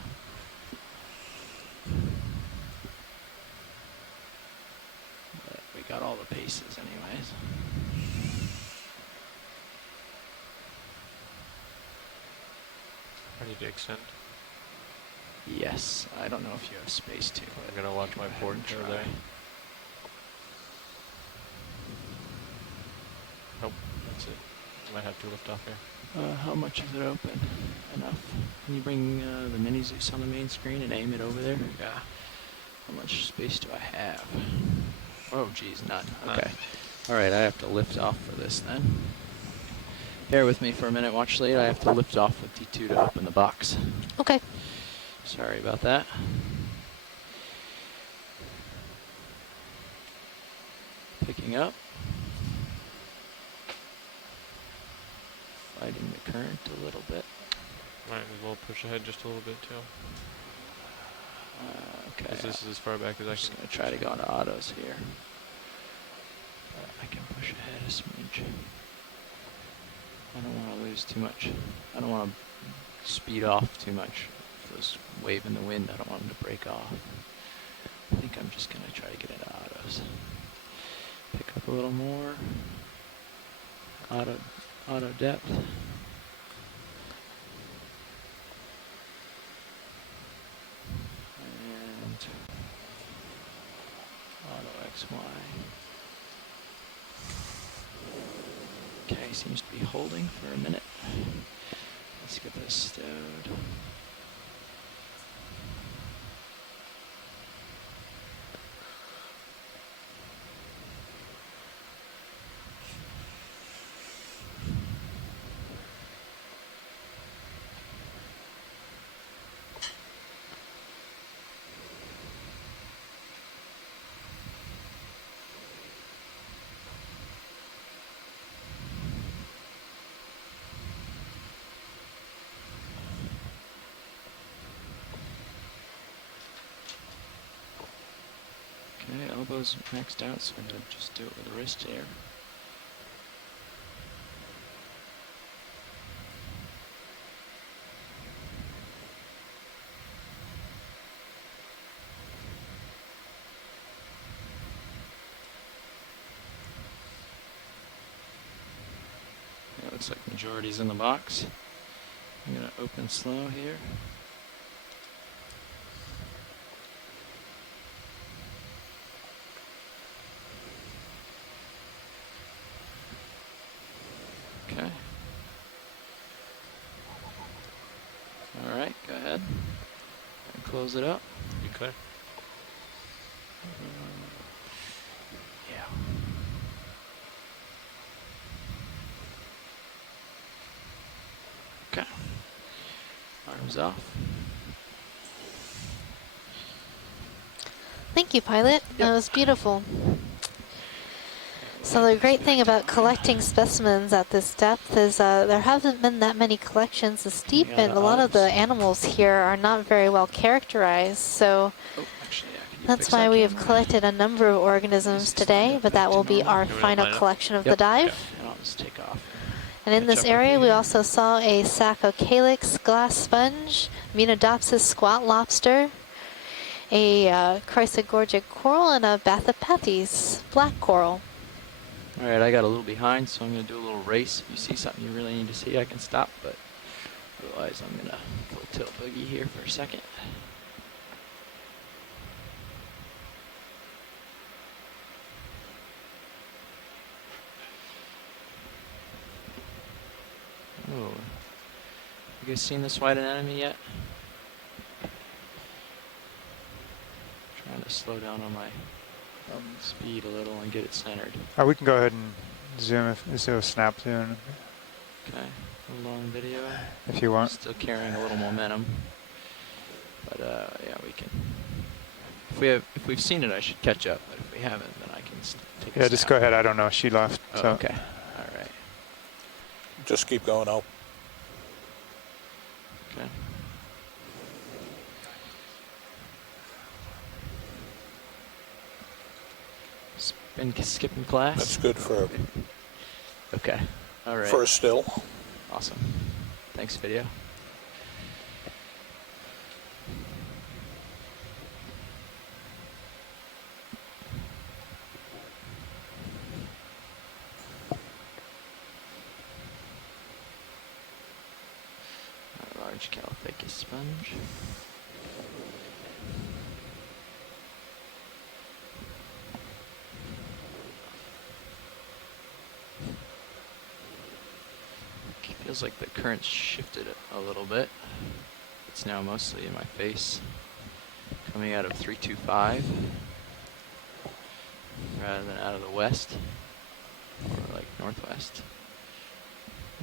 But we got all the paces anyways. Ready to extend? Yes, I don't know if you have space to. I'm gonna watch my port over there. Nope, that's it. Might have to lift off here. How much is it open? Enough. Can you bring the mini Zeus on the main screen and aim it over there? Yeah. How much space do I have? Oh, geez, none. Okay. All right, I have to lift off for this then. Bear with me for a minute, watch late. I have to lift off with D2 to open the box. Okay. Sorry about that. Picking up. Fighting the current a little bit. Might as well push ahead just a little bit too. Okay. This is as far back as I can. Just gonna try to go into autos here. I can push ahead a smidge. I don't want to lose too much. I don't want to speed off too much. If those wave in the wind, I don't want them to break off. I think I'm just gonna try to get into autos. Pick up a little more. Auto depth. And auto XY. Okay, seems to be holding for a minute. Let's get this stowed. Okay, elbows maxed out, so I'm going to just do it with a wrist here. Yeah, looks like majority's in the box. I'm going to open slow here. Okay. All right, go ahead and close it up. You clear? Yeah. Okay. Arms off. Thank you, pilot. That was beautiful. So the great thing about collecting specimens at this depth is there haven't been that many collections this deep, and a lot of the animals here are not very well characterized. So that's why we have collected a number of organisms today, but that will be our final collection of the dive. And I'll just take off. And in this area, we also saw a Saccocalyx glass sponge, Menodopsis squat lobster, a Chrysogorgic coral, and a Bathypathes black coral. All right, I got a little behind, so I'm going to do a little race. If you see something you really need to see, I can stop, but otherwise I'm going to full tilt boogie here for a second. Oh, you guys seen this white anemone yet? Trying to slow down on my speed a little and get it centered. We can go ahead and zoom if it's a snap zoom. Okay, a long video. If you want. Still carrying a little momentum, but yeah, we can. If we've seen it, I should catch up. But if we haven't, then I can take a snap. Just go ahead. I don't know. She left. Oh, so. okay. All right. Just keep going out. Okay. Been skipping class? That's good for okay. All right. For a still. Awesome. Thanks, video. A large Calophagus sponge. Feels like the current shifted a little bit. It's now mostly in my face, coming out of 325 rather than out of the west or like northwest,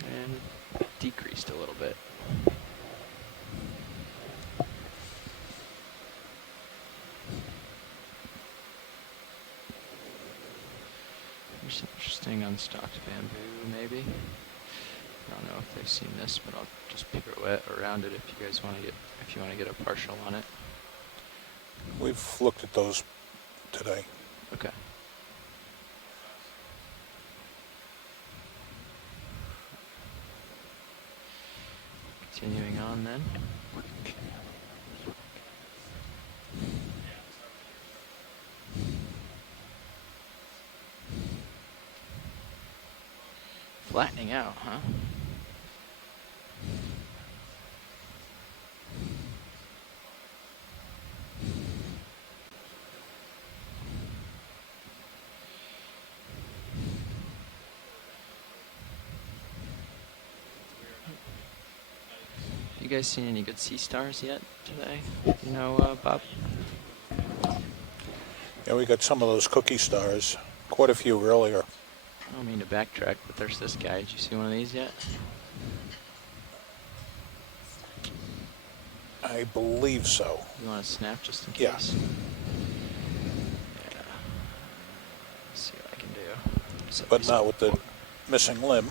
and it decreased a little bit. There's some interesting unstocked bamboo, maybe. I don't know if they've seen this, but I'll just pirouette around it if you guys want to get a partial on it. We've looked at those today. Okay. Continuing on then. Flattening out, huh? You guys seen any good sea stars yet today? You know, Bob? Yeah, we got some of those cookie stars. Quite a few earlier. I don't mean to backtrack, but there's this guy. Did you see one of these yet? I believe so. You want to snap just in case? Yeah. Yeah. Let's see what I can do. But not with the missing limb.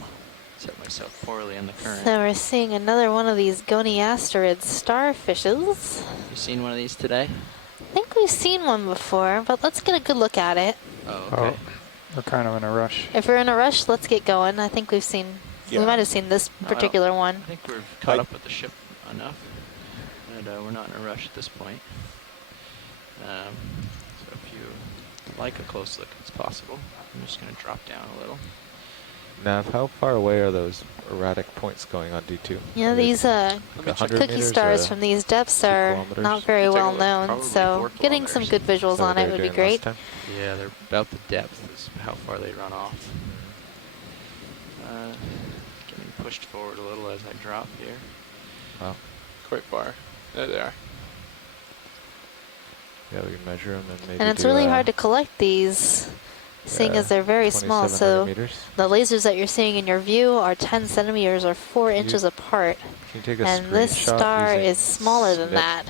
Set myself poorly in the current. So we're seeing another one of these goniasterid starfishes. You seen one of these today? I think we've seen one before, but let's get a good look at it. Oh, okay. We're kind of in a rush. If we're in a rush, let's get going. I think we've seen, we might have seen this particular one. I think we're caught up with the ship enough, and we're not in a rush at this point. So if you like a close look, it's possible. I'm just going to drop down a little. Nav, how far away are those erratic points going on D2? Yeah, these cookie stars from these depths are not very well known, so getting some good visuals on it would be great. Yeah, they're about the depth is how far they run off. Getting pushed forward a little as I drop here. Wow. Quite far. There they are. Yeah, we can measure them and maybe And it's really hard to collect these, seeing as they're very small. So the lasers that you're seeing in your view are 10 centimeters or 4 inches apart. Can you take a and this star is smaller than that.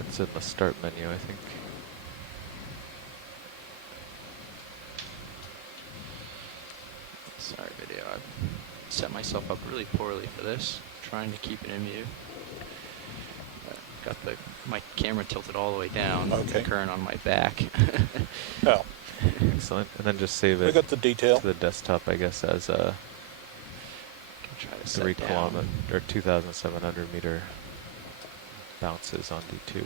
It's in the start menu, I think. Sorry, video. I've set myself up really poorly for this, trying to keep it in view. Got my camera tilted all the way down. Okay. The current on my back. Oh. Excellent. And then just save it We got the detail. to the desktop, I guess, as a 3 kilometer or 2,700 meter bounces on D2.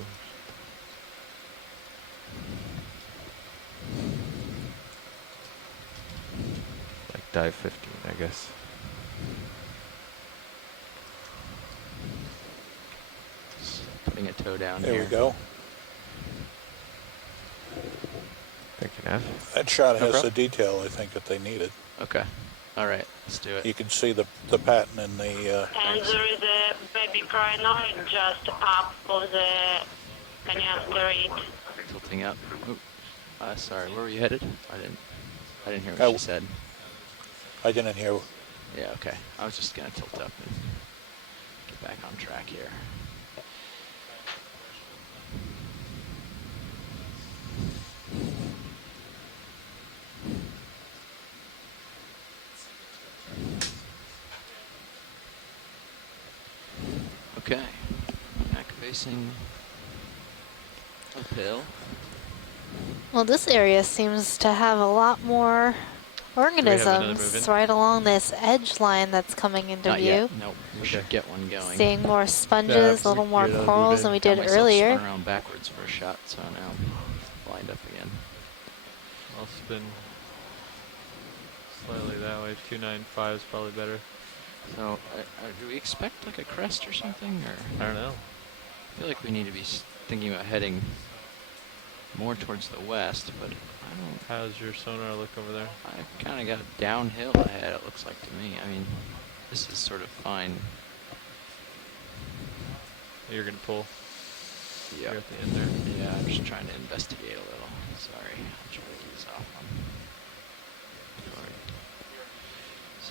Like dive 15, I guess. Putting a toe down there here. We go. Thank you, Nav. That shot has the detail, I think, that they needed. Okay. All right. Let's do it. You can see the pattern in the... And there is a baby crinoid just up of the asteroid. Tilting up. Oop. Sorry, where were you headed? I didn't hear what she said. I didn't hear. Yeah, okay. I was just going to tilt up and get back on track here. Okay, back facing uphill. Well, this area seems to have a lot more organisms right along this edge line that's coming into Not view. yet. Nope, we should get one going. Seeing more sponges, a little more corals than we did earlier. Spun around backwards for a shot, so now I'm lined up again. I'll spin slightly that way. 295 is probably better. So, do we expect like a crest or something, or I don't know. I feel like we need to be thinking about heading more towards the west, but I don't. How's your sonar look over there? I kind of got downhill ahead. It looks like to me. I mean, this is sort of fine. You're gonna pull. Yeah. You're at the end there. Yeah, I'm just trying to investigate a little. Sorry, I'll try to ease off on.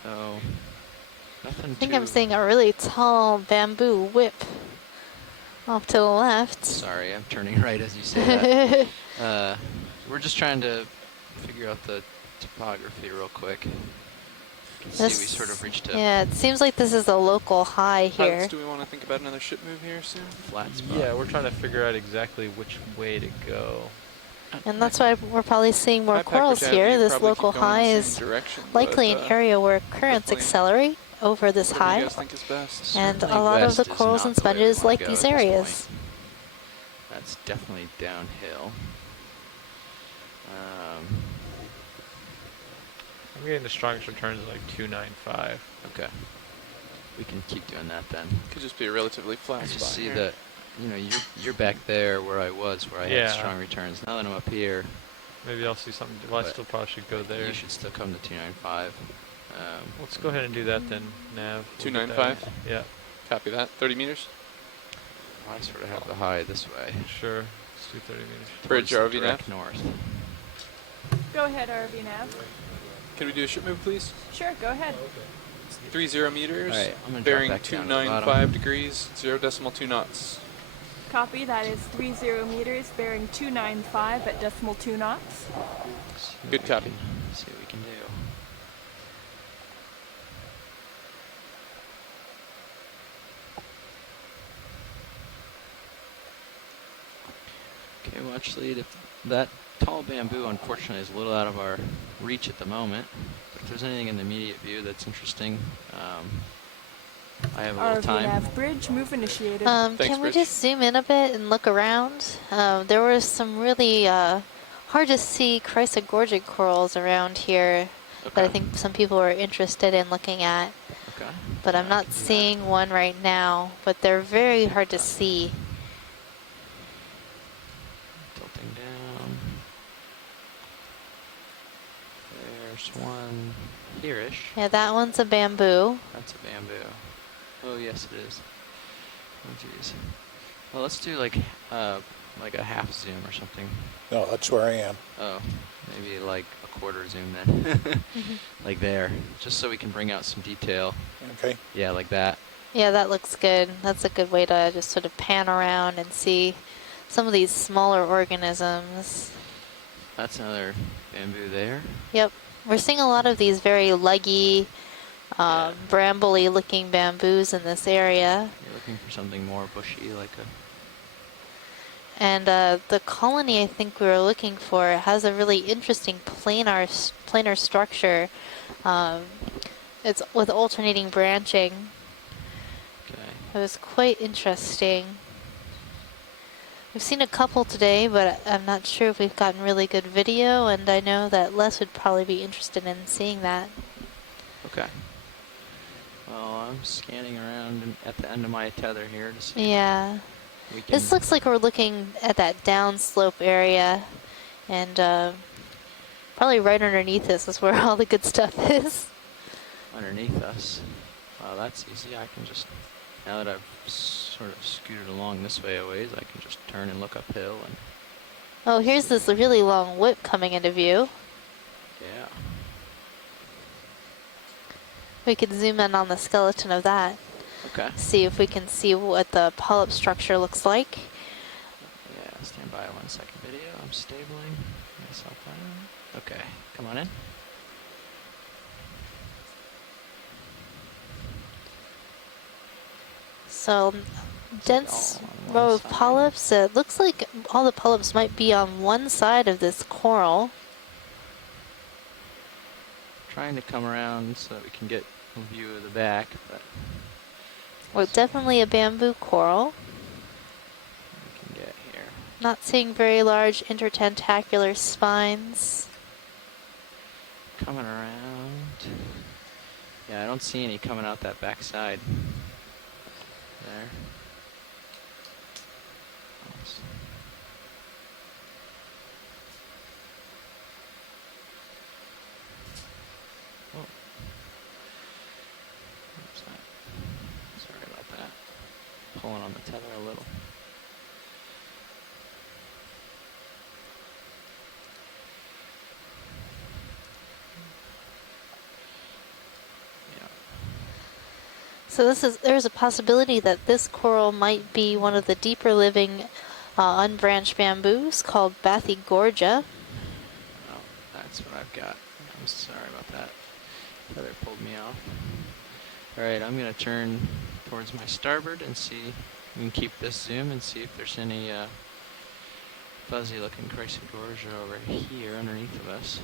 So. Nothing I think I'm seeing a really tall bamboo whip off to the left. Sorry, I'm turning right as you say that. We're just trying to figure out the topography real quick. see we sort of reached a Yeah, it seems like this is a local high here. Pilots, do we want to think about another ship move here soon? flat spot. Yeah, we're trying to figure out exactly which way to go. And that's why we're probably seeing more High corals package here. avenue, This probably local keep going in high the same is direction, likely but, an area where currents definitely accelerate over this whatever high. you guys think is best. And Certainly a lot of the west is corals not and the way we sponges wanna like go these at this areas. point. That's definitely downhill. I'm getting the strongest returns of like 295. Okay. We can keep doing that then. Could just be a relatively flat I spot just see here. that, you know, you're back there where I was, where I Yeah. had strong returns. Now that I'm up here, Maybe I'll see something. Well, I but still probably should go there. you should still come to 295. Let's go ahead and do that then, Nav. We'll get that 295? in. Yeah. Copy that. 30 meters. I sort of have the high this way. Sure. Let's do 30 meters. Bridge Towards the RV direct nav. north. Go ahead, RV Nav. Can we do a ship move, please? Sure, go ahead. 30 meters. Alright, I'm gonna drop bearing back down to the 295 bottom. degrees, 0.2 knots. Copy, that is 30 meters, bearing 295 at decimal 2 knots. Good copy. See what we can do. Okay, watch lead. If that tall bamboo, unfortunately, is a little out of our reach at the moment. But if there's anything in the immediate view that's interesting, I have a little RV time. Nav bridge, move initiated. Can we just zoom in a bit and look around? There were some really hard to see chrysogorgic corals around here that I think some people are interested in looking at. Okay. But I'm not seeing one right now, but they're very hard to see. Tilting down. There's one here-ish. Yeah, that one's a bamboo. That's a bamboo. Oh yes, it is. Oh jeez. Well, let's do like a half zoom or something. No, that's where I am. Oh, maybe like a quarter zoom then. Like there, just so we can bring out some detail. Okay. Yeah, like that. Yeah, that looks good. That's a good way to just sort of pan around and see some of these smaller organisms. That's another bamboo there. Yep. We're seeing a lot of these very leggy, brambly looking bamboos in this area. You're looking for something more bushy, like a... And the colony I think we were looking for has a really interesting planar structure. It's with alternating branching. Okay. It was quite interesting. We've seen a couple today, but I'm not sure if we've gotten really good video, and I know that Les would probably be interested in seeing that. Okay. Well, I'm scanning around at the end of my tether here to see. Yeah. We can This looks like we're looking at that downslope area, and probably right underneath us is where all the good stuff is. underneath us. Well, that's easy. I can just, now that I've sort of scooted along this way a ways, I can just turn and look uphill and... Oh, here's this really long whip coming into view. Yeah. We could zoom in on the skeleton of that. Okay. See if we can see what the polyp structure looks like. Yeah, stand by 1 second video. I'm stabling myself out. Okay, come on in. So, dense row of polyps. It looks like all the polyps might be on one side of this coral. Trying to come around so that we can get a view of the back, but... Well, definitely a bamboo coral. We can get here. Not seeing very large intertentacular spines. Coming around. Yeah, I don't see any coming out that back side. There. Oops. Oh. What's that? Sorry about that. Pulling on the tether a little. So there's a possibility that this coral might be one of the deeper living unbranched bamboos called Bathygorgia. Oh, that's what I've got. I'm sorry about that. Feather pulled me off. Alright, I'm going to turn towards my starboard and see. We can keep this zoom and see if there's any fuzzy looking Chrysogorgia over here underneath of us.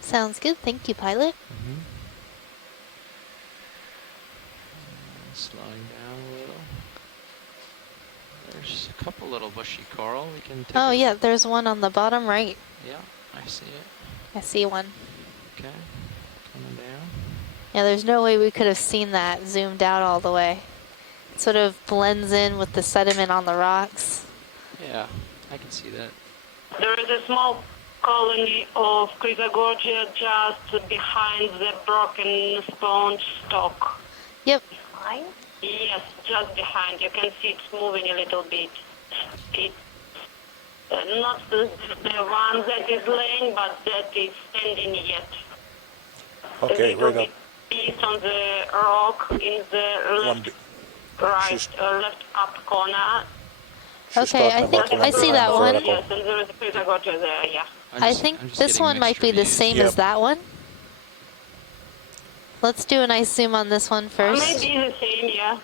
Sounds good. Thank you, pilot. Slowing down a little. There's a couple little bushy coral we can take. Oh, yeah, there's one on the bottom right. Yeah, I see it. I see one. Okay, coming down. Yeah, there's no way we could have seen that zoomed out all the way. It sort of blends in with the sediment on the rocks. Yeah, I can see that. There is a small colony of Chrysogorgia just behind the broken sponge stalk. Yep. Yes, just behind. You can see it's moving a little bit. It's not the one that is laying, but that is standing yet. Okay, right up. Piece on the rock in the left up corner. Okay, I think I see that one. Yes, and there is a Chrysogorgia there, yeah. I think this one might be the same as that one. Let's do a nice zoom on this one first. Maybe the same, yeah.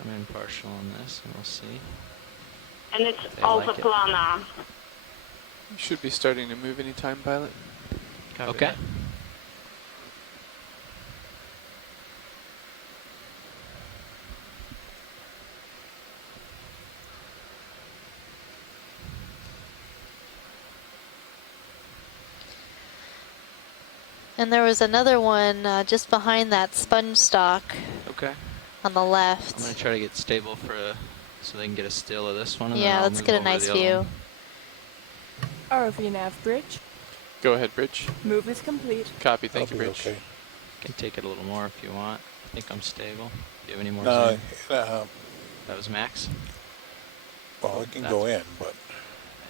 Come in partial on this and we'll see. And it's also planar. You should be starting to move anytime, pilot. Copy okay. That. And there was another one just behind that sponge stalk. Okay. On the left. I'm gonna try to get stable for so they can get a still of this one. And yeah, let's get a nice view. ROV nav bridge. Go ahead, bridge. Move is complete. Copy. Thank you, bridge. Okay. Can take it a little more if you want. I think I'm stable. Do you have any more? No. That was max. Well, it can go in, but.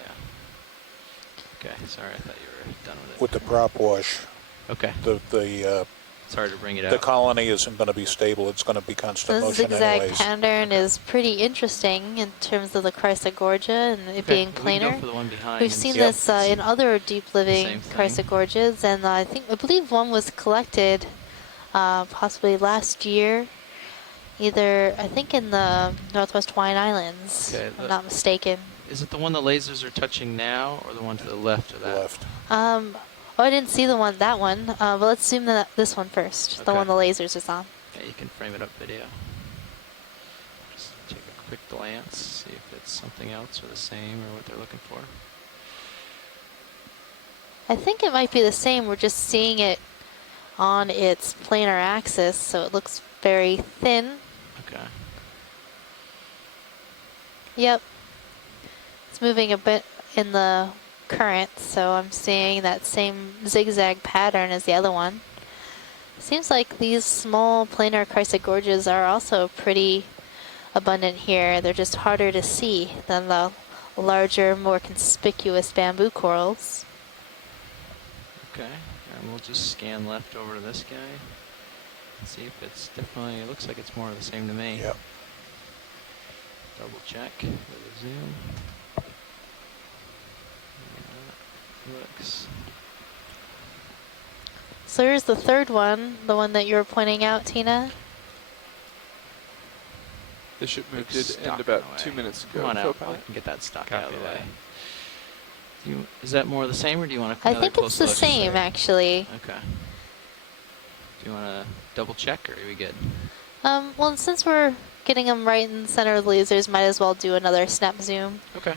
Yeah. Okay. Sorry, I thought you were done with it. With the prop wash. Okay. It's hard to bring it out. The colony isn't going to be stable. It's going to be constant motion anyways. The zigzag pattern is pretty interesting in terms of the Chrysogorgia and it being planar. For the one behind. We've seen this in other deep living Chrysogorgias, and I believe one was collected possibly last year, either I think in the Northwest Hawaiian Islands, if I'm not mistaken. Is it the one the lasers are touching now, or the one to the left of that? Left. Oh, I didn't see that one. But let's zoom this one first, okay. The one the lasers is on. Yeah, you can frame it up video. Just take a quick glance, see if it's something else or the same or what they're looking for. I think it might be the same. We're just seeing it on its planar axis, so it looks very thin. Okay. Yep. It's moving a bit in the current, so I'm seeing that same zigzag pattern as the other one. Seems like these small planar Chrysogorgias are also pretty abundant here. They're just harder to see than the larger, more conspicuous bamboo corals. Okay, and we'll just scan left over to this guy and see if it's definitely, it looks like it's more of the same to me. Yep. Double check with a zoom. Looks. So here's the third one, the one that you were pointing out, Tina. The ship moved in about 2 minutes ago. Come on out. I can get that stock out of the way. Is that more of the same, or do you want to? I think it's the same, actually. Okay. Do you want to double check, or are we good? Well, since we're getting them right in the center of the lasers, might as well do another snap zoom. Okay.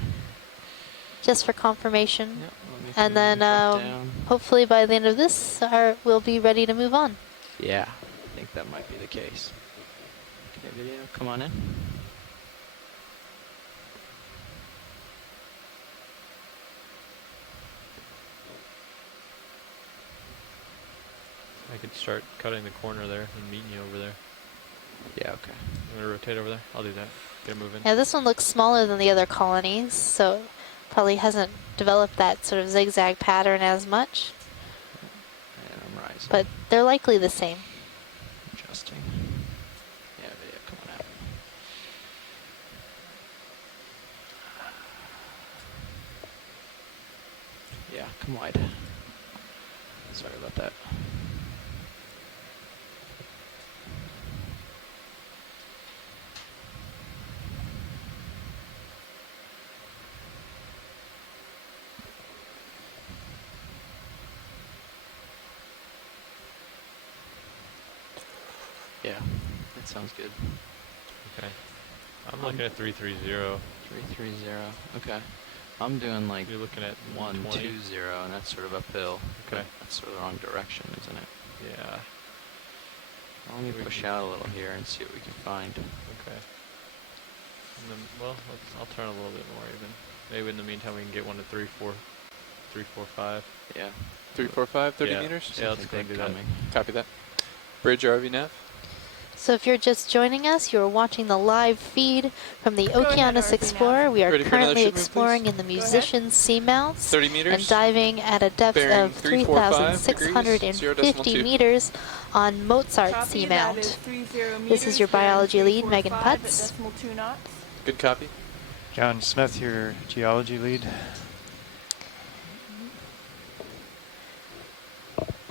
Just for confirmation. Yep. And then hopefully by the end of this, we'll be ready to move on. Yeah, I think that might be the case. Okay, video, come on in. I could start cutting the corner there and meeting you over there. Yeah, okay. You want to rotate over there? I'll do that. Get it moving. Yeah, this one looks smaller than the other colonies, so probably hasn't developed that sort of zigzag pattern as much. And I'm rising. But they're likely the same. Adjusting. Yeah, video coming out. Yeah, come wide. Sorry about that. Yeah, that sounds good. Okay. I'm looking at 330. 330. Okay. I'm doing like you're looking at 120, and that's sort of uphill. Okay. That's sort of the wrong direction, isn't it? Yeah. Well, let me push out a little here and see what we can find. Okay. And then, well, I'll turn a little bit more even. Maybe in the meantime we can get one to 345. Yeah. 345, 30 yeah. meters? Yeah, let's go do that. Copy that. Bridge RV nav. So if you're just joining us, you're watching the live feed from the Okeanos Explorer. We are currently exploring in the Musician's Seamounts 30 meters. and diving at a depth of 3,650 meters on Mozart Seamount. This is your biology lead, Megan Putz. Good copy. John Smith, your geology lead.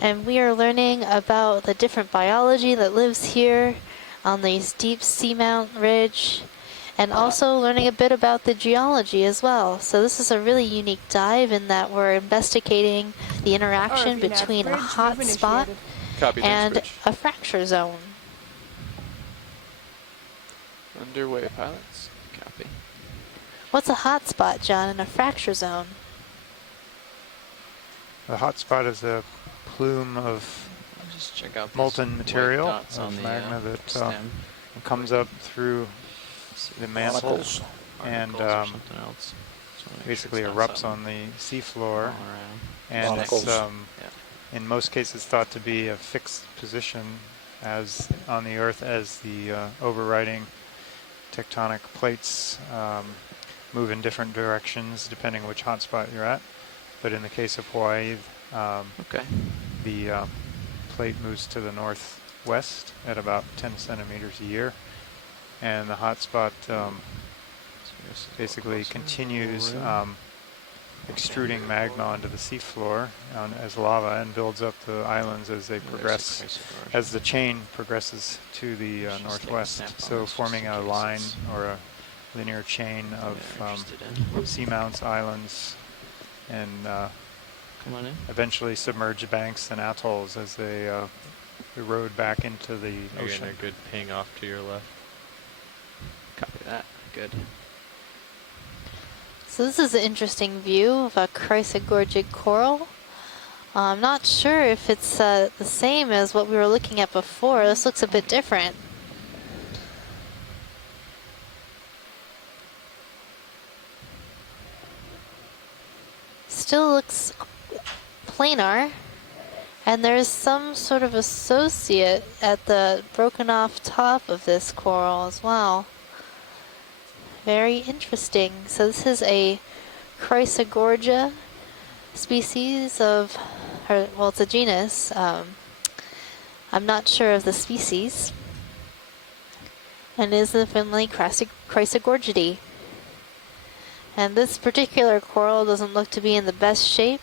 And we are learning about the different biology that lives here on these deep seamount ridge, and also learning a bit about the geology as well. So this is a really unique dive in that we're investigating the interaction between a hot spot and a fracture zone. Underway, pilots. Copy. What's a hot spot, John, and a fracture zone? The hot spot is a plume of just check out molten material dots on of the magma that stem. comes up through the mantle and basically erupts on the seafloor, and it's in most cases thought to be a fixed position as on the Earth as the overriding tectonic plates move in different directions depending which hotspot you're at. But in the case of Hawaii, the plate moves to the northwest at about 10 centimeters a year, and the hotspot basically continues extruding magma onto the seafloor as lava and builds up the islands as they progress, as the chain progresses to the northwest, so forming a line or a linear chain of seamounts, islands, and eventually submerged banks and atolls as they erode back into the ocean. Again, a good ping off to your left. Copy that. Good. So this is an interesting view of a chrysogorgic coral. I'm not sure if it's the same as what we were looking at before. This looks a bit different. Still looks planar, and there's some sort of associate at the broken off top of this coral as well. Very interesting. So this is a Chrysogorgia species of, well, it's a genus. I'm not sure of the species. And is the family Chrysogorgidae. And this particular coral doesn't look to be in the best shape.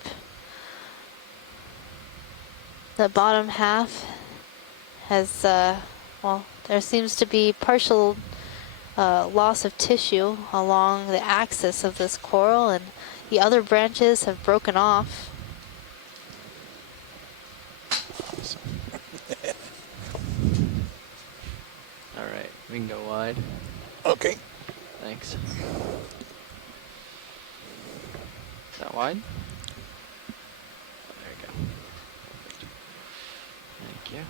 The bottom half has, well, there seems to be partial loss of tissue along the axis of this coral, and the other branches have broken off. All right, we can go wide. Okay. Thanks. Is that wide? There you go. Perfect. Thank you.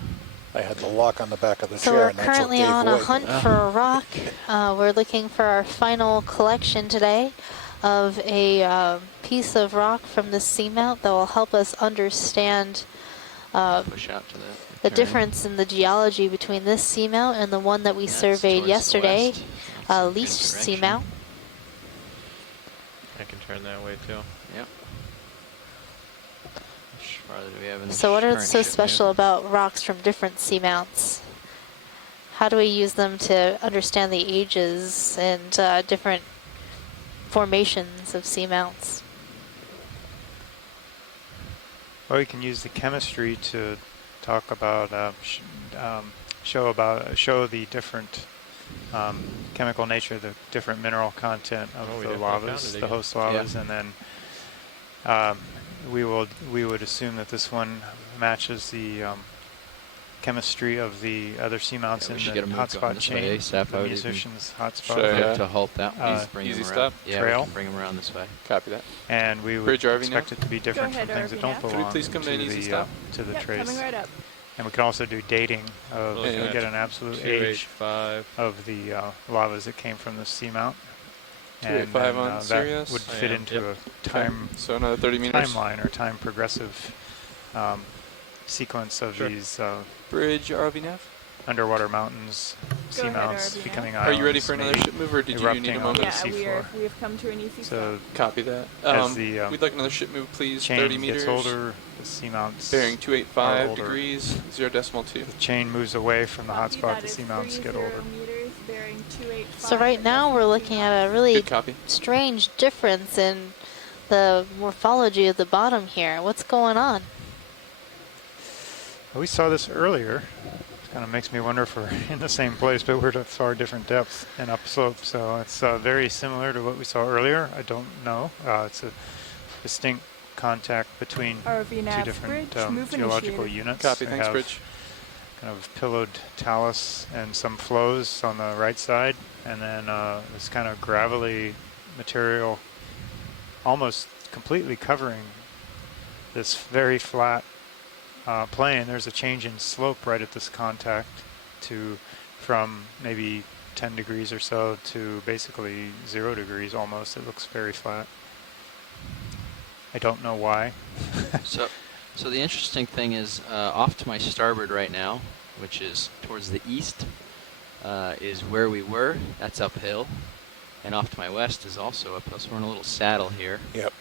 I had the lock on the back of the So chair, we're and that's what currently gave on way. a hunt for a rock. We're looking for our final collection today of a piece of rock from the seamount that will help us understand Push out to the difference in the geology between this seamount and the one that we surveyed yesterday, Least Seamount. I can turn that way too. Yep. So what is so special about rocks from different seamounts? How do we use them to understand the ages and different formations of seamounts? Well, you can use the chemistry to talk about, show the different chemical nature, the different mineral content of the lavas, the host lavas, and then we would assume that this one matches the chemistry of the other seamounts in the hotspot chain, the musicians' hotspot. To halt that one, bring easy him around. stop. Yeah, Trail. we can bring him around this way. Copy that. And we would Bridge RV expect now? it to be different Go from ahead, things that RV don't now. Could we belong please come to in easy the stop? to the Yep, trace. coming right up. And we can also do dating of Yeah. get an absolute age 285. of the lavas that came from the seamount. 285 on that Sirius? would fit into a Okay. time So another 30 meters. timeline or time progressive sequence of these Bridge RV nav. underwater mountains, Go ahead, seamounts RV becoming now. islands. Are you ready for another maybe ship move, or did you need a erupting moment? on Yeah, the seafloor. we have come to an easy So Copy that. as the We'd like another ship move, please. chain 30 meters. gets older, the seamounts Bearing are 285 older. degrees, 0.2. The chain moves away from the Copy, hotspot. that The is seamounts get 30 older. meters, bearing 285 So right now we're looking at a really Good copy. strange difference in the morphology of the bottom here. What's going on? We saw this earlier. It kind of makes me wonder if we're in the same place, but we're at a far different depth and upslope. So it's very similar to what we saw earlier. I don't know. It's a distinct contact between RV two nav different bridge, move geological initiated. units. Copy, We thanks, have Bridge. kind of pillowed talus and some flows on the right side, and then this kind of gravelly material almost completely covering this very flat plane. There's a change in slope right at this contact from maybe 10 degrees or so to basically 0 degrees almost. It looks very flat. I don't know why. So the interesting thing is, off to my starboard right now, which is towards the east, is where we were. That's uphill. And off to my west is also uphill. So we're in a little saddle here. Yep.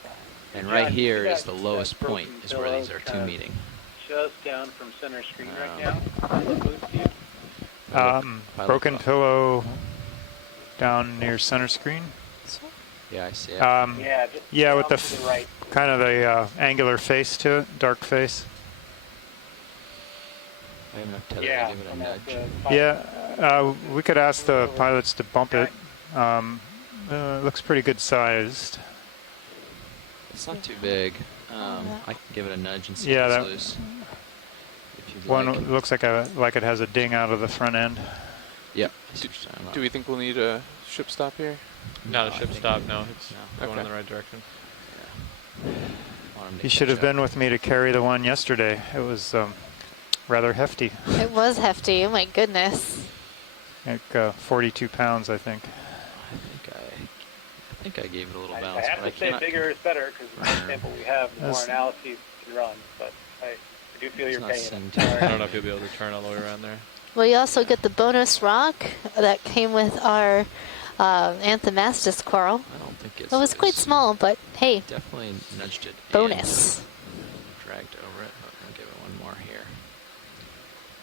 And Yeah, right I here see is that- the lowest that point, broken is where these pillow are two kind of meeting. Just down from center screen right now. Does it look to you? Broken pillow down near center screen. Yeah, I see it. Yeah, just Yeah, with down the, to the right. kind of the angular face to it, dark face. I have enough tether Yeah, to give it a and nudge. that's, Yeah, we could ask the pilots to bump it. It looks pretty good sized. It's not too big. I can give it a nudge and see Yeah, if it's that loose. If you'd one like. looks like it has a ding out of the front end. Yep. Do we think we'll need a ship stop here? Not No, a I ship think stop, no. It's no. going in Okay. the right direction. You should have been with me to carry the one yesterday. It was rather hefty, It was hefty. Oh my goodness. like 42 pounds, I think. I think I gave it a little I bounce, have but I to say cannot. bigger is better because the more sample we have, the more That's- analyses we can run. But I do feel It's your not pain. send I time. don't know if you'll be able to turn all the way around there. Well, you also get the bonus rock that came with our Anthomastus coral. I don't think it's. It was quite small, but hey, Definitely nudged it. bonus. And dragged over it. But I'll give it one more here.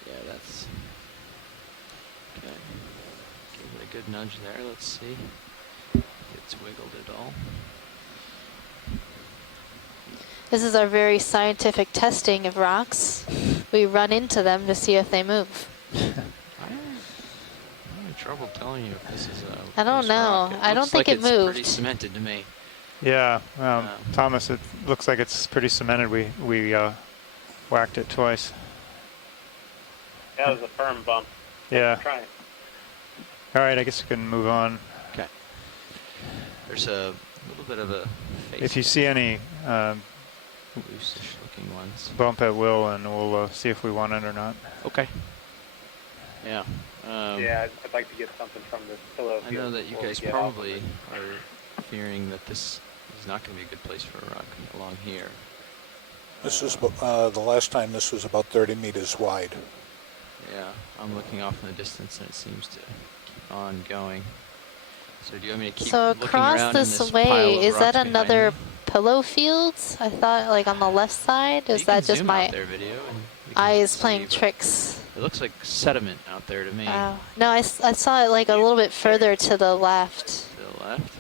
Yeah, that's. Okay. Give it a good nudge there. Let's see. It's wiggled it all. This is our very scientific testing of rocks. We run into them to see if they move. I'm having trouble telling you if this is a. I don't loose know. rock. I don't looks think like it it's moved. Pretty cemented to me. Yeah, Thomas, it looks like it's pretty cemented. We whacked it twice. That was a firm bump. Yeah. Trying. All right, I guess we can move on. Okay. There's a little bit of a face. If you see any loose-ish looking ones. bump at will, and we'll see if we want it or not. Okay. Yeah. Yeah, I'd like to get something from this pillow. I know field that you before we guys get off. probably are fearing that this is not going to be a good place for a rock along here. This is the last time this was about 30 meters wide. Yeah, I'm looking off in the distance and it seems to keep on going. So do you want me to keep So looking across around this in this pile way, of is that rocks behind another me? pillow field? I thought like on the left side. Is You that can just zoom my out there, video, and we can eyes see, playing but tricks? It looks like sediment out there to me. Oh. No, I saw it like a little bit further to the left. To the left.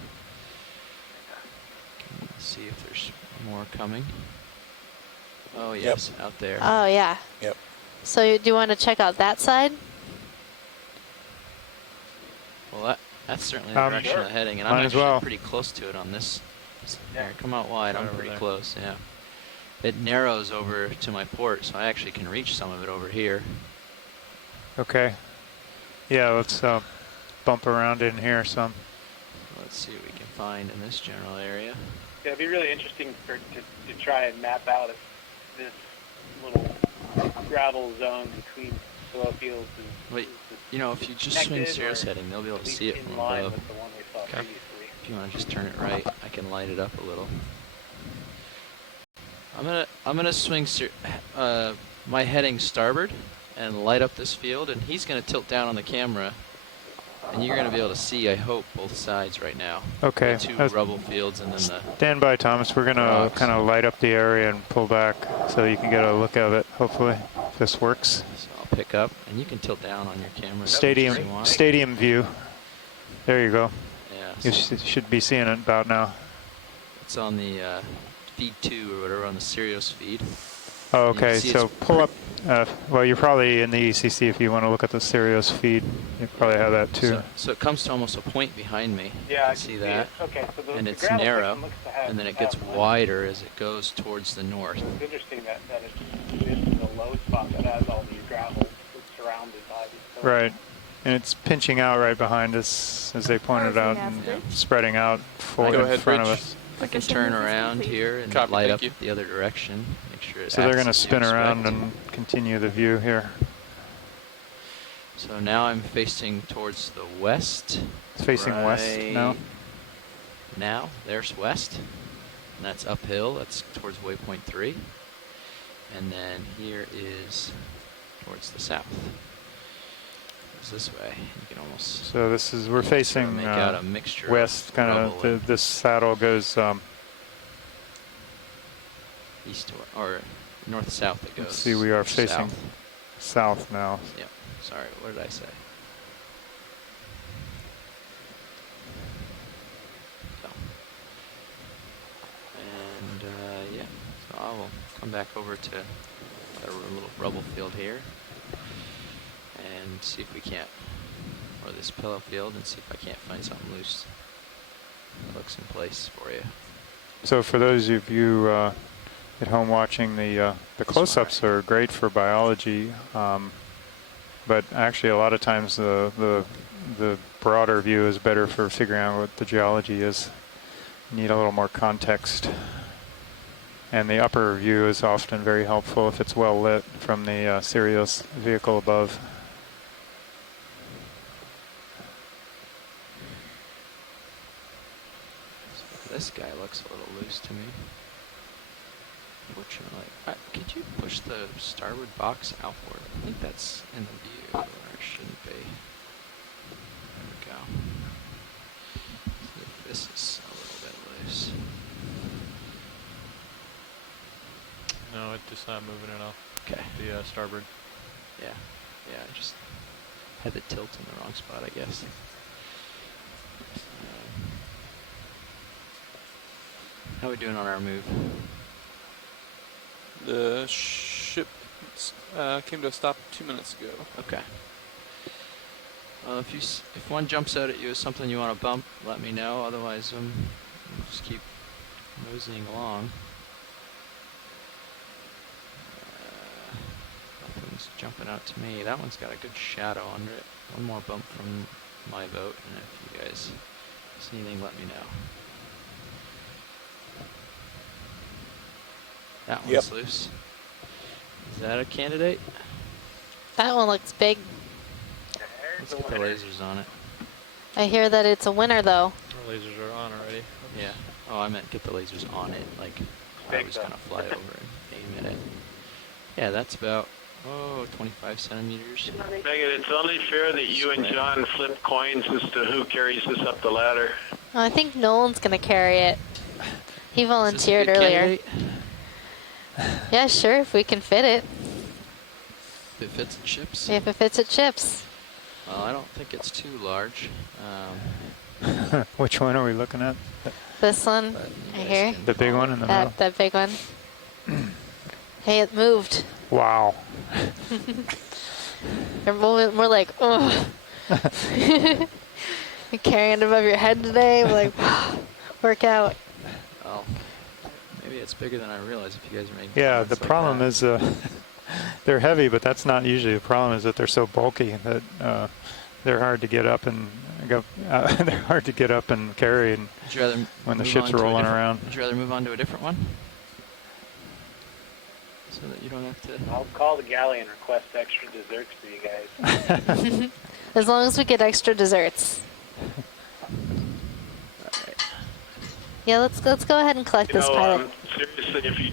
Let's see if there's more coming. Oh yes, out there. Oh yeah. Yep. So do you want to check out that side? Well, that's certainly the direction Sure. of heading, and Might I'm as actually well. pretty close to it on this. Here, come out wide. I'm Right over pretty there. close. Yeah. It narrows over to my port, so I actually can reach some of it over here. Okay. Yeah, let's bump around in here some. Let's see what we can find in this general area. Yeah, it'd be really interesting to try and map out if this little gravel zone between soil fields is. Wait, you know, if you just swing Cirrus heading, they'll be able to see it from above. Okay. If you want to just turn it right, I can light it up a little. I'm gonna swing my heading starboard and light up this field, and he's gonna tilt down on the camera, and you're gonna be able to see, I hope, both sides right now. Okay. The two rubble fields and then the. Stand by, Thomas. We're gonna kind of light up the area and pull back so you can get a look of it. Hopefully, if this works. So I'll pick up, and you can tilt down on your camera. Stadium view. There you go. Yeah. You should be seeing it about now. It's on the feed 2 or whatever, on the Sirius feed. Oh, okay. So pull up. Well, you're probably in the ECC if you want to look at the Sirius feed. You probably have that too. So it comes to almost a point behind me. Yeah, I see can that. See it. Okay, so and it's narrow, and then it gets wider as it goes towards the north. It's interesting that it's the low spot that has all these gravel that's surrounded by these. Right. And it's pinching out right behind us, as they pointed out, and spreading out in front of us. I can turn around here and light up the other direction. Make sure. So they're going to spin around and continue the view here. So now I'm facing towards the west. It's facing west now. Now there's west, and that's uphill. That's towards waypoint 3, and then here is towards the south. It's this way. You can almost. So this is we're facing make out a mixture west. Kind of this saddle goes east or north south. It goes. Let's see, we are facing south now. Yep. Sorry, what did I say? So. And yeah, so I will come back over to a little rubble field here and see if we can't, or this pillow field, and see if I can't find something loose that looks in place for you. So for those of you at home watching, the close-ups are great for biology, but actually a lot of times the broader view is better for figuring out what the geology is. You need a little more context. And the upper view is often very helpful if it's well lit from the Sirius vehicle above. So this guy looks a little loose to me. Fortunately, could you push the starboard box outward? I think that's in the view, or it shouldn't be. There we go. See if this is a little bit loose. No, it's just not moving at all. Okay. The starboard. Yeah. Yeah, I just had the tilt in the wrong spot, I guess. How are we doing on our move? The ship came to a stop 2 minutes ago. Okay. If one jumps out at you as something you want to bump, let me know. Otherwise, we'll just keep moseying along. Nothing's jumping out to me. That one's got a good shadow under it. One more bump from my boat, and if you guys see anything, let me know. That one's loose. Is that a candidate? That one looks big. Let's get the lasers on it. I hear that it's a winner, though. Our lasers are on already. Yeah. Oh, I meant get the lasers on it. Like, I was going to fly over and aim at it. Yeah, that's about, 25 centimeters. Megan, it's only fair that you and John flip coins as to who carries this up the ladder. Oh, I think Nolan's going to carry it. He volunteered earlier. Yeah, sure, if we can fit it. If it fits at chips? If it fits at chips. Well, I don't think it's too large. Which one are we looking at? This one, right here. The big one in the middle? That big one. Hey, it moved. Wow. We're like, oh. You're carrying it above your head today. We're like, work out. Well, maybe it's bigger than I realized if you guys are making Yeah, comments the problem is They're heavy, but that's not usually the problem. Is that they're so bulky that they're hard to get up and go. They're hard to get up and carry, and when the ship's rolling around. Would you rather move on to a different one? So that you don't have to. I'll call the galley and request extra desserts for you guys. As long as we get extra desserts. Yeah, let's go ahead and collect this pilot. Seriously, if you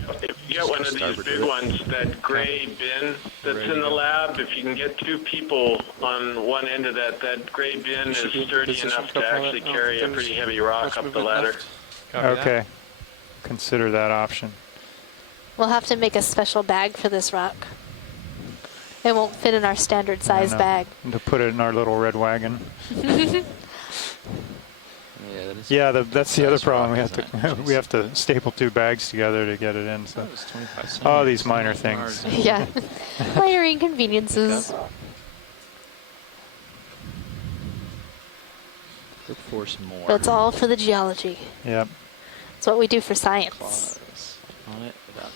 get one of these big ones, that gray bin that's in the lab, if you can get 2 people on one end of that gray bin is sturdy enough to actually carry a pretty heavy rock up the ladder. Okay. Consider that option. We'll have to make a special bag for this rock. It won't fit in our standard size bag. And to put it in our little red wagon. Yeah, that's the other problem. We have to staple 2 bags together to get it in. So, these minor things. Yeah, minor inconveniences. Look for some more. But it's all for the geology. Yep. It's what we do for science. On it without.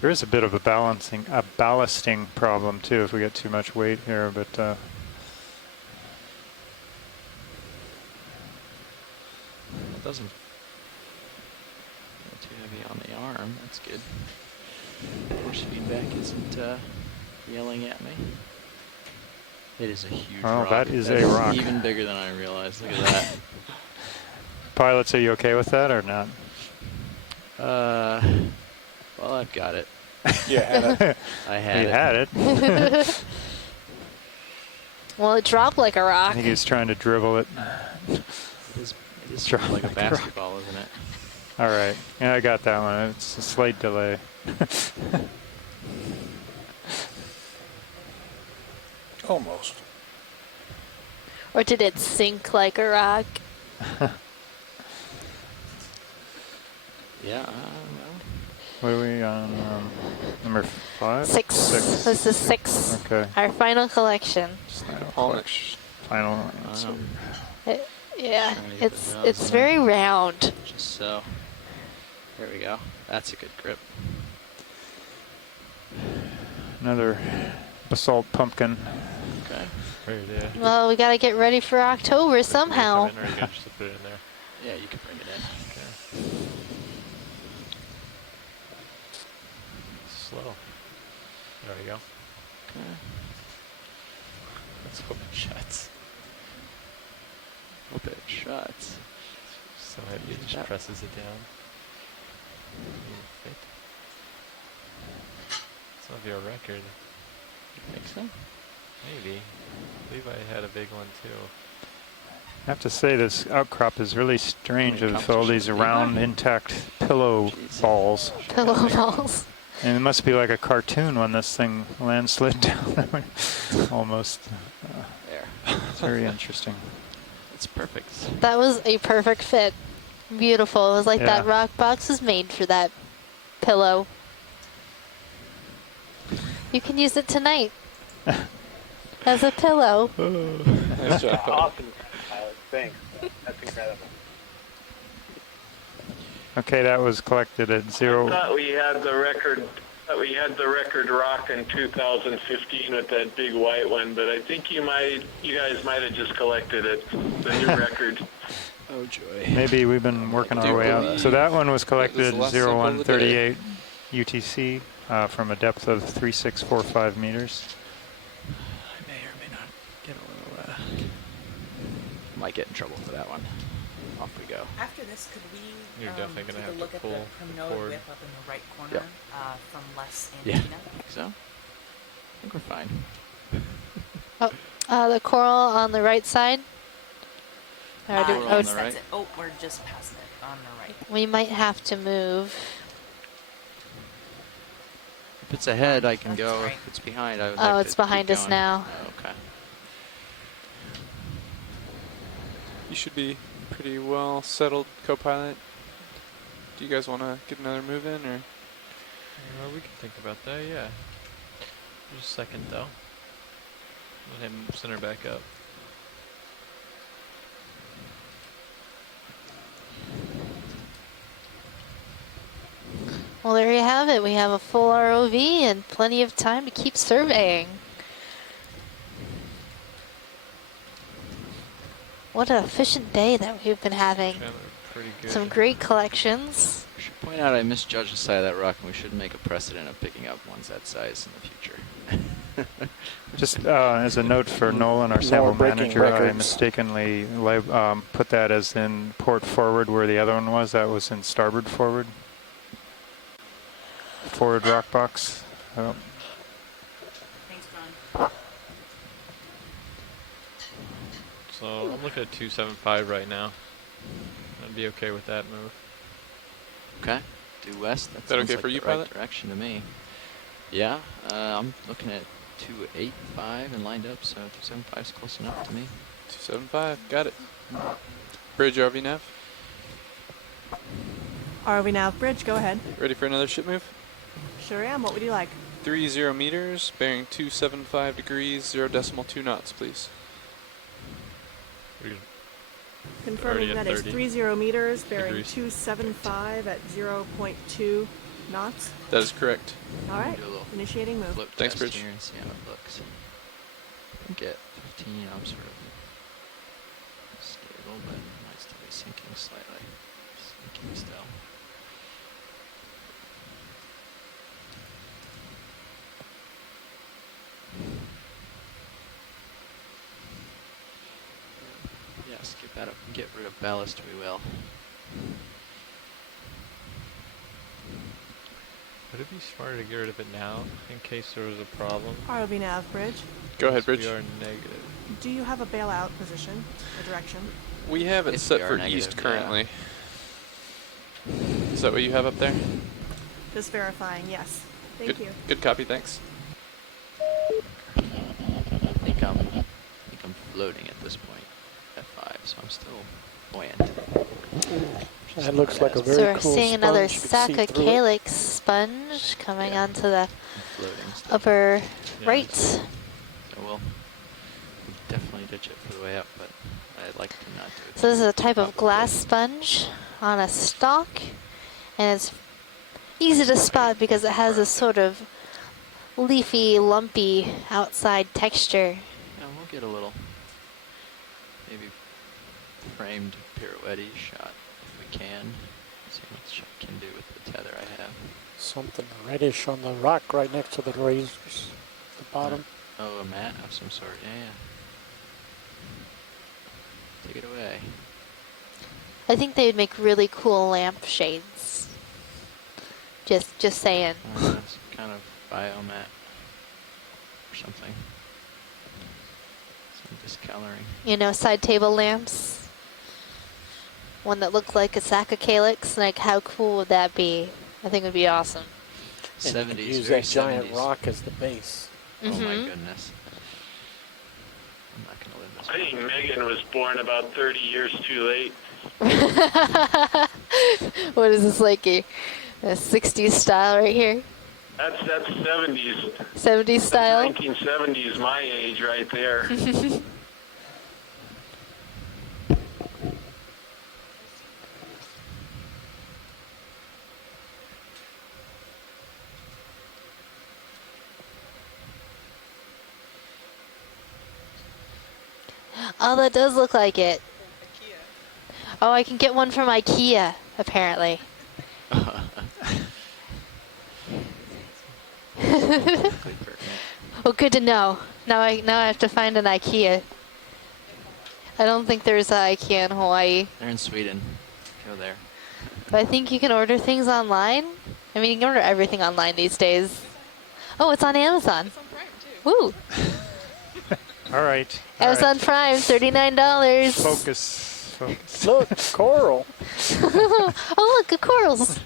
There is a bit of a ballasting problem too if we get too much weight here, but. It doesn't get too heavy on the arm. That's good. Force feedback isn't yelling at me. It is a huge rock. That is a rock. Even bigger than I realized. Look at that. Pilots, are you okay with that or not? Well, I've got it. You had it. I had You it. had it. Well, it dropped like a rock. I think he's trying to dribble it. It is dropped like a basketball, isn't it? All right. Yeah, I got that one. It's a slight delay. Almost. Or did it sink like a rock? Yeah. What are we on? Number 5? 6. This is 6. Okay. Our final collection. Final. Yeah, it's very round. Just so. There we go. That's a good grip. Another basalt pumpkin. Okay. Well, we got to get ready for October somehow. Or you can just put it in there. Yeah, you can bring it in. Okay. Slow. There we go. Okay. Let's hope it shuts. Hope it shuts. So heavy it just presses it down. Fit. Some of your record. You think so? Maybe. Levi had a big one too. I have to say this outcrop is really strange with all these round intact pillow balls. Pillow balls. And it must be like a cartoon when this thing slid down. Almost. There. It's very interesting. It's perfect. That was a perfect fit. Beautiful. It was like that Yeah. rock box was made for that pillow. You can use it tonight as a pillow. That's awesome, Alex. Thanks. That's incredible. Okay, that was collected at 0. I thought we had the record. Rock in 2015 with that big white one, but I think you guys might have just collected it, the new record. Oh joy. Maybe we've been working our way out. So that one was collected at 0138 UTC from a depth of 3645 meters. I may or may not get a little. Might get in trouble for that one. Off we go. After this, could we You're definitely gonna take have a to look at pull the the Primnode cord. whip up in the right corner Yep. from Les and Yeah. Tina? I think so. I think we're fine. The coral on the right side. Yes, on the that's right. it. Oh, we're just passing it on the right. We might have to move. If it's ahead, I can That's go. right. If it's behind, I would Oh, like it's to keep behind us going. now. Oh, okay. You should be pretty well settled, co-pilot. Do you guys want to get another move in, or? Well, we can think about that, yeah. Just a second, though. Let him center back up. Well, there you have it. We have a full ROV and plenty of time to keep surveying. What an efficient day that we've been having. Pretty good. Some great collections. I should point out I misjudged the side of that rock, and we should make a precedent of picking up ones that size in the future. Just as a note for Nolan, our sample manager, I mistakenly put that as in port forward where the other one was. That was in starboard forward. Forward rock box. Thanks, John. So I'm looking at 275 right now. I'd be okay with that move. Okay, due west. Is that okay like for you, the right pilot? direction to me. Yeah, I'm looking at 285 and lined up, so 275 is close enough to me. 275, got it. Bridge RV nav. ROV nav bridge, go ahead. Ready for another ship move? Sure am. What would you like? 30 meters, bearing 275 degrees, 0.2 knots, please. Confirming that is 30 meters, bearing degrees. 275 at 0.2 knots. That is correct. All right, initiating move. Flip Thanks, test Bridge. here and see how it looks. I think at 15 I'm sort of stable, but it might still be sinking slightly. Sinking still. Yes, get rid of ballast, we will. Would it be smarter to get rid of it now in case there was a problem? ROV nav bridge. Go ahead, Bridge. We are negative. Do you have a bailout position or direction? We have it set for east currently. Is that what you have up there? Just verifying, yes. Thank you. Good copy, thanks. I think I'm floating at this point at 5, so I'm still buoyant. That looks like a very So we're cool seeing another sponge. You can see through it. Saccocalic sponge coming onto the upper right. So we'll definitely ditch it for the way up, but I'd like to not do it. So this is a type of glass sponge on a stalk, and it's easy to spot because it has a sort of leafy, lumpy outside texture. Yeah, we'll get a little maybe framed pirouette shot if we can. See what I can do with the tether I have. Something reddish on the rock right next to the razors, the bottom. Oh, a mat of some sort. Yeah. Take it away. I think they would make really cool lamp shades. Just saying. That's kind of biomat or something. Some discoloring. You know, side table lamps. One that looked like a Saccocalix. Like, how cool would that be? I think it would be awesome. And you 70s. could use very that giant 70s. rock as the base. Oh my goodness. I'm not going to live this. I think Megan was born about 30 years too late. What is this, like a 60s style right here? That's 70s. 70s style? 1970s, my age right there. Oh, that does look like it. Oh, I can get one from IKEA, apparently. Well, good to know. Now I have to find an IKEA. I don't think there's an IKEA in Hawaii. They're in Sweden. Go there. But I think you can order things online. I mean, you can order everything online these days. Oh, it's on Amazon. It's on Prime, too. Woo! All right. Amazon Prime, $39. Focus. Look, coral. Oh, look, corals.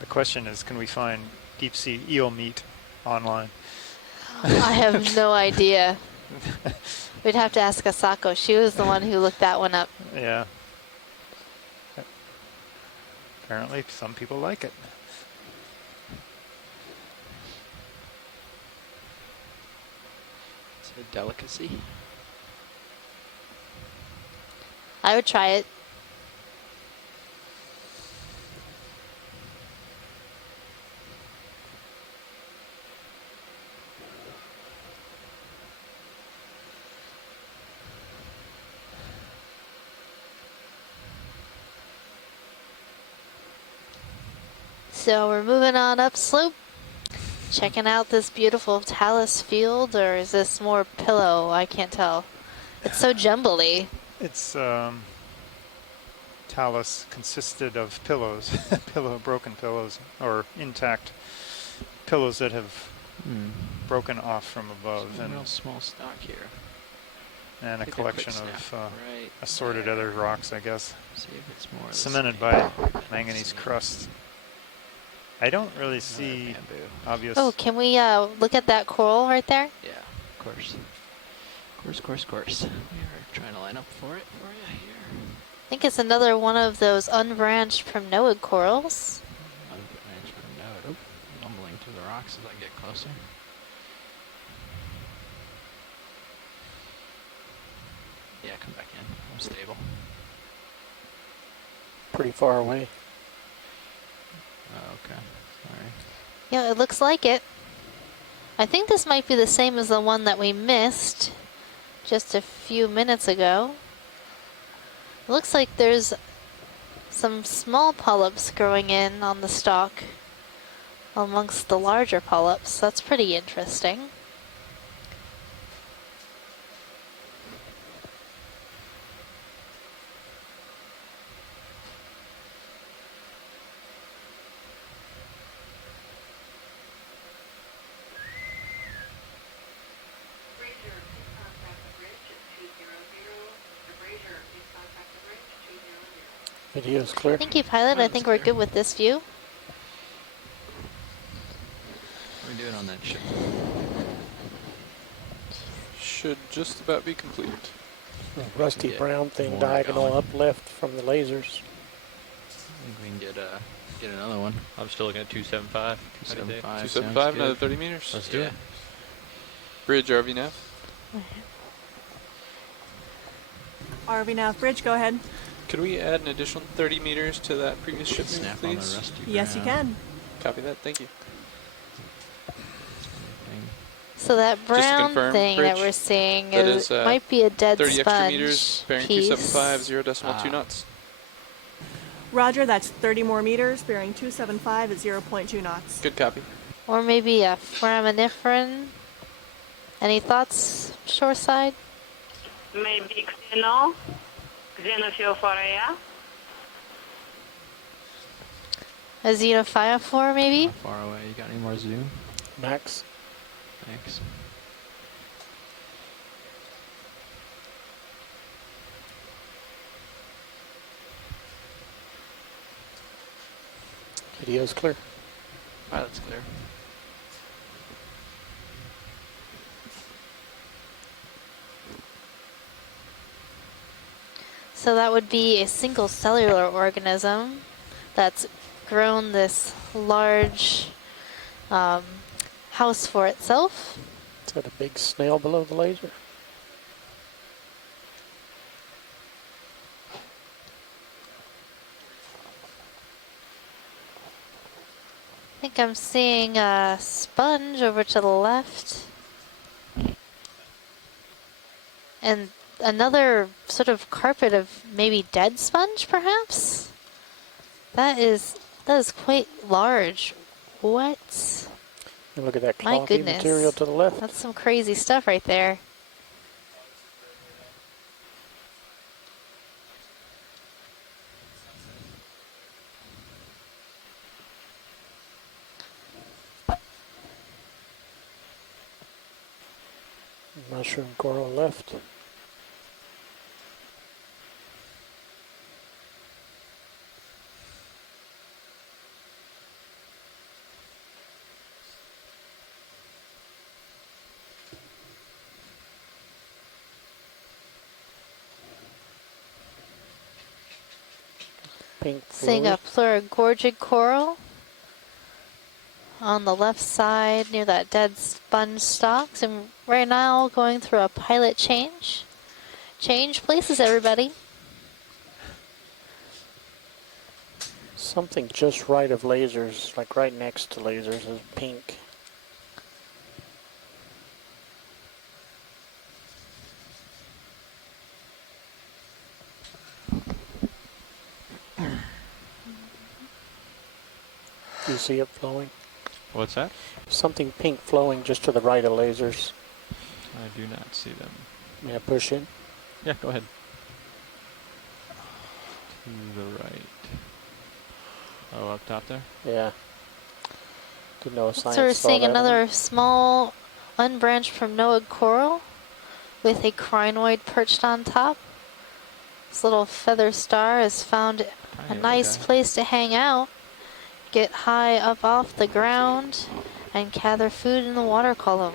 The question is, can we find deep sea eel meat online? I have no idea. We'd have to ask Asako. She was the one who looked that one up. Yeah. Apparently, some people like it. a delicacy. I would try it. So we're moving on upslope, checking out this beautiful talus field, or is this more pillow? I can't tell. It's so jumbly. It's talus consisted of pillows, broken pillows, or intact pillows that have broken off from above, Some and real small stock here. And a Take collection quick of snap right assorted there. other rocks, I guess. See if it's more of the cemented same. by manganese crust. I don't really see obvious. Oh, can we look at that coral right there? Yeah, of course. Of course. We are trying to line up for it for you here. I think it's another one of those unbranched primnoid corals. Unbranched primnoid. Oh, mumbling to the rocks as I get closer. Yeah, come back in. I'm stable. Pretty far away. Oh, okay. Sorry. Yeah, it looks like it. I think this might be the same as the one that we missed just a few minutes ago. It looks like there's some small polyps growing in on the stalk amongst the larger polyps. That's pretty interesting. Video's clear. Thank you, pilot. I think we're good with this view. What are we doing on that ship? Should just about be complete. Rusty brown thing diagonal up left from the lasers. I think we can get another one. I'm still looking at 275. 275. 275, another 30 meters. Let's do it. Bridge, RV nav. RV nav bridge, go ahead. Could we add an additional 30 meters to that previous ship move, Snap on the please? rusty Yes, you can. Copy that. Thank you. So that brown confirm, thing bridge, that we're seeing that is, is, might be a dead 30 extra sponge meters, bearing piece. 275, 0.2 knots. Roger, that's 30 more meters, bearing 275 at 0.2 knots. Good copy. Or maybe a foraminiferan. Any thoughts, shoreside? Maybe Xenophilophoria. A xenophyophore, maybe? How far away? You got any more zoom? Max. Thanks. Video's clear. Pilot's clear. So that would be a single cellular organism that's grown this large house for itself. Is that a big snail below the laser? I think I'm seeing a sponge over to the left. And another sort of carpet of maybe dead sponge, perhaps? That is quite large. What? And look at that My clonthy goodness. material to the left. That's some crazy stuff right there. Mushroom coral left. Pink Seeing a pleurogorgic coral. on the left side near that dead sponge stalks, and right now going through a pilot change. Change places, everybody. Something just right of lasers, like right next to lasers, is pink. Do you see it flowing? What's that? Something pink flowing just to the right of lasers. I do not see them. May I push in? Yeah, go ahead. To the right. Oh, up top there? Yeah. Didn't know a science So we're saw seeing that another one. small unbranched from Noah coral with a crinoid perched on top. This little feather star has found a nice place to hang out, get high up off the ground, and gather food in the water column.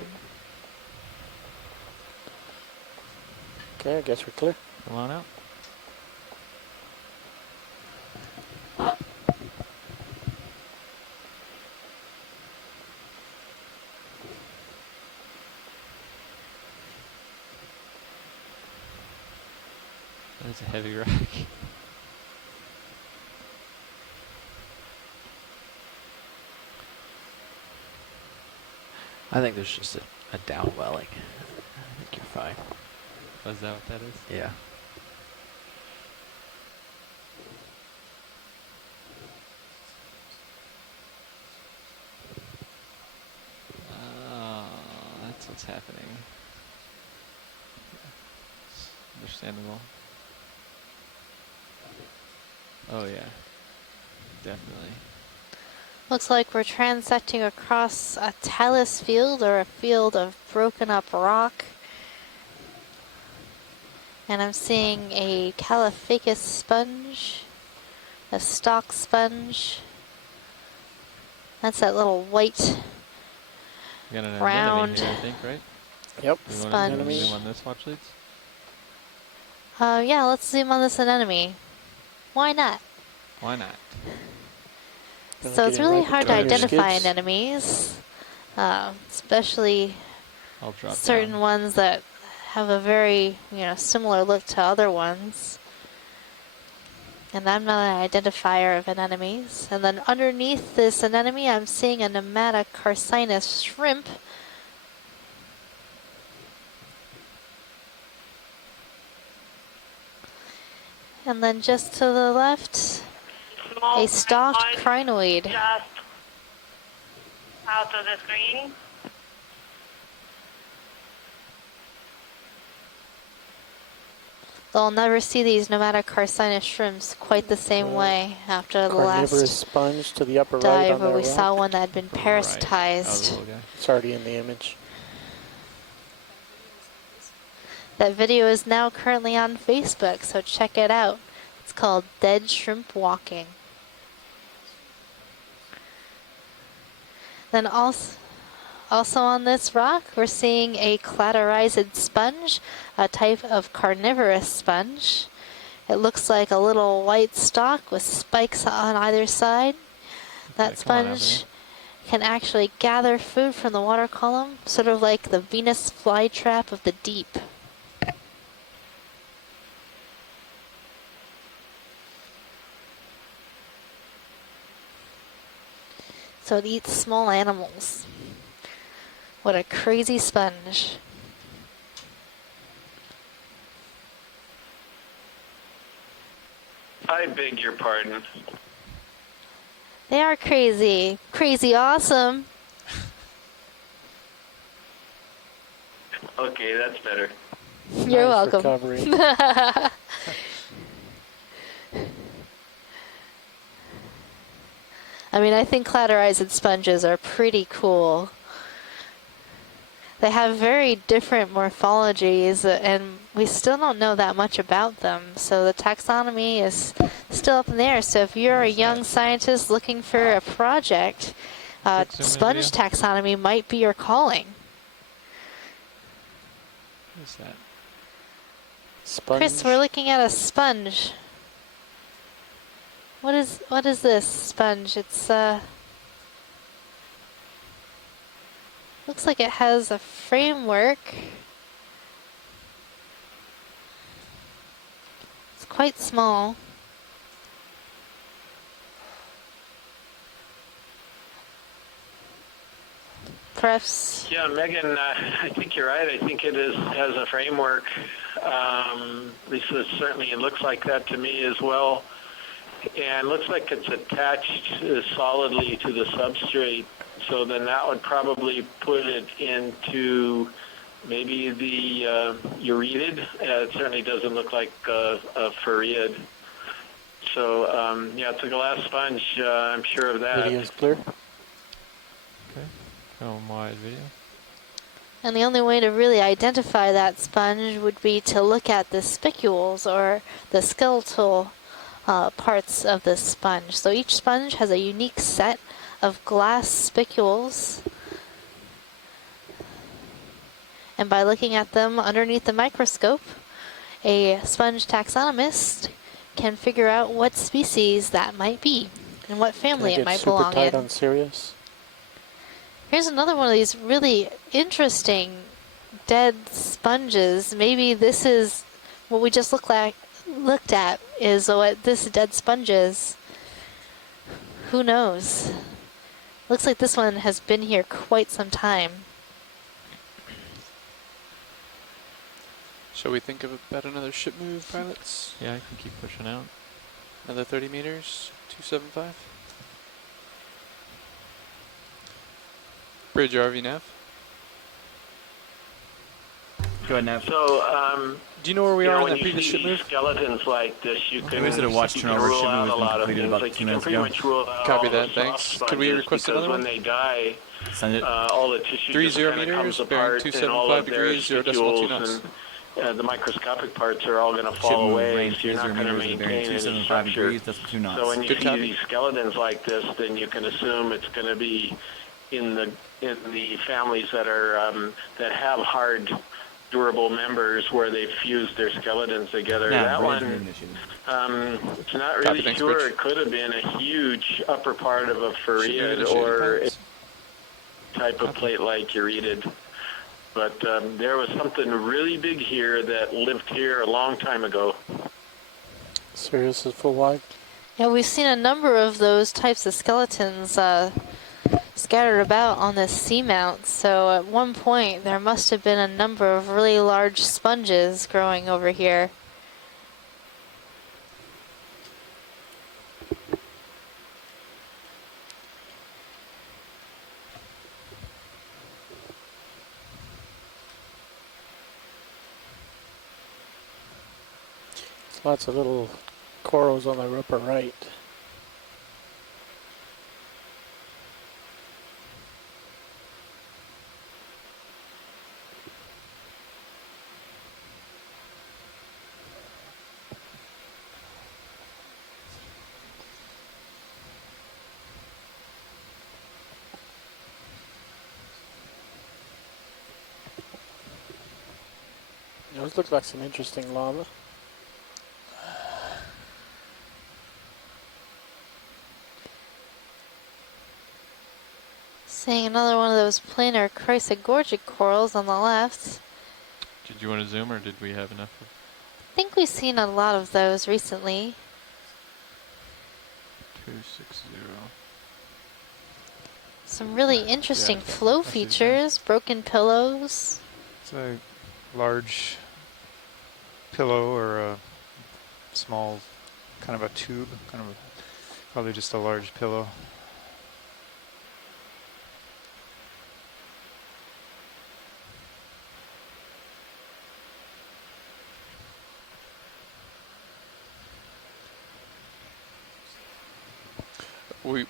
Okay, I guess we're clear. Come on out. That's a heavy rock. I think there's just a downwelling. I think you're fine. Oh, is that what that is? Yeah. Oh, that's what's happening. Understandable. Oh yeah, definitely. Looks like we're transecting across a talus field, or a field of broken up rock. And I'm seeing a caliphacus sponge, a stalk sponge. That's that little white You got an round anemone here, I think, right? Yep. You sponge. want to zoom on this watch leads? Yeah, let's zoom on this anemone. Why not? Why not? So it's really hard to identify skids. anemones, especially I'll drop certain down. ones that have a very, similar look to other ones. And I'm not an identifier of anemones. And then underneath this anemone, I'm seeing a nematocarcinus shrimp. And then just to the left, a stalked crinoid. Just out of the screen. They'll never see these nematocarcinus shrimps quite the same way after the Carnivorous last sponge to the upper right dive on where that we saw rock. one that had been parasitized. It's already in the image. That video is now currently on Facebook, so check it out. It's called Dead Shrimp Walking. Then also on this rock, we're seeing a cladorized sponge, a type of carnivorous sponge. It looks like a little white stalk with spikes on either side. That sponge can actually gather food from the water column, sort of like the Venus flytrap of the deep. So it eats small animals. What a crazy sponge. I beg your pardon. They are crazy. Crazy awesome. Okay, that's better. You're welcome. I mean, I think cladorized sponges are pretty cool. They have very different morphologies, and we still don't know that much about them. So the taxonomy is still up in the air. So if you're a young scientist looking for a project, sponge taxonomy might be your calling. What is that? Sponge. Chris, we're looking at a sponge. What is this sponge? It's Looks like it has a framework. It's quite small. Perhaps. Yeah, Megan, I think you're right. I think it has a framework. At least certainly it looks like that to me as well. And looks like it's attached solidly to the substrate. So then that would probably put it into maybe the uretid. It certainly doesn't look like a farreid. So yeah, it's a glass sponge. I'm sure of that. Video's clear. Okay, film wide video. And the only way to really identify that sponge would be to look at the spicules or the skeletal parts of the sponge. So each sponge has a unique set of glass spicules. And by looking at them underneath the microscope, a sponge taxonomist can figure out what species that might be and what family it might belong in. Super tight on Sirius. Here's another one of these really interesting dead sponges. Maybe this is what we just looked at is what this dead sponge is. Who knows? Looks like this one has been here quite some time. Shall we think about another ship move, pilots? Yeah, I can keep pushing out. Another 30 meters, 275. Bridge RV nav. Go ahead, Nav. So, do you know where we are on when that previous ship move? Skeletons like this, you can, It was at a watch turnover. rule Ship out move a lot was of completed things. about Like 2 you can minutes pretty ago. much rule out Copy all that, the thanks. soft Could we sponges request because another when one? they die, Send it. all the tissue 30 just kind of meters, comes bearing apart, and all 275 of their degrees, 0.2 spicules knots. and the microscopic parts are all going to Ship fall move, away, range so you're not 30 going to meters, bearing maintain any 275 structure. degrees, that's 2 knots. So when you Good see copy. these skeletons like this, then you can assume it's going to be in the families that are that have hard, durable members where they've fused their skeletons together. Yeah, that bridge one, initiated. it's not really Copy, thanks, sure. Bridge. It could have been a huge upper part of a farreid initiated, or a pilots. type of plate like uretid. But there was something really big here that lived here a long time ago. Sirius is full wide. Yeah, we've seen a number of those types of skeletons scattered about on this seamount. So at one point, there must have been a number of really large sponges growing over here. Lots of little corals on the upper right. Those look like some interesting lava. Seeing another one of those planar chrysogorgic corals on the left. Did you want to zoom, or did we have enough? I think we've seen a lot of those recently. 260. Some really interesting flow features, broken pillows. It's a large pillow or a small kind of a tube, probably just a large pillow.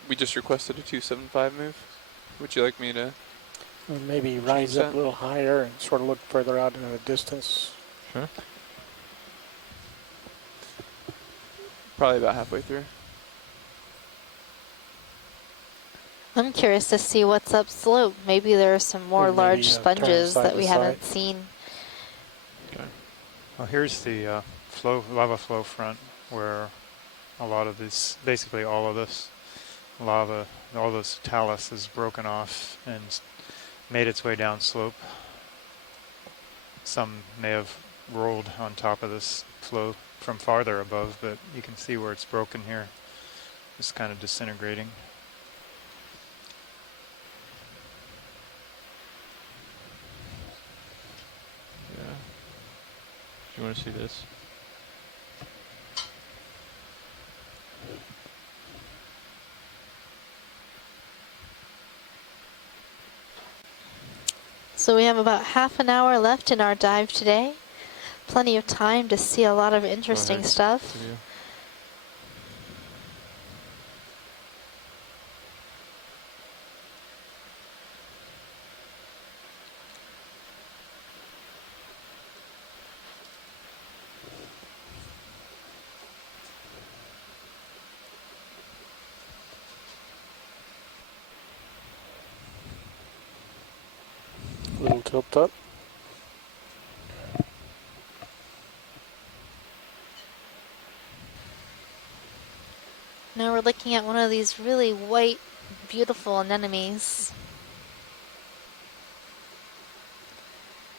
We just requested a 275 move. Would you like me to? Or maybe rise up a little higher and sort of look further out into the distance. Sure. Probably about halfway through. I'm curious to see what's upslope. Maybe there are some more Or maybe, large turn sponges side that to we side. haven't seen. Okay. Well, here's the lava flow front where a lot of this, basically all of this lava, all this talus is broken off and made its way down slope. Some may have rolled on top of this flow from farther above, but you can see where it's broken here. It's kind of disintegrating. Yeah. You want to see this? So we have about half an hour left in our dive today. Plenty of time to see a lot of interesting stuff. Little tilt up. Now we're looking at one of these really white, beautiful anemones.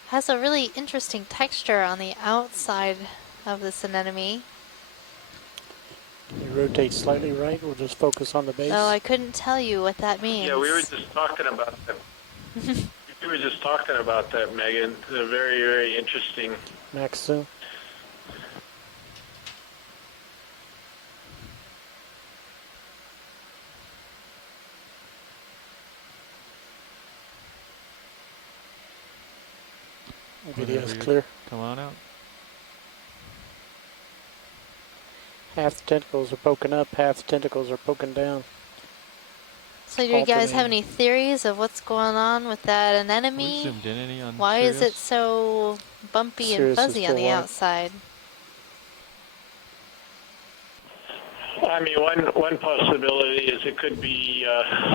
Has a really interesting texture on the outside of this anemone. Can you rotate slightly right? We'll just focus on the base. So I couldn't tell you what that means. Yeah, we were just talking about that. We were just talking about that, Megan. They're very, very interesting. Max zoom. Video's clear. Come on out. Half the tentacles are poking up, half the tentacles are poking down. So do you guys have any theories of what's going on with that anemone? Zoomed in any on Why Sirius? is it so bumpy and fuzzy on the outside? I mean, one possibility is it could be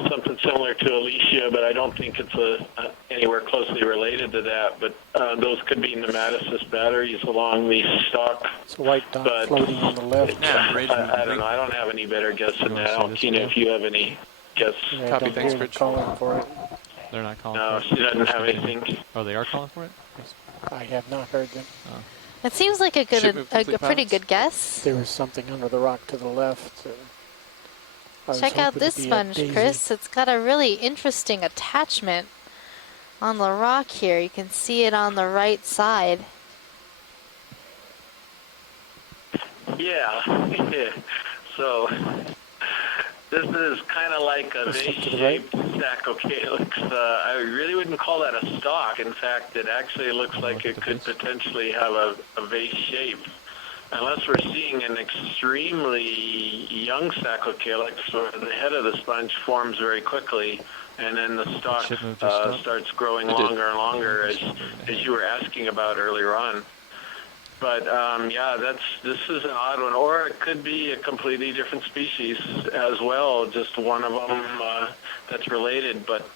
something similar to Alicia, but I don't think it's anywhere closely related to that. But those could be nematocyst batteries along the stalk. It's a white dot floating on the left. I don't know. I don't have any better guess than that. I don't know if you have any guess. Yeah, copy, thanks, Bridge. Calling for it. They're not calling no, for it? No, she doesn't have anything. Oh, they are calling for it? I have not heard them. Oh. It seems like a pretty good guess. There was something under the rock to the left. Check out this sponge, Chris. It's got a really interesting attachment on the rock here. You can see it on the right side. Yeah. So this is kind of like a vase-shaped stachycalyx. I really wouldn't call that a stalk. In fact, it actually looks like it could potentially have a vase shape. Unless we're seeing an extremely young stachycalyx where the head of the sponge forms very quickly and then the stalk starts growing longer and longer as you were asking about earlier on. But yeah, this is an odd one, or it could be a completely different species as well, just one of them that's related, but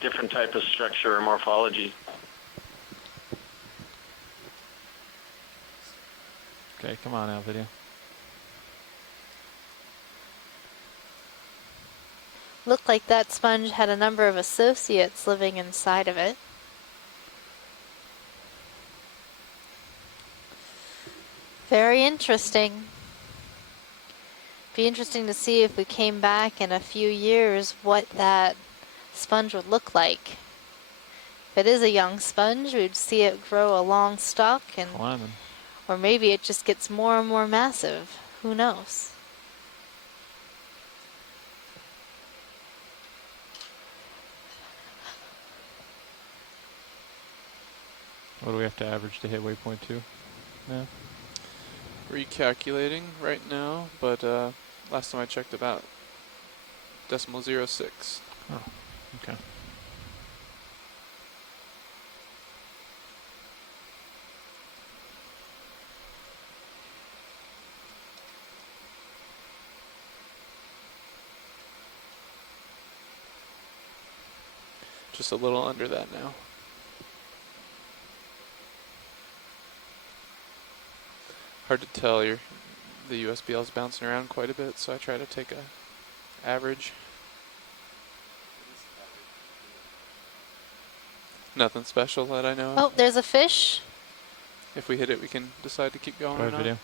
different type of structure or morphology. Okay, come on out, video. Looked like that sponge had a number of associates living inside of it. Very interesting. Be interesting to see if we came back in a few years what that sponge would look like. If it is a young sponge, we'd see it grow a long stalk, and or maybe it just gets more and more massive. Who knows? What do we have to average to hit waypoint 2 now? Recalculating right now, but last time I checked about 0.06. Oh, okay. Just a little under that now. Hard to tell. The USBL is bouncing around quite a bit, so I try to take a average. Nothing special that I know of. Oh, there's a fish. If we hit it, we can decide to keep going Go or ahead, not. video.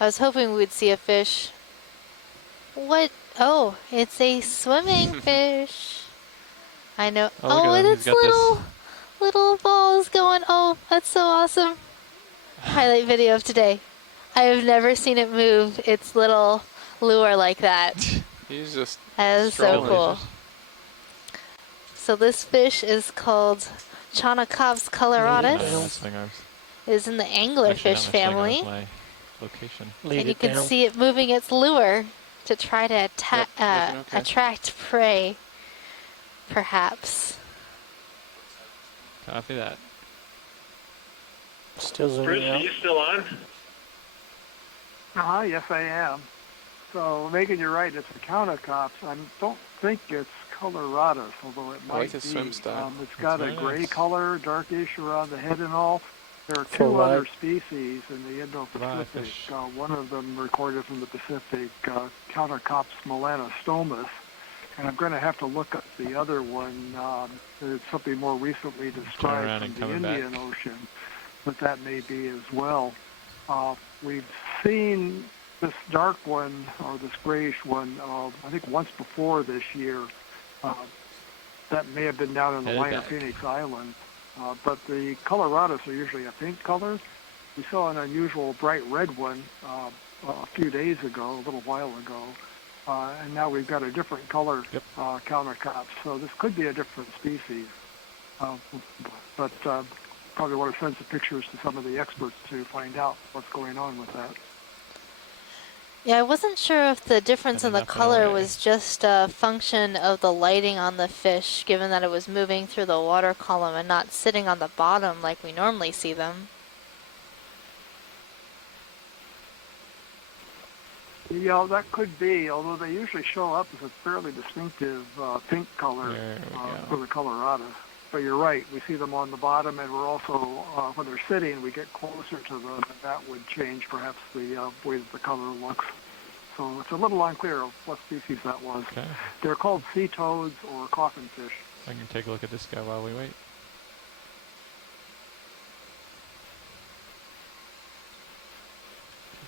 I was hoping we'd see a fish. What? Oh, it's a swimming fish. I know. Oh, look Oh, at and him. He's its got this. little balls going. Oh, that's so awesome. Highlight video of today. I have never seen it move its little lure like that. He's just That is so strolling. cool. So this fish is called Chaunacops coloratus. It is in the anglerfish family. My location. And you can see it moving its lure to try to attract prey, perhaps. Copy that. Still zooming Bruce, out. are you still on? Yes, I am. So, Megan, you're right. It's a Chaunacops. I don't think it's coloratus, although it might I like his be. swim style. It's got a very gray nice. color, darkish around the head and all. There are Full two other white. species in the Indo-Pacific. fish. One of them recorded from the Pacific, Chaunacops melanostomus. And I'm going to have to look up the other one. It's something more recently described and from the coming back. Indian Ocean, but that may be as well. We've seen this dark one, or this grayish one, I think once before this year. That may have been down in the Headed Minor back. Phoenix Island. But the coloratus are usually a pink color. We saw an unusual bright red one a few days ago, a little while ago. And now we've got a different color Chaunacops. So this could be a different species. But probably want to send some pictures to some of the experts to find out what's going on with that. Yeah, I wasn't sure if the difference in the up and color away. was just a function of the lighting on the fish, given that it was moving through the water column and not sitting on the bottom like we normally see them. Yeah, that could be, although they usually show up as a fairly distinctive pink color for the coloratus. But you're right, we see them on the bottom, and we're also, when they're sitting, we get closer to them, and that would change perhaps the way that the color looks. So it's a little unclear of what species that was. Okay. They're called sea toads or coffin fish. I can take a look at this guy while we wait.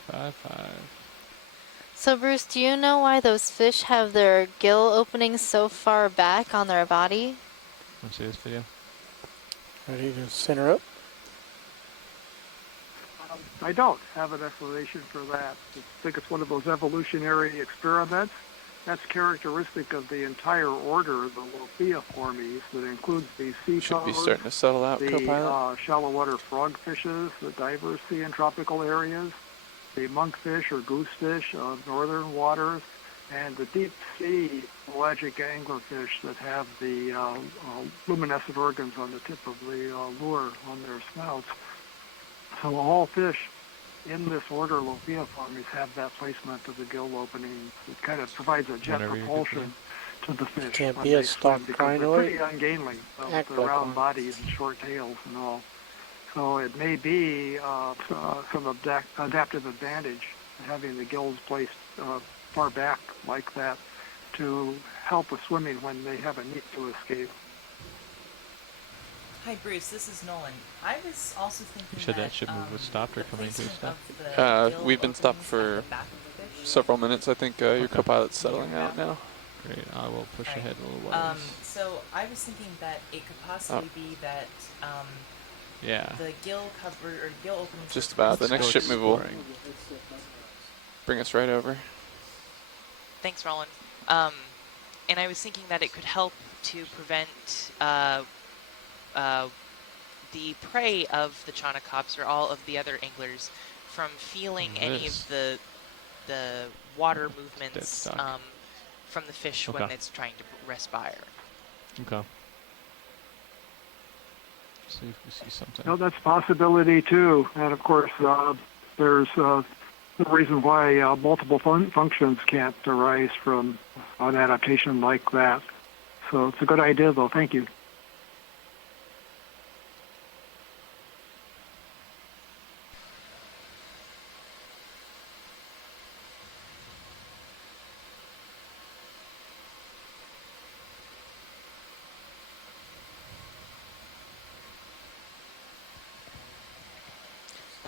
Five. So Bruce, do you know why those fish have their gill openings so far back on their body? Want to see this video? Ready to center up? I don't have an explanation for that. I think it's one of those evolutionary experiments. That's characteristic of the entire order, the Lophiiformes, that includes the sea Should be toads, starting to settle out, the co-pilot. shallow water frogfishes that divers see in tropical areas, the monkfish or goosefish of northern waters, and the deep sea pelagic anglerfish that have the luminescent organs on the tip of the lure on their snouts. So all fish in this order, Lophiiformes, have that placement of the gill opening. It kind of provides a jet propulsion to the fish. Can't when be a they swim, stock because they're crinoid. pretty ungainly, with Act their like round one. bodies and short tails and all. So it may be some adaptive advantage having the gills placed far back like that to help with swimming when they have a need to escape. Hi, Bruce. This is Nolan. I was also thinking You said that ship was stopped or coming to a stop? We've been stopped for several minutes. I think your co-pilot's settling out now. Great. I will push ahead a little while. So I was thinking that it could possibly be that the gill cover or gill openings. Just about. The next ship move will bring us right over. Thanks, Roland. And I was thinking that it could help to prevent the prey of the Chaunacops or all of the other anglers from feeling any of the water movements from the fish when it's trying to respire. Okay. See if we see something. No, that's a possibility too. And of course, there's no reason why multiple functions can't arise from an adaptation like that. So it's a good idea, though. Thank you.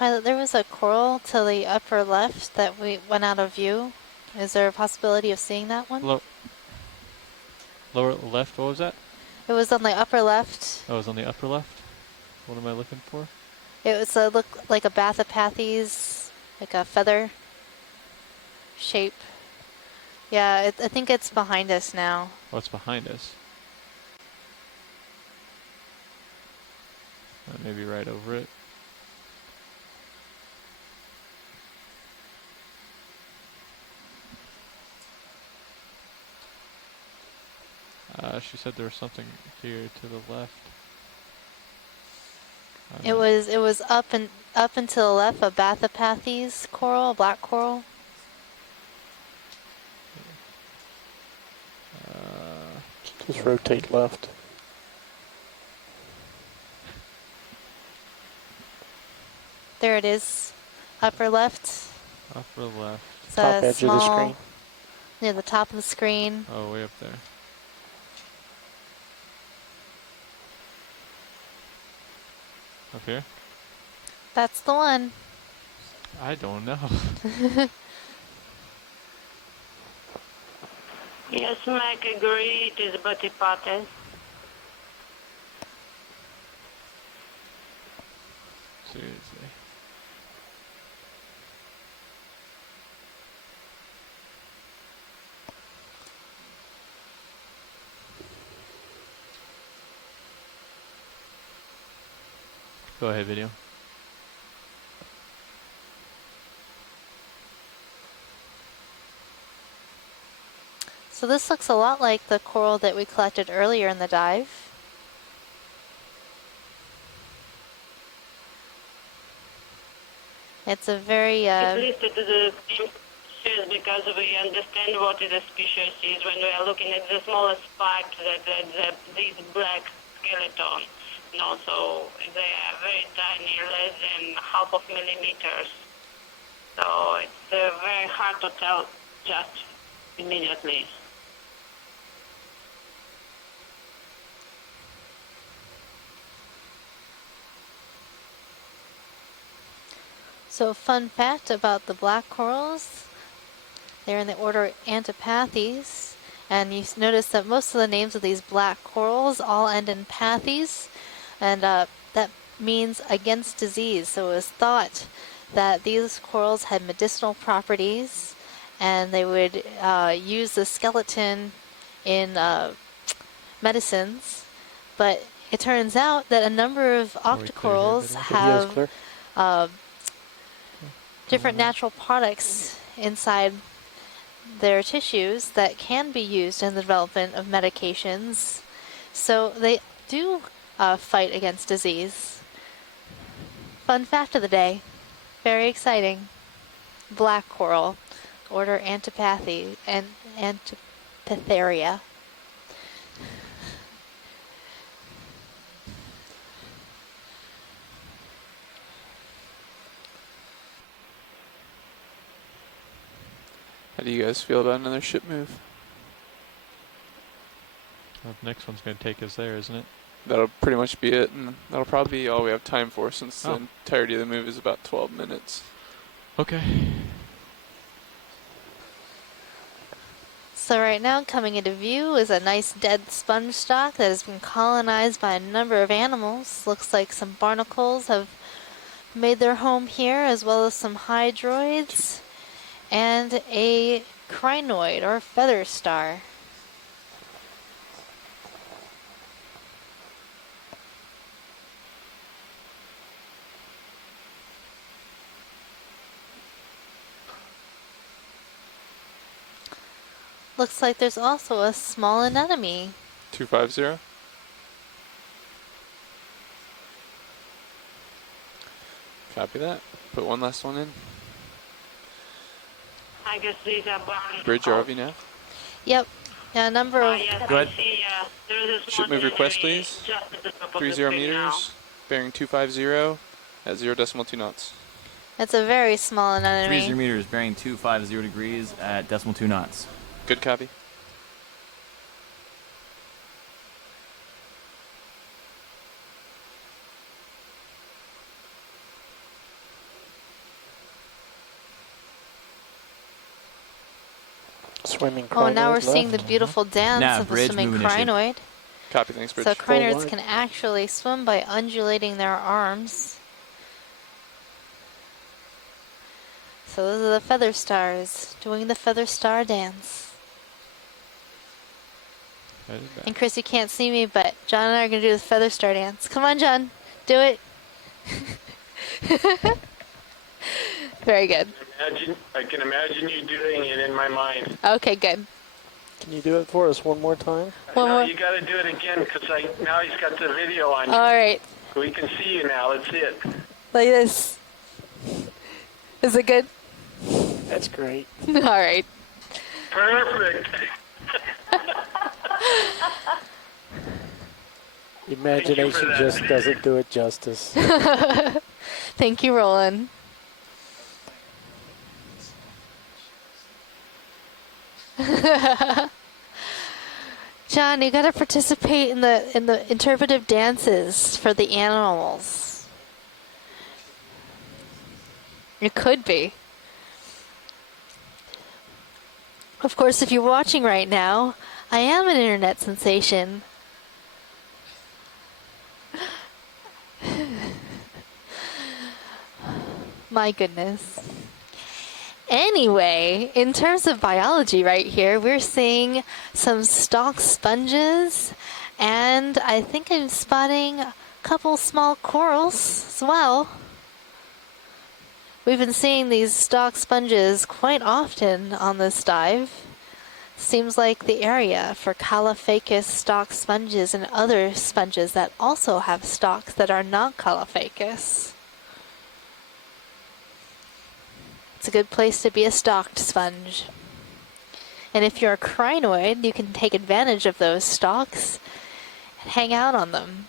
Pilot, there was a coral to the upper left that we went out of view. Is there a possibility of seeing that one? Lower left, what was that? It was on the upper left. Oh, it was on the upper left? What am I looking for? It was looked like a Bathypathes, like a feather shape. Yeah, I think it's behind us now. Oh, it's behind us. Maybe right over it. She said there was something here to the left. It was up and to the left, a Bathypathes coral, a black coral. Just rotate left. There it is, upper left. Upper left. It's top edge of the screen. Near the top of the screen. Oh, way up there. Up here? That's the one. I don't know. Yes, Mike, agree. It is Bathypathes. Seriously. Go ahead, video. So this looks a lot like the coral that we collected earlier in the dive. It's a very... It's listed to the species because we understand what the species is when we are looking at the smallest spikes, these black skeleton. No, so they are very tiny, less than half of millimeters. So it's very hard to tell just immediately. So a fun fact about the black corals, they're in the order Antipathes, and you notice that most of the names of these black corals all end in pathes, and that means against disease. So it was thought that these corals had medicinal properties, and they would use the skeleton in medicines, but it turns out that a number of octocorals have different natural products inside their tissues that can be used in the development of medications. So they do fight against disease. Fun fact of the day. Very exciting. Black coral, order Antipathes and Antipatheria. How do you guys feel about another ship move? Well, the next one's going to take us there, isn't it? That'll pretty much be it, and that'll probably be all we have time for since the entirety of the move is about 12 minutes. Okay. So right now, coming into view is a nice dead sponge stock that has been colonized by a number of animals. Looks like some barnacles have made their home here, as well as some hydroids and a crinoid or feather star. Looks like there's also a small anemone. 250. Copy that. Put one last one in. I guess these are barnacles. Bridge RV now. Yep. Yeah, a number of... Yes, Go ahead. I see, there is a Ship move request, please. 30 meters, bearing 250 at 0.2 knots. It's a very small anemone. 30 meters, bearing 250 degrees at 0.2 knots. Good copy. swimming crinoid. Oh, now we're seeing the left. beautiful dance of the bridge, swimming move initiative. crinoid. Copy, thanks, Bridge. So crinoids can actually swim by undulating their arms. So those are the feather stars doing the feather star dance. And Chris, you can't see me, but John and I are going to do the feather star dance. Come on, John. Do it. Very good. I can imagine you doing it in my mind. Okay, good. Can you do it for us one more time? No, you got to do it again because now he's got the video on you. All right. We can see you now. Let's see it. Like this. Is it good? That's great. All right. Perfect. Imagination just doesn't do it justice. Thank you, Roland. John, you got to participate in the interpretive dances for the animals. It could be. Of course, if you're watching right now, I am an internet sensation. My goodness. Anyway, in terms of biology right here, we're seeing some stalk sponges, and I think I'm spotting a couple small corals as well. We've been seeing these stalk sponges quite often on this dive. Seems like the area for Caulophacus stalk sponges and other sponges that also have stalks that are not Caulophacus. It's a good place to be a stalked sponge. And if you're a crinoid, you can take advantage of those stalks and hang out on them.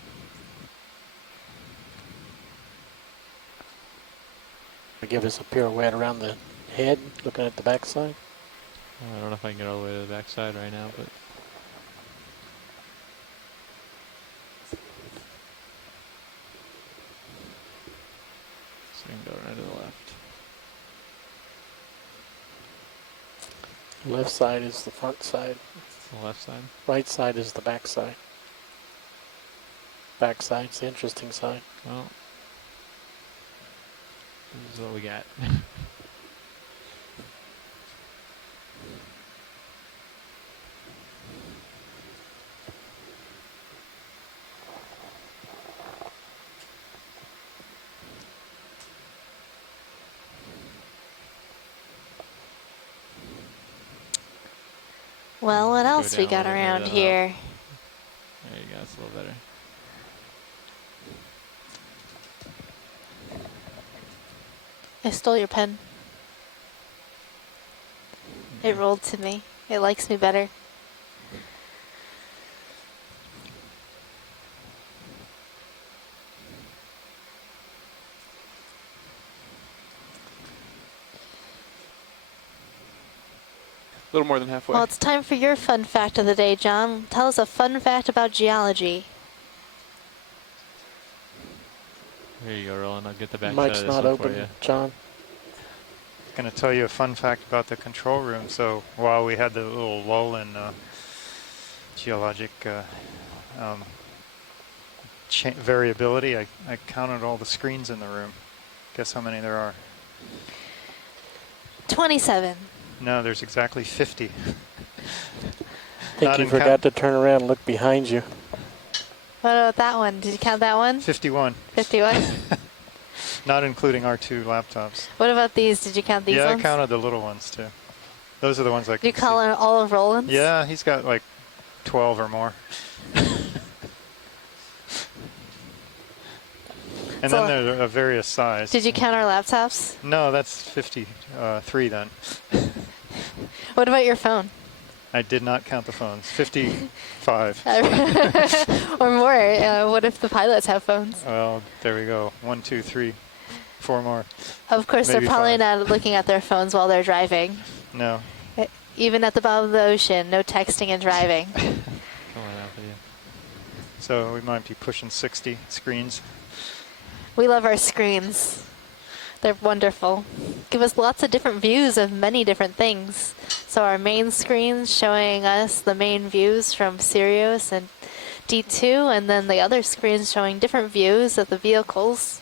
Give us a pirouette around the head, looking at the backside. I don't know if I can get all the way to the backside right now, but so we can go right to the left. Left side is the front side. The left side. Right side is the back side. Back side's the interesting side. Well, this is what we got. Well, what else we got around here? There you go, it's a little better. I stole your pen. It rolled to me. It likes me better. A little more than halfway. Well, it's time for your fun fact of the day, John. Tell us a fun fact about geology. Here you go, Roland. I'll get the back Mic's side of this not one open, for you. John. I'm going to tell you a fun fact about the control room. So while we had the little lull in geologic variability, I counted all the screens in the room. Guess how many there are? 27. No, there's exactly 50. I think you forgot to turn around and look behind you. What about that one? Did you count that one? 51. 51? Not including our 2 laptops. What about these? Did you count these yeah, ones? I counted the little ones too. Those are the ones I Did can you call all of Roland's? Yeah, he's got like 12 or more. And So then they're of various size. Did you count our laptops? No, that's 53 then. What about your phone? I did not count the phones. 55. Or more. What if the pilots have phones? Well, there we go. 1, 2, 3, 4 more. Of course, Maybe they're probably 5. not looking at their phones while they're driving. No. Even at the bottom of the ocean, no texting and driving. So we might be pushing 60 screens. We love our screens. They're wonderful. Give us lots of different views of many different things. So our main screen's showing us the main views from Sirius and D2, and then the other screen's showing different views of the vehicles.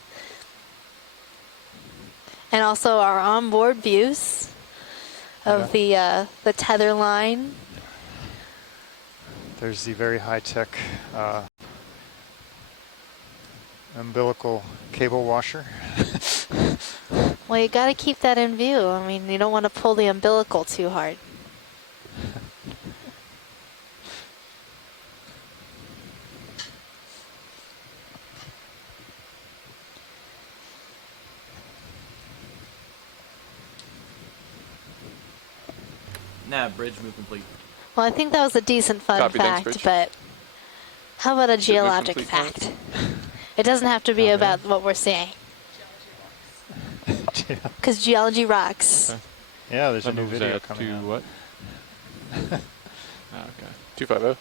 And also our onboard views of the tether line. There's the very high-tech umbilical cable washer. Well, you got to keep that in view. I mean, you don't want to pull the umbilical too hard. Nav, bridge move complete. Well, I think that was a decent fun Copy, thanks, fact, Bridge. but how about a Should move geologic complete. fact? It doesn't have to be about what we're saying. Because geology rocks. Okay. Yeah, there's That a new moves video that coming to out. what? Okay. 250. Okay.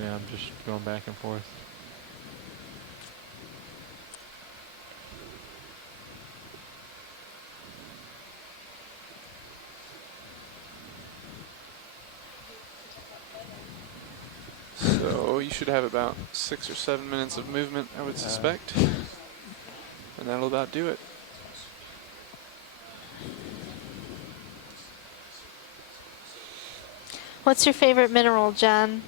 Yeah, I'm just going back and forth. So you should have about 6 or 7 minutes of movement, I would suspect. And that'll about do it. What's your favorite mineral, John?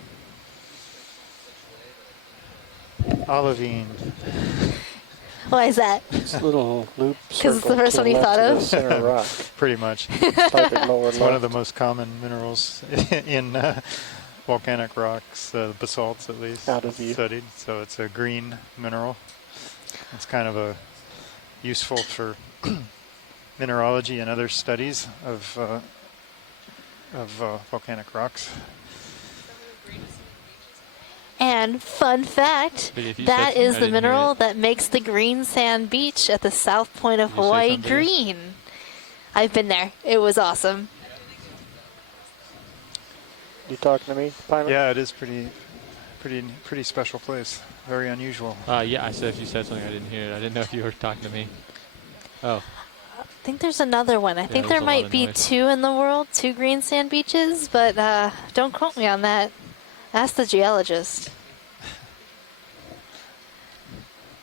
Olivine. Why is that? It's a little loop. Because it's the first one you thought of? Center rock. Pretty much. Typing lower It's one of left. the most common minerals in volcanic rocks, basalts at least, Out of view. studied. So it's a green mineral. It's kind of a useful for mineralogy and other studies of volcanic rocks. And fun fact, But if you that said is something, I the didn't hear mineral it. that makes the green sand beach at the south point of Did you say Hawaii something? green. I've been there. It was awesome. You talking to me, pilot? Yeah, it is pretty special place. Very unusual. Yeah, I said if you said something, I didn't hear it. I didn't know if you were talking to me. Oh. I think there's another one. I think there's there a lot might of be noise. 2 in the world, 2 green sand beaches, but don't quote me on that. Ask the geologist.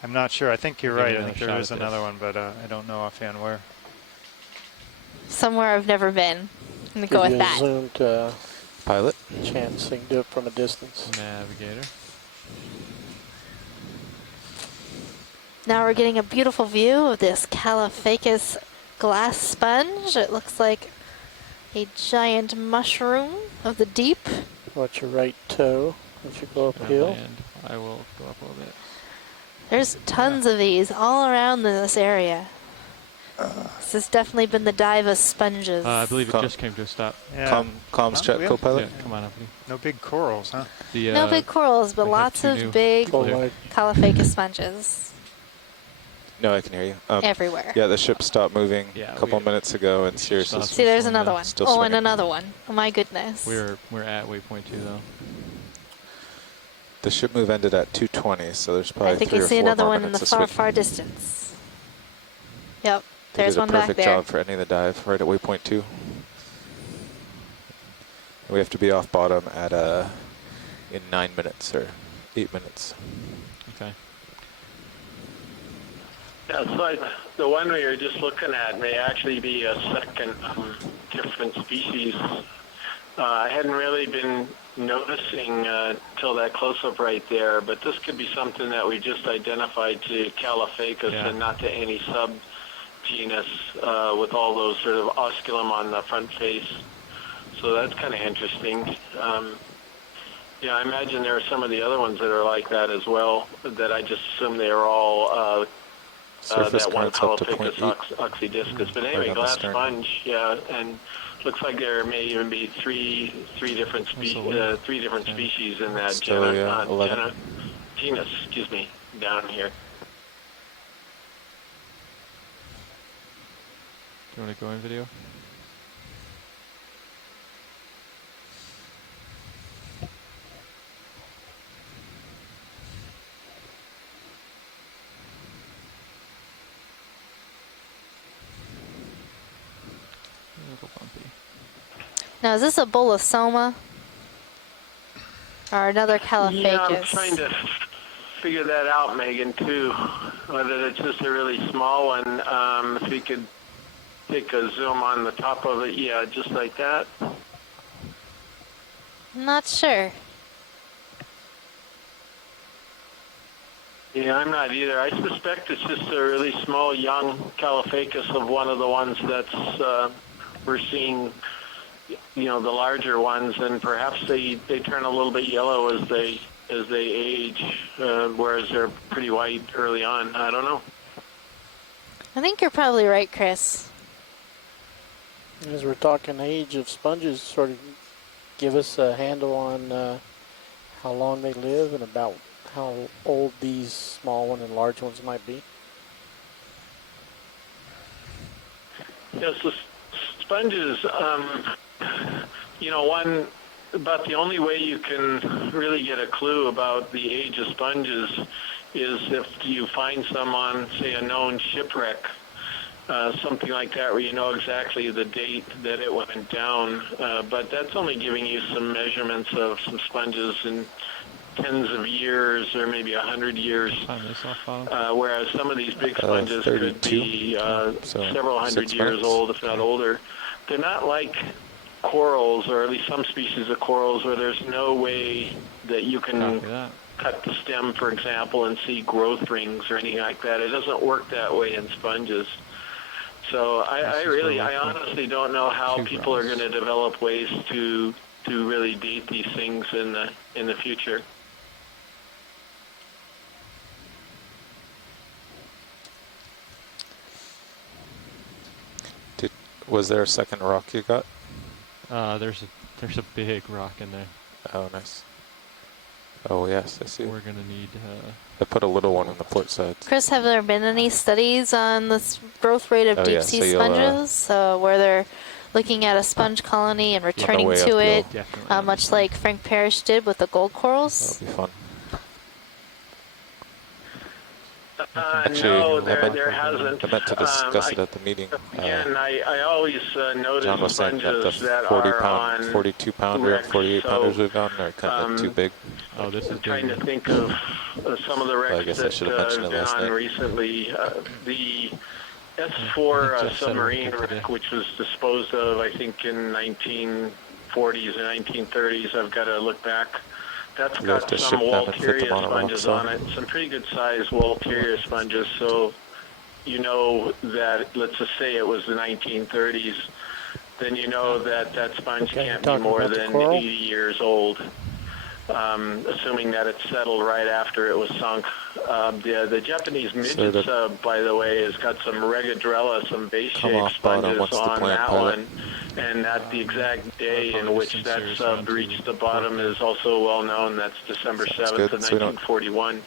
I'm not sure. I think you're Give it right. I another think there shot is at another this. one, but I don't know offhand where. Somewhere I've never been. I'm going to go with that. Zoomed Pilot. chance so you can do it from a distance. Navigator. Now we're getting a beautiful view of this Caliphacus glass sponge. It looks like a giant mushroom of the deep. Watch your right toe as you go And uphill. land. I will go up a little bit. There's tons of these all around this area. This has definitely been the dive of sponges. I believe it just came to a stop. Yeah. Comms check, yeah. co-pilot. Yeah, come on up. No big corals, huh? The, no big corals, but we have lots 2 new of big people here. Caliphacus sponges No, I can hear you. everywhere. Yeah, the ship stopped moving Yeah, a couple we- minutes ago, and Sirius stopped. is See, there's another one. still Oh, swinging. and another one. Oh, my goodness. We're at waypoint 2 though. The ship move ended at 2:20, so there's probably I think 3 I or see 4 another more one in the minutes of far, swinging. far distance. Yep, They there's did a one back perfect there. job for ending the dive right at waypoint 2. We have to be off bottom at in 9 minutes or 8 minutes. Okay. Yeah, so the one we were just looking at may actually be a second different species. I hadn't really been noticing till that close-up right there, but this could be something that we just identified to Caliphacus and not to any subgenus with all those sort of osculum on the front face. So that's kind of interesting. Yeah, I imagine there are some of the other ones that are like that as well, that I just assume they are all Surface that one currents up to Caliphacus 0.8. oxydiscus. But anyway, on the glass stern. sponge, yeah, and looks like there may even be three different species in that Still, yeah, 11. genus, down here. Do you want to go in video? Now, is this a bolosoma? Or another caliphacus? Yeah, I'm trying to figure that out, Megan, too. Whether it's just a really small one. If we could take a zoom on the top of it, yeah, just like that. I'm not sure. Yeah, I'm not either. I suspect it's just a really small young caliphacus of one of the ones that's we're seeing, you know, the larger ones, and perhaps they turn a little bit yellow as they age, whereas they're pretty white early on. I don't know. I think you're probably right, Chris. As we're talking age of sponges, sort of give us a handle on how long they live and about how old these small one and large ones might be. Yes, the sponges, you know, about the only way you can really get a clue about the age of sponges is if you find some on, say, a known shipwreck, something like that, where you know exactly the date that it went down. But that's only giving you some measurements of some sponges in tens of years or maybe 100 years, whereas some of these big sponges could be several hundred years old, if not older. They're not like corals, or at least some species of corals, where there's no way that you can cut the stem, for example, and see growth rings or anything like that. It doesn't work that way in sponges. So I honestly don't know how people are going to develop ways to really date these things in the future. Was there a second rock you got? There's a big rock in there. Oh, nice. Oh, yes, I see. We're gonna need. I put a little one on the port side. Chris, have there been any studies on the growth rate of deep sea sponges, where they're looking at a sponge colony and returning to it, much like Frank Parrish did with the gold corals? That'll be fun. No, there hasn't. I meant to discuss it at the meeting. Again, I always notice John was saying that the 42 pounder and 48 pounders we've gotten are kind of too big. Oh, this is trying to think of some of the wrecks that have been on recently. The S4 submarine wreck, which was disposed of, I think, in 1940s or 1930s. I've got to look back. That's got some Walteria sponges on it, some pretty good sized Walteria sponges. So you know that, let's just say it was the 1930s, then you know that that sponge can't be more than 80 years old, assuming that it settled right after it was sunk. The Japanese midget sub, by the way, has got some Regadrella, some base-shaped sponges on that one. And at the exact day in which that sub reached the bottom is also well known. That's December 7th of 1941.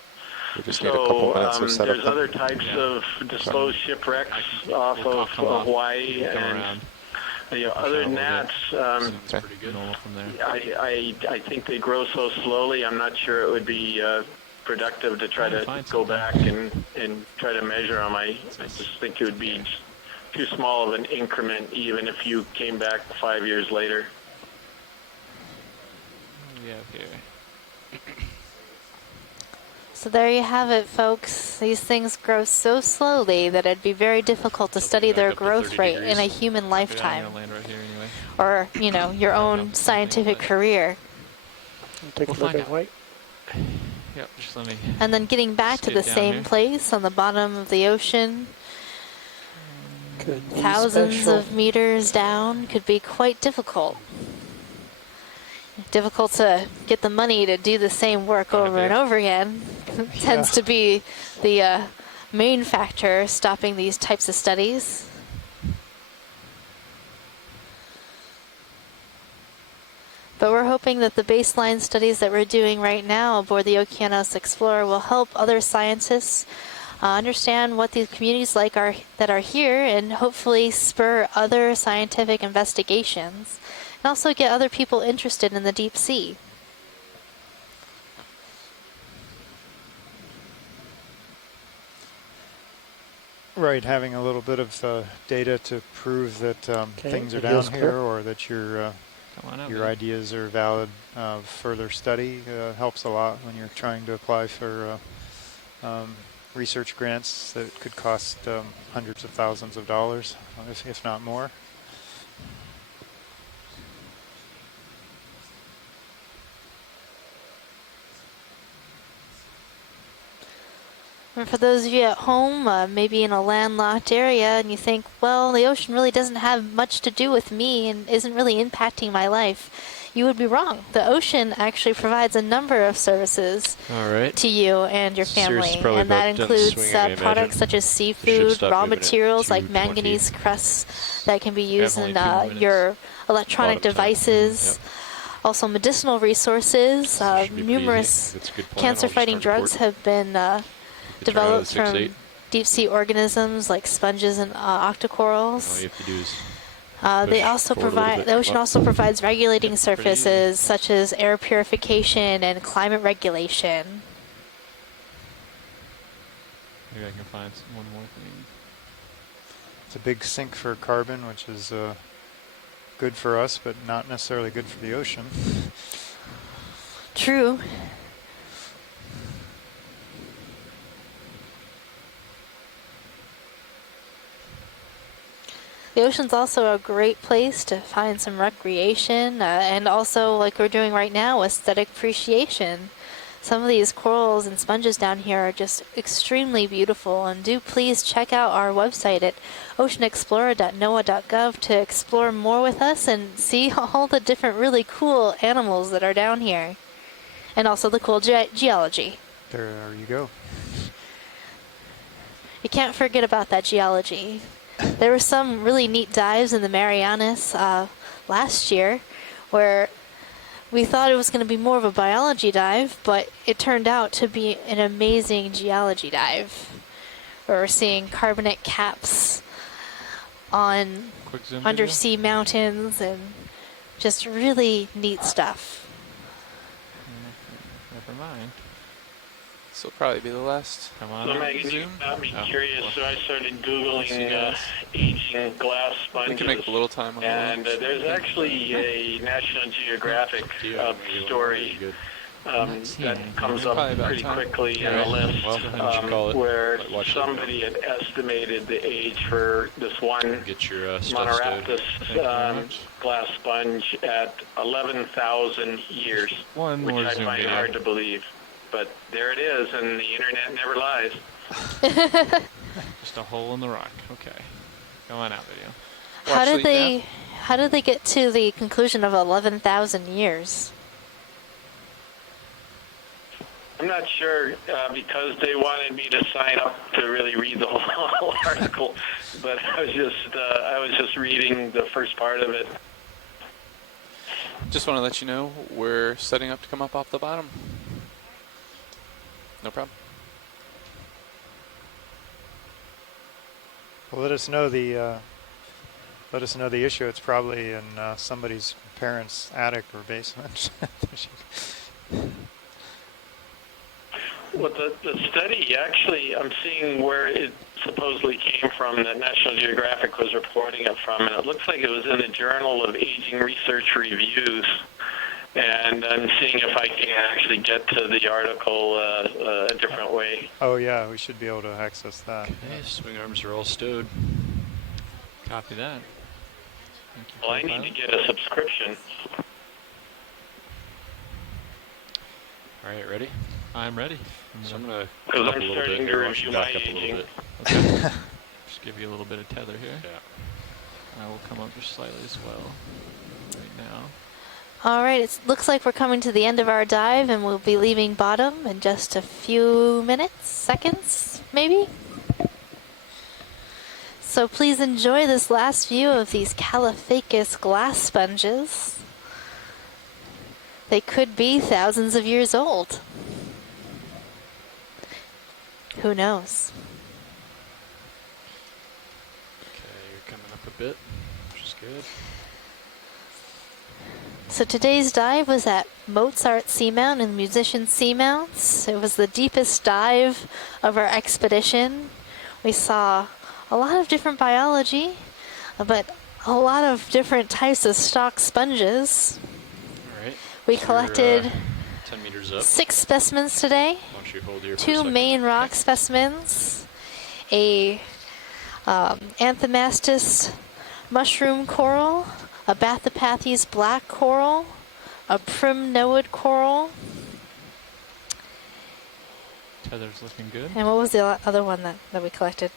So there's other types of disposed shipwrecks off of Hawaii, and other than that, I think they grow so slowly. I'm not sure it would be productive to try to go back and try to measure them. I just think it would be too small of an increment, even if you came back 5 years later. Yeah, here. So there you have it, folks. These things grow so slowly that it'd be very difficult to study their growth rate in a human lifetime, or your own scientific career. Take a look at white. Yep, just let me. And then getting back to the same place on the bottom of the ocean, thousands of meters down, could be quite difficult. Difficult to get the money to do the same work over and over again. Tends to be the main factor stopping these types of studies. But we're hoping that the baseline studies that we're doing right now aboard the Okeanos Explorer will help other scientists understand what these communities that are here, and hopefully spur other scientific investigations, and also get other people interested in the deep sea. Right, having a little bit of data to prove that things are down here, or that you're Come on out. your ideas are valid. Further study helps a lot when you're trying to apply for research grants that could cost hundreds of thousands of dollars, if not more. And for those of you at home, maybe in a landlocked area, and you think, well, the ocean really doesn't have much to do with me and isn't really impacting my life, you would be wrong. The ocean actually provides a number of services to you and your family, and that includes products such as seafood, raw materials like manganese crusts that can be used in your electronic devices. Also medicinal resources. Numerous cancer-fighting drugs have been developed from deep-sea organisms like sponges and octocorals. All you have to do is the ocean also provides regulating surfaces such as air purification and climate regulation. Maybe I can find one more thing. It's a big sink for carbon, which is good for us, but not necessarily good for the ocean. True. The ocean's also a great place to find some recreation and also, like we're doing right now, aesthetic appreciation. Some of these corals and sponges down here are just extremely beautiful, and do please check out our website at oceanexplorer.noaa.gov to explore more with us and see all the different really cool animals that are down here. And also the cool geology. There you go. You can't forget about that geology. There were some really neat dives in the Marianas last year where we thought it was going to be more of a biology dive, but it turned out to be an amazing geology dive where we're seeing carbonate caps on undersea mountains and just really neat stuff. Never mind. This will probably be the last. Come on. So Megan, you got me curious, so I started Googling aging glass sponges. We can make a little time on that. And there's actually a National Geographic story that comes up pretty quickly in a list where somebody had estimated the age for this one Monoraptus glass sponge at 11,000 years, which I find hard to believe. But there it is, and the internet never lies. Just a hole in the rock. Okay. Come on out, video. How did they get to the conclusion of 11,000 years? I'm not sure because they wanted me to sign up to really read the whole article, but I was just reading the first part of it. Just want to let you know we're setting up to come up off the bottom. No problem. Well, let us know the issue. It's probably in somebody's parents' attic or basement. Well, the study, actually, I'm seeing where it supposedly came from, that National Geographic was reporting it from, and it looks like it was in the Journal of Aging Research Reviews. And I'm seeing if I can actually get to the article a different way. Oh, yeah, we should be able to access that. Okay, swing arms are all stowed. Copy that. Well, I need to get a subscription. All right, ready? I'm ready. So I'm going to because I'm starting to review my aging. Okay. Just give you a little bit of tether here. Yeah. I will come up just slightly as well right now. All right, it looks like we're coming to the end of our dive, and we'll be leaving bottom in just a few minutes, seconds, maybe. So please enjoy this last view of these Caliphacus glass sponges. They could be thousands of years old. Who knows? Okay, you're coming up a bit, which is good. So today's dive was at Mozart Seamount and musician Seamounts. It was the deepest dive of our expedition. We saw a lot of different biology, but a lot of different types of stock sponges. All right. We collected 10 meters up. 6 specimens today. Why don't you hold here for a 2 second? main rock specimens, a Anthomastus mushroom coral, a Bathypathes black coral, a primnoid coral. Tether's looking good. And what was the other one that we collected?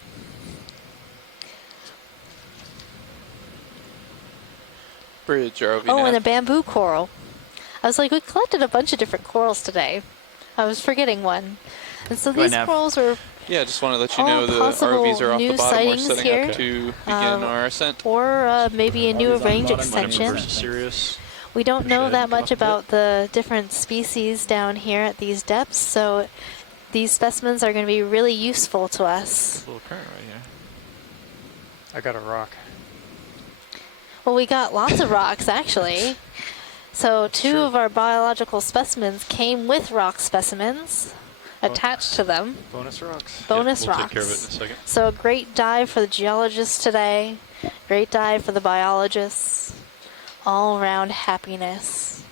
Bridge, ROV. Oh, and a bamboo coral. I was like, we collected a bunch of different corals today. I was forgetting one. And so these corals are Yeah, just want to let you know the possible ROVs are off the new bottom. We're sightings setting here. up to begin our ascent. Or maybe a new range extension. Sirius. We don't know Shed that much off of about the different species down here at these depths, so these specimens are going to be really useful to us. A little current right here. I got a rock. Well, we got lots of rocks, actually. So 2 of our biological specimens came with rock specimens attached to them. Bonus rocks. Bonus we'll rocks. take care of it in a second. So a great dive for the geologists today. Great dive for the biologists. All around happiness.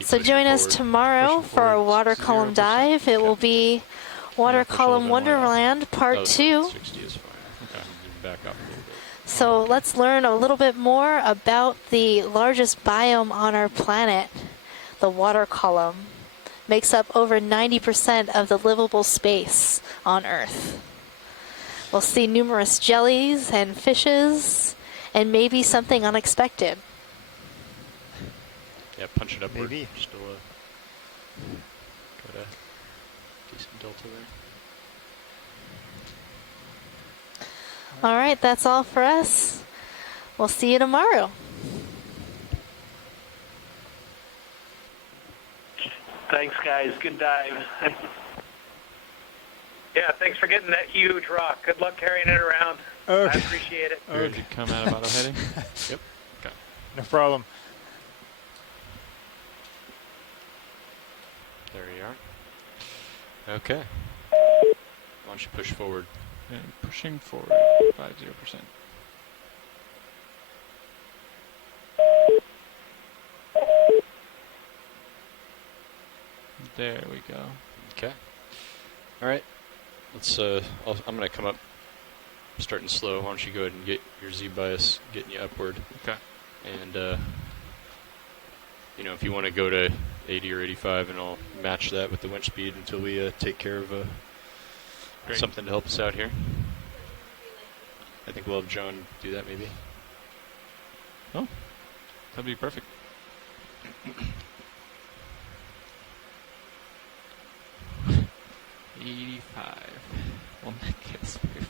So join us tomorrow for our water column dive. It will be Water Column Wonderland Part 2. 60 is fine. Okay. Back up a little bit. So let's learn a little bit more about the largest biome on our planet, the water column. Makes up over 90% of the livable space on Earth. We'll see numerous jellies and fishes, and maybe something unexpected. Yeah, punch it upward. Maybe. Still got a decent delta there. All right, that's all for us. We'll see you tomorrow. Thanks, guys. Good dive. Yeah, thanks for getting that huge rock. Good luck carrying it around. I appreciate it. Did you come out of auto heading? Yep. Okay. No problem. There you are. Okay. Why don't you push forward? And pushing forward, 50%. There we go. Okay. All right. Let's. I'm gonna come up, starting slow. Why don't you go ahead and get your Z bias getting you upward? Okay. And you know, if you want to go to 80 or 85, and I'll match that with the winch speed until we take care of something to help us out here. I think we'll have John do that maybe. Oh, that'd be perfect. 85. Well, that gets very.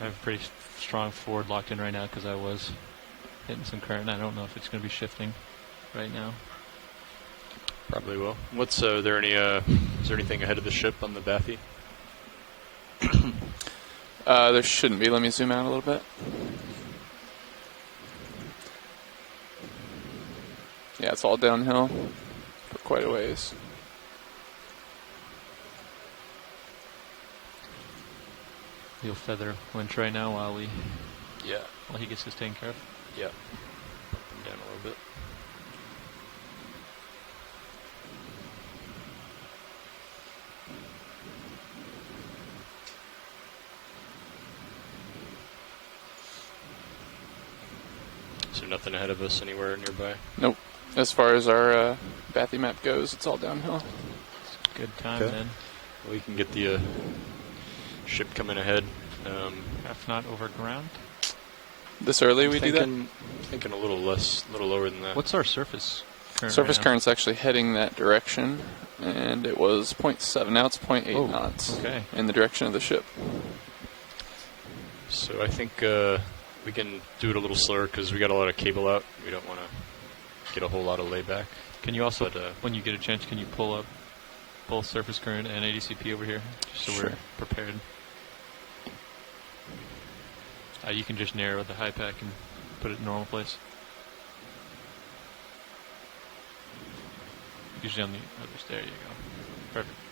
I have a pretty strong forward locked in right now because I was hitting some current. I don't know if it's going to be shifting right now. Probably will. What's there any? Is there anything ahead of the ship on the Bathy? There shouldn't be. Let me zoom out a little bit. Yeah, it's all downhill for quite a ways. You'll feather winch right now while we. Yeah. While he gets his taken care of. Yeah. Pump him down a little bit. So nothing ahead of us anywhere nearby? Nope. As far as our Bathy map goes, it's all downhill. Good time then. We can get the ship coming ahead. Half knot over ground. This early we do that? Thinking a little less, a little lower than that. What's our surface current? Surface right current's actually heading that direction, and it was 0.7. Now it's 0.8 knots in the direction of the ship. So I think we can do it a little slower because we got a lot of cable out. We don't want to get a whole lot of layback. Can you also, when you get a chance, can you pull up both surface current and ADCP over here, just so we're prepared? You can just narrow the high pack and put it in normal place. Usually on the others. There you go. Perfect.